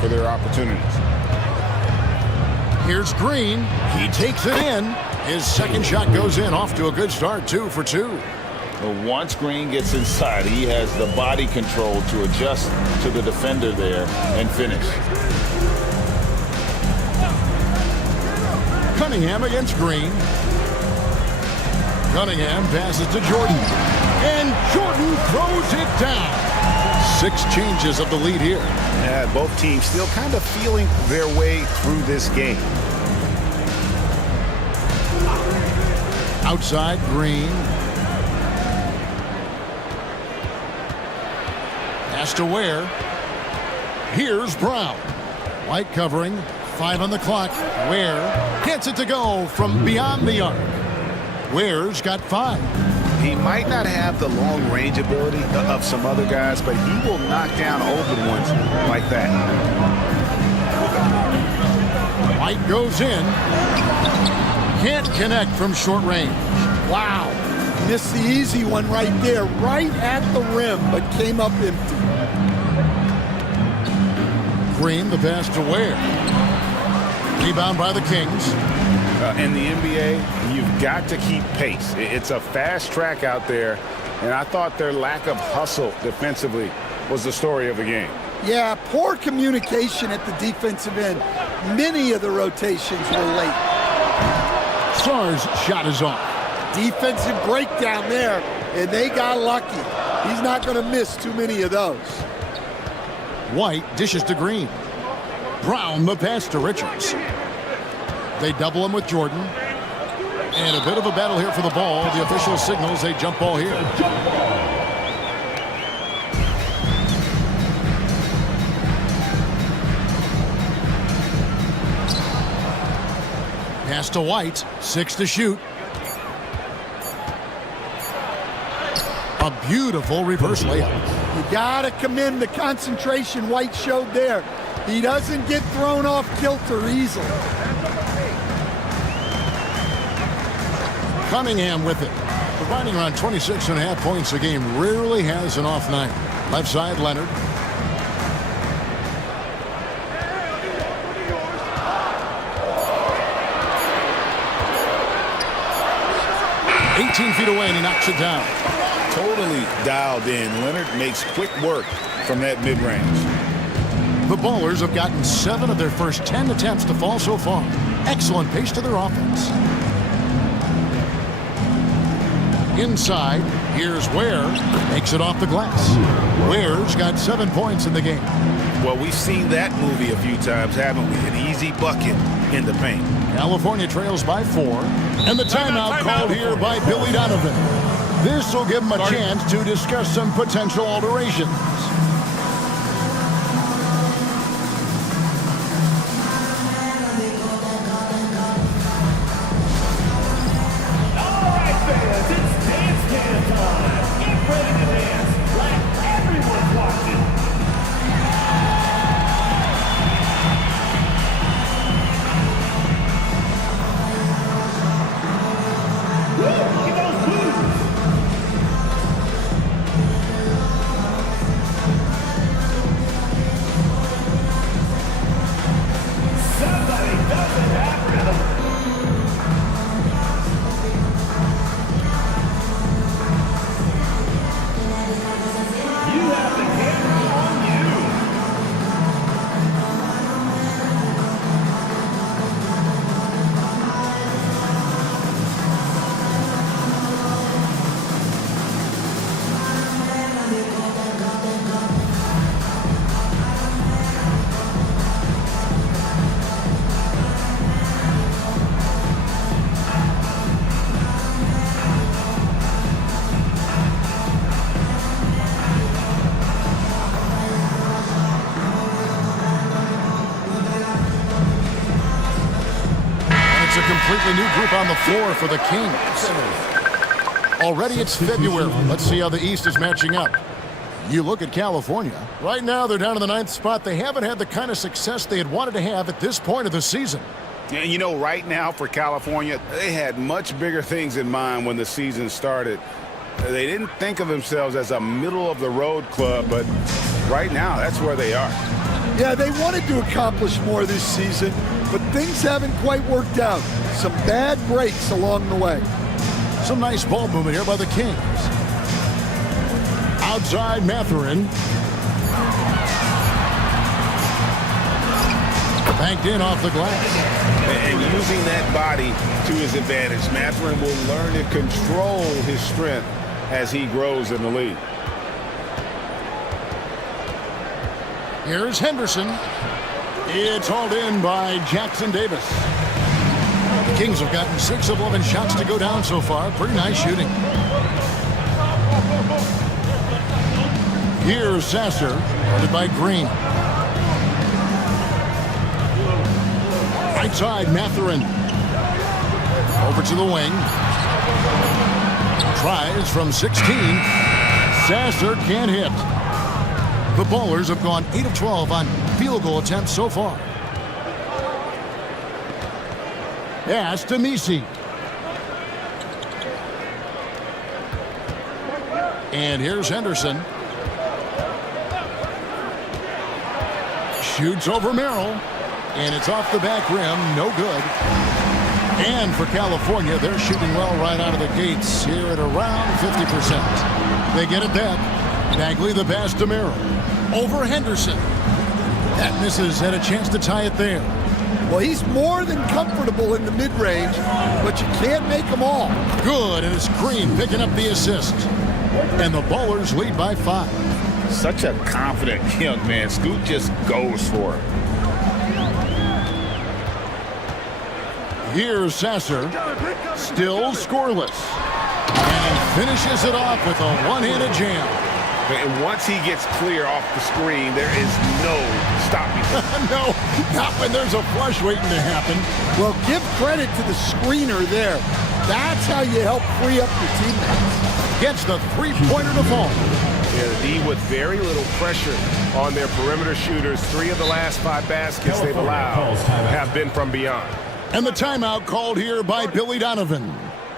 for their opportunities. Here's Green. He takes it in. His second shot goes in, off to a good start, 2 for 2. But once Green gets inside, he has the body control to adjust to the defender there and finish. Cunningham against Green. Cunningham passes to Jordan. And Jordan throws it down. 6 changes of the lead here. Yeah, both teams still kind of feeling their way through this game. Outside, Green. Pass to Ware. Here's Brown. White covering. 5 on the clock. Ware gets it to go from beyond the arc. Ware's got 5. He might not have the long-range ability of some other guys, but he will knock down open ones like that. White goes in. Can't connect from short range. Wow. Missed the easy one right there, right at the rim, but came up empty. Green, the pass to Ware. Rebound by the Kings. In the NBA, you've got to keep pace. It's a fast track out there, and I thought their lack of hustle defensively was the story of the game. Yeah, poor communication at the defensive end. Many of the rotations were late. Sarr's shot is off. Defensive breakdown there, and they got lucky. He's not going to miss too many of those. White dishes to Green. Brown, the pass to Richards. They double him with Jordan. And a bit of a battle here for the ball. The official signals a jump ball here. Pass to White. 6 to shoot. A beautiful reverse layup. You got to commend the concentration White showed there. He doesn't get thrown off kilter easily. Cunningham with it. Providing around 26.5 points a game. Rarely has an off night. Left side, Leonard. feet away, and he knocks it down. Totally dialed in. Leonard makes quick work from that mid-range. The Ballers have gotten 7 of their first 10 attempts to fall so far. Excellent pace to their offense. Inside, here's Ware. Makes it off the glass. Ware's got 7 points in the game. Well, we've seen that movie a few times, haven't we? An easy bucket in the paint. California trails by 4. And the timeout called here by Billy Donovan. This will give him a chance to discuss some potential alterations. a new group on the floor for the Kings. Already it's February. Let's see how the East is matching up. You look at California. Right now, they're down to the 9th spot. They haven't had the kind of success they had wanted to have at this point of the season. And you know, right now for California, they had much bigger things in mind when the season started. They didn't think of themselves as a middle-of-the-road club, but right now, that's where they are. Yeah, they wanted to accomplish more this season, but things haven't quite worked out. Some bad breaks along the way. Some nice ball movement here by the Kings. Outside Mathurin. Banked in off the glass. And using that body to his advantage, Mathurin will learn to control his strength as he grows in the league. Here's Henderson. It's hauled in by Jackson Davis. The Kings have gotten 6 of 11 shots to go down so far. Pretty nice shooting. Here's Sasser, guarded by Green. Right side, Mathurin. Over to the wing. Tries from 16. Sasser can't hit. The Bowlers have gone 8 of 12 on field goal attempts so far. Pass to Misi. And here's Henderson. Shoots over Merrill. And it's off the back rim. No good. And for California, they're shooting well right out of the gates here at around 50%. They get it back. Bagley the pass to Merrill. Over Henderson. That misses. Had a chance to tie it there. Well, he's more than comfortable in the mid-range, but you can't make them all. Good, and it's Green picking up the assist. And the Bowlers lead by 5. Such a confident young man. Scoot just goes for it. Here's Sasser. Still scoreless. And he finishes it off with a one-handed jam. And once he gets clear off the screen, there is no stopping him. No, not when there's a flush waiting to happen. Well, give credit to the screener there. That's how you help free up your teammates. Gets the three-pointer to fall. Yeah, the D with very little pressure on their perimeter shooters. 3 of the last 5 baskets they've allowed have been from beyond. And the timeout called here by Billy Donovan.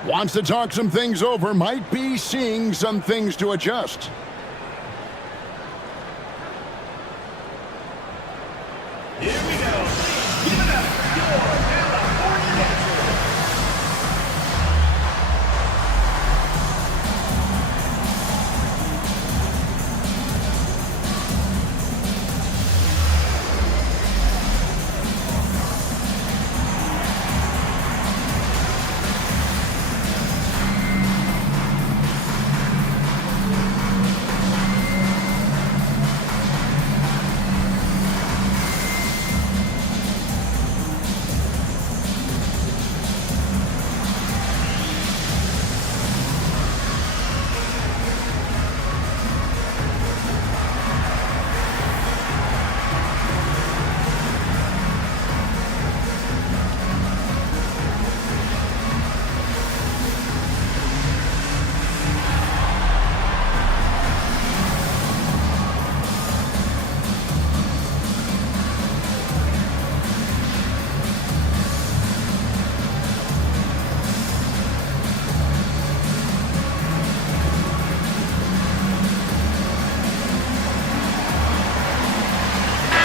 Wants to talk some things over. Might be seeing some things to adjust. Here we go. Give it up. Your California Dancers.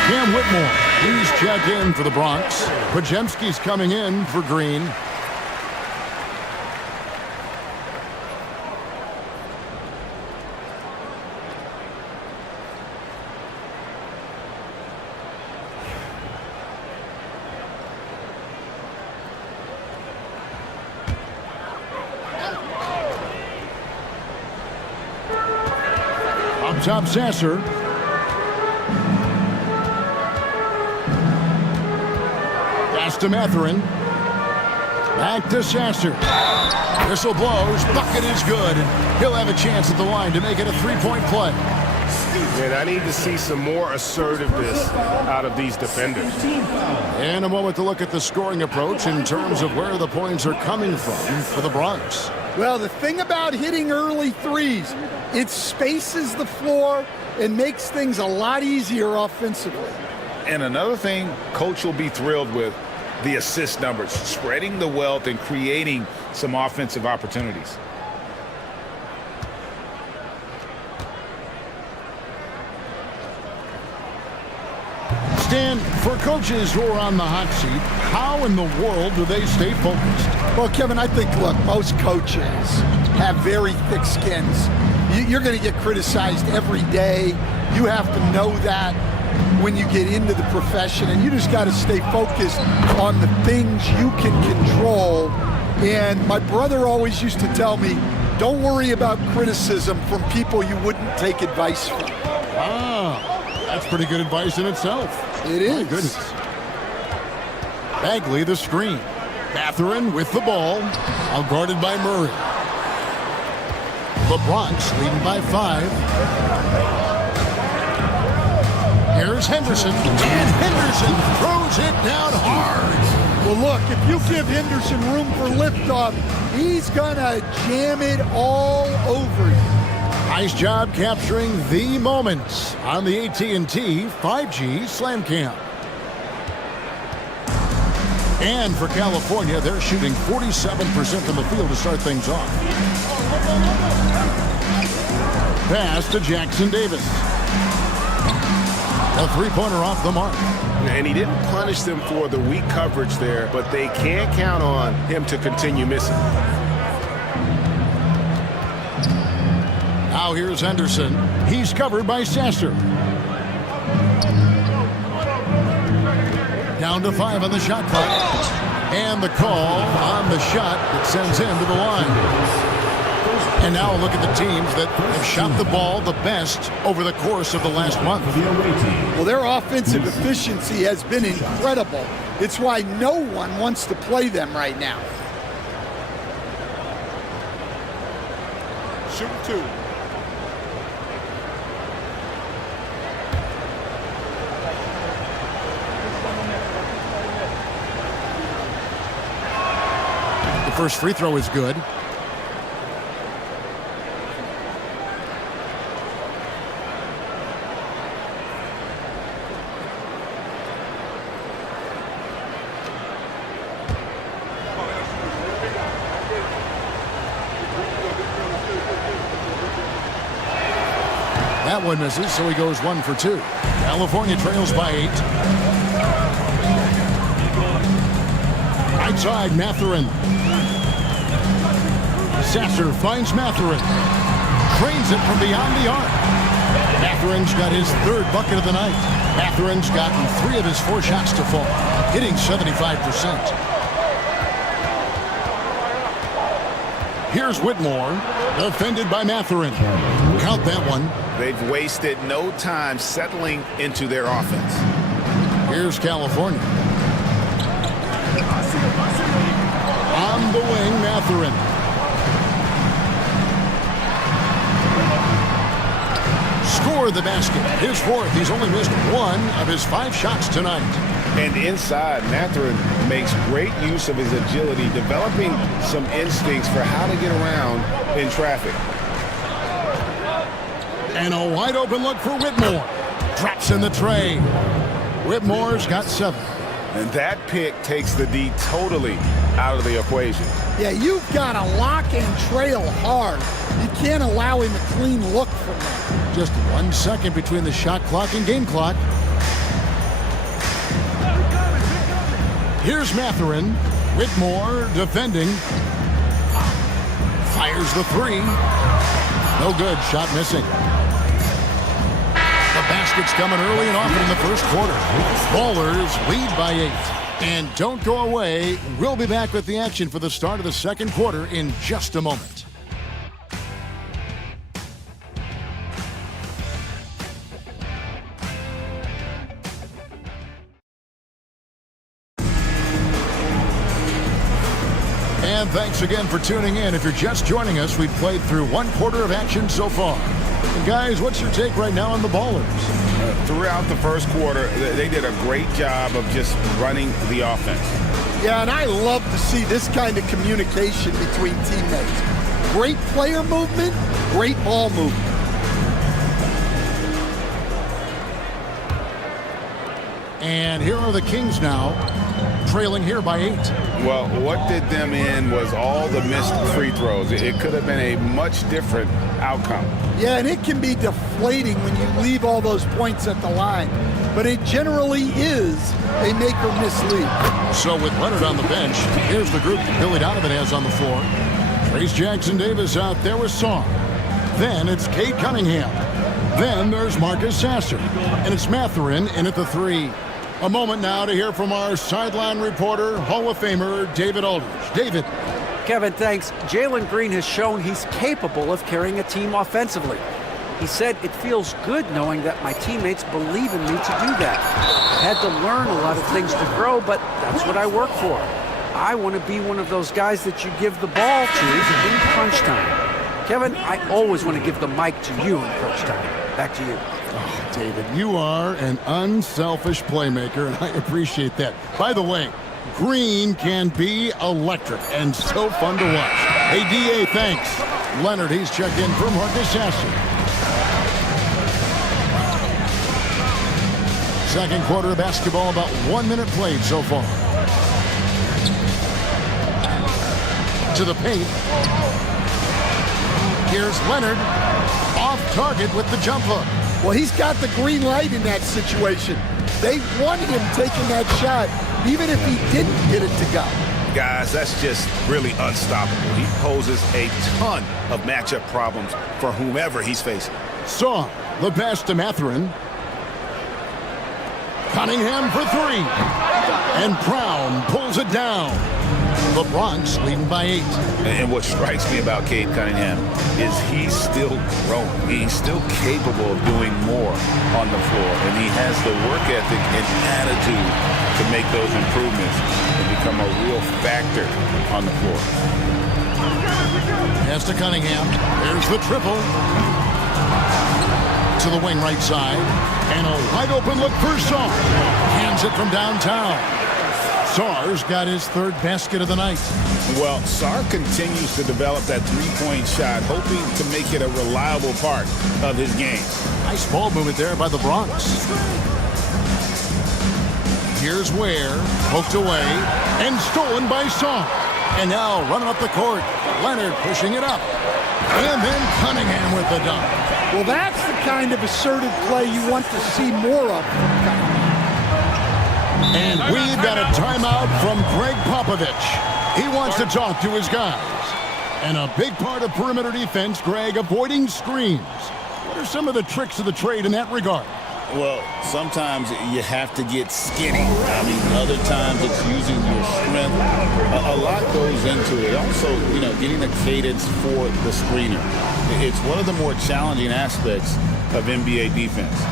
Cam Whitmore, he's checked in for the Bronx. Pajemski's coming in for Green. Up top, Sasser. To Mathurin. Back to Sasser. Whistle blows. Bucket is good. He'll have a chance at the line to make it a 3-point play. And I need to see some more assertiveness out of these defenders. And a moment to look at the scoring approach in terms of where the points are coming from for the Bronx. Well, the thing about hitting early threes, it spaces the floor and makes things a lot easier offensively. And another thing coach will be thrilled with, the assist numbers, spreading the wealth and creating some offensive opportunities. Stan, for coaches who are on the hot seat, how in the world do they stay focused? Well, Kevin, I think, look, most coaches have very thick skins. You're going to get criticized every day. You have to know that when you get into the profession, and you just got to stay focused on the things you can control. And my brother always used to tell me, don't worry about criticism from people you wouldn't take advice from. That's pretty good advice in itself. It is. My goodness. Bagley the screen. Mathurin with the ball. Out guarded by Murray. The Bronx leading by 5. Here's Henderson. And Henderson throws it down hard. Well, look, if you give Henderson room for liftoff, he's going to jam it all over you. Nice job capturing the moments on the AT&T 5G Slam Cam. And for California, they're shooting 47% from the field to start things off. Pass to Jackson Davis. A three-pointer off the mark. And he didn't punish them for the weak coverage there, but they can't count on him to continue missing. Now here's Henderson. He's covered by Sasser. Down to 5 on the shot clock. And the call on the shot that sends him to the line. And now look at the teams that have shot the ball the best over the course of the last month. Well, their offensive efficiency has been incredible. It's why no one wants to play them right now. Shoot 2. The first free throw is good. That one misses, so he goes 1 for 2. California trails by 8. Right side, Mathurin. Sasser finds Mathurin. Trains it from beyond the arc. Mathurin's got his 3rd bucket of the night. Mathurin's gotten 3 of his 4 shots to fall, hitting 75%. Here's Whitmore, defended by Mathurin. Count that one. They've wasted no time settling into their offense. Here's California. On the wing, Mathurin. Scored the basket. His 4th. He's only missed 1 of his 5 shots tonight. And inside, Mathurin makes great use of his agility, developing some instincts for how to get around in traffic. And a wide open look for Whitmore. Drops in the tray. Whitmore's got 7. And that pick takes the D totally out of the equation. Yeah, you've got to lock and trail hard. You can't allow him a clean look from there. Just 1 second between the shot clock and game clock. Here's Mathurin. Whitmore defending. Fires the 3. No good. Shot missing. The basket's coming early and often in the first quarter. Ballers lead by 8. And don't go away. We'll be back with the action for the start of the second quarter in just a moment. And thanks again for tuning in. If you're just joining us, we've played through 1 quarter of action so far. And guys, what's your take right now on the Ballers? Throughout the first quarter, they did a great job of just running the offense. Yeah, and I love to see this kind of communication between teammates. Great player movement, great ball movement. And here are the Kings now, trailing here by 8. Well, what did them in was all the missed free throws. It could have been a much different outcome. Yeah, and it can be deflating when you leave all those points at the line. But it generally is a make or miss lead. So with Leonard on the bench, here's the group Billy Donovan has on the floor. Trace Jackson-Davis out there with Song. Then it's Cade Cunningham. Then there's Marcus Sasser. And it's Mathurin in at the 3. A moment now to hear from our sideline reporter, Hall of Famer David Aldridge. David. Kevin, thanks. Jalen Green has shown he's capable of carrying a team offensively. He said, it feels good knowing that my teammates believe in me to do that. I had to learn a lot of things to grow, but that's what I work for. I want to be one of those guys that you give the ball to in crunch time. Kevin, I always want to give the mic to you in crunch time. Back to you. Oh, David, you are an unselfish playmaker, and I appreciate that. By the way, Green can be electric and so fun to watch. Hey, D.A., thanks. Leonard, he's checked in for Marcus Sasser. Second quarter of basketball, about 1 minute played so far. To the paint. Here's Leonard. Off target with the jump hook. Well, he's got the green light in that situation. They want him taking that shot, even if he didn't get it to go. Guys, that's just really unstoppable. He poses a ton of matchup problems for whomever he's facing. Song, the pass to Mathurin. Cunningham for 3. And Brown pulls it down. The Bronx leading by 8. And what strikes me about Cade Cunningham is he's still growing. He's still capable of doing more on the floor. And he has the work ethic and attitude to make those improvements and become a real factor on the floor. Pass to Cunningham. There's the triple. To the wing right side. And a wide open look for Sarr. Hands it from downtown. Sarr's got his 3rd basket of the night. Well, Sarr continues to develop that three-point shot, hoping to make it a reliable part of his game. Nice ball movement there by the Bronx. Here's Ware, poked away, and stolen by Sarr. And now running up the court, Leonard pushing it up. And then Cunningham with the dunk. Well, that's the kind of assertive play you want to see more of. And we've got a timeout from Greg Popovich. He wants to talk to his guys. And a big part of perimeter defense, Greg, avoiding screens. What are some of the tricks of the trade in that regard? Well, sometimes you have to get skinny. I mean, other times it's using your strength. A lot goes into it. Also, getting the cadence for the screener. It's one of the more challenging aspects of NBA defense.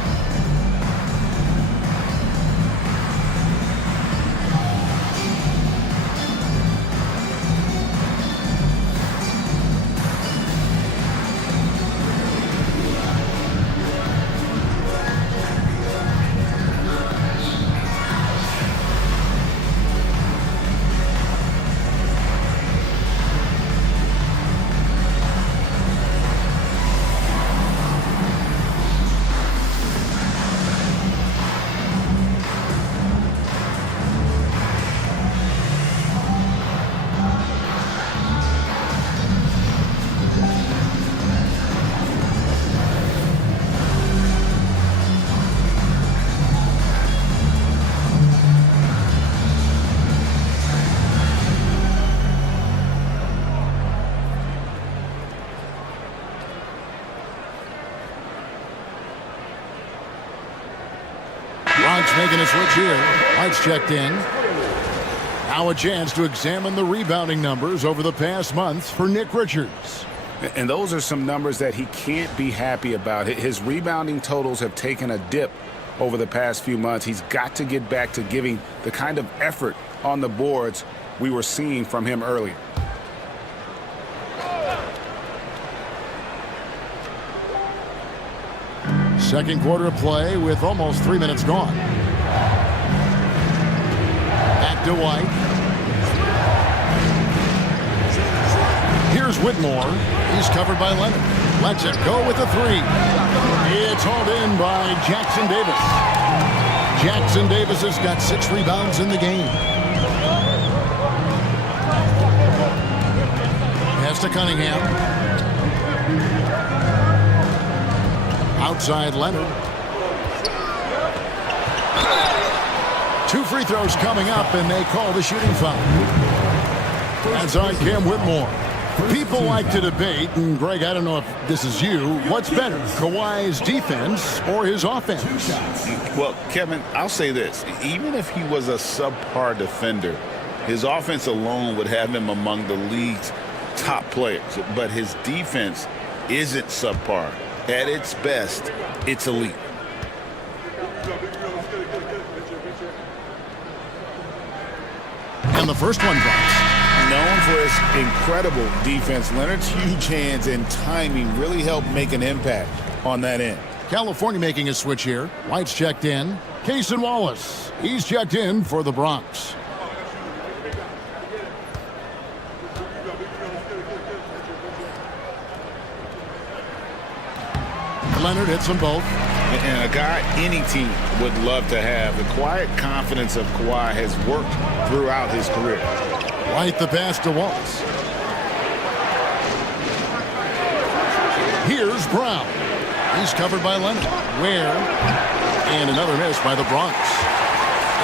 Making a switch here. Lights checked in. Now a chance to examine the rebounding numbers over the past months for Nick Richards. And those are some numbers that he can't be happy about. His rebounding totals have taken a dip over the past few months. He's got to get back to giving the kind of effort on the boards we were seeing from him earlier. Second quarter of play with almost 3 minutes gone. Back to White. Here's Whitmore. He's covered by Leonard. Lets it go with a three. It's hauled in by Jackson Davis. Jackson Davis has got 6 rebounds in the game. Pass to Cunningham. Outside Leonard. 2 free throws coming up, and they call the shooting foul. That's on Cam Whitmore. People like to debate, and Greg, I don't know if this is you, what's better, Kawhi's defense or his offense? Well, Kevin, I'll say this. Even if he was a subpar defender, his offense alone would have him among the league's top players. But his defense isn't subpar. At its best, it's elite. And the first one drops. Known for his incredible defense, Leonard's huge hands and timing really helped make an impact on that end. California making a switch here. White's checked in. Cason Wallace, he's checked in for the Bronx. Leonard hits them both. And a guy any team would love to have. The quiet confidence of Kawhi has worked throughout his career. White the pass to Wallace. Here's Brown. He's covered by Leonard. Ware. And another miss by the Bronx.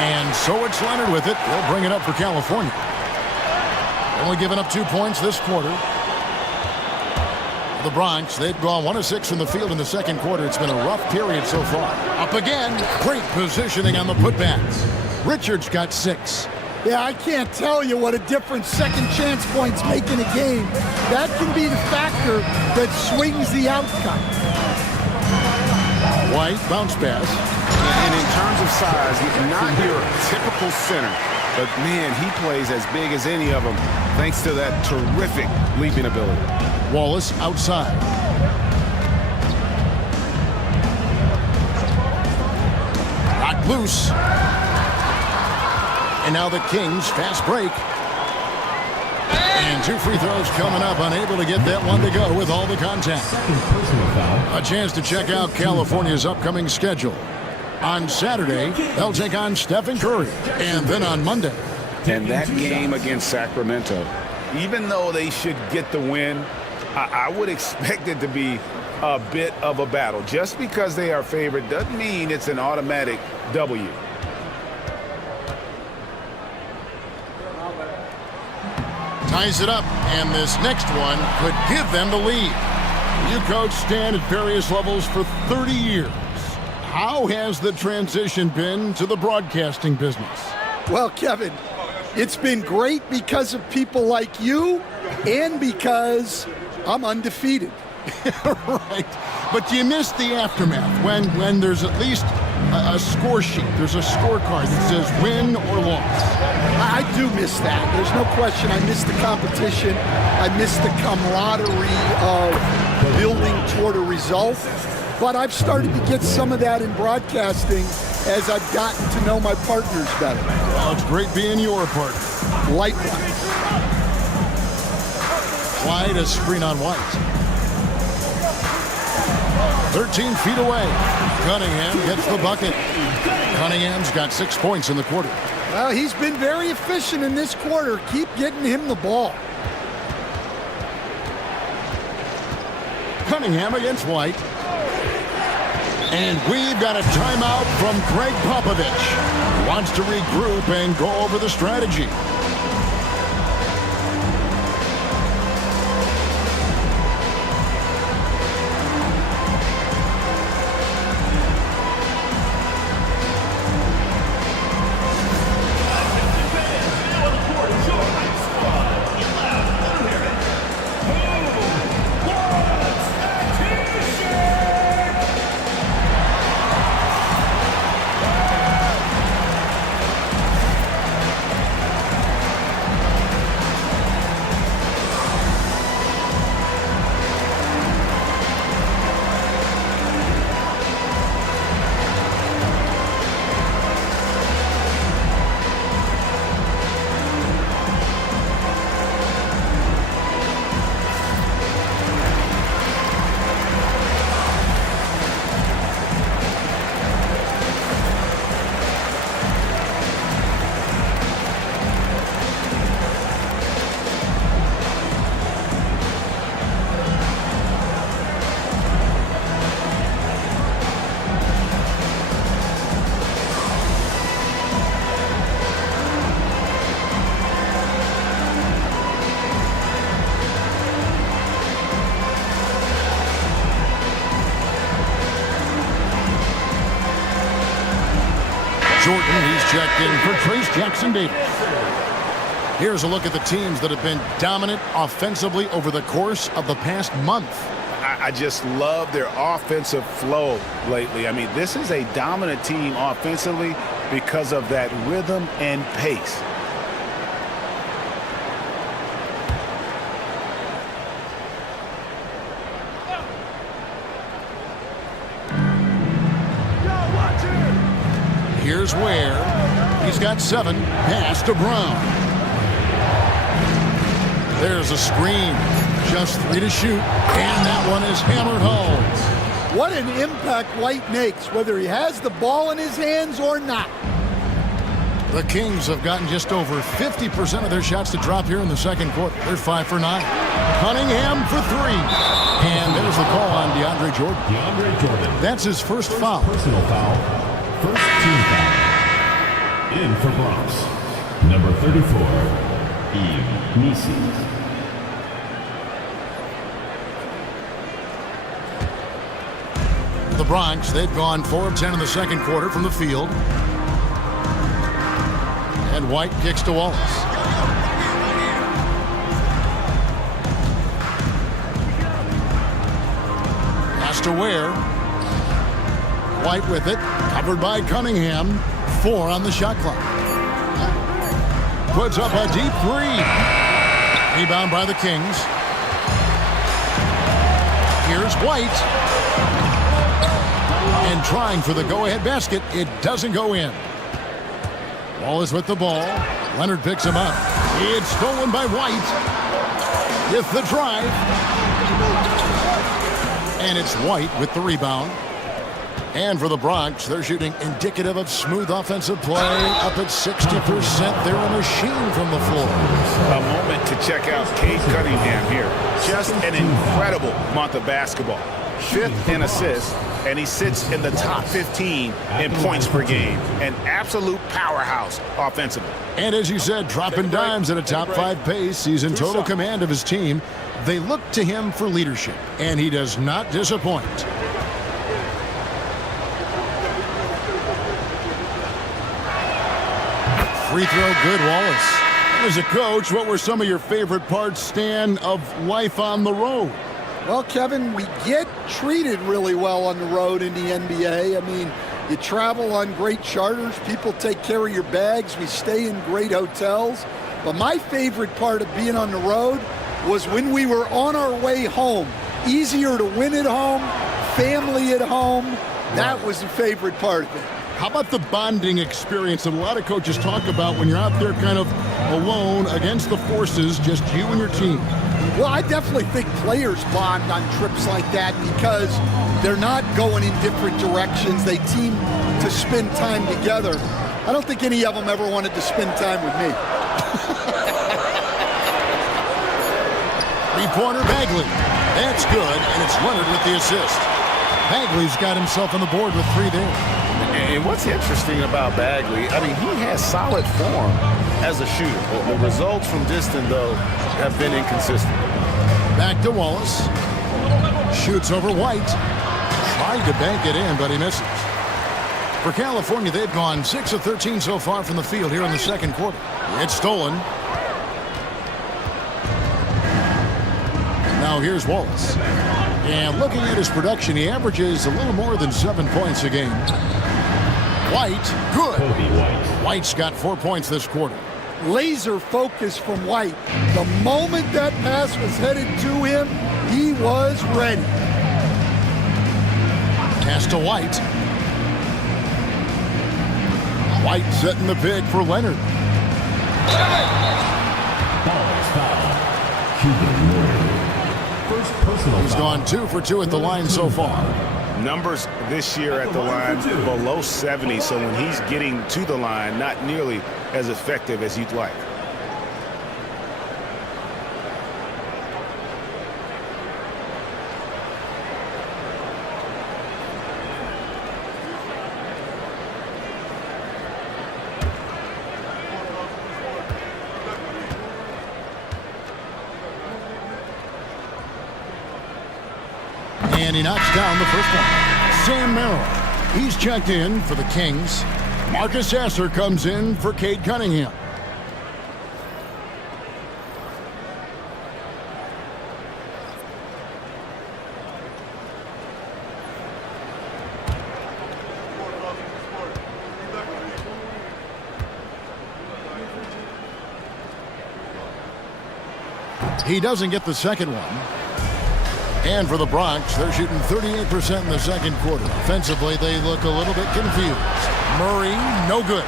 And so it's Leonard with it. They'll bring it up for California. Only giving up 2 points this quarter. The Bronx, they've gone 1 of 6 from the field in the second quarter. It's been a rough period so far. Up again. Great positioning on the putbacks. Richards got 6. Yeah, I can't tell you what a difference second chance points make in a game. That can be the factor that swings the outcome. White, bounce pass. And in terms of size, not your typical center. But, man, he plays as big as any of them thanks to that terrific leaping ability. Wallace outside. Got loose. And now the Kings fast break. And 2 free throws coming up. Unable to get that one to go with all the contact. A chance to check out California's upcoming schedule. On Saturday, they'll take on Stephen Curry. And then on Monday. And that game against Sacramento, even though they should get the win, I would expect it to be a bit of a battle. Just because they are favored doesn't mean it's an automatic W. Ties it up, and this next one could give them the lead. You coach Stan at various levels for 30 years. How has the transition been to the broadcasting business? Well, Kevin, it's been great because of people like you and because I'm undefeated. Right. But do you miss the aftermath when there's at least a score sheet? There's a scorecard that says win or loss. I do miss that. There's no question. I miss the competition. I miss the camaraderie of building toward a result. But I've started to get some of that in broadcasting as I've gotten to know my partners better. Well, it's great being your partner. Likewise. White, a screen on White. 13 feet away. Cunningham gets the bucket. Cunningham's got 6 points in the quarter. Well, he's been very efficient in this quarter. Keep getting him the ball. Cunningham against White. And we've got a timeout from Greg Popovich. He wants to regroup and go over the strategy. Jordan, he's checked in for Trace Jackson-Davis. Here's a look at the teams that have been dominant offensively over the course of the past month. I just love their offensive flow lately. I mean, this is a dominant team offensively because of that rhythm and pace. Here's Ware. He's got 7. Pass to Brown. There's a screen. Just 3 to shoot. And that one is hammered home. What an impact White makes, whether he has the ball in his hands or not. The Kings have gotten just over 50% of their shots to drop here in the second quarter. They're 5 for 9. Cunningham for 3. And there's the call on DeAndre Jordan. DeAndre Jordan. That's his first foul. Personal foul. First team foul. In for Bronx. Number 34, Eve Nisi. The Bronx, they've gone 4 of 10 in the second quarter from the field. And White kicks to Wallace. Pass to Ware. White with it, covered by Cunningham. 4 on the shot clock. Puts up a deep 3. Rebound by the Kings. Here's White. And trying for the go-ahead basket, it doesn't go in. Wallace with the ball. Leonard picks him up. It's stolen by White. With the drive. And it's White with the rebound. And for the Bronx, they're shooting indicative of smooth offensive play. Up at 60%. They're a machine from the floor. A moment to check out Cade Cunningham here. Just an incredible month of basketball. 5th in assists, and he sits in the top 15 in points per game. An absolute powerhouse offensively. And as you said, dropping dimes at a top 5 pace. He's in total command of his team. They look to him for leadership, and he does not disappoint. Free throw good, Wallace. As a coach, what were some of your favorite parts, Stan, of life on the road? Well, Kevin, we get treated really well on the road in the NBA. I mean, you travel on great charters. People take care of your bags. We stay in great hotels. But my favorite part of being on the road was when we were on our way home. Easier to win at home, family at home. That was the favorite part of it. How about the bonding experience that a lot of coaches talk about when you're out there kind of alone against the forces, just you and your team? Well, I definitely think players bond on trips like that because they're not going in different directions. They team to spend time together. I don't think any of them ever wanted to spend time with me. Three-pointer Bagley. That's good, and it's Leonard with the assist. Bagley's got himself on the board with 3 there. And what's interesting about Bagley, I mean, he has solid form as a shooter. The results from distance, though, have been inconsistent. Back to Wallace. Shoots over White. Tried to bank it in, but he misses. For California, they've gone 6 of 13 so far from the field here in the second quarter. It's stolen. Now here's Wallace. And looking at his production, he averages a little more than 7 points a game. White, good. White's got 4 points this quarter. Laser focus from White. The moment that pass was headed to him, he was ready. Pass to White. White setting the pick for Leonard. He's gone 2 for 2 at the line so far. Numbers this year at the line below 70, so when he's getting to the line, not nearly as effective as you'd like. And he knocks down the first one. Sam Merrill. He's checked in for the Kings. Marcus Sasser comes in for Cade Cunningham. He doesn't get the second one. And for the Bronx, they're shooting 38% in the second quarter. Offensively, they look a little bit confused. Murray, no good.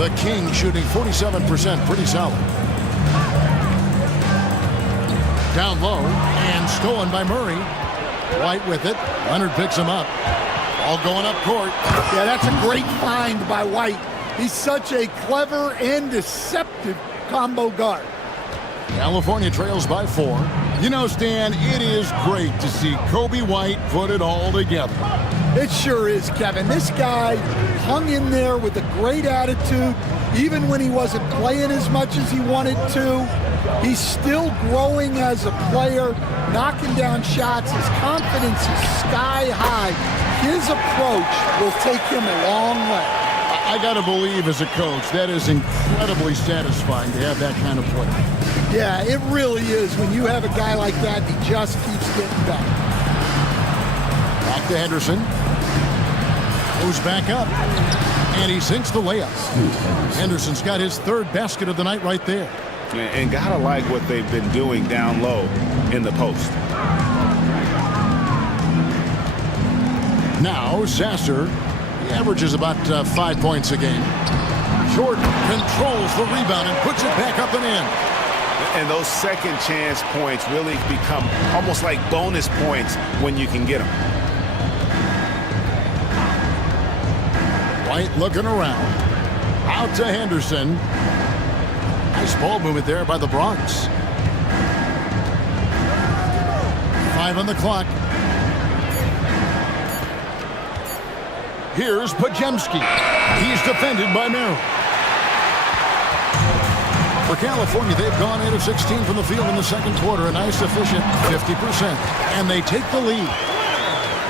The Kings shooting 47%, pretty solid. Down low, and stolen by Murray. White with it. Leonard picks him up. All going up court. Yeah, that's a great find by White. He's such a clever and deceptive combo guard. California trails by 4. You know, Stan, it is great to see Kobe White put it all together. It sure is, Kevin. This guy hung in there with a great attitude, even when he wasn't playing as much as he wanted to. He's still growing as a player, knocking down shots. His confidence is sky high. His approach will take him a long way. I got to believe, as a coach, that is incredibly satisfying to have that kind of play. Yeah, it really is when you have a guy like that, he just keeps getting better. Back to Henderson. Goes back up. And he sinks the layup. Henderson's got his third basket of the night right there. And gotta like what they've been doing down low in the post. Now, Sasser, he averages about 5 points a game. Jordan controls the rebound and puts it back up and in. And those second chance points really become almost like bonus points when you can get them. White looking around. Out to Henderson. Nice ball movement there by the Bronx. 5 on the clock. Here's Podziemski. He's defended by Merrill. For California, they've gone 8 of 16 from the field in the second quarter. A nice, efficient 50%. And they take the lead.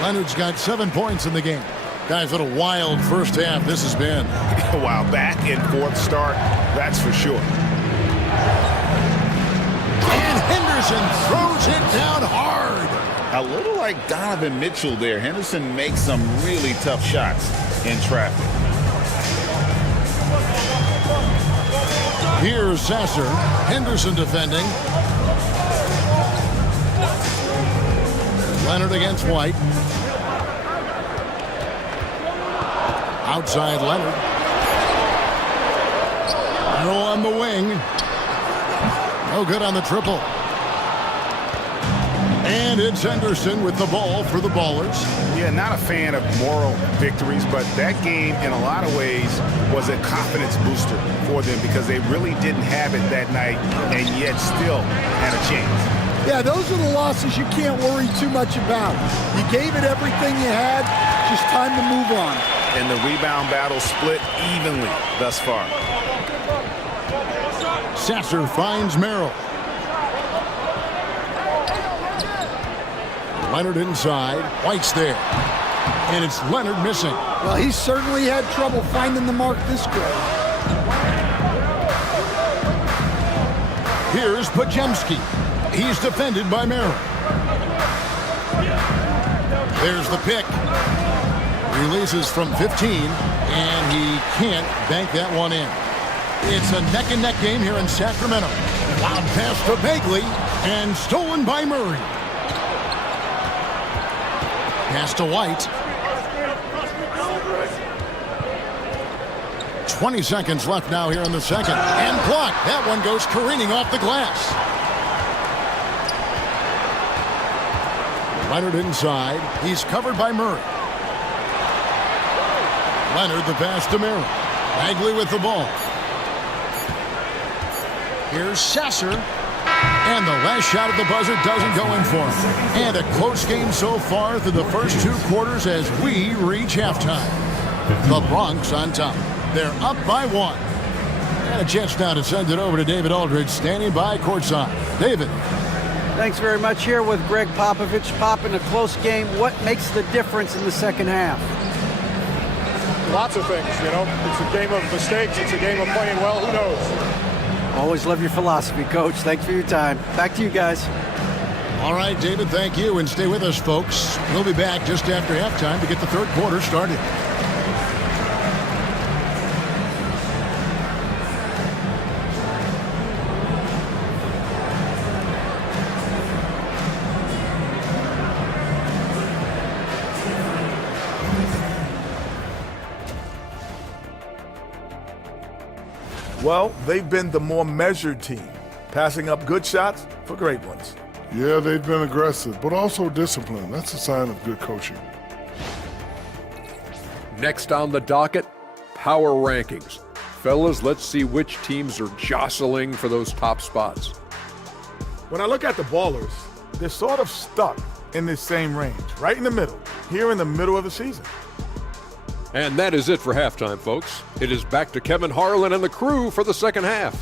Leonard's got 7 points in the game. Guys, what a wild first half this has been. Wow, back and forth start, that's for sure. And Henderson throws it down hard. A little like Donovan Mitchell there. Henderson makes some really tough shots in traffic. Here's Sasser. Henderson defending. Leonard against White. Outside Leonard. No on the wing. No good on the triple. And it's Henderson with the ball for the Ballers. Yeah, not a fan of moral victories, but that game in a lot of ways was a confidence booster for them because they really didn't have it that night and yet still had a chance. Yeah, those are the losses you can't worry too much about. You gave it everything you had, just time to move on. And the rebound battle split evenly thus far. Sasser finds Merrill. Leonard inside. White's there. And it's Leonard missing. Well, he certainly had trouble finding the mark this grade. Here's Podziemski. He's defended by Merrill. There's the pick. Releases from 15, and he can't bank that one in. It's a neck-and-neck game here in Sacramento. Loud pass to Bagley, and stolen by Murray. Pass to White. 20 seconds left now here in the second. And blocked. That one goes careening off the glass. Leonard inside. He's covered by Murray. Leonard the pass to Merrill. Bagley with the ball. Here's Sasser. And the last shot at the buzzer doesn't go in for him. And a close game so far through the first 2 quarters as we reach halftime. The Bronx on top. They're up by 1. And a chance now to send it over to David Aldridge, standing by courtside. David. Thanks very much. Here with Greg Popovich. Pop, in a close game, what makes the difference in the second half? lots of things, you know. It's a game of mistakes. It's a game of playing well. Who knows? Always love your philosophy, Coach. Thanks for your time. Back to you guys. All right, David, thank you. And stay with us, folks. We'll be back just after halftime to get the third quarter started. Well, they've been the more measured team, passing up good shots for great ones. Yeah, they've been aggressive, but also disciplined. That's a sign of good coaching. Next on the docket, power rankings. Fellas, let's see which teams are jostling for those top spots. When I look at the Ballers, they're sort of stuck in this same range, right in the middle, here in the middle of the season. And that is it for halftime, folks. It is back to Kevin Harlan and the crew for the second half.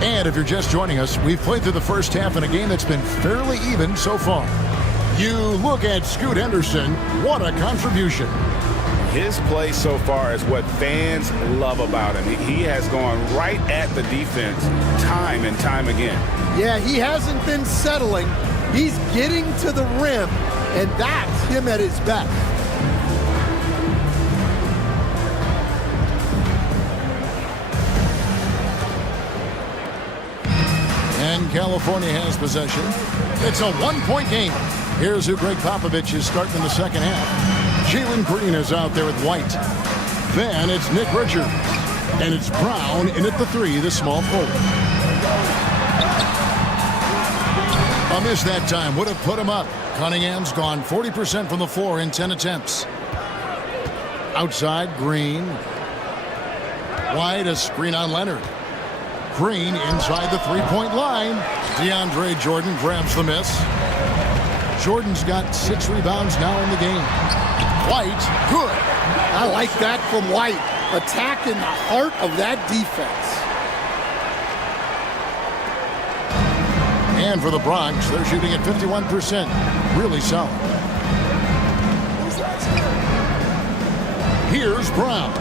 And if you're just joining us, we've played through the first half in a game that's been fairly even so far. You look at Scoot Henderson, what a contribution. His play so far is what fans love about him. He has gone right at the defense time and time again. Yeah, he hasn't been settling. He's getting to the rim, and that's him at his best. And California has possession. It's a one-point game. Here's who Greg Popovich is starting in the second half. Jalen Green is out there with White. Then it's Nick Richards. And it's Brown in at the three, the small forward. A miss that time would have put him up. Cunningham's gone 40% from the floor in 10 attempts. Outside, Green. White, a screen on Leonard. Green inside the three-point line. DeAndre Jordan grabs the miss. Jordan's got 6 rebounds now in the game. White, good. I like that from White. Attacking the heart of that defense. And for the Bronx, they're shooting at 51%. Really solid. Here's Brown.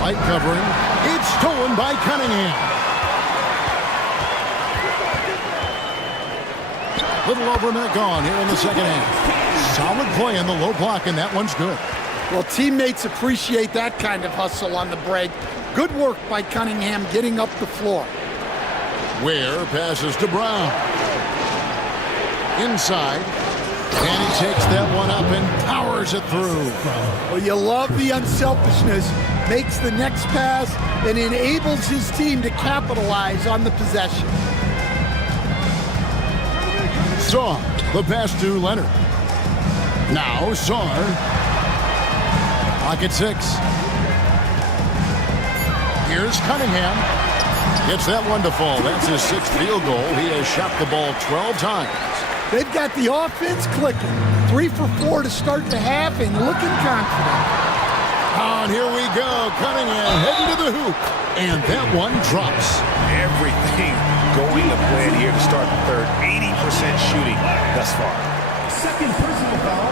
Light covering. It's stolen by Cunningham. Little over a minute gone here in the second half. Solid play in the low block, and that one's good. Well, teammates appreciate that kind of hustle on the break. Good work by Cunningham getting up the floor. Ware passes to Brown. Inside. And he takes that one up and powers it through. Well, you love the unselfishness. Makes the next pass and enables his team to capitalize on the possession. Saw the pass to Leonard. Now Saar. Pocket 6. Here's Cunningham. Gets that one to fall. That's his 6th field goal. He has shot the ball 12 times. They've got the offense clicking. 3 for 4 to start the half and looking confident. And here we go. Cunningham heading to the hoop. And that one drops. Everything going to plan here to start the third. 80% shooting thus far. Second personal foul.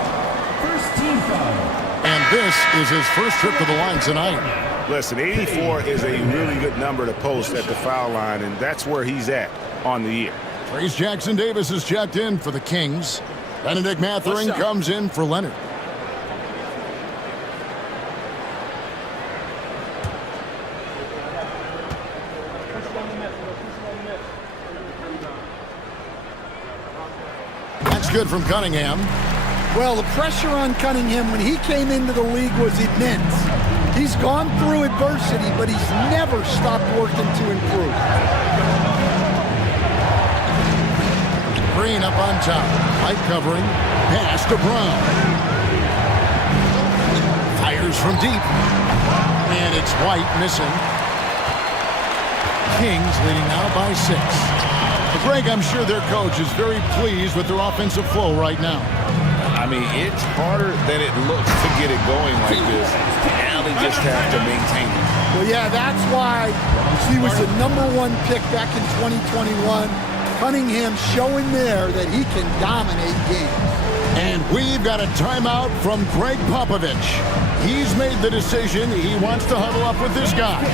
First team foul. And this is his first trip to the line tonight. Listen, 84 is a really good number to post at the foul line, and that's where he's at on the year. Trace Jackson Davis is checked in for the Kings. Benedict Mathering comes in for Leonard. That's good from Cunningham. Well, the pressure on Cunningham when he came into the league was immense. He's gone through adversity, but he's never stopped working to improve. Green up on top. Light covering. Pass to Brown. Fires from deep. And it's White missing. Kings leading now by 6. But Greg, I'm sure their coach is very pleased with their offensive flow right now. I mean, it's harder than it looks to get it going like this. Now really just have to maintain it. Well, yeah, that's why he was the #1 pick back in 2021. Cunningham showing there that he can dominate games. And we've got a timeout from Greg Popovich. He's made the decision. He wants to huddle up with this guy. If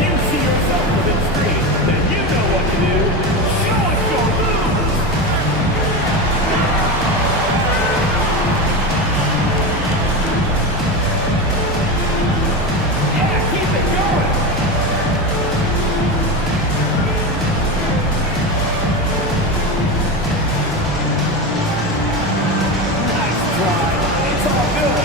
you see yourself within screen, then you know what to do. Show us your moves. Yeah, keep it going. Nice try. It's all good.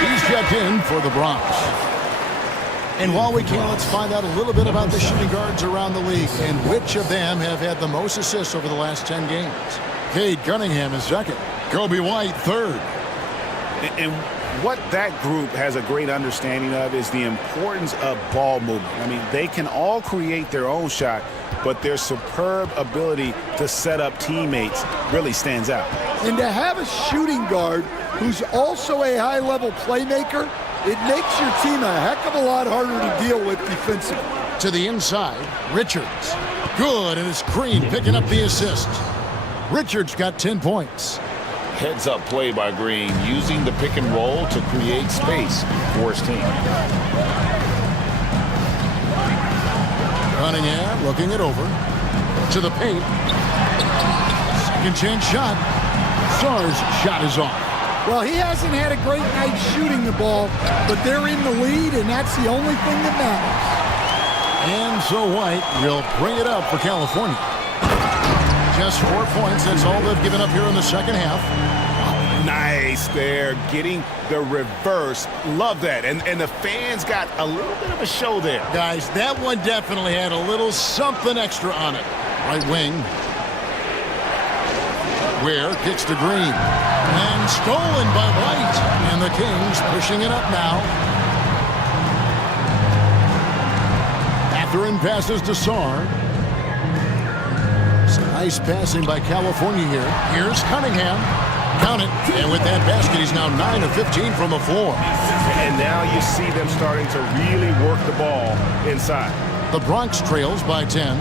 He's checked in for the Bronx. And while we can, let's find out a little bit about the shooting guards around the league and which of them have had the most assists over the last 10 games. Cade Cunningham is second. Kobe White third. And what that group has a great understanding of is the importance of ball movement. I mean, they can all create their own shot, but their superb ability to set up teammates really stands out. And to have a shooting guard who's also a high-level playmaker, it makes your team a heck of a lot harder to deal with defensively. To the inside, Richards. Good, and it's Green picking up the assist. Richards got 10 points. Heads-up play by Green, using the pick and roll to create space for his team. Cunningham looking it over. To the paint. Second chance shot. Sarr's shot is off. Well, he hasn't had a great night shooting the ball, but they're in the lead, and that's the only thing that matters. And so White will bring it up for California. Just 4 points. That's all they've given up here in the second half. Nice there, getting the reverse. Love that. And the fans got a little bit of a show there. Guys, that one definitely had a little something extra on it. Right wing. Ware kicks to Green. And stolen by White. And the Kings pushing it up now. Mathurin passes to Sarr. Some nice passing by California here. Here's Cunningham. Count it. And with that basket, he's now 9 of 15 from the floor. And now you see them starting to really work the ball inside. The Bronx trails by 10.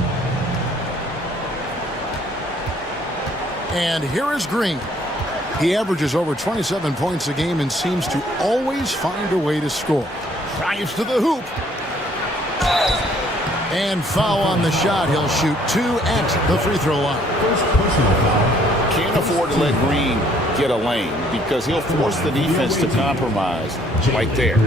And here is Green. He averages over 27 points a game and seems to always find a way to score. Drives to the hoop. And foul on the shot. He'll shoot 2 at the free throw line. Can't afford to let Green get a lane because he'll force the defense to compromise right there.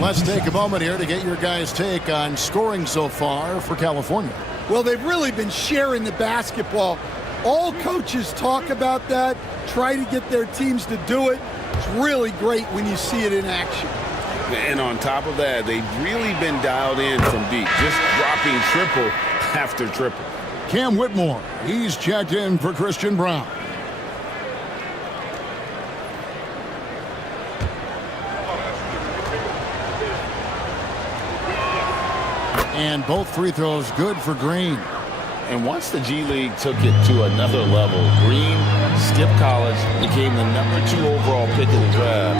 Let's take a moment here to get your guys' take on scoring so far for California. Well, they've really been sharing the basketball. All coaches talk about that, try to get their teams to do it. It's really great when you see it in action. And on top of that, they've really been dialed in from deep, just dropping triple after triple. Cam Whitmore, he's checked in for Christian Brown. And both free throws good for Green. And once the G League took it to another level, Green skipped college, became the #2 overall pick in the draft,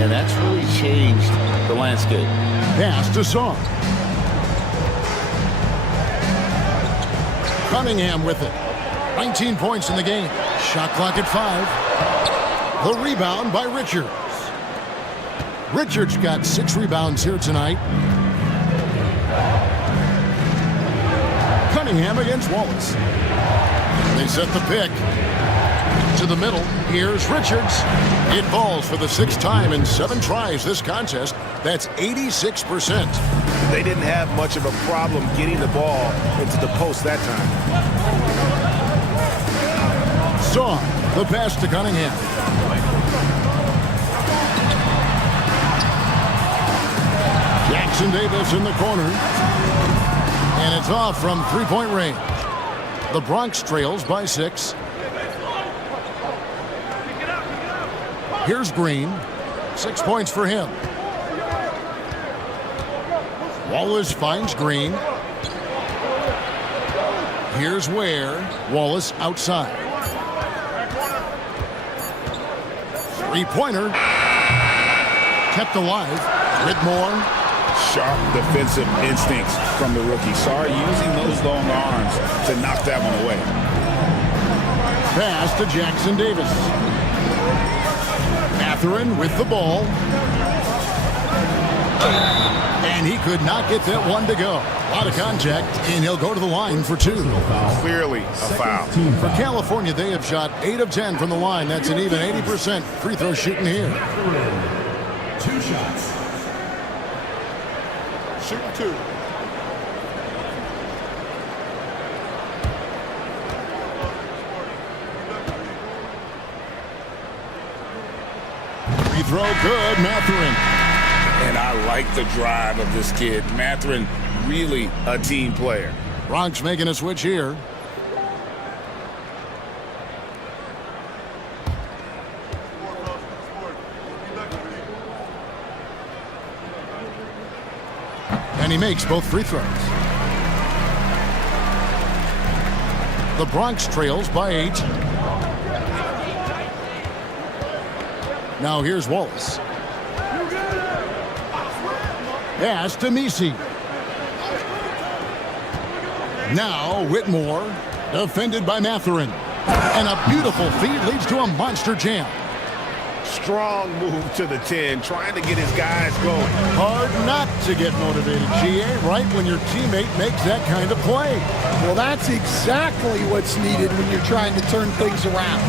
and that's really changed the landscape. Pass to Sarr. Cunningham with it. 19 points in the game. Shot clock at 5. The rebound by Richards. Richards got 6 rebounds here tonight. Cunningham against Wallace. They set the pick. to the middle. Here's Richards. It falls for the 6th time in 7 tries this contest. That's 86%. They didn't have much of a problem getting the ball into the post that time. Saw the pass to Cunningham. Jackson Davis in the corner. And it's off from 3-point range. The Bronx trails by 6. Here's Green. 6 points for him. Wallace finds Green. Here's Ware. Wallace outside. 3-pointer. Kept alive. Whitmore. Sharp defensive instincts from the rookie. Sorry, using those long arms to knock that one away. Pass to Jackson Davis. Mathurin with the ball. And he could not get that one to go. A lot of contact, and he'll go to the line for 2. Clearly a foul. For California, they have shot 8 of 10 from the line. That's an even 80% free throw shooting here. 2 shots. Shoot 2. Free throw good, Mathurin. And I like the drive of this kid. Mathurin, really a team player. Bronx making a switch here. And he makes both free throws. The Bronx trails by 8. Now here's Wallace. Pass to Misi. Now Whitmore, defended by Mathurin. And a beautiful feed leads to a monster jam. Strong move to the 10, trying to get his guys going. Hard not to get motivated, GA, right when your teammate makes that kind of play. Well, that's exactly what's needed when you're trying to turn things around.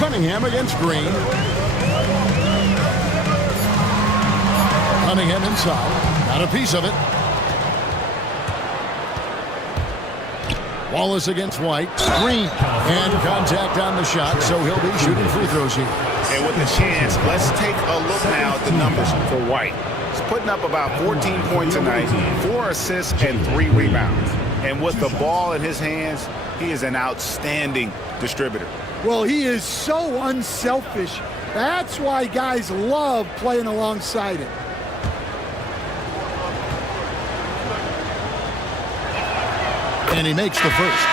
Cunningham against Green. Cunningham inside. Got a piece of it. Wallace against White. Green. And contact on the shot, so he'll be shooting free throws here. And with the chance, let's take a look now at the numbers for White. He's putting up about 14 points tonight, 4 assists and 3 rebounds. And with the ball in his hands, he is an outstanding distributor. Well, he is so unselfish. That's why guys love playing alongside him. And he makes the first.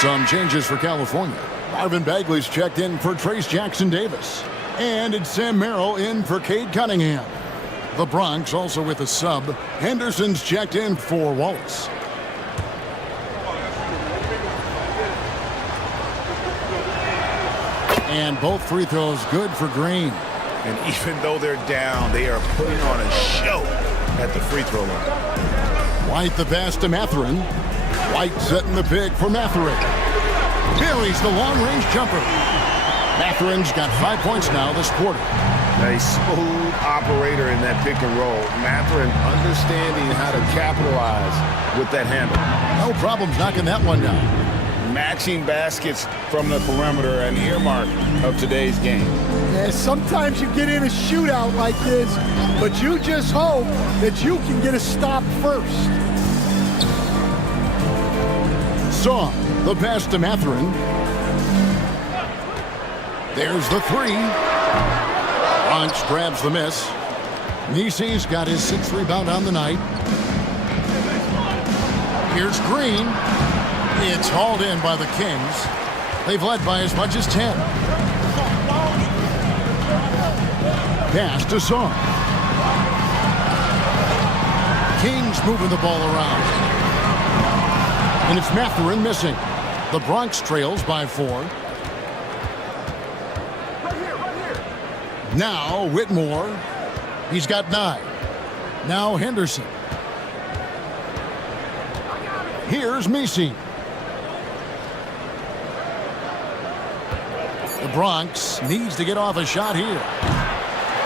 Some changes for California. Marvin Bagley's checked in for Trace Jackson Davis. And it's Sam Merrill in for Cade Cunningham. The Bronx also with a sub. Henderson's checked in for Wallace. And both free throws good for Green. And even though they're down, they are putting on a show at the free throw line. White the pass to Mathurin. White setting the pick for Mathurin. Buries the long-range jumper. Mathurin's got 5 points now this quarter. A smooth operator in that pick and roll. Mathurin understanding how to capitalize with that handle. No problems knocking that one down. Matching baskets from the perimeter, an earmark of today's game. Yeah, sometimes you get in a shootout like this, but you just hope that you can get a stop first. Saw the pass to Mathurin. There's the 3. Bronx grabs the miss. Nisi's got his 6th rebound on the night. Here's Green. It's hauled in by the Kings. They've led by as much as 10. Pass to Saw. Kings moving the ball around. And it's Mathurin missing. The Bronx trails by 4. Now Whitmore. He's got 9. Now Henderson. Here's Misi. Bronx needs to get off a shot here.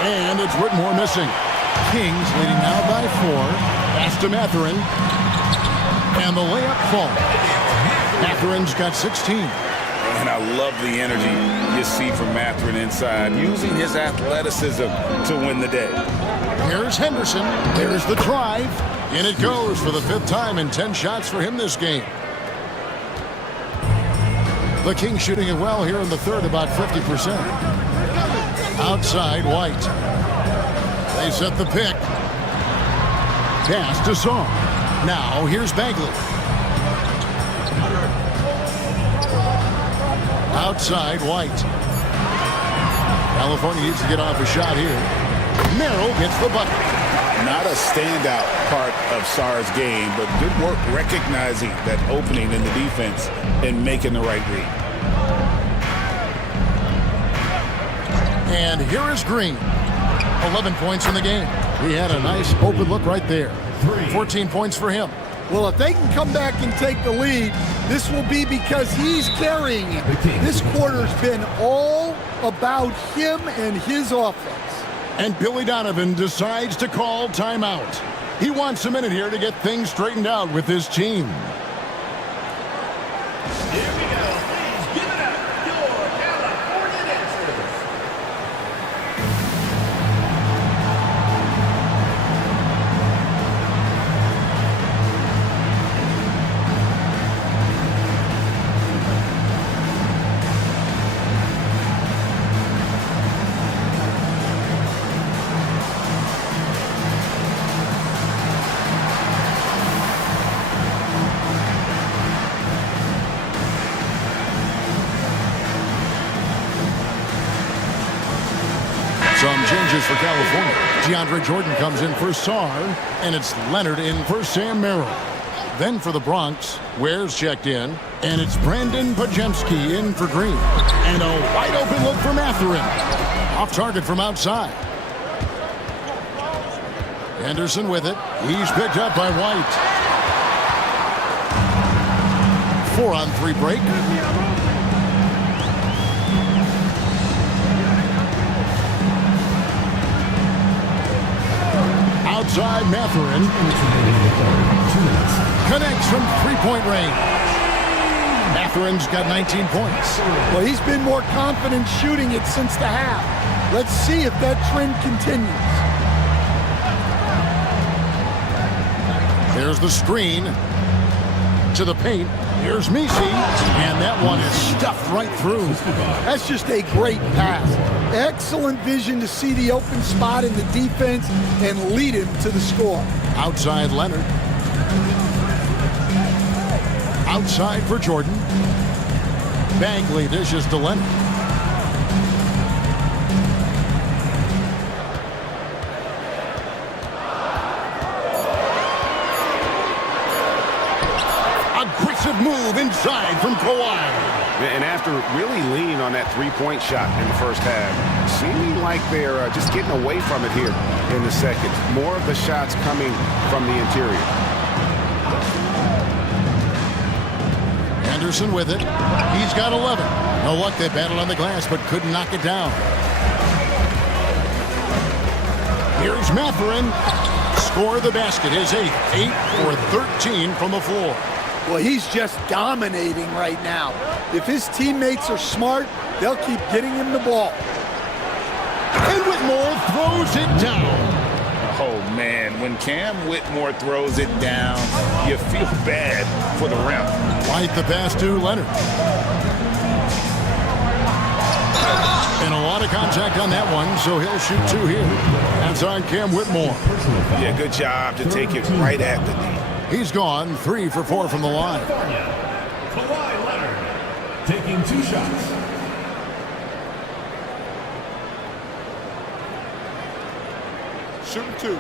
And it's Whitmore missing. Kings leading now by 4. Pass to Mathurin. And the layup falls. Mathurin's got 16. And I love the energy you see from Mathurin inside, using his athleticism to win the day. Here's Henderson. There's the drive. And it goes for the 5th time in 10 shots for him this game. The Kings shooting it well here in the 3rd, about 50%. Outside, White. They set the pick. Pass to Song. Now here's Bagley. Outside, White. California needs to get off a shot here. Merrill gets the bucket. Not a standout part of Sarr's game, but good work recognizing that opening in the defense and making the right read. And here is Green. 11 points in the game. He had a nice open look right there. 14 points for him. Well, if they can come back and take the lead, this will be because he's carrying it. This quarter's been all about him and his offense. And Billy Donovan decides to call timeout. He wants a minute here to get things straightened out with his team. Here we go. Please give it up. Your California dancers. Some changes for California. DeAndre Jordan comes in for Sarr, and it's Leonard in for Sam Merrill. Then for the Bronx, Ware's checked in, and it's Brandon Pajemski in for Green. And a wide open look for Mathurin. Off target from outside. Henderson with it. He's picked up by White. 4-on-3 break. Outside, Mathurin connects from 3-point range. Mathurin's got 19 points. Well, he's been more confident shooting it since the half. Let's see if that trend continues. There's the screen to the paint. Here's Misi, and that one is stuffed right through. That's just a great pass. Excellent vision to see the open spot in the defense and lead him to the score. Outside Leonard. Outside for Jordan. Bagley dishes to Leonard. Aggressive move inside from Kawhi. And after really leaning on that three-point shot in the first half, seeming like they're just getting away from it here in the second. More of the shots coming from the interior. Henderson with it. He's got 11. No luck, they battled on the glass, but couldn't knock it down. Here's Mathurin. Score the basket, his 8th. 8 for 13 from the floor. Well, he's just dominating right now. If his teammates are smart, they'll keep getting him the ball. And Whitmore throws it down. Oh, man, when Cam Whitmore throws it down, you feel bad for the rim. White the pass to Leonard. And a lot of contact on that one, so he'll shoot 2 here. That's on Cam Whitmore. Yeah, good job to take it right at the knee. He's gone 3 for 4 from the line. Kawhi Leonard taking 2 shots. Shooting 2.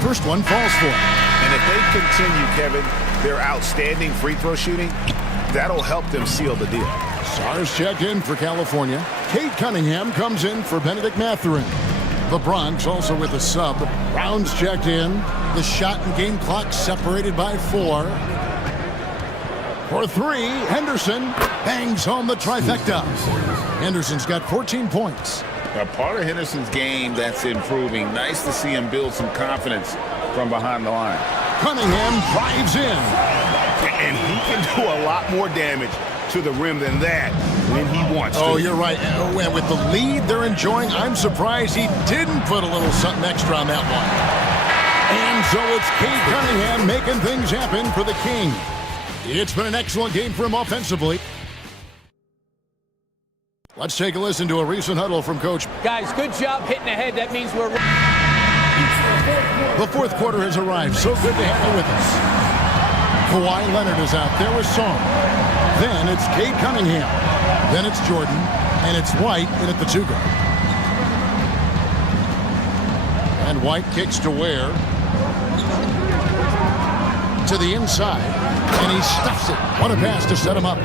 First one falls for him. And if they continue, Kevin, their outstanding free throw shooting, that'll help them seal the deal. Sarr's checked in for California. Kate Cunningham comes in for Benedict Mathurin. The Bronx also with a sub. Rounds checked in. The shot and game clock separated by 4. For 3, Henderson bangs home the trifecta. Henderson's got 14 points. A part of Henderson's game that's improving. Nice to see him build some confidence from behind the line. Cunningham drives in. And he can do a lot more damage to the rim than that when he wants to. Oh, you're right. And with the lead they're enjoying, I'm surprised he didn't put a little something extra on that one. And so it's Cade Cunningham making things happen for the King. It's been an excellent game for him offensively. Let's take a listen to a recent huddle from Coach. Guys, good job hitting ahead. That means we're... The fourth quarter has arrived. So good to have you with us. Kawhi Leonard is out there with Song. Then it's Cade Cunningham. Then it's Jordan. And it's White in at the 2 guard. And White kicks to Ware. To the inside. And he stuffs it. What a pass to set him up.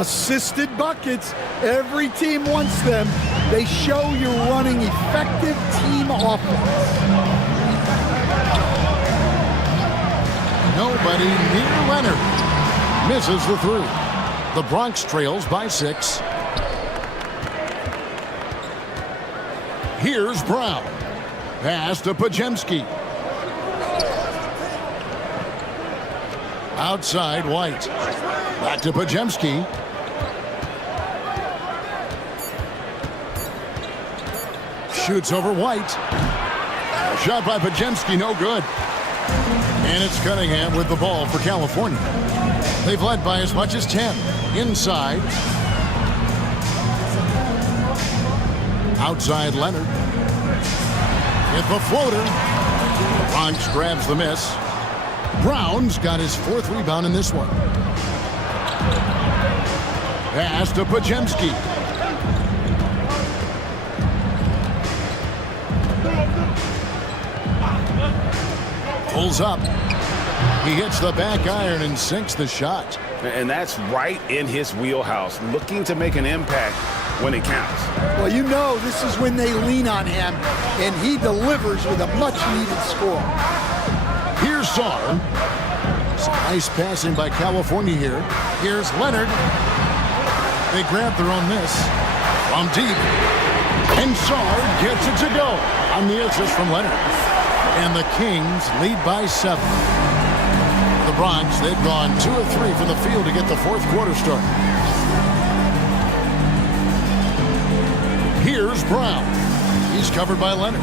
Assisted buckets. Every team wants them. They show you're running effective team offense. Nobody near Leonard. Misses the 3. The Bronx trails by 6. Here's Brown. Pass to Pajemski. Outside White. Back to Pajemski. Shoots over White. Shot by Pajemski, no good. And it's Cunningham with the ball for California. They've led by as much as 10. Inside. Outside Leonard. With the floater. Bronx grabs the miss. Brown's got his 4th rebound in this one. Pass to Pajemski. Pulls up. He hits the back iron and sinks the shot. And that's right in his wheelhouse, looking to make an impact when it counts. Well, you know this is when they lean on him, and he delivers with a much-needed score. Here's Sarr. Some nice passing by California here. Here's Leonard. They grab their own miss from deep. And Sarr gets it to go on the assist from Leonard. And the Kings lead by 7. The Bronx, they've gone 2 of 3 from the field to get the 4th quarter started. Here's Brown. He's covered by Leonard.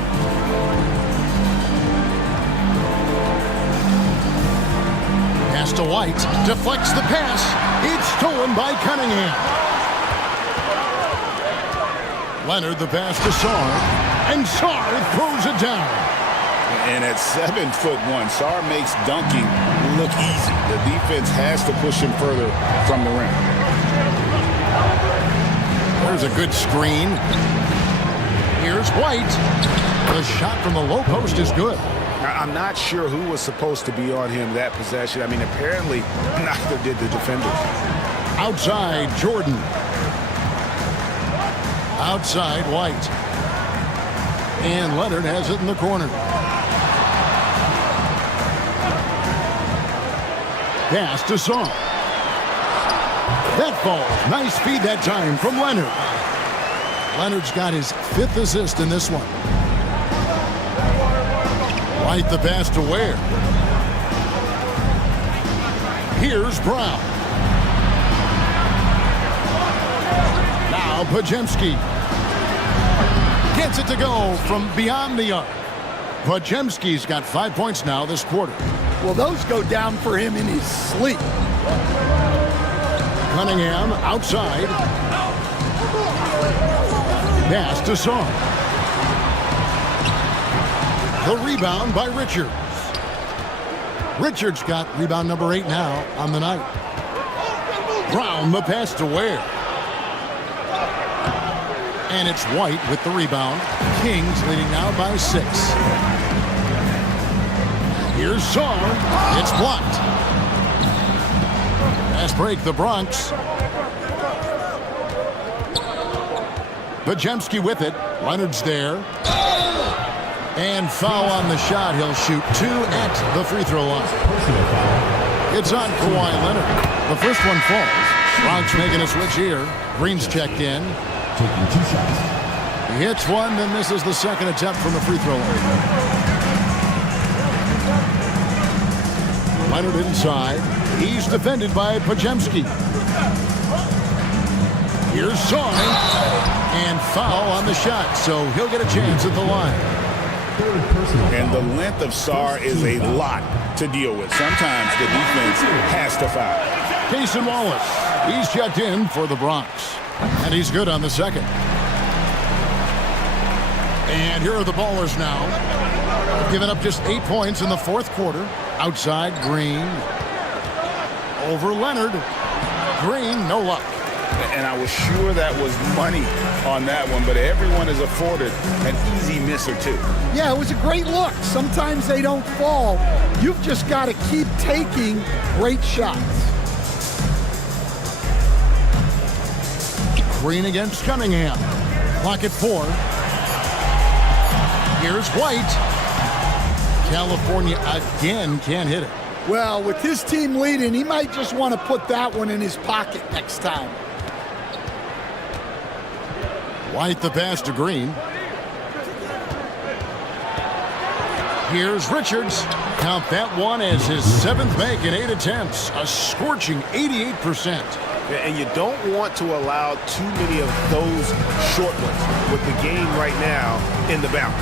Pass to White. Deflects the pass. It's stolen by Cunningham. Leonard the pass to Sarr. And Sarr throws it down. And at 7'1", Sarr makes dunking look easy. The defense has to push him further from the rim. There's a good screen. Here's White. The shot from the low post is good. I'm not sure who was supposed to be on him that possession. I mean, apparently neither did the defenders. Outside, Jordan. Outside, White. And Leonard has it in the corner. Pass to Song. That falls. Nice feed that time from Leonard. Leonard's got his 5th assist in this one. White the pass to Ware. Here's Brown. Now Pajemski. Gets it to go from beyond the arc. Pajemski's got 5 points now this quarter. Well, those go down for him in his sleep. Cunningham outside. Pass to Song. The rebound by Richards. Richards got rebound number 8 now on the night. Brown the pass to Ware. And it's White with the rebound. Kings leading now by 6. Here's Sarr. It's blocked. Fast break, the Bronx. Pajemski with it. Leonard's there. And foul on the shot. He'll shoot 2 at the free throw line. It's on Kawhi Leonard. The first one falls. Bronx making a switch here. Green's checked in. Taking 2 shots. He hits one, then misses the second attempt from the free throw line. Leonard inside. He's defended by Pajemski. Here's Song. And foul on the shot, so he'll get a chance at the line. And the length of Sarr is a lot to deal with. Sometimes the defense has to foul. Cason Wallace. He's checked in for the Bronx. And he's good on the second. And here are the Ballers now. Giving up just 8 points in the fourth quarter. Outside, Green. Over Leonard. Green, no luck. And I was sure that was money on that one, but everyone is afforded an easy miss or two. Yeah, it was a great look. Sometimes they don't fall. You've just got to keep taking great shots. Green against Cunningham. Clock at 4. Here's White. California again can't hit it. Well, with his team leading, he might just want to put that one in his pocket next time. White the pass to Green. Here's Richards. Count that one as his 7th make in 8 attempts. A scorching 88%. And you don't want to allow too many of those short ones with the game right now in the balance.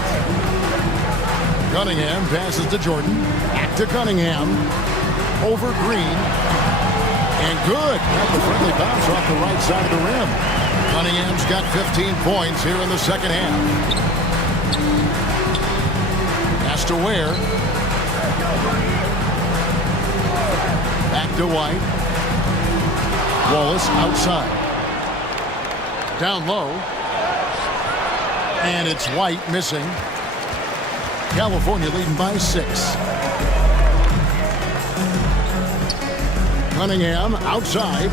Cunningham passes to Jordan. Back to Cunningham. Over Green. And good. Got the friendly bounce off the right side of the rim. Cunningham's got 15 points here in the second half. Pass to Ware. Back to White. Wallace outside. Down low. And it's White missing. California leading by 6. Cunningham outside.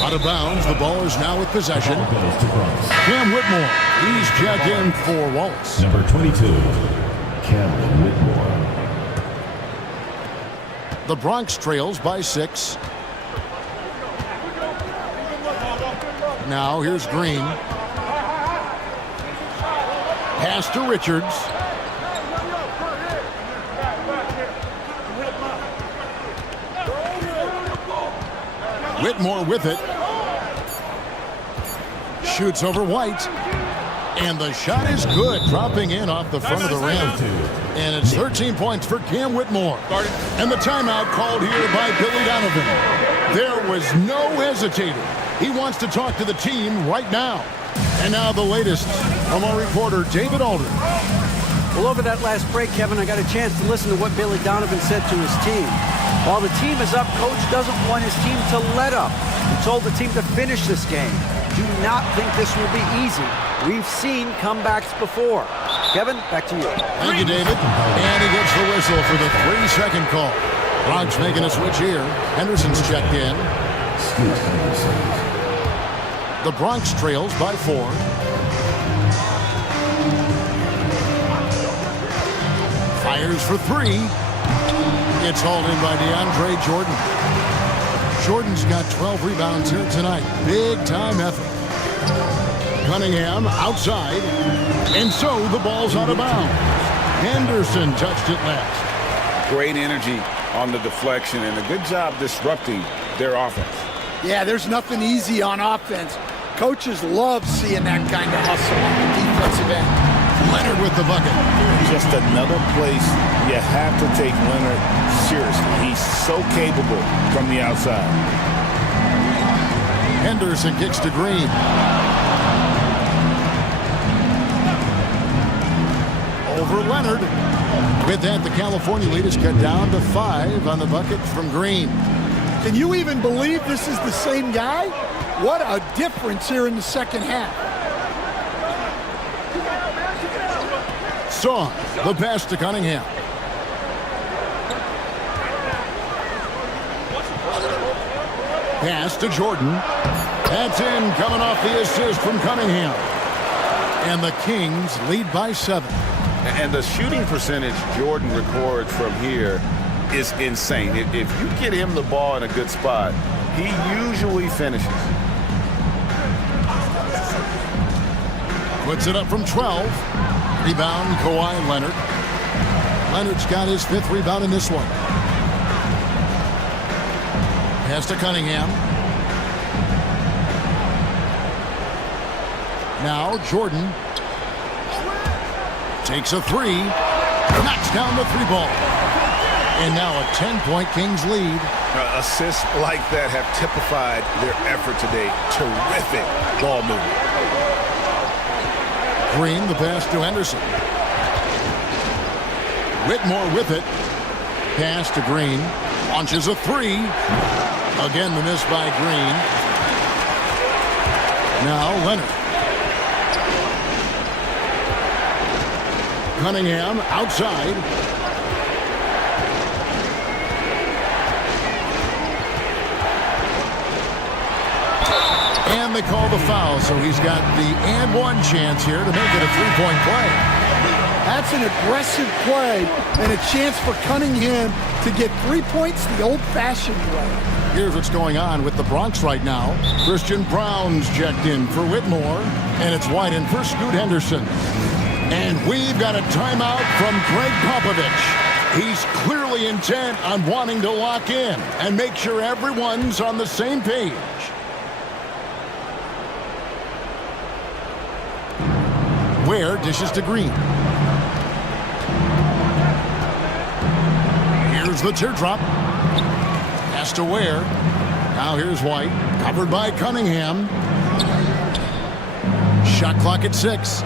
Out of bounds. The Ballers now with possession. Cam Whitmore. He's checked in for Wallace. Number 22, Cam Whitmore. The Bronx trails by 6. Now here's Green. Pass to Richards. Whitmore with it. Shoots over White. And the shot is good, dropping in off the front of the rim. And it's 13 points for Cam Whitmore. And the timeout called here by Billy Donovan. There was no hesitating. He wants to talk to the team right now. And now the latest from our reporter, David Aldridge. Well, over that last break, Kevin, I got a chance to listen to what Billy Donovan said to his team. While the team is up, Coach doesn't want his team to let up. He told the team to finish this game. Do not think this will be easy. We've seen comebacks before. Kevin, back to you. Thank you, David. And he gets the whistle for the 3-second call. Bronx making a switch here. Henderson's checked in. The Bronx trails by 4. Fires for 3. It's hauled in by DeAndre Jordan. Jordan's got 12 rebounds here tonight. Big time effort. Cunningham outside. And so the ball's out of bounds. Henderson touched it last. Great energy on the deflection and a good job disrupting their offense. Yeah, there's nothing easy on offense. Coaches love seeing that kind of hustle on the defensive end. Leonard with the bucket. Just another place you have to take Leonard seriously. He's so capable from the outside. Henderson kicks to Green. Over Leonard. With that, the California lead is cut down to 5 on the bucket from Green. Can you even believe this is the same guy? What a difference here in the second half. Song, the pass to Cunningham. Pass to Jordan. That's in, coming off the assist from Cunningham. And the Kings lead by 7. And the shooting percentage Jordan records from here is insane. If you get him the ball in a good spot, he usually finishes. Puts it up from 12. Rebound, Kawhi Leonard. Leonard's got his 5th rebound in this one. Pass to Cunningham. Now Jordan takes a 3. Knocks down the 3 ball. And now a 10-point Kings lead. Assists like that have typified their effort today. Terrific ball movement. Green, the pass to Henderson. Whitmore with it. Pass to Green. Launches a 3. Again, the miss by Green. Now Leonard. Cunningham outside. And they call the foul, so he's got the and one chance here to make it a 3-point play. That's an aggressive play and a chance for Cunningham to get 3 points the old-fashioned way. Here's what's going on with the Bronx right now. Christian Brown's checked in for Whitmore, and it's White in for Scoot Henderson. And we've got a timeout from Greg Popovich. He's clearly intent on wanting to lock in and make sure everyone's on the same page. Ware dishes to Green. Here's the teardrop. Pass to Ware. Now here's White. Covered by Cunningham. Shot clock at 6.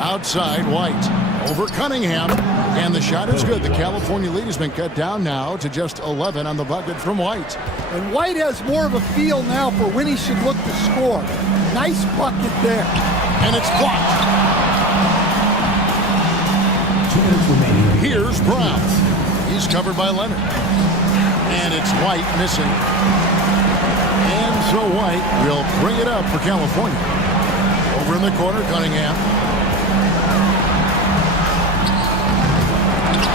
Outside, White. Over Cunningham. And the shot is good. The California lead has been cut down now to just 11 on the bucket from White. And White has more of a feel now for when he should look to score. Nice bucket there. And it's blocked. 2 minutes remaining. Here's Brown. He's covered by Leonard. And it's White missing. And so White will bring it up for California. Over in the corner, Cunningham.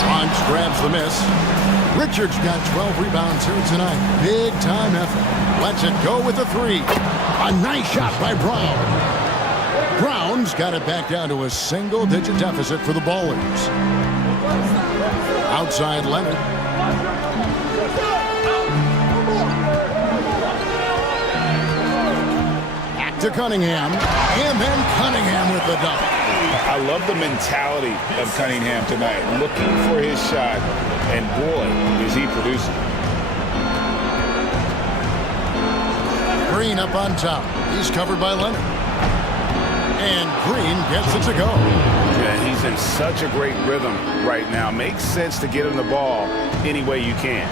Bunch grabs the miss. Richards got 12 rebounds here tonight. Big time effort. Lets it go with a 3. A nice shot by Brown. Brown's got it back down to a single-digit deficit for the Ballers. Outside Leonard. Back to Cunningham. And then Cunningham with the dunk. I love the mentality of Cunningham tonight. Looking for his shot. And boy, is he producing. Green up on top. He's covered by Leonard. And Green gets it to go. Yeah, he's in such a great rhythm right now. Makes sense to get him the ball any way you can.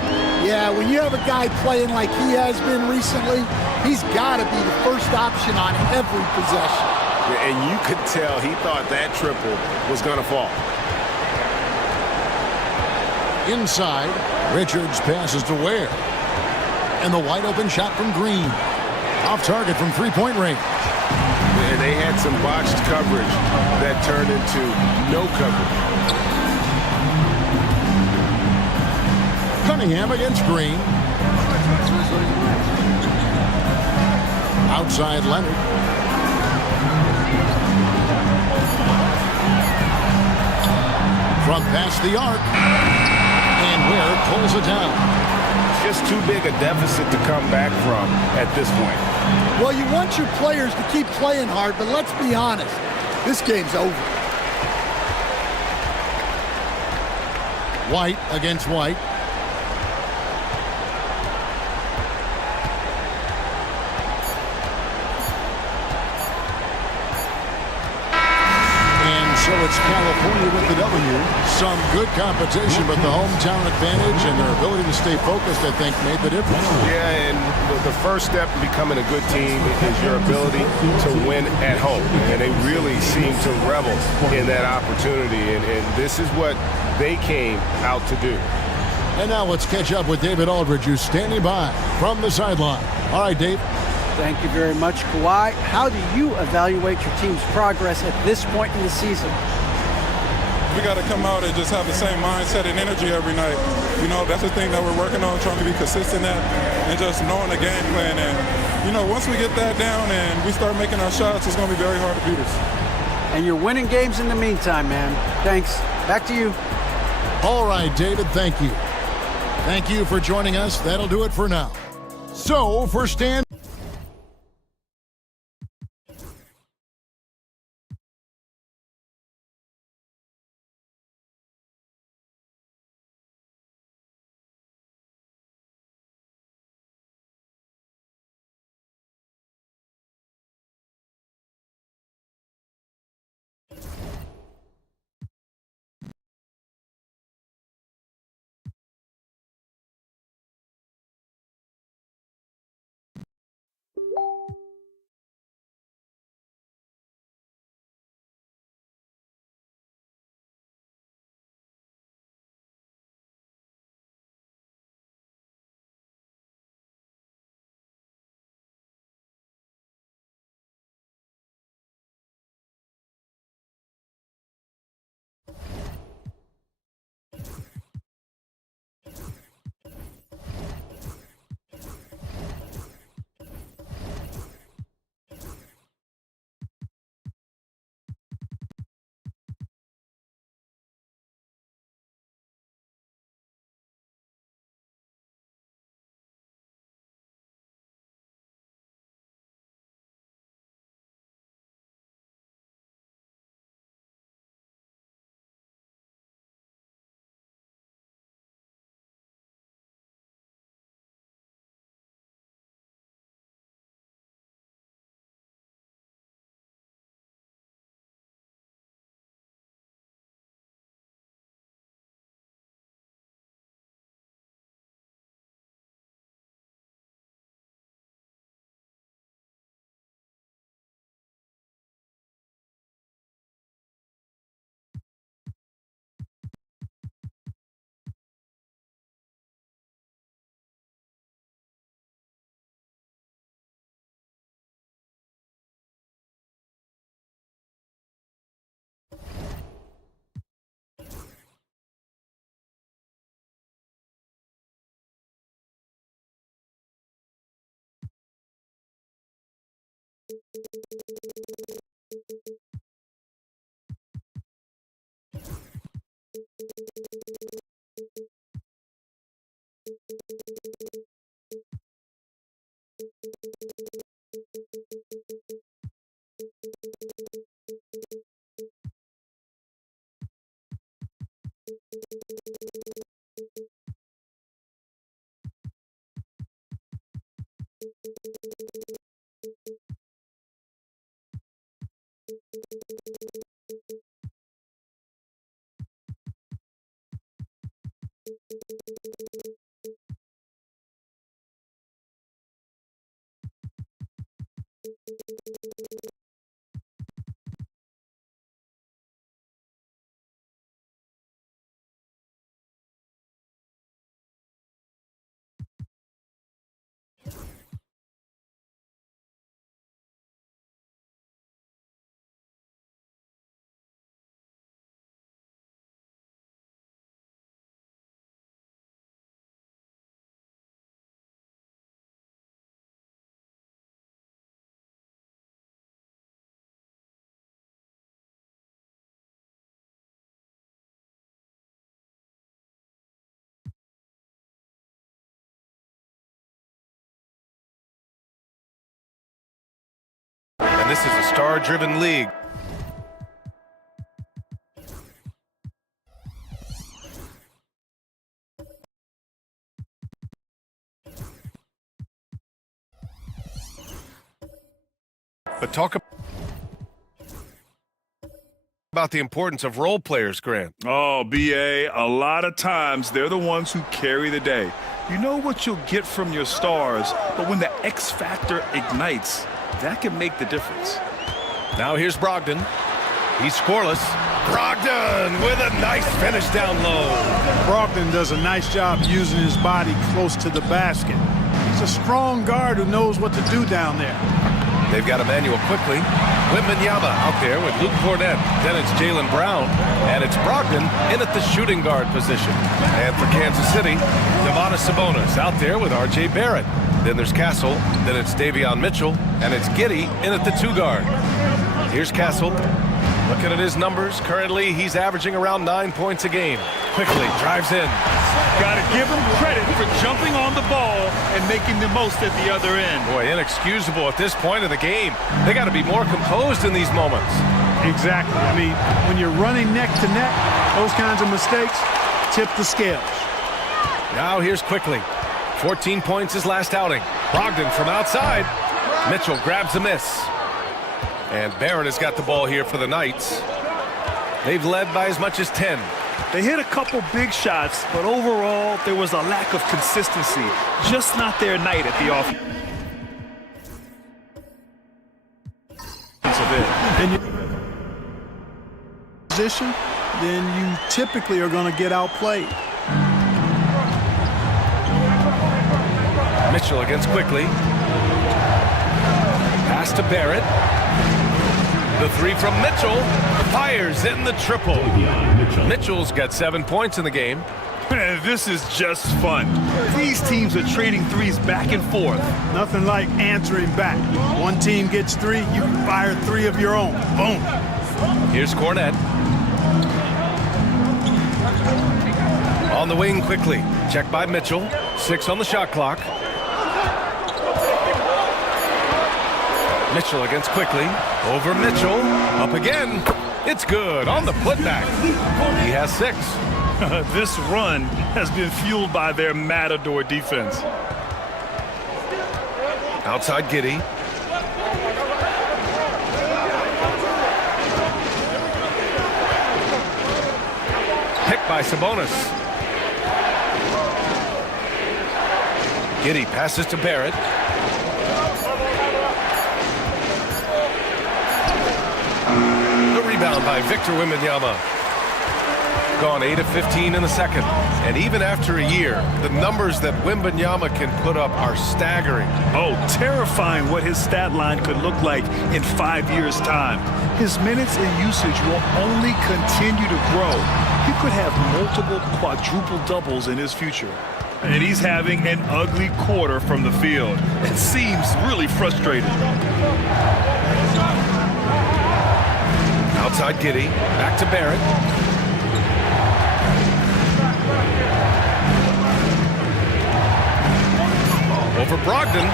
Yeah, when you have a guy playing like he has been recently, he's got to be the first option on every possession. Yeah, and you could tell he thought that triple was going to fall. Inside, Richards passes to Ware. And the wide open shot from Green. Off target from 3-point range. And they had some botched coverage that turned into no coverage. Cunningham against Green. Outside Leonard. From past the arc. And Ware pulls it down. Just too big a deficit to come back from at this point. Well, you want your players to keep playing hard, but let's be honest. This game's over. White against White. So it's California with the W. Some good competition, but the hometown advantage and their ability to stay focused, I think, made the difference. Yeah, and the first step in becoming a good team is your ability to win at home. And they really seem to revel in that opportunity. And this is what they came out to do. And now let's catch up with David Aldridge, who's standing by from the sideline. All right, Dave. Thank you very much, Kawhi. How do you evaluate your team's progress at this point in the season? We got to come out and just have the same mindset and energy every night. You know, that's the thing that we're working on, trying to be consistent at, and just knowing the game plan. And, you know, once we get that down and we start making our shots, it's going to be very hard to beat us. And you're winning games in the meantime, man. Thanks. Back to you. All right, David, thank you. Thank you for joining us. That'll do it for now. So, for Stan... And this is a star-driven league. But talk about the importance of role players, Grant. Oh, BA, a lot of times they're the ones who carry the day. You know what you'll get from your stars, but when the X factor ignites, that can make the difference. Now here's Brogdon. He's scoreless. Brogdon with a nice finish down low. Brogdon does a nice job using his body close to the basket. He's That's a strong guard who knows what to do down there. They've got Emmanuel quickly. Wembanyama out there with Luke Cornett. Then it's Jaylen Brown. And it's Brogdon in at the shooting guard position. And for Kansas City, Domantas Sabonis out there with R.J. Barrett. Then there's Castle. Then it's Davion Mitchell. And it's Giddey in at the 2 guard. Here's Castle. Looking at his numbers, currently he's averaging around 9 points a game. Quickly drives in. Got to give him credit for jumping on the ball and making the most at the other end. Boy, inexcusable at this point of the game. They got to be more composed in these moments. Exactly. I mean, when you're running neck to neck, those kinds of mistakes tip the scales. Now here's Quickly. 14 points his last outing. Brogdon from outside. Mitchell grabs a miss. And Barrett has got the ball here for the Knights. They've led by as much as 10. They hit a couple big shots, but overall, there was a lack of consistency. Just not their night at the offense. And your position, then you typically are going to get outplayed. Mitchell against Quickly. Pass to Barrett. The 3 from Mitchell. Fires in the triple. Mitchell's got 7 points in the game. Man, this is just fun. These teams are trading threes back and forth. Nothing like answering back. One team gets 3, you can fire 3 of your own. Boom. Here's Cornett. On the wing Quickly. Check by Mitchell. 6 on the shot clock. Mitchell against Quickly. Over Mitchell. Up again. It's good on the putback. He has 6. This run has been fueled by their Matador defense. Outside Giddey. Picked by Sabonis. Giddey passes to Barrett. The rebound by Victor Wembanyama. Gone 8 of 15 in the second. And even after a year, the numbers that Wembanyama can put up are staggering. Oh, terrifying what his stat line could look like in 5 years' time. His minutes and usage will only continue to grow. He could have multiple quadruple doubles in his future. And he's having an ugly quarter from the field. It seems really frustrating. Outside Giddey. Back to Barrett. Over Brogdon.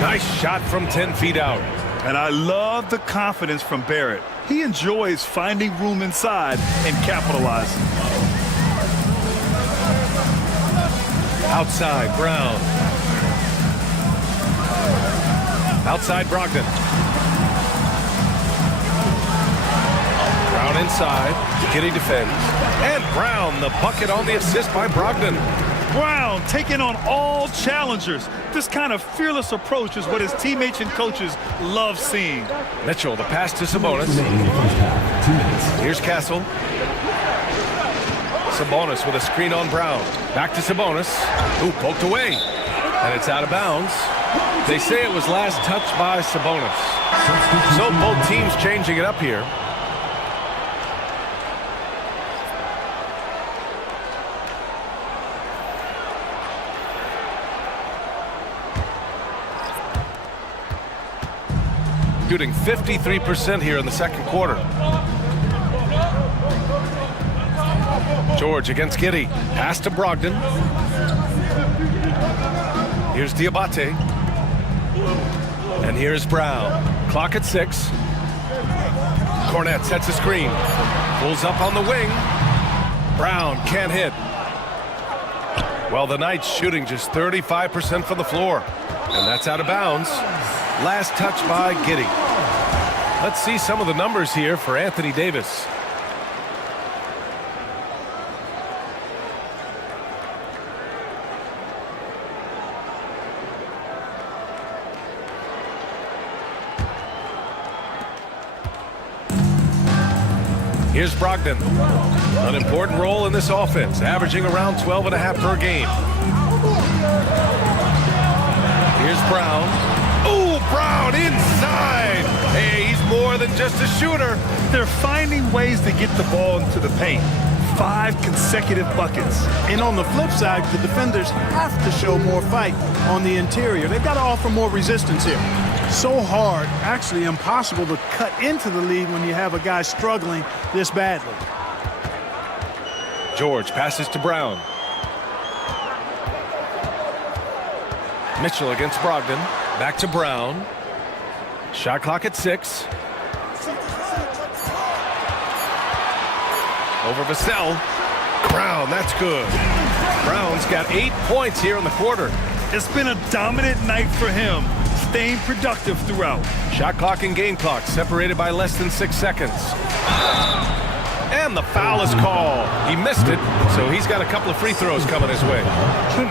Nice shot from 10 feet out. And I love the confidence from Barrett. He enjoys finding room inside and capitalizing. Outside Brown. Outside Brogdon. Brown inside. Giddey defends. And Brown, the bucket on the assist by Brogdon. Brown taking on all challengers. This kind of fearless approach is what his teammates and coaches love seeing. Mitchell, the pass to Sabonis. Here's Castle. Sabonis with a screen on Brown. Back to Sabonis. Ooh, poked away. And it's out of bounds. They say it was last touched by Sabonis. So both teams changing it up here. Shooting 53% here in the second quarter. George against Giddey. Pass to Brogdon. Here's Diabate. And here's Brown. Clock at 6. Cornett sets a screen. Pulls up on the wing. Brown can't hit. Well, the Knights shooting just 35% from the floor. And that's out of bounds. Last touch by Giddey. Let's see some of the numbers here for Anthony Davis. Here's Brogdon. An important role in this offense, averaging around 12.5 per game. Brown. Ooh, Brown inside. Hey, he's more than just a shooter. They're finding ways to get the ball into the paint. 5 consecutive buckets. And on the flip side, the defenders have to show more fight on the interior. They've got to offer more resistance here. So hard, actually impossible to cut into the lead when you have a guy struggling this badly. George passes to Brown. Mitchell against Brogdon. Back to Brown. Shot clock at 6. Over Vassell. Brown, that's good. Brown's got 8 points here in the quarter. It's been a dominant night for him, staying productive throughout. Shot clock and game clock separated by less than 6 seconds. And the foul is called. He missed it, so he's got a couple of free throws coming his way.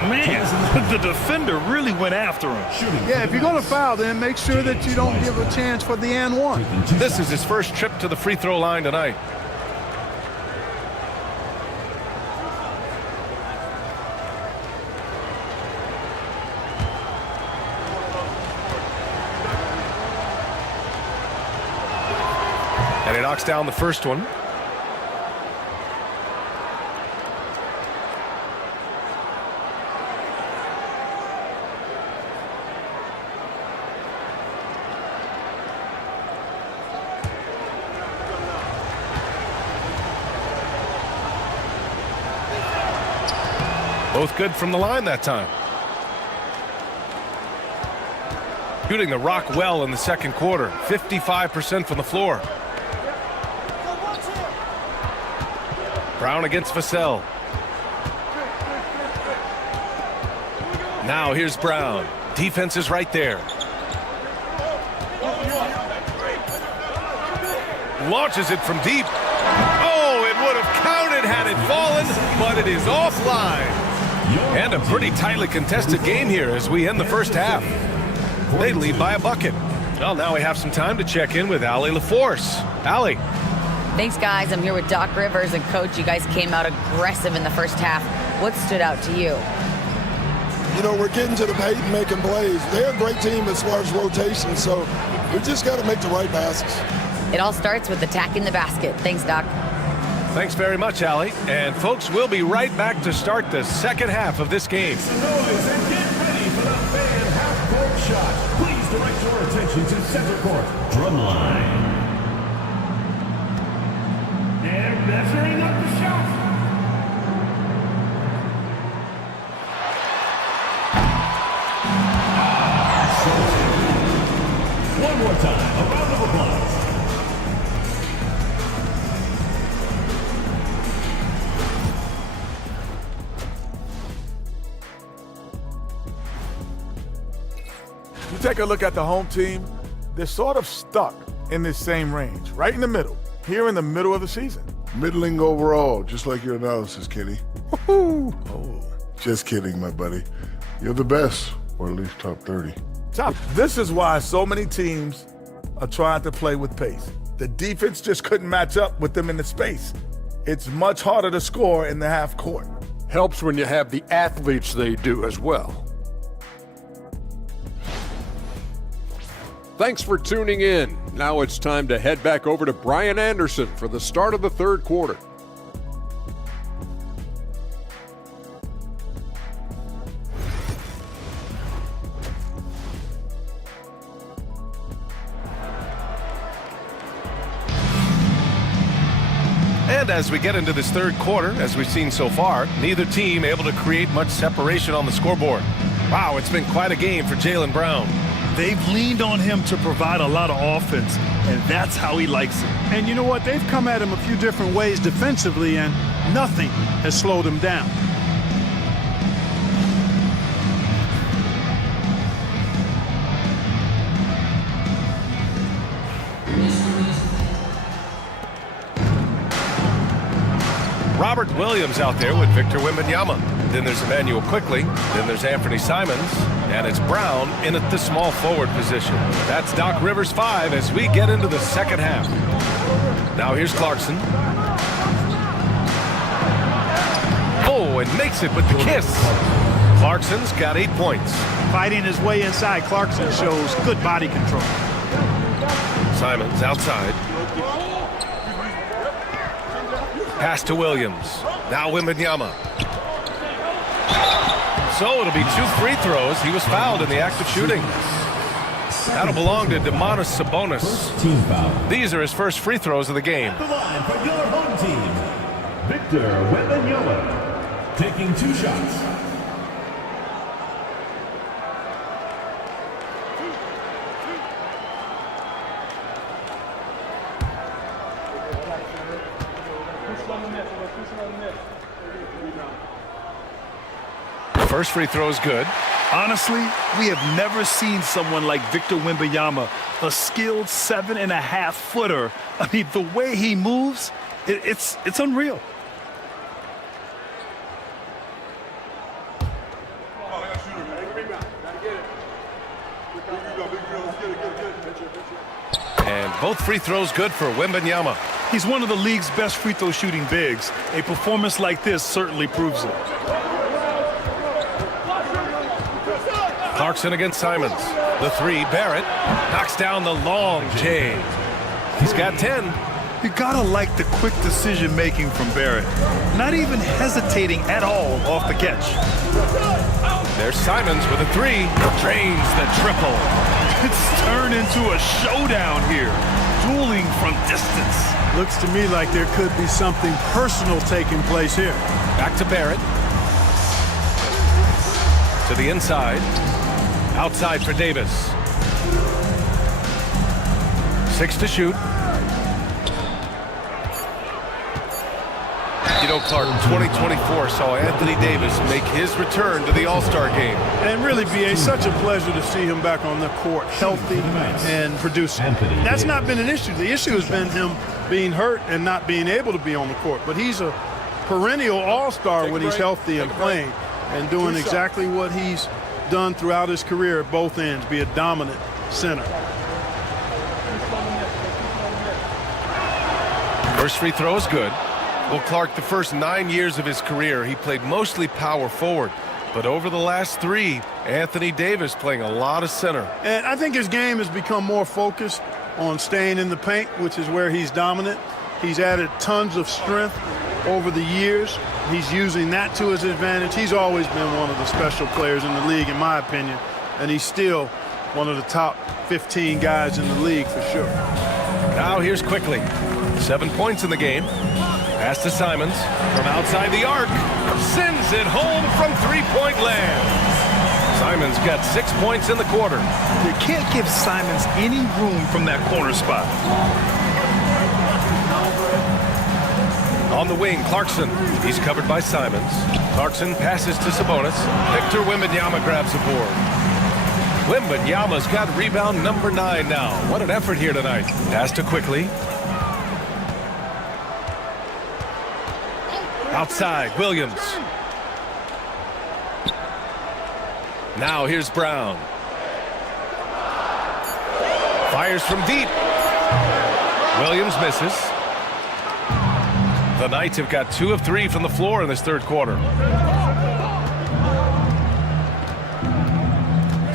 Man, the defender really went after him. Yeah, if you're going to foul, then make sure that you don't give a chance for the and one. This is his first trip to the free throw line tonight. And he knocks down the first one. Both good from the line that time. Shooting the rock well in the second quarter. 55% from the floor. Brown against Vassell. Now here's Brown. Defense is right there. Launches it from deep. Oh, it would have counted had it fallen, but it is offline. And a pretty tightly contested game here as we end the first half. They lead by a bucket. Well, now we have some time to check in with Allie LaForce. Allie. Thanks, guys. I'm here with Doc Rivers and Coach. You guys came out aggressive in the first half. What stood out to you? You know, we're getting to the paint and making plays. They're a great team as far as rotation, so we just got to make the right passes. It all starts with attacking the basket. Thanks, Doc. Thanks very much, Allie. And folks, we'll be right back to start the second half of this game. Make some noise and get ready for the fan half-court shot. Please direct your attention to center court. Drumline. They're measuring up the shot. One more time, a round of applause. You take a look at the home team, they're sort of stuck in this same range, right in the middle, here in the middle of the season. Middling overall, just like your analysis, Kenny. Oh. Just kidding, my buddy. You're the best, or at least top 30. This is why so many teams are trying to play with pace. The defense just couldn't match up with them in the space. It's much harder to score in the half court. Helps when you have the athletes they do as well. Thanks for tuning in. Now it's time to head back over to Brian Anderson for the start of the third quarter. And as we get into this third quarter, as we've seen so far, neither team able to create much separation on the scoreboard. Wow, it's been quite a game for Jaylen Brown. They've leaned on him to provide a lot of offense, and that's how he likes it. And you know what? They've come at him a few different ways defensively, and nothing has slowed him down. Robert Williams out there with Victor Wembanyama. Then there's Emmanuel Quickly. Then there's Anthony Simons. And it's Brown in at the small forward position. That's Doc Rivers 5 as we get into the second half. Now here's Clarkson. Oh, and makes it with the kiss. Clarkson's got 8 points. Fighting his way inside, Clarkson shows good body control. Simons outside. Pass to Williams. Now Wembanyama. So it'll be 2 free throws. He was fouled in the act of shooting. That'll belong to Domantas Sabonis. Team foul. These are his first free throws of the game. The line for your home team, Victor Wembanyama, taking 2 shots. First free throw is good. Honestly, we have never seen someone like Victor Wembanyama, a skilled 7.5-footer. I mean, the way he moves, it's unreal. And both free throws good for Wembanyama. He's one of the league's best free throw shooting bigs. A performance like this certainly proves it. Clarkson against Simons. The 3, Barrett knocks down the long J. He's got 10. You gotta like the quick decision making from Barrett. Not even hesitating at all off the catch. There's Simons with a 3. Drains the triple. It's turned into a showdown here. Dueling from distance. Looks to me like there could be something personal taking place here. Back to Barrett. To the inside. Outside for Davis. 6 to shoot. You know, Clark, 2024 saw Anthony Davis make his return to the All-Star game. And really, B.A., such a pleasure to see him back on the court, healthy and producing. That's not been an issue. The issue has been him being hurt and not being able to be on the court. But he's a perennial All-Star when he's healthy and playing and doing exactly what he's done throughout his career at both ends, be a dominant center. First free throw is good. Well, Clark, the first 9 years of his career, he played mostly power forward. But over the last 3, Anthony Davis playing a lot of center. And I think his game has become more focused on staying in the paint, which is where he's dominant. He's added tons of strength over the years. He's using that to his advantage. He's always been one of the special players in the league, in my opinion. And he's still one of the top 15 guys in the league for sure. Now here's Quickly. 7 points in the game. Pass to Simons from outside the arc. Sends it home from 3-point land. Simons got 6 points in the quarter. You can't give Simons any room from that corner spot. On the wing, Clarkson. He's covered by Simons. Clarkson passes to Sabonis. Victor Wembanyama grabs the board. Wembanyama's got rebound number 9 now. What an effort here tonight. Pass to Quickly. Outside, Williams. Now here's Brown. Fires from deep. Williams misses. The Knights have got 2 of 3 from the floor in this third quarter.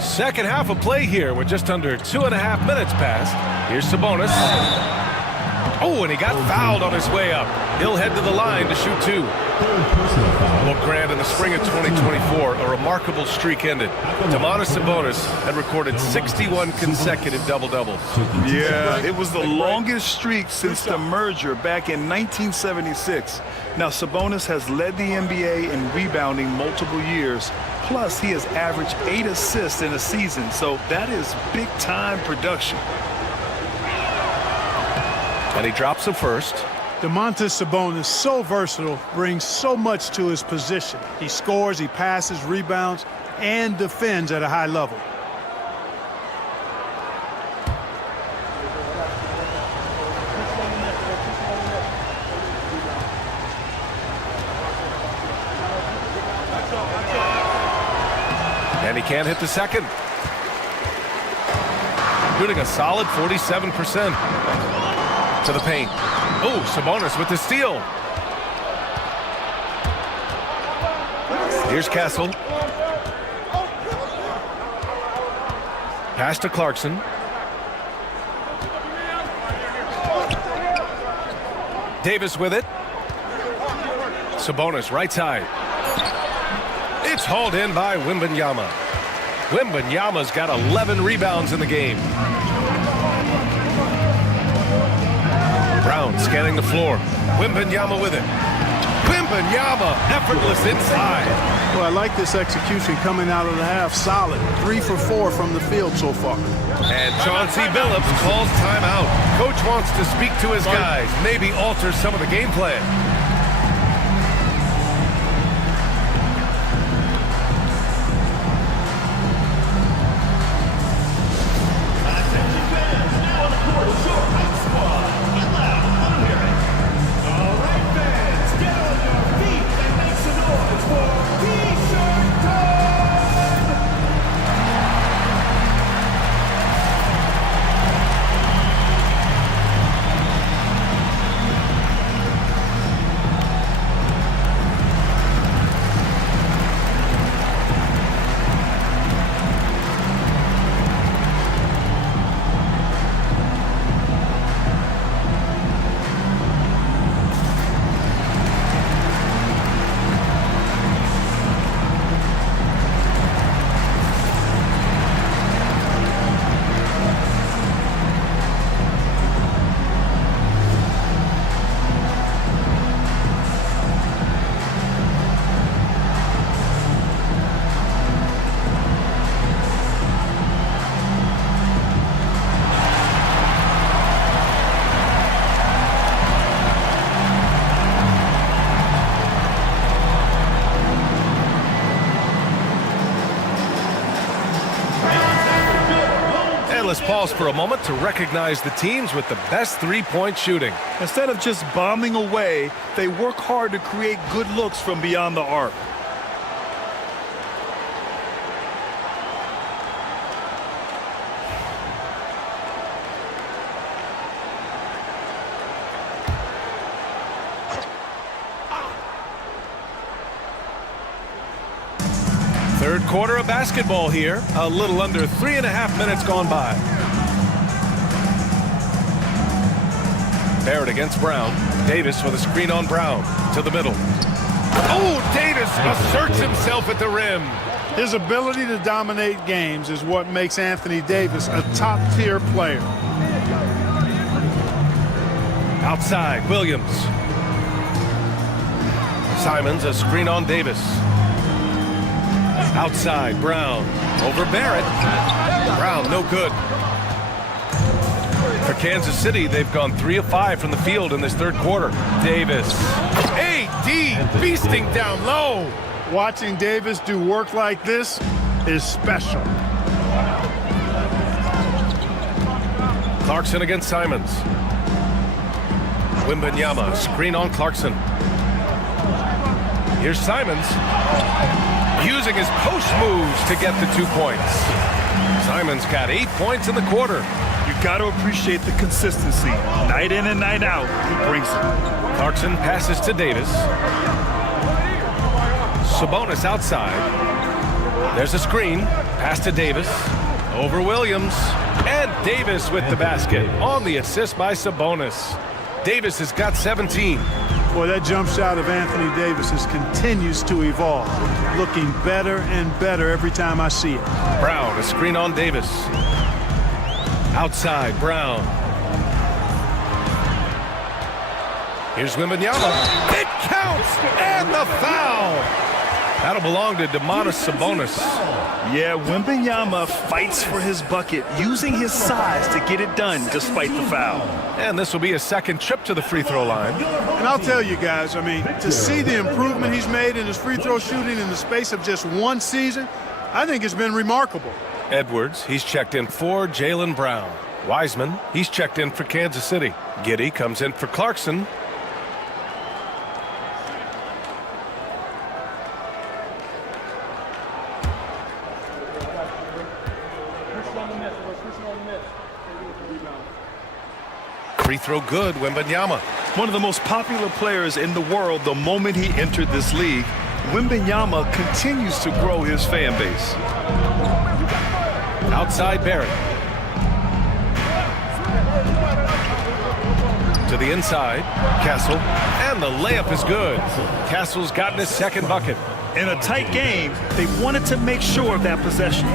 Second half of play here with just under 2.5 minutes passed. Here's Sabonis. Oh, and he got fouled on his way up. He'll head to the line to shoot 2. Well, Grant, in the spring of 2024, a remarkable streak ended. Domantas Sabonis had recorded 61 consecutive double-doubles. Yeah, it was the longest streak since the merger back in 1976. Now, Sabonis has led the NBA in rebounding multiple years. Plus, he has averaged 8 assists in a season, so that is big-time production. And he drops the first. Domantas Sabonis, so versatile, brings so much to his position. He scores, he passes, rebounds, and defends at a high level. And he can't hit the second. Shooting a solid 47%. To the paint. Oh, Sabonis with the steal. Here's Kessel. Pass to Clarkson. Davis with it. Sabonis right side. It's hauled in by Wembanyama. Wembanyama's got 11 rebounds in the game. Brown scanning the floor. Wembanyama with it. Wembanyama effortless inside. Well, I like this execution coming out of the half. Solid. 3 for 4 from the field so far. And Chauncey Billups calls timeout. Coach wants to speak to his guys, maybe alter some of the game plan. Let's pause for a moment to recognize the teams with the best three-point shooting. Instead of just bombing away, they work hard to create good looks from beyond the arc. Third quarter of basketball here. A little under 3.5 minutes gone by. Barrett against Brown. Davis with a screen on Brown. To the middle. Oh, Davis asserts himself at the rim. His ability to dominate games is what makes Anthony Davis a top-tier player. Outside, Williams. Simons, a screen on Davis. Outside, Brown. Over Barrett. Brown, no good. For Kansas City, they've gone 3 of 5 from the field in this third quarter. Davis. AD feasting down low. Watching Davis do work like this is special. Clarkson against Simons. Wembanyama, screen on Clarkson. Here's Simons. Using his post moves to get the 2 points. Simons got 8 points in the quarter. You got to appreciate the consistency. Night in and night out, he brings it. Clarkson passes to Davis. Sabonis outside. There's a screen. Pass to Davis. Over Williams. And Davis with the basket. On the assist by Sabonis. Davis has got 17. Boy, that jump shot of Anthony Davis continues to evolve. Looking better and better every time I see it. Brown, a screen on Davis. Outside, Brown. Here's Wembanyama. It counts! And the foul! That'll belong to Domantas Sabonis. Yeah, Wembanyama fights for his bucket, using his size to get it done despite the foul. And this will be a second trip to the free throw line. And I'll tell you guys, I mean, to see the improvement he's made in his free throw shooting in the space of just one season, I think it's been remarkable. Edwards, he's checked in for Jaylen Brown. Wiseman, he's checked in for Kansas City. Giddey comes in for Clarkson. Free throw good, Wembanyama. One of the most popular players in the world the moment he entered this league, Wembanyama continues to grow his fan base. Outside Barrett. To the inside, Castle, and the layup is good. Castle's gotten his second bucket. In a tight game, they wanted to make sure of that possession.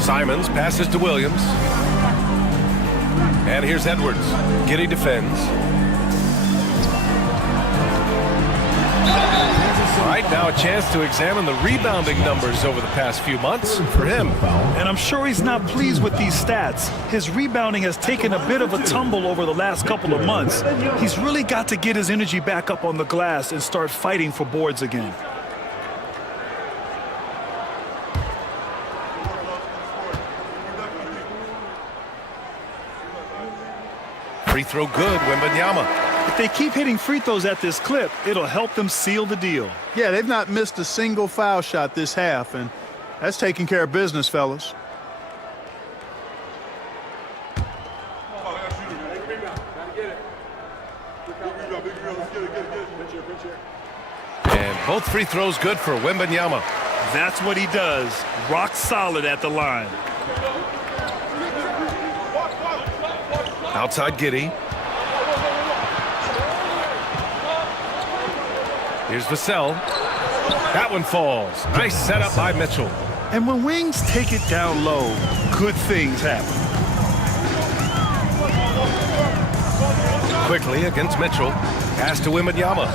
Simons passes to Williams. And here's Edwards. Giddy defends. All right, now a chance to examine the rebounding numbers over the past few months for him. And I'm sure he's not pleased with these stats. His rebounding has taken a bit of a tumble over the last couple of months. He's really got to get his energy back up on the glass and start fighting for boards again. Free throw good, Wembanyama. If they keep hitting free throws at this clip, it'll help them seal the deal. Yeah, they've not missed a single foul shot this half, and that's taking care of business, fellas. And both free throws good for Wembanyama. That's what he does. Rock solid at the line. Outside Giddy. Here's Vassell. That one falls. Nice setup by Mitchell. And when wings take it down low, good things happen. Quickly against Mitchell. Pass to Wembanyama.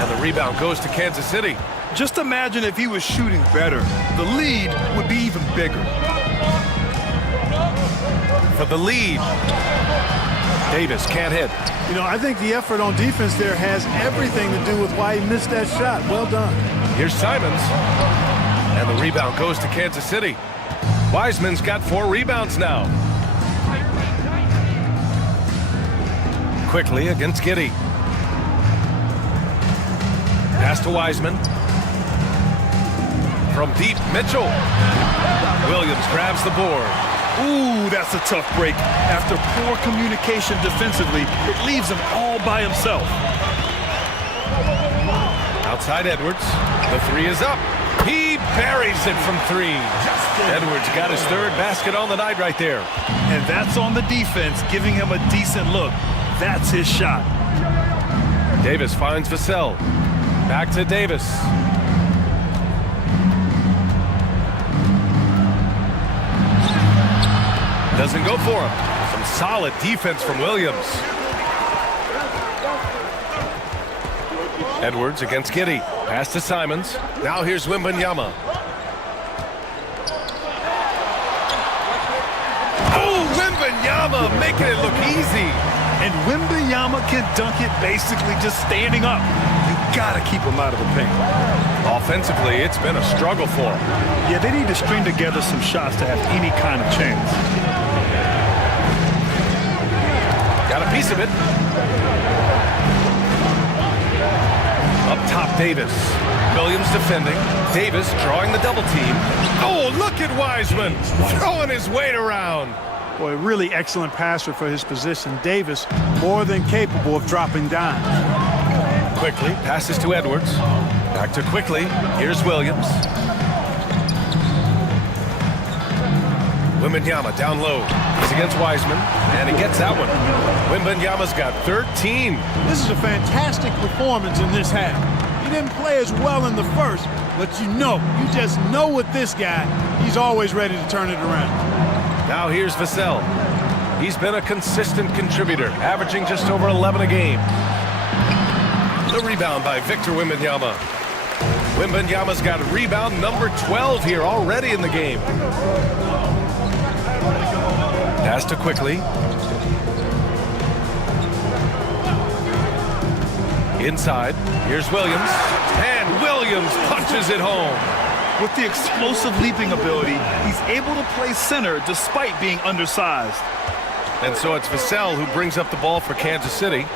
And the rebound goes to Kansas City. Just imagine if he was shooting better. The lead would be even bigger. For the lead. Davis can't hit. You know, I think the effort on defense there has everything to do with why he missed that shot. Well done. Here's Simons. And the rebound goes to Kansas City. Wiseman's got 4 rebounds now. Quickly against Giddy. Pass to Wiseman. From deep, Mitchell. Williams grabs the board. Ooh, that's a tough break. After poor communication defensively, it leaves him all by himself. Outside Edwards. The 3 is up. He buries it from 3. Edwards got his 3rd basket on the night right there. And that's on the defense, giving him a decent look. That's his shot. Davis finds Vassell. Back to Davis. Doesn't go for him. Some solid defense from Williams. Edwards against Giddy. Pass to Simons. Now here's Wembanyama. Oh, Wembanyama making it look easy. And Wembanyama can dunk it basically just standing up. You gotta keep him out of the paint. Offensively, it's been a struggle for him. Yeah, they need to string together some shots to have any kind of chance. Got a piece of it. Up top, Davis. Williams defending. Davis drawing the double team. Oh, look at Wiseman throwing his weight around. Boy, really excellent passer for his position. Davis, more than capable of dropping down. Quickly, passes to Edwards. Back to Quickly. Here's Williams. Wembanyama down low. He's against Wiseman, and he gets that one. Wembanyama's got 13. This is a fantastic performance in this half. He didn't play as well in the first, but you just know with this guy, he's always ready to turn it around. Now here's Vassell. He's been a consistent contributor, averaging just over 11 a game. The rebound by Victor Wembanyama. Wembanyama's got rebound number 12 here already in the game. Pass to Quickly. Inside, here's Williams. And Williams punches it home. With the explosive leaping ability, he's able to play center despite being undersized. And so it's Vassell who brings up the ball for Kansas City,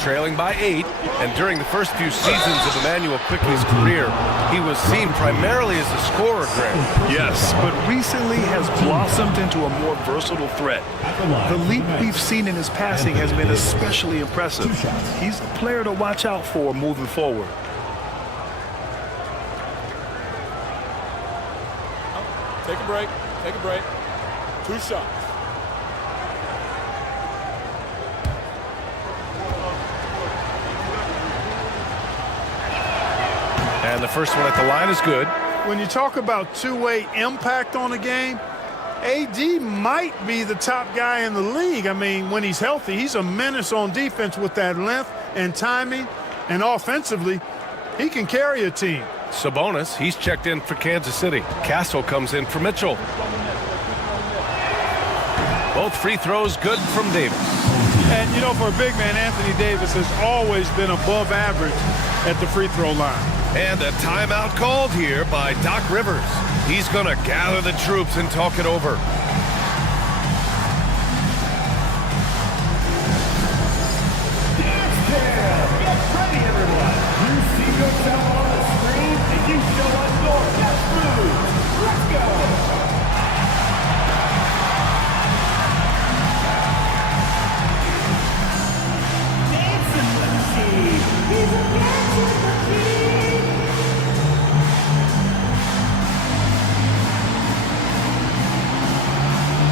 trailing by 8. And during the first few seasons of Emmanuel Quickley's career, he was seen primarily as a scorer, Greg. Yes, but recently has blossomed into a more versatile threat. The leap we've seen in his passing has been especially impressive. He's a player to watch out for moving forward. break. Take a break. 2 shots. And the first one at the line is good. When you talk about two-way impact on a game, AD might be the top guy in the league. I mean, when he's healthy, he's a menace on defense with that length and timing. And offensively, he can carry a team. Sabonis, he's checked in for Kansas City. Castle comes in for Mitchell. Both free throws good from Davis. And, you know, for a big man, Anthony Davis has always been above average at the free throw line. And a timeout called here by Doc Rivers. He's going to gather the troops and talk it over. Get ready, everyone. You see yourself on the screen, and you show us your best moves. Let's go. Dancing machine. He's a dancing machine.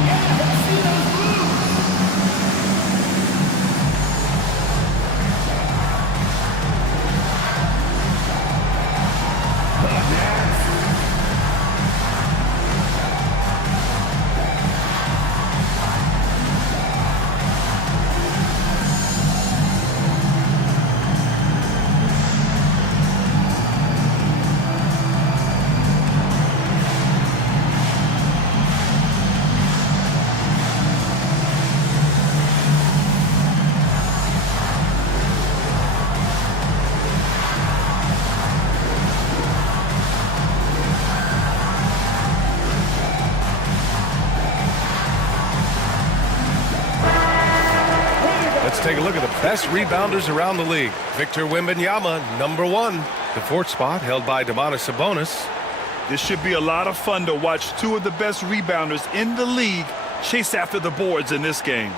Yeah, let's see those moves. Let's take a look at the best rebounders around the league. Victor Wembanyama, #1. The 4th spot held by Domantas Sabonis. This should be a lot of fun to watch 2 of the best rebounders in the league chase after the boards in this game.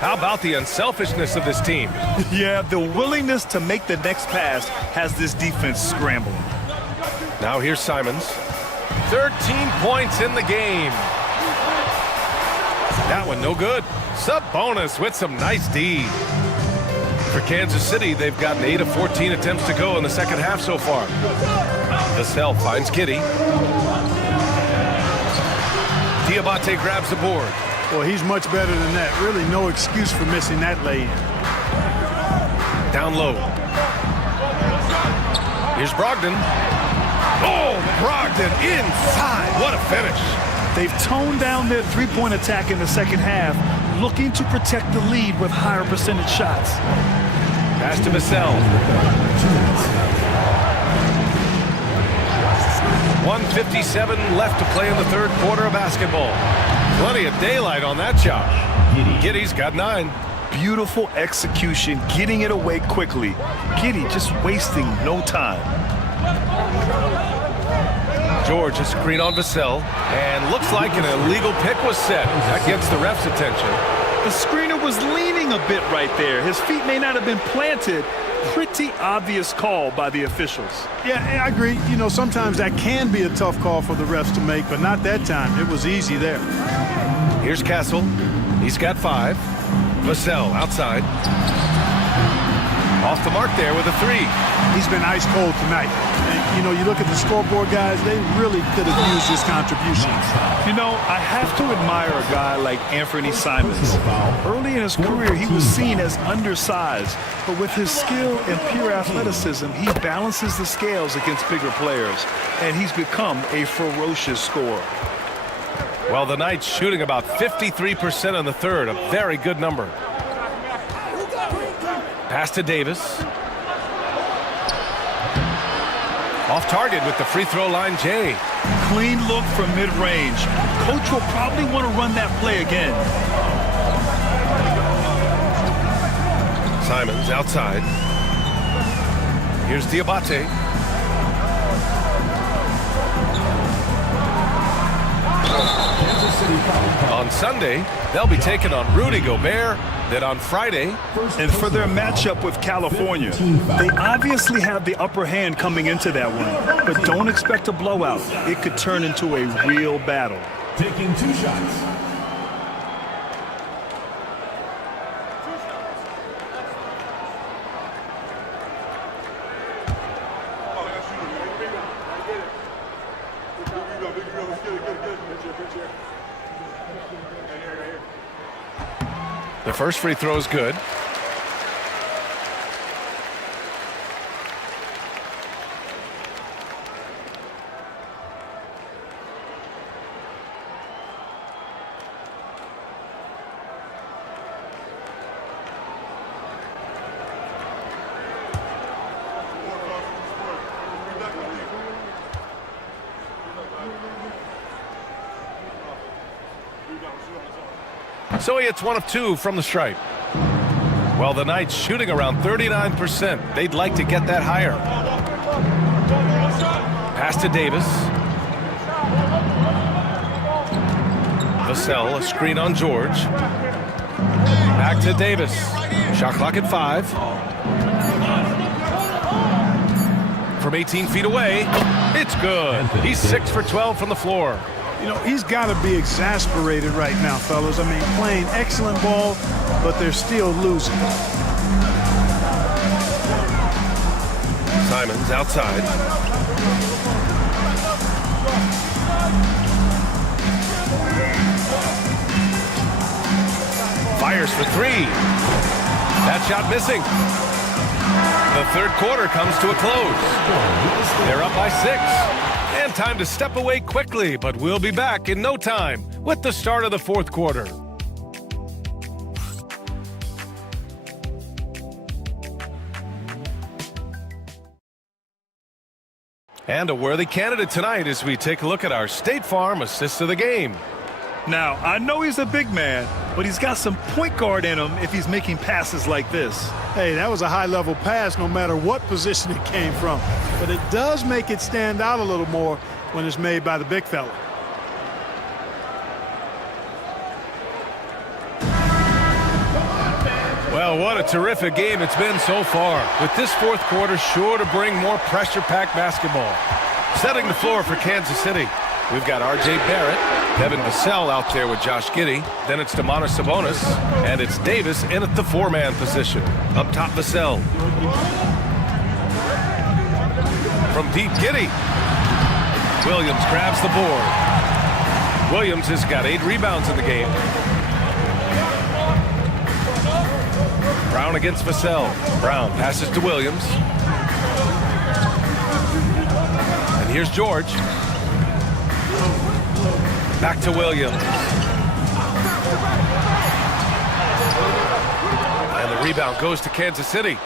How about the unselfishness of this team? Yeah, the willingness to make the next pass has this defense scrambling. Now here's Simons. 13 points in the game. That one no good. Sabonis with some nice D. For Kansas City, they've gotten 8 of 14 attempts to go in the second half so far. Vassell finds Kitty. Diabate grabs the board. Well, he's much better than that. Really no excuse for missing that lay-in. Down low. Here's Brogdon. Oh, Brogdon inside. What a finish. They've toned down their three-point attack in the second half, looking to protect the lead with higher percentage shots. Pass to Vassell. 1:57 left to play in the third quarter of basketball. Plenty of daylight on that shot. Giddey's got 9. Beautiful execution, getting it away quickly. Giddey just wasting no time. George, a screen on Vassell, and looks like an illegal pick was set. That gets the ref's attention. The screener was leaning a bit right there. His feet may not have been planted. Pretty obvious call by the officials. Yeah, I agree. You know, sometimes that can be a tough call for the refs to make, but not that time. It was easy there. Here's Castle. He's got 5. Vassell outside. Off the mark there with a 3. He's been ice cold tonight. And, you know, you look at the scoreboard, guys, they really could have used his contributions. You know, I have to admire a guy like Anthony Simons. Early in his career, he was seen as undersized, but with his skill and pure athleticism, he balances the scales against bigger players, and he's become a ferocious scorer. Well, the Knights shooting about 53% in the third, a very good number. Pass to Davis. Off target with the free throw line, Jay. Clean look from mid-range. Coach will probably want to run that play again. Simons outside. Here's Diabate. On On Sunday, they'll be taking on Rudy Gobert. Then on Friday. And for their matchup with California, they obviously have the upper hand coming into that one. But don't expect a blowout. It could turn into a real battle. Taking 2 shots. The first free throw is good. So he hits 1 of 2 from the stripe. Well, the Knights shooting around 39%. They'd like to get that higher. Pass to Davis. Vassell, a screen on George. Back to Davis. Shot clock at 5. From 18 feet away, it's good. He's 6 for 12 from the floor. You know, he's got to be exasperated right now, fellas. I mean, playing excellent ball, but they're still losing. Simons outside. Fires for 3. That shot missing. The third quarter comes to a close. They're up by 6. And time to step away quickly, but we'll be back in no time with the start of the fourth quarter. And a worthy candidate tonight as we take a look at our State Farm assist of the game. Now, I know he's a big man, but he's got some point guard in him if he's making passes like this. Hey, that was a high-level pass no matter what position it came from. But it does make it stand out a little more when it's made by the big fella. Well, what a terrific game it's been so far. With this fourth quarter sure to bring more pressure-packed basketball. Setting the floor for Kansas City. We've got R.J. Barrett, Devin Vassell out there with Josh Giddey. Then it's Domantas Sabonis, and it's Davis in at the 4-man position. Up top, Vassell. From deep, Giddey. Williams grabs the board. Williams has got 8 rebounds in the game. Brown against Vassell. Brown passes to Williams. And here's George. Back to Williams. And the rebound goes to Kansas City.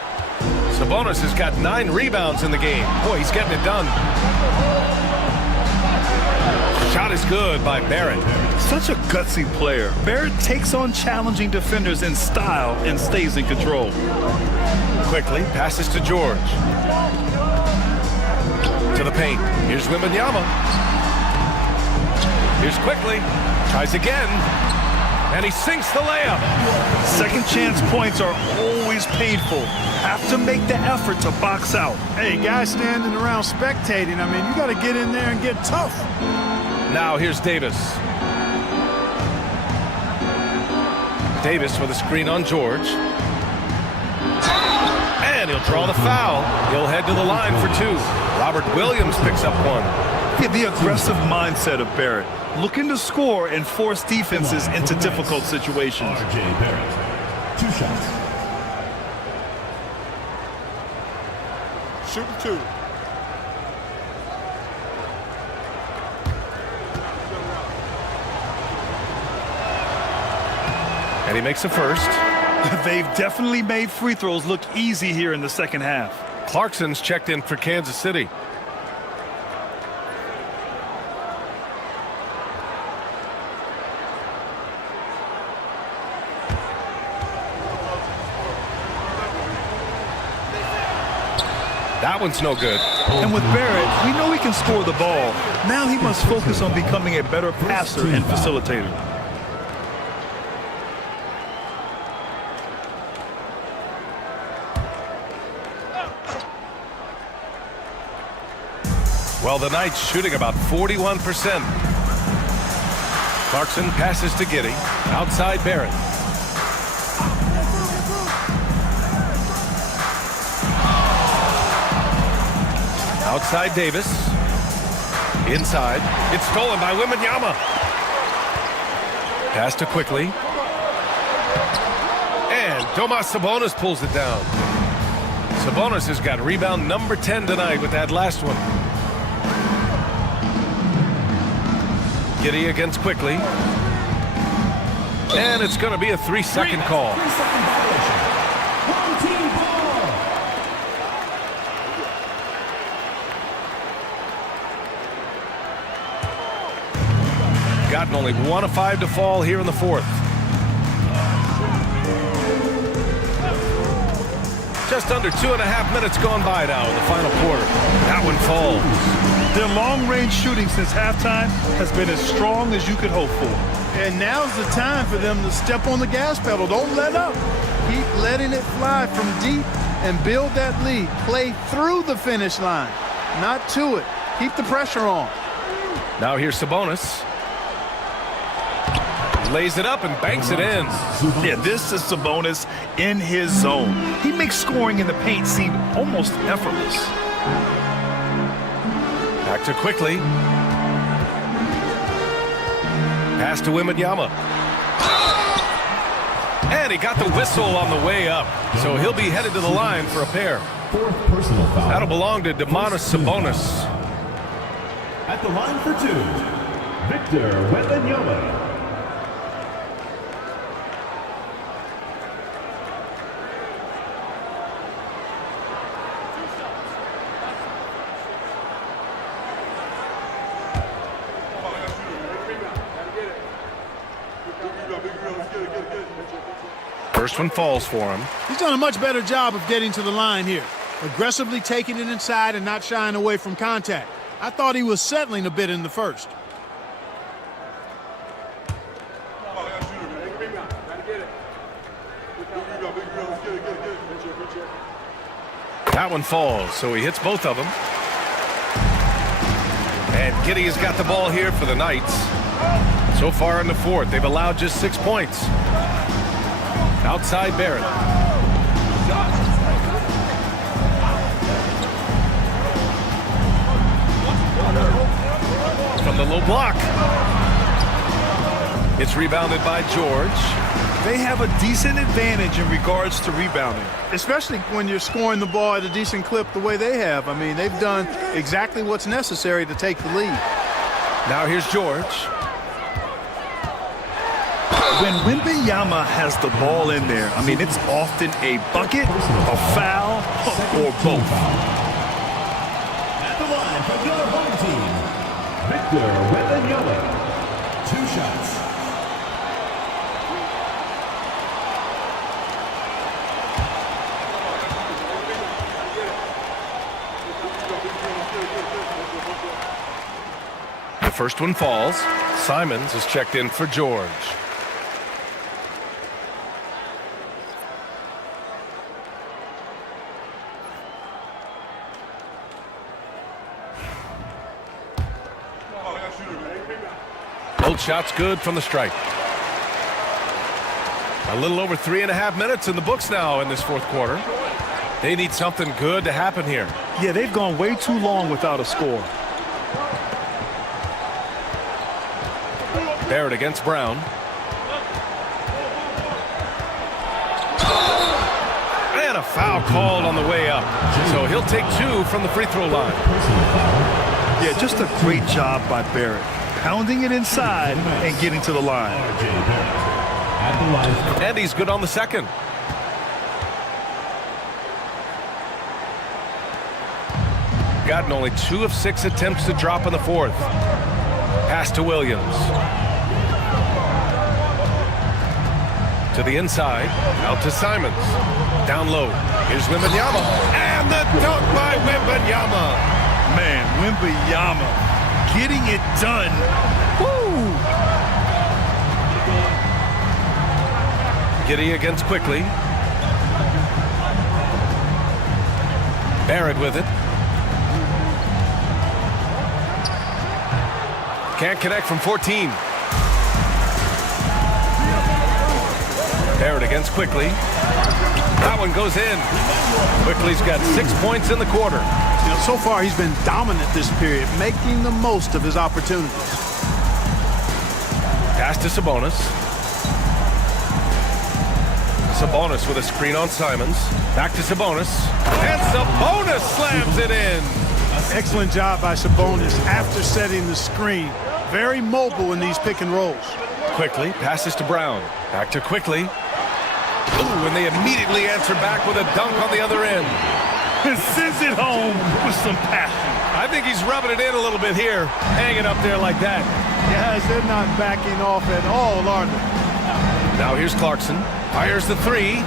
Sabonis has got 9 rebounds in the game. Boy, he's getting it done. Shot is good by Barrett. Such a gutsy player. Barrett takes on challenging defenders in style and stays in control. Quickly passes to George. To the paint. Here's Wembanyama. Here's Quickly. Tries again. And he sinks the layup. Second chance points are always painful. Have to make the effort to box out. Hey, guys standing around spectating, I mean, you got to get in there and get tough. Now here's Davis. Davis with a screen on George. And he'll draw the foul. He'll head to the line for 2. Robert Williams picks up 1. Yeah, the aggressive mindset of Barrett. Looking to score and force defenses into difficult situations. R.J. Barrett. 2 shots. Shooting 2. And he makes a first. They've definitely made free throws look easy here in the second half. Clarkson's checked in for Kansas City. That one's no good. And with Barrett, we know he can score the ball. Now he must focus on becoming a better passer and facilitator. Well, the Knights shooting about 41%. Clarkson passes to Giddey. Outside Barrett. Outside Davis. Inside. It's stolen by Wembanyama. Pass to Quickly. And Domas Sabonis pulls it down. Sabonis has got rebound number 10 tonight with that last one. Giddey against Quickly. And it's going to be a 3-second call. Gotten only 1 of 5 to fall here in the fourth. Just under 2.5 minutes gone by now in the final quarter. That one falls. Their long-range shooting since halftime has been as strong as you could hope for. And now's the time for them to step on the gas pedal. Don't let up. Keep letting it fly from deep and build that lead. Play through the finish line, not to it. Keep the pressure on. Now here's Sabonis. Lays it up and banks it in. Yeah, this is Sabonis in his zone. He makes scoring in the paint seem almost effortless. Back to Quickly. Pass to Wembanyama. And he got the whistle on the way up. So he'll be headed to the line for a pair. Fourth personal foul. That'll belong to Domantas Sabonis. At the line for 2, Victor Wembanyama. First one falls for him. He's done a much better job of getting to the line here. Aggressively taking it inside and not shying away from contact. I thought he was settling a bit in the first. That one falls, so he hits both of them. And Giddey has got the ball here for the Knights. So far in the fourth, they've allowed just 6 points. Outside Barrett. From the low block. It's rebounded by George. They have a decent advantage in regards to rebounding. Especially when you're scoring the ball at a decent clip the way they have. I mean, they've done exactly what's necessary to take the lead. Now here's George. When Wembanyama has the ball in there, I mean, it's often a bucket, a foul, or both. At the line for the other home team, Victor Wembanyama. 2 shots. The first one falls. Simons is checked in for George. Both shots good from the stripe. A little over 3.5 minutes in the books now in this fourth quarter. They need something good to happen here. Yeah, they've gone way too long without a score. Barrett against Brown. And a foul called on the way up. So he'll take 2 from the free throw line. Yeah, just a great job by Barrett. Pounding it inside and getting to the line. And he's good on the second. Gotten only 2 of 6 attempts to drop in the fourth. Pass to Williams. To the inside. Out to Simons. Down low. Here's Wembanyama. And the dunk by Wembanyama. Man, Wembanyama getting it done. Woo! Giddey against Quickly. Barrett with it. Can't connect from 14. Barrett against Quickly. That one goes in. Quickly's got 6 points in the quarter. You know, so far he's been dominant this period, making the most of his opportunities. Pass to Sabonis. Sabonis with a screen on Simons. Back to Sabonis. And Sabonis slams it in. Excellent job by Sabonis after setting the screen. Very mobile in these pick and rolls. Quickly passes to Brown. Back to Quickly. Ooh, and they immediately answer back with a dunk on the other end. Sends it home with some passion. I think he's rubbing it in a little bit here, hanging up there like that. Guys, they're not backing off at all, are they? Now here's Clarkson. Fires the three.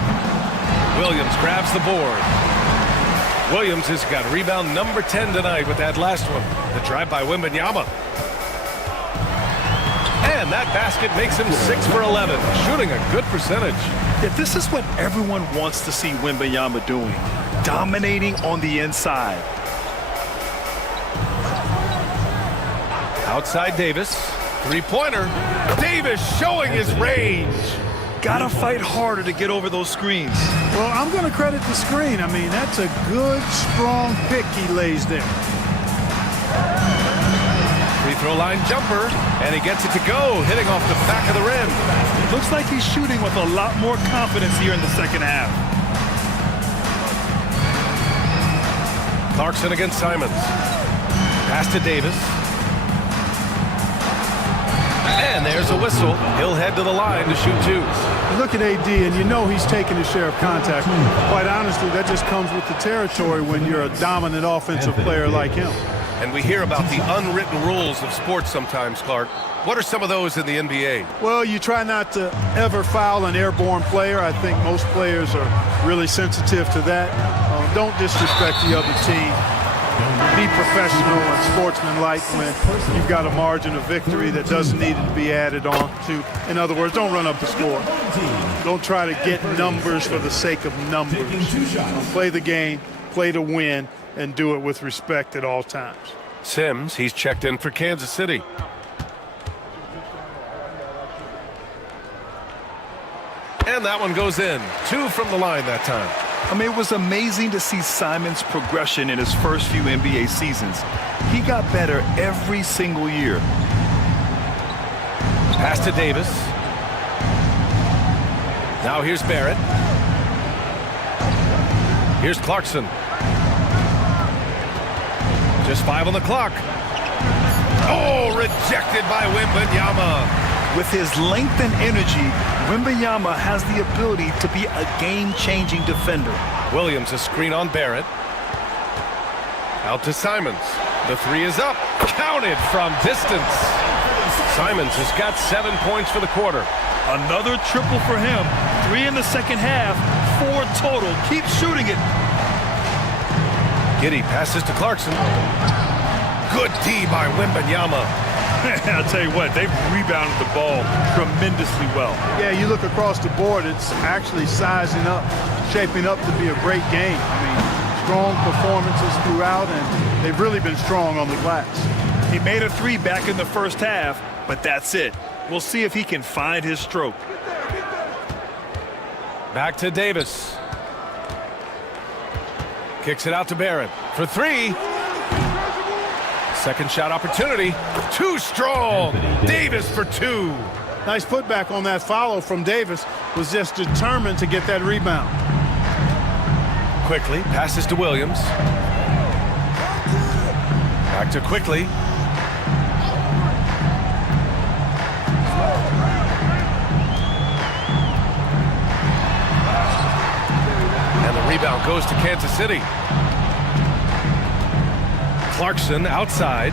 Williams grabs the board. Williams has got rebound number 10 tonight with that last one. The drive by Wembanyama. And that basket makes him 6 for 11, shooting a good percentage. Yeah, this is what everyone wants to see Wembanyama doing, dominating on the inside. Outside Davis, three-pointer. Davis showing his range. Gotta fight harder to get over those screens. Well, I'm going to credit the screen. I mean, that's a good, strong pick he lays there. Free throw line jumper, and he gets it to go, hitting off the back of the rim. Looks like he's shooting with a lot more confidence here in the second half. Clarkson against Simons. Pass to Davis. And there's a whistle. He'll head to the line to shoot two. You look at AD, and you know he's taking his share of contact. Quite honestly, that just comes with the territory when you're a dominant offensive player like him. And we hear about the unwritten rules of sports sometimes, Clark. What are some of those in the NBA? Well, you try not to ever foul an airborne player. I think most players are really sensitive to that. Don't disrespect the other team. Be professional and sportsmanlike when you've got a margin of victory that doesn't need to be added on to. In other words, don't run up the score. Don't try to get numbers for the sake of numbers. Play the game, play to win, and do it with respect at all times. Sims, he's checked in for Kansas City. And that one goes in. 2 from the line that time. I mean, it was amazing to see Simon's progression in his first few NBA seasons. He got better every single year. Pass to Davis. Now here's Barrett. Here's Clarkson. Just 5 on the clock. Oh, rejected by Wembanyama. With his length and energy, Wembanyama has the ability to be a game-changing defender. Williams a screen on Barrett. Out to Simons. The three is up. Counted from distance. Simons has got 7 points for the quarter. Another triple for him. 3 in the second half. 4 total. Keep shooting it. Giddey passes to Clarkson. Good D by Wembanyama. I'll tell you what, they've rebounded the ball tremendously well. Yeah, you look across the board, it's actually sizing up, shaping up to be a great game. I mean, strong performances throughout, and they've really been strong on the glass. He made a 3 back in the first half, but that's it. We'll see if he can find his stroke. Back to Davis. Kicks it out to Barrett for 3. Second shot opportunity. Too strong. Davis for 2. Nice putback on that follow from Davis. Was just determined to get that rebound. Quickly passes to Williams. Back to Quickly. And the rebound goes to Kansas City. Clarkson outside.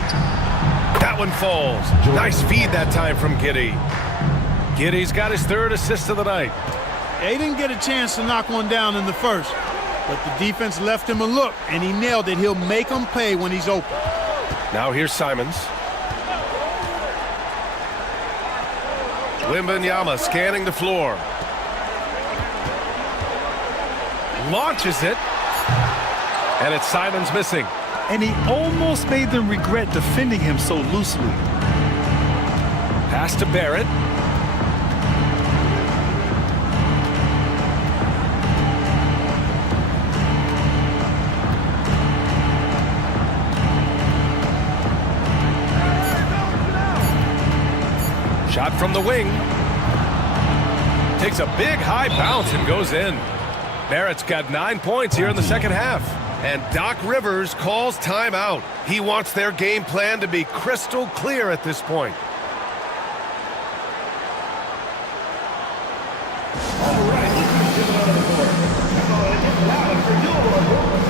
That one falls. Nice feed that time from Giddey. Giddey's got his 3rd assist of the night. They didn't get a chance to knock one down in the first, but the defense left him a look, and he nailed it. He'll make them pay when he's open. Now here's Simons. Wembanyama scanning the floor. Launches it. And it's Simons missing. And he almost made them regret defending him so loosely. Pass to Barrett. Shot from the wing. Takes a big high bounce and goes in. Barrett's got 9 points here in the second half. And Doc Rivers calls timeout. He wants their game plan to be crystal clear at this point.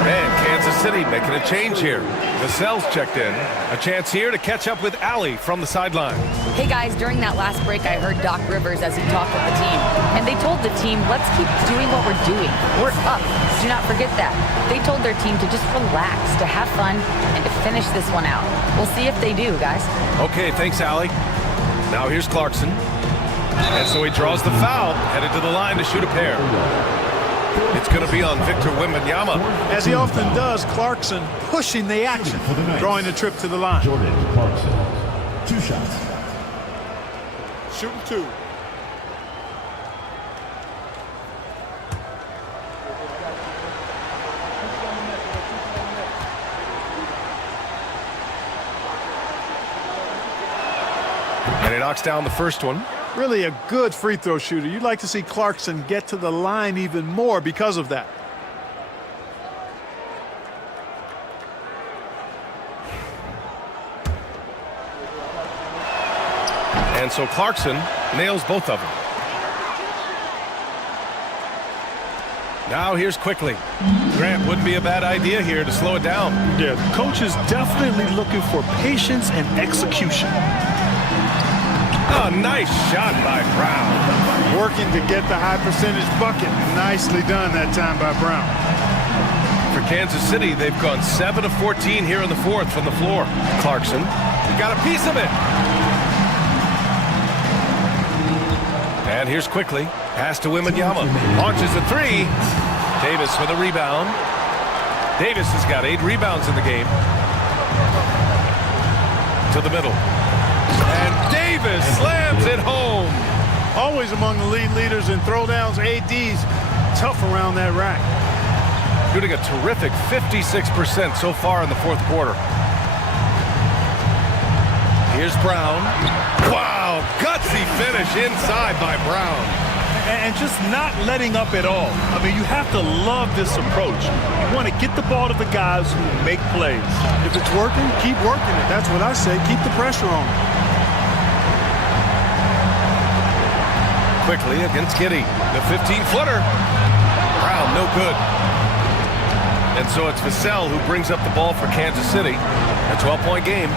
And Kansas City making a change here. Vassell's checked in. A chance here to catch up with Allie from the sideline. Hey guys, during that last break, I heard Doc Rivers as he talked with the team. And they told the team, let's keep doing what we're doing. We're up. Do not forget that. They told their team to just relax, to have fun, and to finish this one out. We'll see if they do, guys. Okay, thanks, Allie. Now here's Clarkson. And so he draws the foul, headed to the line to shoot a pair. It's going to be on Victor Wembanyama. As he often does, Clarkson pushing the action, drawing the trip to the line. Jordan Clarkson, 2 shots. Shooting 2. And he knocks down the first one. Really a good free throw shooter. You'd like to see Clarkson get to the line even more because of that. And so Clarkson nails both of them. Now here's Quickly. Grant, wouldn't be a bad idea here to slow it down. Yeah, the coach is definitely looking for patience and execution. Oh, nice shot by Brown. Working to get the high percentage bucket. Nicely done that time by Brown. For Kansas City, they've gone 7 of 14 here in the fourth from the floor. Clarkson, he got a piece of it. And here's Quickly. Pass to Wembanyama. Launches a 3. Davis with a rebound. Davis has got 8 rebounds in the game. To the middle. And Davis slams it home. Always among the league leaders in throwdowns. AD's tough around that rack. Shooting a terrific 56% so far in the fourth quarter. Here's Brown. Wow, gutsy finish inside by Brown. And just not letting up at all. I mean, you have to love this approach. You want to get the ball to the guys who make plays. If it's working, keep working it. That's what I say. Keep the pressure on. Quickly against Giddey. The 15-footer. Brown, no good. And so it's Vassell who brings up the ball for Kansas City. A 12-point game.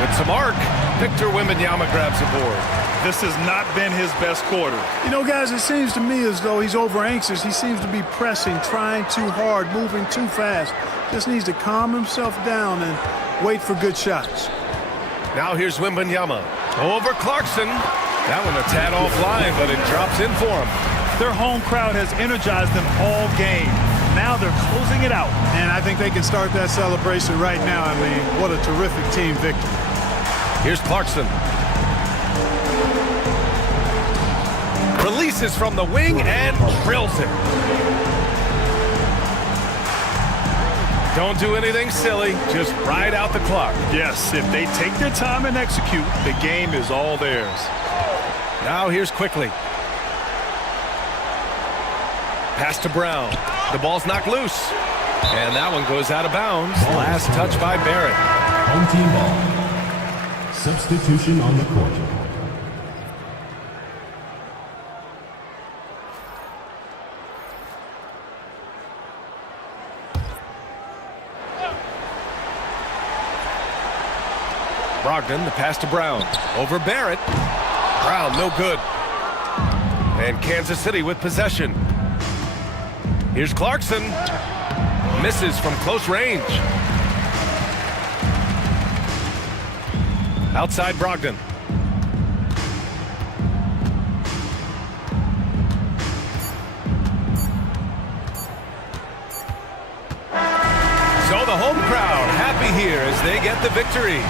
With some arc, Victor Wembanyama grabs the board. This has not been his best quarter. You know, guys, it seems to me as though he's over anxious. He seems to be pressing, trying too hard, moving too fast. Just needs to calm himself down and wait for good shots. Now here's Wembanyama. Over Clarkson. That one a tad offline, but it drops in for him. Their home crowd has energized them all game. Now they're closing it out. And I think they can start that celebration right now. I mean, what a terrific team victory. Here's Clarkson. Releases from the wing and drills it. Don't do anything silly. Just ride out the clock. Yes, if they take their time and execute, the game is all theirs. Now here's Quickly. Pass to Brown. The ball's knocked loose. And that one goes out of bounds. Last touch by Barrett. Home team ball. Substitution on the court. Brogdon, the pass to Brown. Over Barrett. Brown, no good. And Kansas City with possession. Here's Clarkson. Misses from close range. Outside Brogdon. So the home crowd happy here as they get the victory.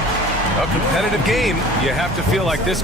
A competitive game. You have to feel like this.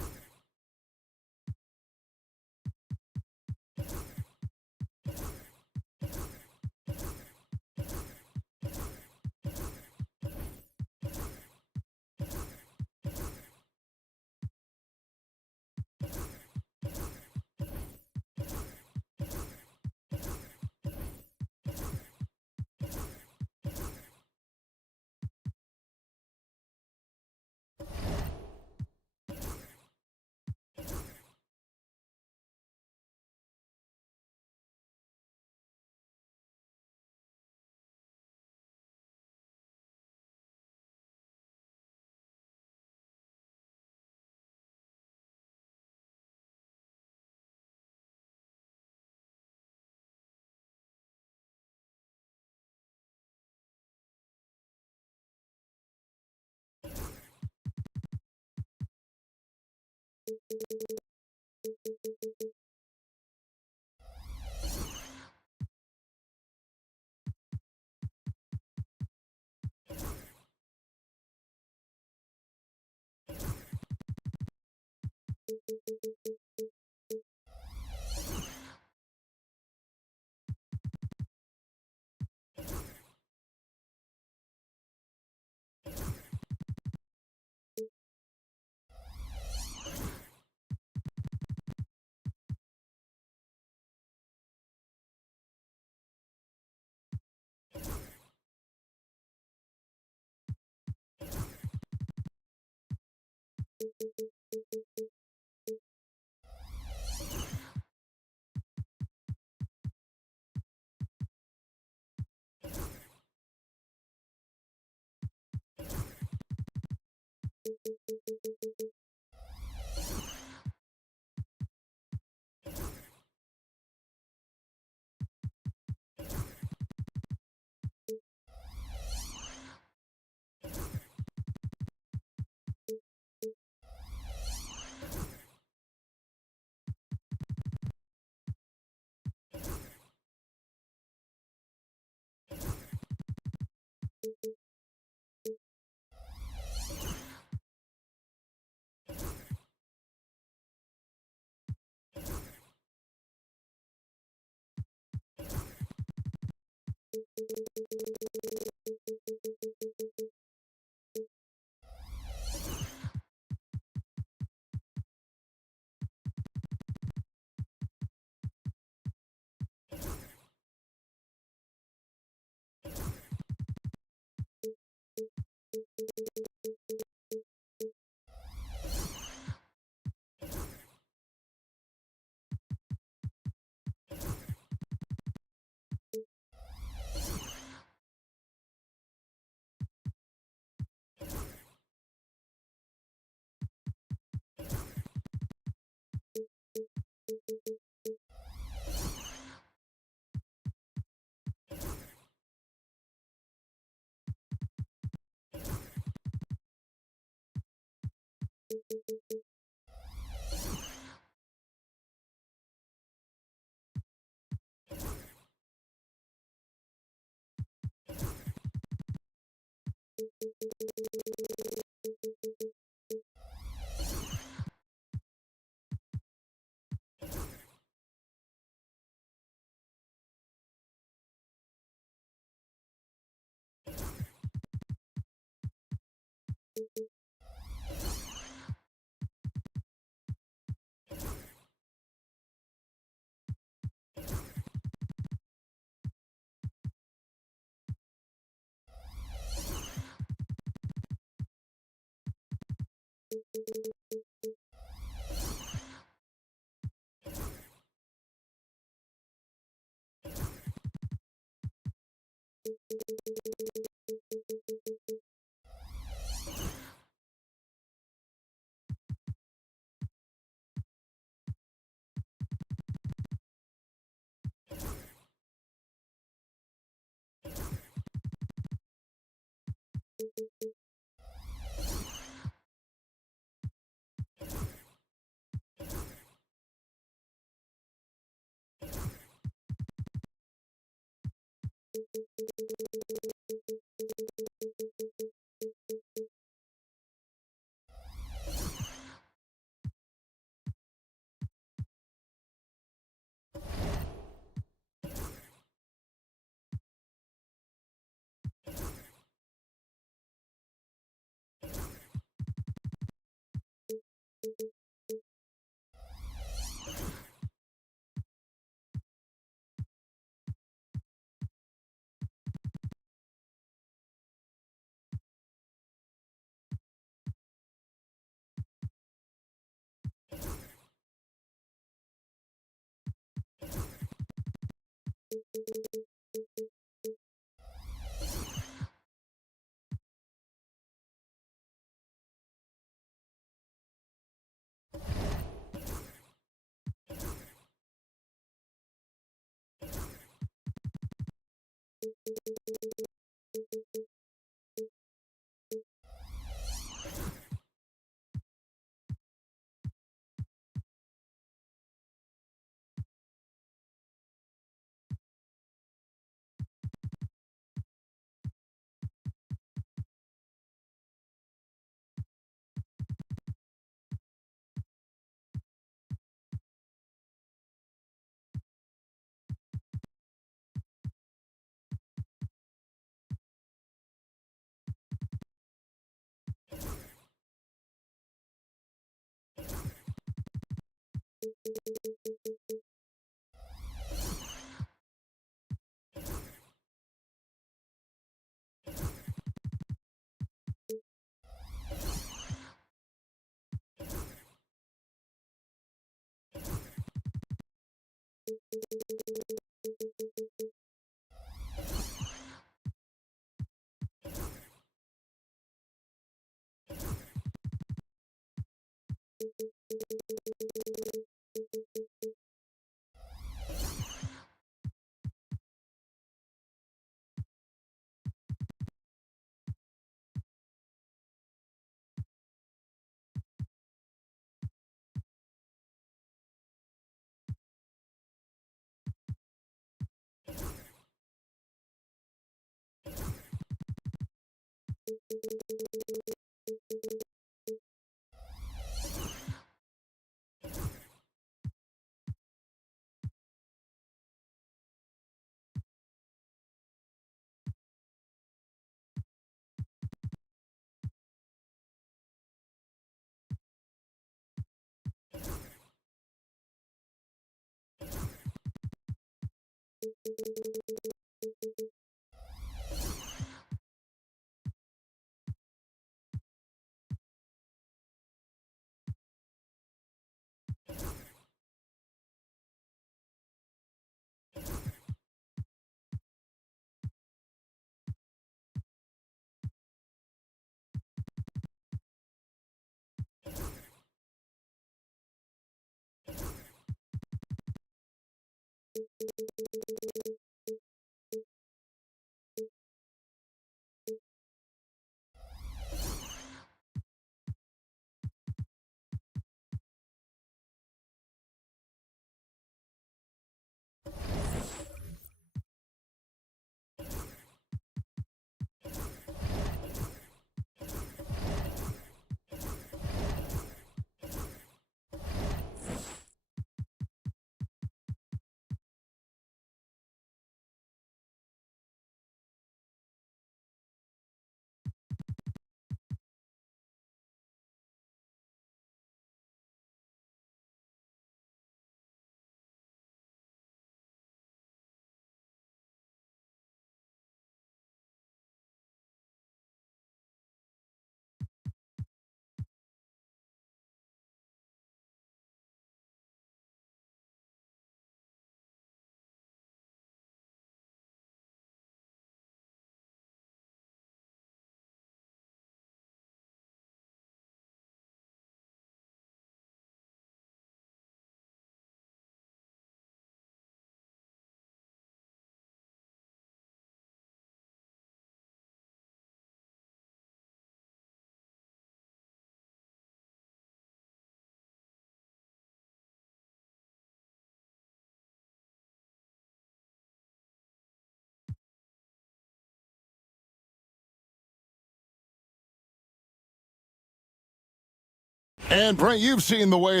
And Brent, you've seen the way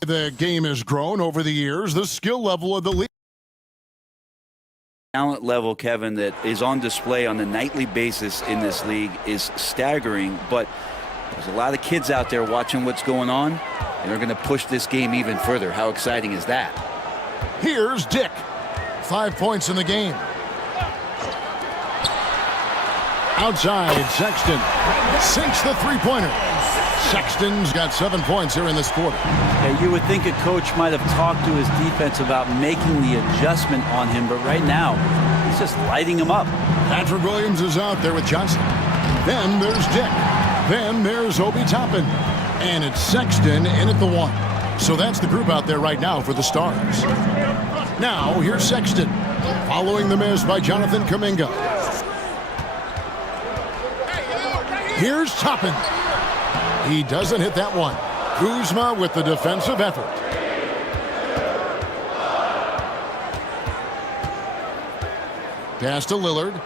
the game has grown over the years, the skill level of the league. Talent level, Kevin, that is on display on a nightly basis in this league is staggering, but there's a lot of kids out there watching what's going on, and they're going to push this game even further. How exciting is that? Here's Dick. 5 points in the game. Outside, Sexton sinks the three-pointer. Sexton's got 7 points here in this quarter. Yeah, you would think a coach might have talked to his defense about making the adjustment on him, but right now, he's just lighting him up. Patrick Williams is out there with Johnson. Then there's Dick. Then there's Obi Toppin. And it's Sexton in at the 1. So that's the group out there right now for the Stars. Now, here's Sexton, following the miss by Jonathan Kuminga. Here's Toppin. He doesn't hit that one. Kuzma with the defensive effort. Pass to Lillard.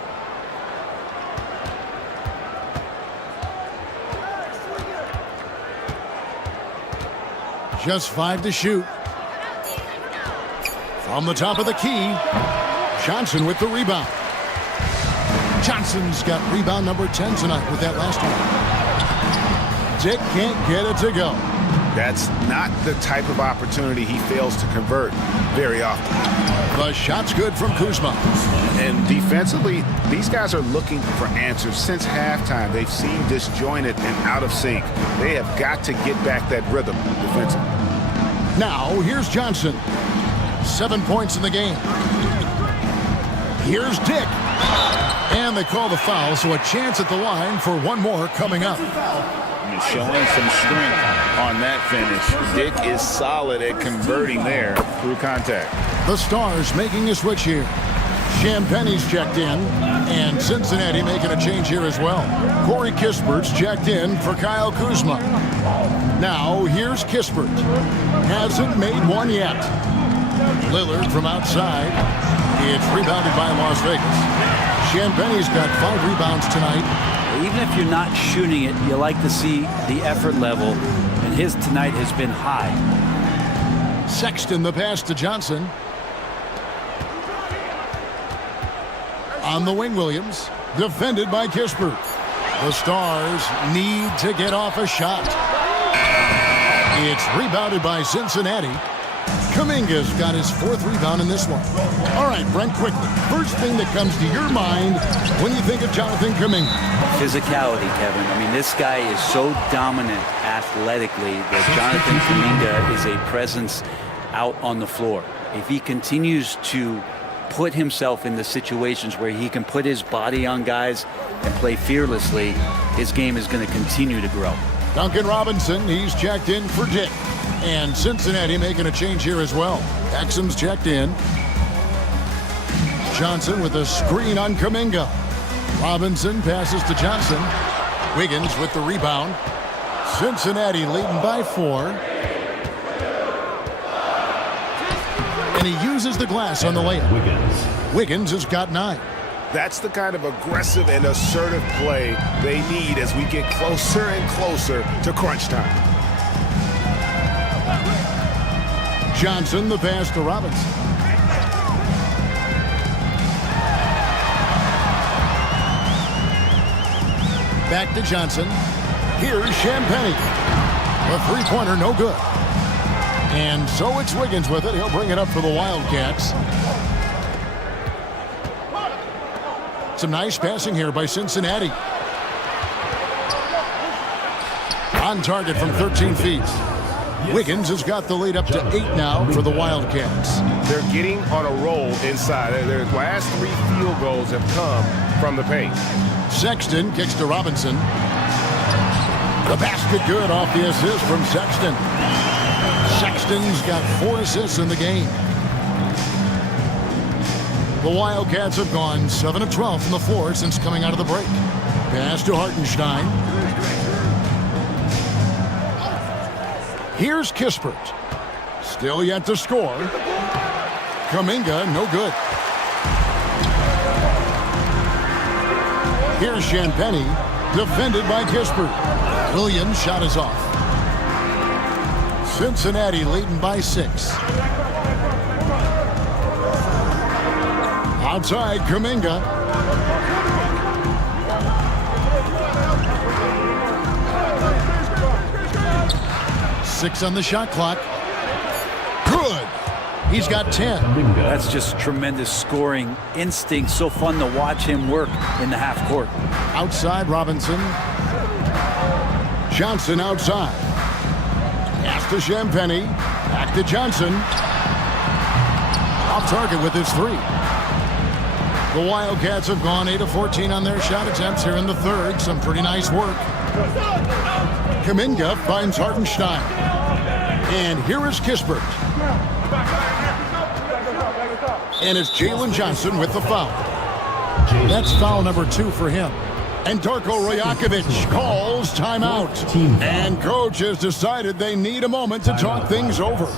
Just 5 to shoot. From the top of the key, Johnson with the rebound. Johnson's got rebound number 10 tonight with that last one. Dick can't get it to go. That's not the type of opportunity he fails to convert very often. The shot's good from Kuzma. And defensively, these guys are looking for answers since halftime. They've seemed disjointed and out of sync. They have got to get back that rhythm defensively. Now, here's Johnson. 7 points in the game. Here's Dick. And they call the foul, so a chance at the line for one more coming up. Showing some strength on that finish. Dick is solid at converting there through contact. The Stars making a switch here. Champagne's checked in, and Cincinnati making a change here as well. Corey Kispert's checked in for Kyle Kuzma. Now, here's Kispert. Hasn't made one yet. Lillard from outside. It's rebounded by Las Vegas. Champagne's got 5 rebounds tonight. Even if you're not shooting it, you like to see the effort level, and his tonight has been high. Sexton the pass to Johnson. On the wing, Williams. Defended by Kispert. The Stars need to get off a shot. It's rebounded by Cincinnati. Kuminga's got his 4th rebound in this one. All right, Brent, quickly. First thing that comes to your mind when you think of Jonathan Kuminga. Physicality, Kevin. I mean, this guy is so dominant athletically that Jonathan Kuminga is a presence out on the floor. If he continues to put himself in the situations where he can put his body on guys and play fearlessly, his game is going to continue to grow. Duncan Robinson, he's checked in for Dick. And Cincinnati making a change here as well. Exum's checked in. Johnson with a screen on Kuminga. Robinson passes to Johnson. Wiggins with the rebound. Cincinnati leading by 4. And he uses the glass on the layup. Wiggins has got 9. That's the kind of aggressive and assertive play they need as we get closer and closer to crunch time. Johnson the pass to Robinson. Back to Johnson. Here's Champagne. The 3-pointer no good. And so it's Wiggins with it. He'll bring it up for the Wildcats. Some nice passing here by Cincinnati. On target from 13 feet. Wiggins has got the lead up to 8 now for the Wildcats. They're getting on a roll inside. Their last 3 field goals have come from the paint. Sexton kicks to Robinson. The basket good off the assist from Sexton. Sexton's got 4 assists in the game. The Wildcats have gone 7 of 12 from the floor since coming out of the break. Pass to Hartenstein. Here's Kispert. Still yet to score. Kuminga, no good. Here's Champagnie, defended by Kispert. Williams' shot is off. Cincinnati leading by 6. Outside, Kuminga. Six on the shot clock. Good. He's got 10. That's just tremendous scoring instinct. So fun to watch him work in the half court. Outside, Robinson. Johnson outside. Pass to Champagnie. Back to Johnson. Off target with his 3. The Wildcats have gone 8 of 14 on their shot attempts here in the third. Some pretty nice work. Kuminga finds Hartenstein. And here is Kispert. And it's Jalen Johnson with the foul. That's foul number 2 for him. And Darko Rajakovic calls timeout. And coach has decided they need a moment to talk things over.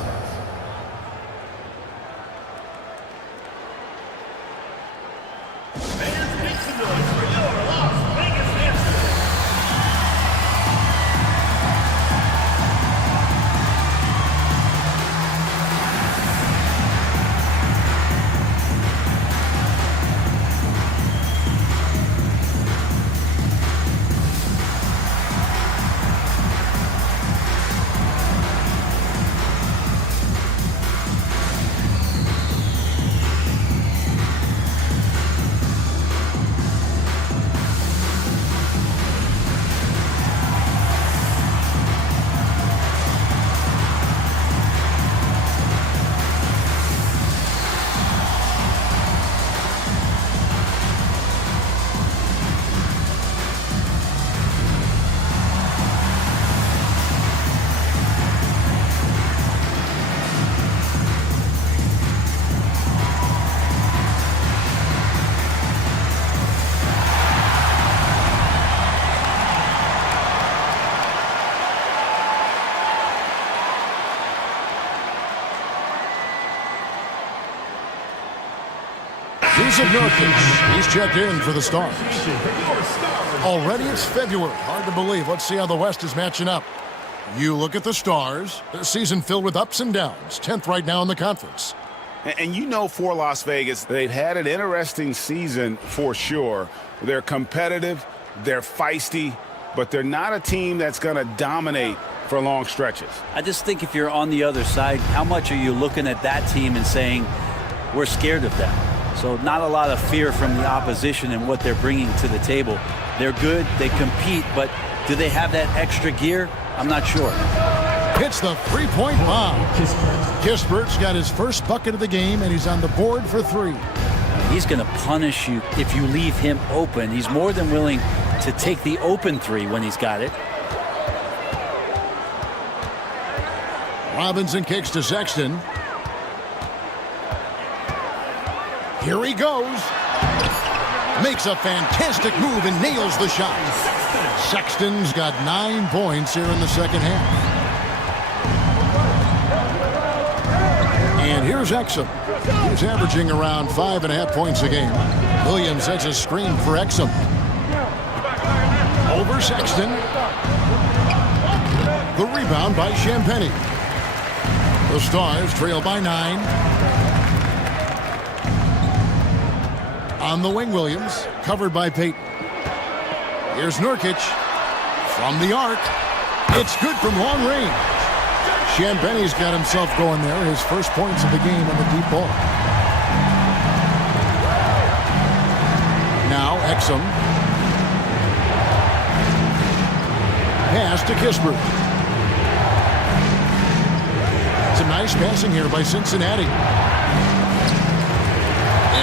Yusuf Nurkic, he's checked in for the Stars. Already it's February. Hard to believe. Let's see how the West is matching up. You look at the Stars. A season filled with ups and downs. 10th right now in the conference. And you know, for Las Vegas, they've had an interesting season for sure. They're competitive, they're feisty, but they're not a team that's going to dominate for long stretches. I just think if you're on the other side, how much are you looking at that team and saying, we're scared of them? So not a lot of fear from the opposition and what they're bringing to the table. They're good, they compete, but do they have that extra gear? I'm not sure. Hits the three-point bomb. Kispert's got his first bucket of the game, and he's on the board for 3. He's going to punish you if you leave him open. He's more than willing to take the open 3 when he's got it. Robinson kicks to Sexton. Here he goes. Makes a fantastic move and nails the shot. Sexton's got 9 points here in the second half. And here's Exum. He's averaging around 5.5 points a game. Williams sets a screen for Exum. Over Sexton. The rebound by Champagnie. The Stars trail by 9. On the wing, Williams, covered by Payton. Here's Nurkic from the arc. It's good from long range. Champagnie's got himself going there. His first points of the game on the deep ball. Now Exum. Pass to Kispert. Some nice passing here by Cincinnati.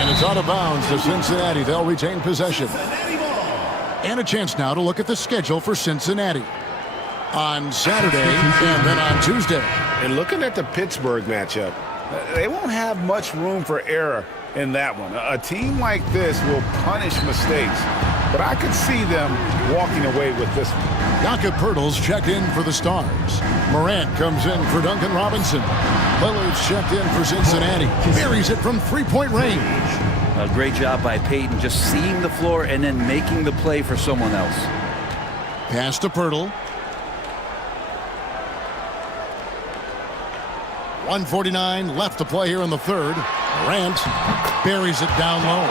And it's out of bounds to Cincinnati. They'll retain possession. And a chance now to look at the schedule for Cincinnati. On Saturday and then on Tuesday. And looking at the Pittsburgh matchup, they won't have much room for error in that one. A team like this will punish mistakes, but I could see them walking away with this one. Jakob Poeltl's checked in for the Stars. Morant comes in for Duncan Robinson. Lillard's checked in for Cincinnati. Buries it from three-point range. A great job by Payton, just seeing the floor and then making the play for someone else. Pass to Poeltl. 1:49 left to play here in the third. Morant buries it down low.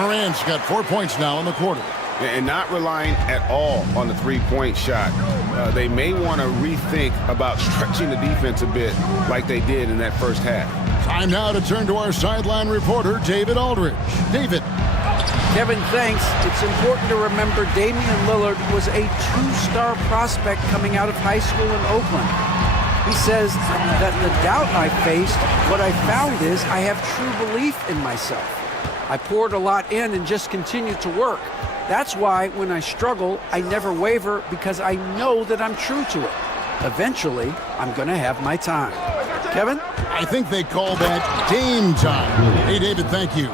Morant's got 4 points now in the quarter. And not relying at all on the three-point shot. They may want to rethink about stretching the defense a bit like they did in that first half. Time now to turn to our sideline reporter, David Aldridge. David. Kevin, thanks. It's important to remember Damian Lillard was a two-star prospect coming out of high school in Oakland. He says that the doubt I faced, what I found is I have true belief in myself. I poured a lot in and just continued to work. That's why when I struggle, I never waver because I know that I'm true to it. Eventually, I'm going to have my time. Kevin? I think they call that game time. Hey, David, thank you.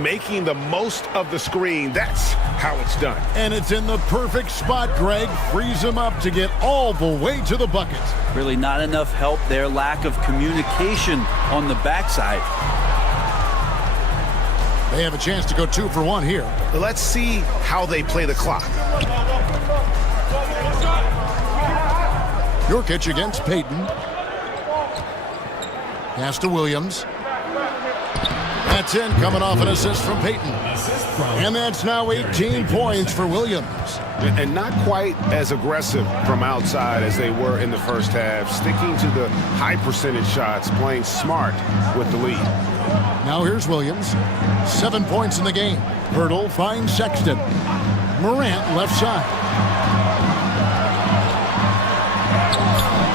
Making the most of the screen, that's how it's done. And it's in the perfect spot, Greg. Frees him up to get all the way to the bucket. Really not enough help there. Lack of communication on the backside. They have a chance to go 2 for 1 here. Let's see how they play the clock. Nurkic against Payton. Pass to Williams. That's in, coming off an assist from Payton. And that's now 18 points for Williams. And not quite as aggressive from outside as they were in the first half. Sticking to the high percentage shots, playing smart with the lead. Now here's Williams. 7 points in the game. Poeltl finds Sexton. Morant left side.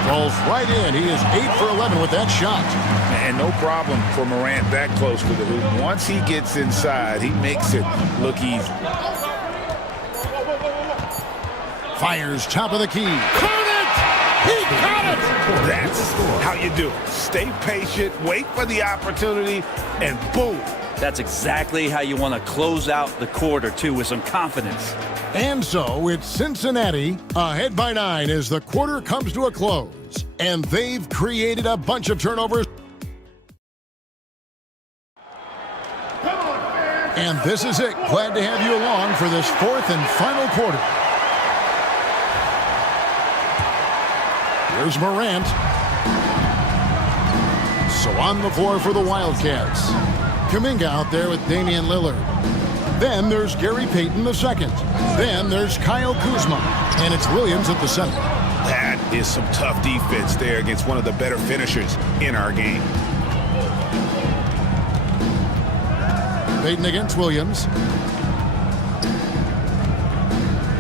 Falls right in. He is 8 for 11 with that shot. And no problem for Morant that close to the hoop. Once he gets inside, he makes it look easy. Fires top of the key. Caught it! He caught it! That's how you do it. Stay patient, wait for the opportunity, and boom. That's exactly how you want to close out the quarter, too, with some confidence. And so it's Cincinnati ahead by 9 as the quarter comes to a close. And they've created a bunch of turnovers. And this is it. Glad to have you along for this fourth and final quarter. Here's Morant. So on the floor for the Wildcats. Kuminga out there with Damian Lillard. Then there's Gary Payton II. Then there's Kyle Kuzma. And it's Williams at the center. That is some tough defense there against one of the better finishers in our game. Payton against Williams.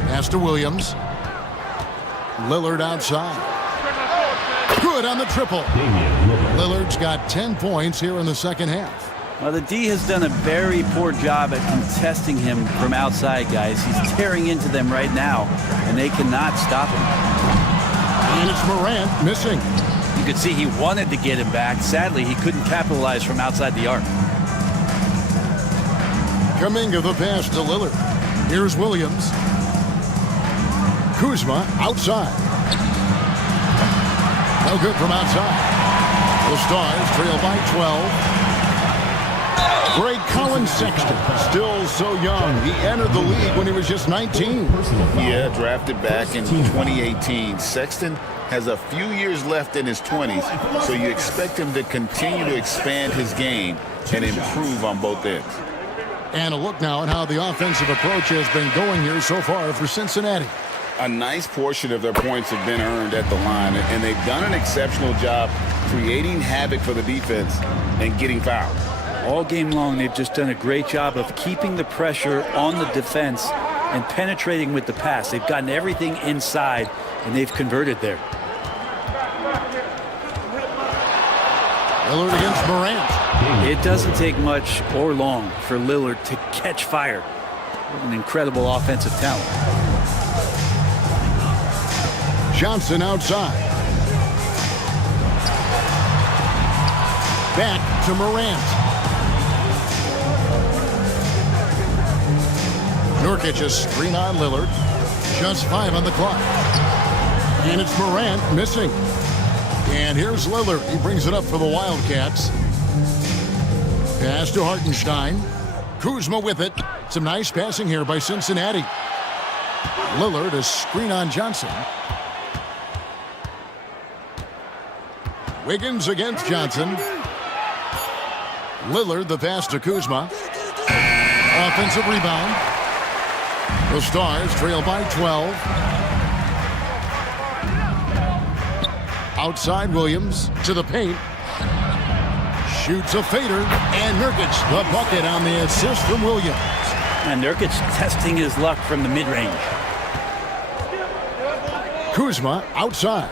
Pass to Williams. Lillard outside. Good on the triple. Lillard's got 10 points here in the second half. Well, the D has done a very poor job at contesting him from outside, guys. He's tearing into them right now, and they cannot stop him. And it's Morant missing. You could see he wanted to get him back. Sadly, he couldn't capitalize from outside the arc. Kuminga the pass to Lillard. Here's Williams. Kuzma outside. No good from outside. The Stars trail by 12. Greg Collins Sexton, still so young. He entered the league when he was just 19. Yeah, drafted back in 2018. Sexton has a few years left in his 20s, so you expect him to continue to expand his game and improve on both ends. And a look now at how the offensive approach has been going here so far for Cincinnati. A nice portion of their points have been earned at the line, and they've done an exceptional job creating havoc for the defense and getting fouled. All game long, they've just done a great job of keeping the pressure on the defense and penetrating with the pass. They've gotten everything inside, and they've converted there. Lillard against Morant. It doesn't take much or long for Lillard to catch fire. What an incredible offensive talent. Johnson outside. Back to Morant. Nurkic a screen on Lillard. Just 5 on the clock. And it's Morant missing. And here's Lillard. He brings it up for the Wildcats. Pass to Hartenstein. Kuzma with it. Some nice passing here by Cincinnati. Lillard a screen on Johnson. Wiggins against Johnson. Lillard the pass to Kuzma. Offensive rebound. The Stars trail by 12. Outside Williams to the paint. Shoots a fader. And Nurkic the bucket on the assist from Williams. And Nurkic testing his luck from the mid-range. Kuzma outside.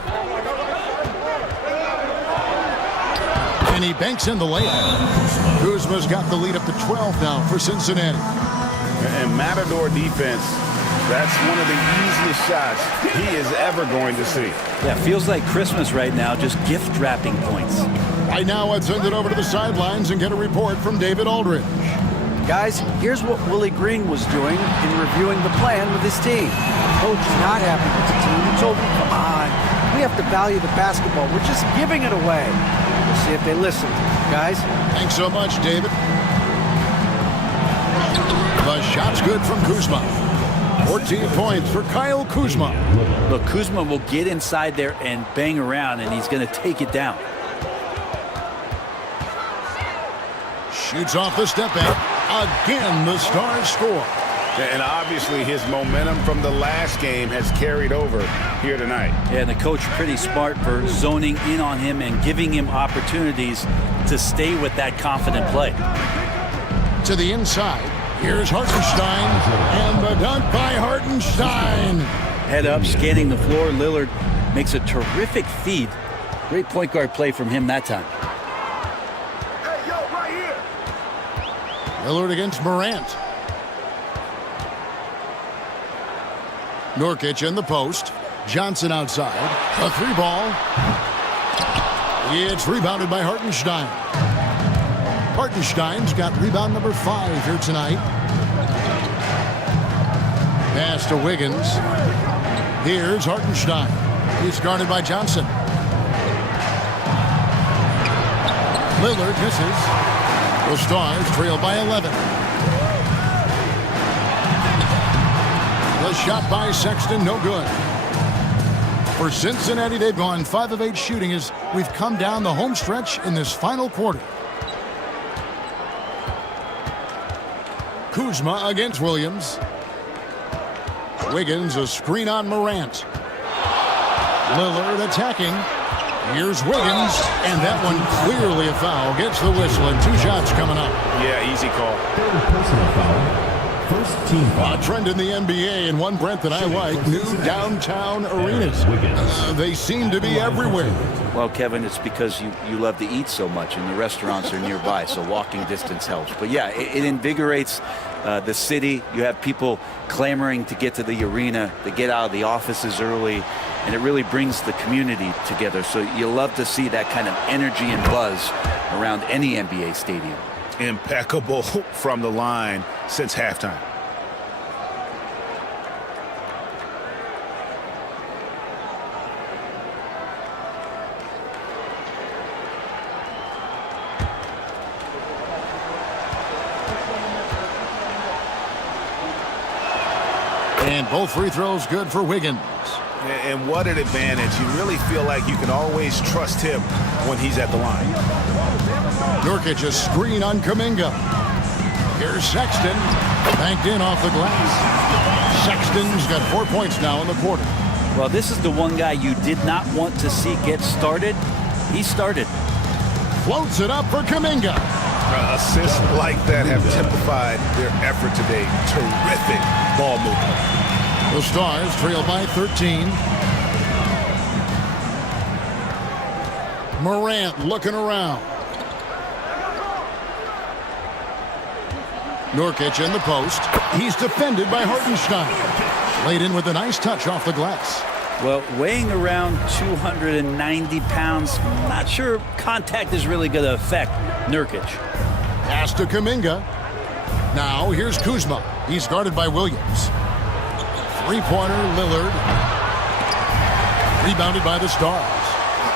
And he banks in the layup. Kuzma's got the lead up to 12 now for Cincinnati. And Matador defense, that's one of the easiest shots he is ever going to see. Yeah, feels like Christmas right now, just gift wrapping points. Right now, let's send it over to the sidelines and get a report from David Aldridge. Guys, here's what Willie Green was doing in reviewing the plan with his team. Coach is not happy with the team. He told them, come on, we have to value the basketball. We're just giving it away. We'll see if they listen. Guys? Thanks so much, David. The shot's good from Kuzma. 14 points for Kyle Kuzma. Look, Kuzma will get inside there and bang around, and he's going to take it down. Shoots off the step back. Again, the Stars score. And obviously his momentum from the last game has carried over here tonight. Yeah, and the coach pretty smart for zoning in on him and giving him opportunities to stay with that confident play. To the inside. Here's Hartenstein. And the dunk by Hartenstein. Head up, scanning the floor. Lillard makes a terrific feed. Great point guard play from him that time. Hey, yo, right here. Lillard against Morant. Nurkic in the post. Johnson outside. A 3-ball. It's rebounded by Hartenstein. Hartenstein's got rebound number 5 here tonight. Pass to Wiggins. Here's Hartenstein. He's guarded by Johnson. Lillard misses. The Stars trail by 11. The shot by Sexton, no good. For Cincinnati, they've gone 5 of 8 shooting as we've come down the home stretch in this final quarter. Kuzma against Williams. Wiggins, a screen on Morant. Lillard attacking. Here's Wiggins, and that one clearly a foul. Gets the whistle, and 2 shots coming up. Yeah, easy call. Personal foul. First team foul. A trend in the NBA, and one, Brent, that I like, new downtown arenas. They seem to be everywhere. Well, Kevin, it's because you love to eat so much, and the restaurants are nearby, so walking distance helps. But yeah, it invigorates the city. You have people clamoring to get to the arena, to get out of the offices early, and it really brings the community together. So you love to see that kind of energy and buzz around any NBA stadium. Impeccable from the line since halftime. And both free throws good for Wiggins. And what an advantage. You really feel like you can always trust him when he's at the line. Nurkic, a screen on Kuminga. Here's Sexton. Banked in off the glass. Sexton's got 4 points now in the quarter. Well, this is the one guy you did not want to see get started. He started. Floats it up for Kuminga. Assists like that have typified their effort today. Terrific ball movement. The Stars trail by 13. Morant looking around. Nurkic in the post. He's defended by Hartenstein. Laid in with a nice touch off the glass. Well, weighing around 290 pounds, not sure contact is really going to affect Nurkic. Pass to Kuminga. Now here's Kuzma. He's guarded by Williams. Three-pointer, Lillard. Rebounded by the Stars.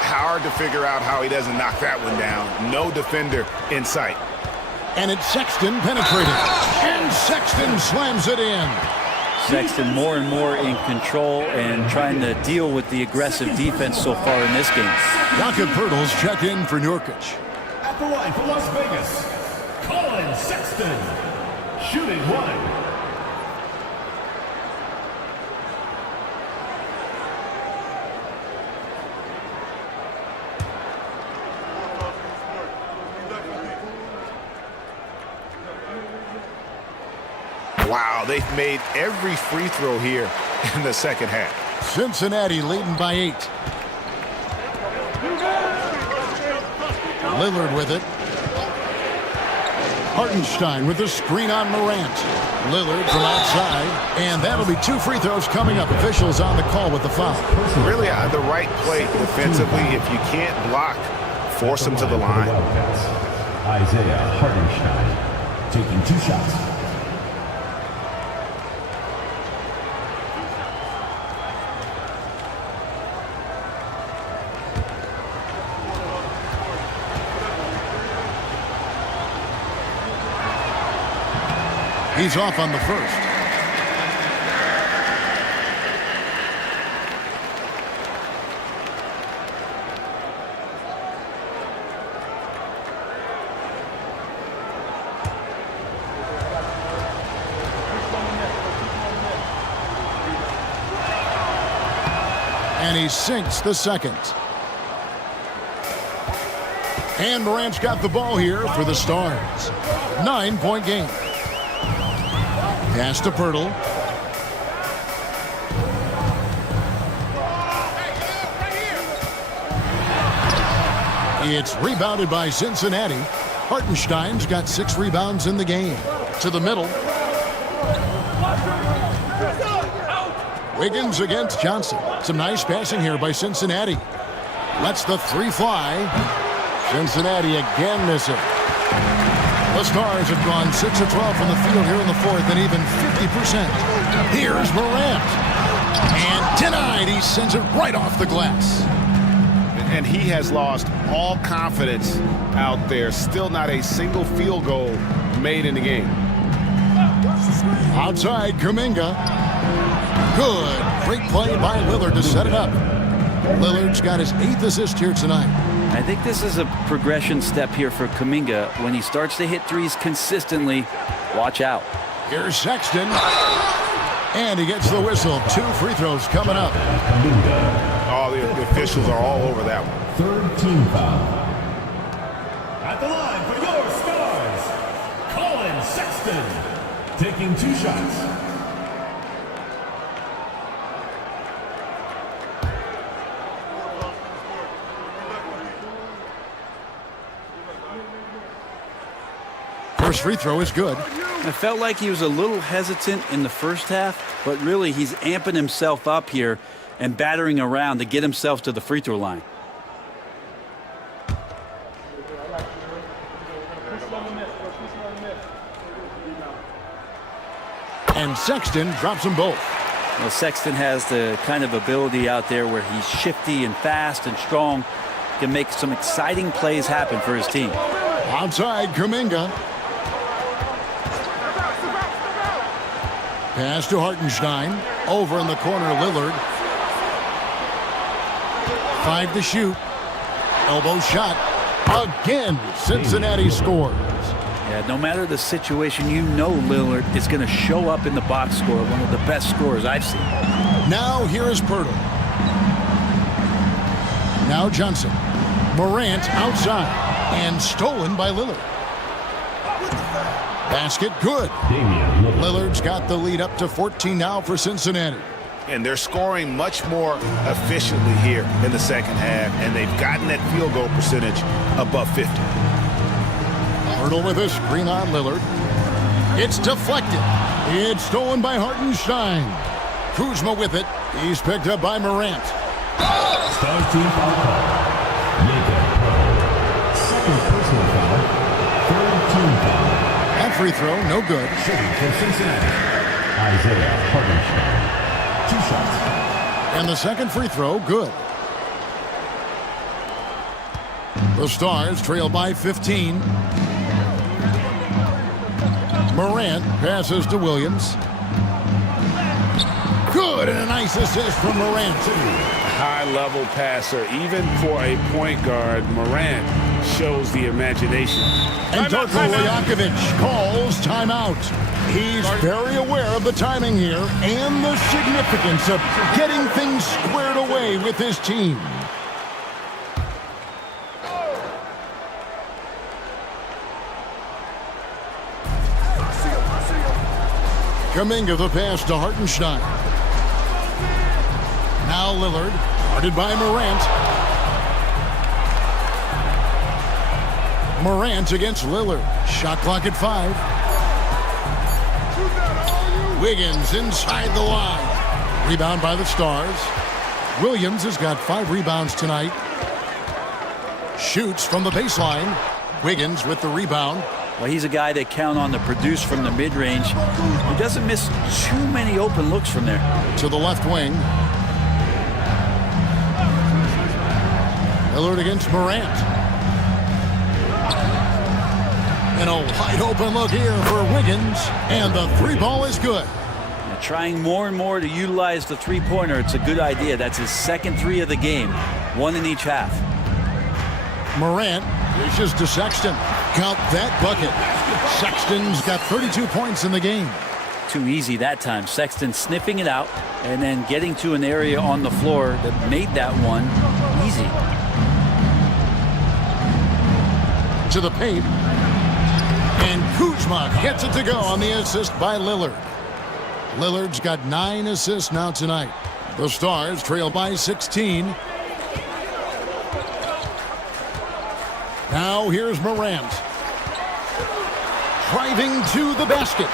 Hard to figure out how he doesn't knock that one down. No defender in sight. And it's Sexton penetrating. And Sexton slams it in. Sexton more and more in control and trying to deal with the aggressive defense so far in this game. Jakob Poeltl's checked in for Nurkic. At the line for Las Vegas, Colin Sexton, shooting 1. Wow, they've made every free throw here in the second half. Cincinnati leading by 8. Lillard with it. Hartenstein with the screen on Morant. Lillard from outside. And that'll be 2 free throws coming up. Officials on the call with the foul. Really the right play defensively. If you can't block, force him to the line. Isaiah Hartenstein taking 2 shots. He's off on the first. And he sinks the second. And Morant's got the ball here for the Stars. 9-point game. Pass to Poeltl. It's rebounded by Cincinnati. Hartenstein's got 6 rebounds in the game. To the middle. Wiggins against Johnson. Some nice passing here by Cincinnati. Lets the 3 fly. Cincinnati again missing. The Stars have gone 6 of 12 from the field here in the fourth and even 50%. Here's Morant. And denied. He sends it right off the glass. And he has lost all confidence out there. Still not a single field goal made in the game. Outside, Kuminga. Good. Great play by Lillard to set it up. Lillard's got his 8th assist here tonight. I think this is a progression step here for Kuminga. When he starts to hit threes consistently, watch out. Here's Sexton. And he gets the whistle. 2 free throws coming up. All the officials are all over that one. Third team foul. At the line for your stars, Colin Sexton, taking 2 shots. First free throw is good. I felt like he was a little hesitant in the first half, but really he's amping himself up here and battering around to get himself to the free throw line. And Sexton drops them both. Well, Sexton has the kind of ability out there where he's shifty and fast and strong, can make some exciting plays happen for his team. Outside, Kuminga. Pass to Hartenstein. Over in the corner, Lillard. 5 to shoot. Elbow shot. Again, Cincinnati scores. Yeah, no matter the situation, you know Lillard is going to show up in the box score, one of the best scorers I've seen. Now here is Pirtle. Now Johnson. Morant outside. And stolen by Lillard. Basket good. Lillard's got the lead up to 14 now for Cincinnati. And they're scoring much more efficiently here in the second half, and they've gotten that field goal percentage above 50. Pirtle with a screen on Lillard. It's deflected. It's stolen by Hartenstein. Kuzma with it. He's picked up by Morant. Star team foul call. Second personal foul. Third team foul. That free throw, no good. Shooting for Cincinnati, Isaiah Hartenstein. 2 shots. And the second free throw, good. The Stars trail by 15. Morant passes to Williams. Good, and a nice assist from Morant. High-level passer, even for a point guard. Morant shows the imagination. And Darko Liakovic calls timeout. He's very aware of the timing here and the significance of getting things squared away with his team. Kuminga the pass to Hartenstein. Now Lillard, guarded by Morant. Morant against Lillard. Shot clock at 5. Wiggins inside the line. Rebound by the Stars. Williams has got 5 rebounds tonight. Shoots from the baseline. Wiggins with the rebound. Well, he's a guy they count on to produce from the mid-range. He doesn't miss too many open looks from there. To the left wing. Lillard against Morant. And a wide open look here for Wiggins. And the 3 ball is good. Now, trying more and more to utilize the three-pointer, it's a good idea. That's his second 3 of the game. 1 in each half. Morant dishes to Sexton. Count that bucket. Sexton's got 32 points in the game. Too easy that time. Sexton sniffing it out and then getting to an area on the floor that made that one easy. To the paint. And Kuzma gets it to go on the assist by Lillard. Lillard's got 9 assists now tonight. The Stars trail by 16. Now here's Morant. Driving to the basket.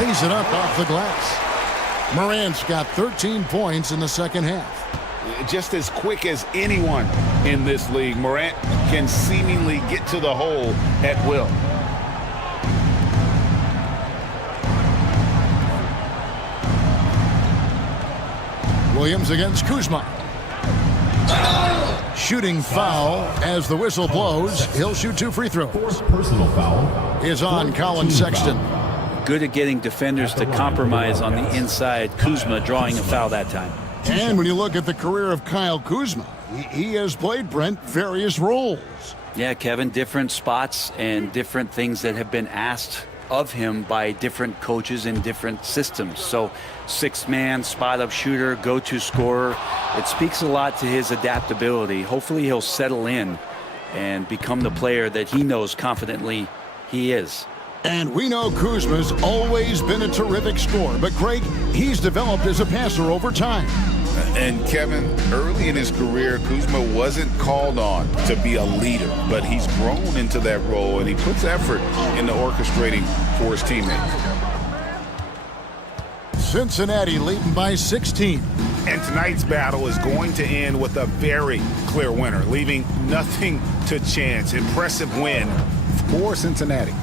Lays it up off the glass. Morant's got 13 points in the second half. Just as quick as anyone in this league, Morant can seemingly get to the hole at will. Williams against Kuzma. Shooting foul as the whistle blows. He'll shoot 2 free throws. Fourth personal foul is on Colin Sexton. good at getting defenders to compromise on the inside. Kuzma drawing a foul that time. And when you look at the career of Kyle Kuzma, he has played, Brent, various roles. Yeah, Kevin, different spots and different things that have been asked of him by different coaches in different systems. So 6-man, spot-up shooter, go-to scorer. It speaks a lot to his adaptability. Hopefully he'll settle in and become the player that he knows confidently he is. And we know Kuzma's always been a terrific scorer, but Greg, he's developed as a passer over time. And Kevin, early in his career, Kuzma wasn't called on to be a leader, but he's grown into that role, and he puts effort into orchestrating for his teammates. Cincinnati leading by 16. And tonight's battle is going to end with a very clear winner, leaving nothing to chance. Impressive win for Cincinnati.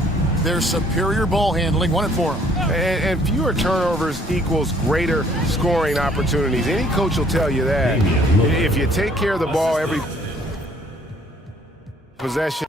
Their superior ball handling won it for them. And fewer turnovers equals greater scoring opportunities. Any coach will tell you that. If you take care of the ball every possession,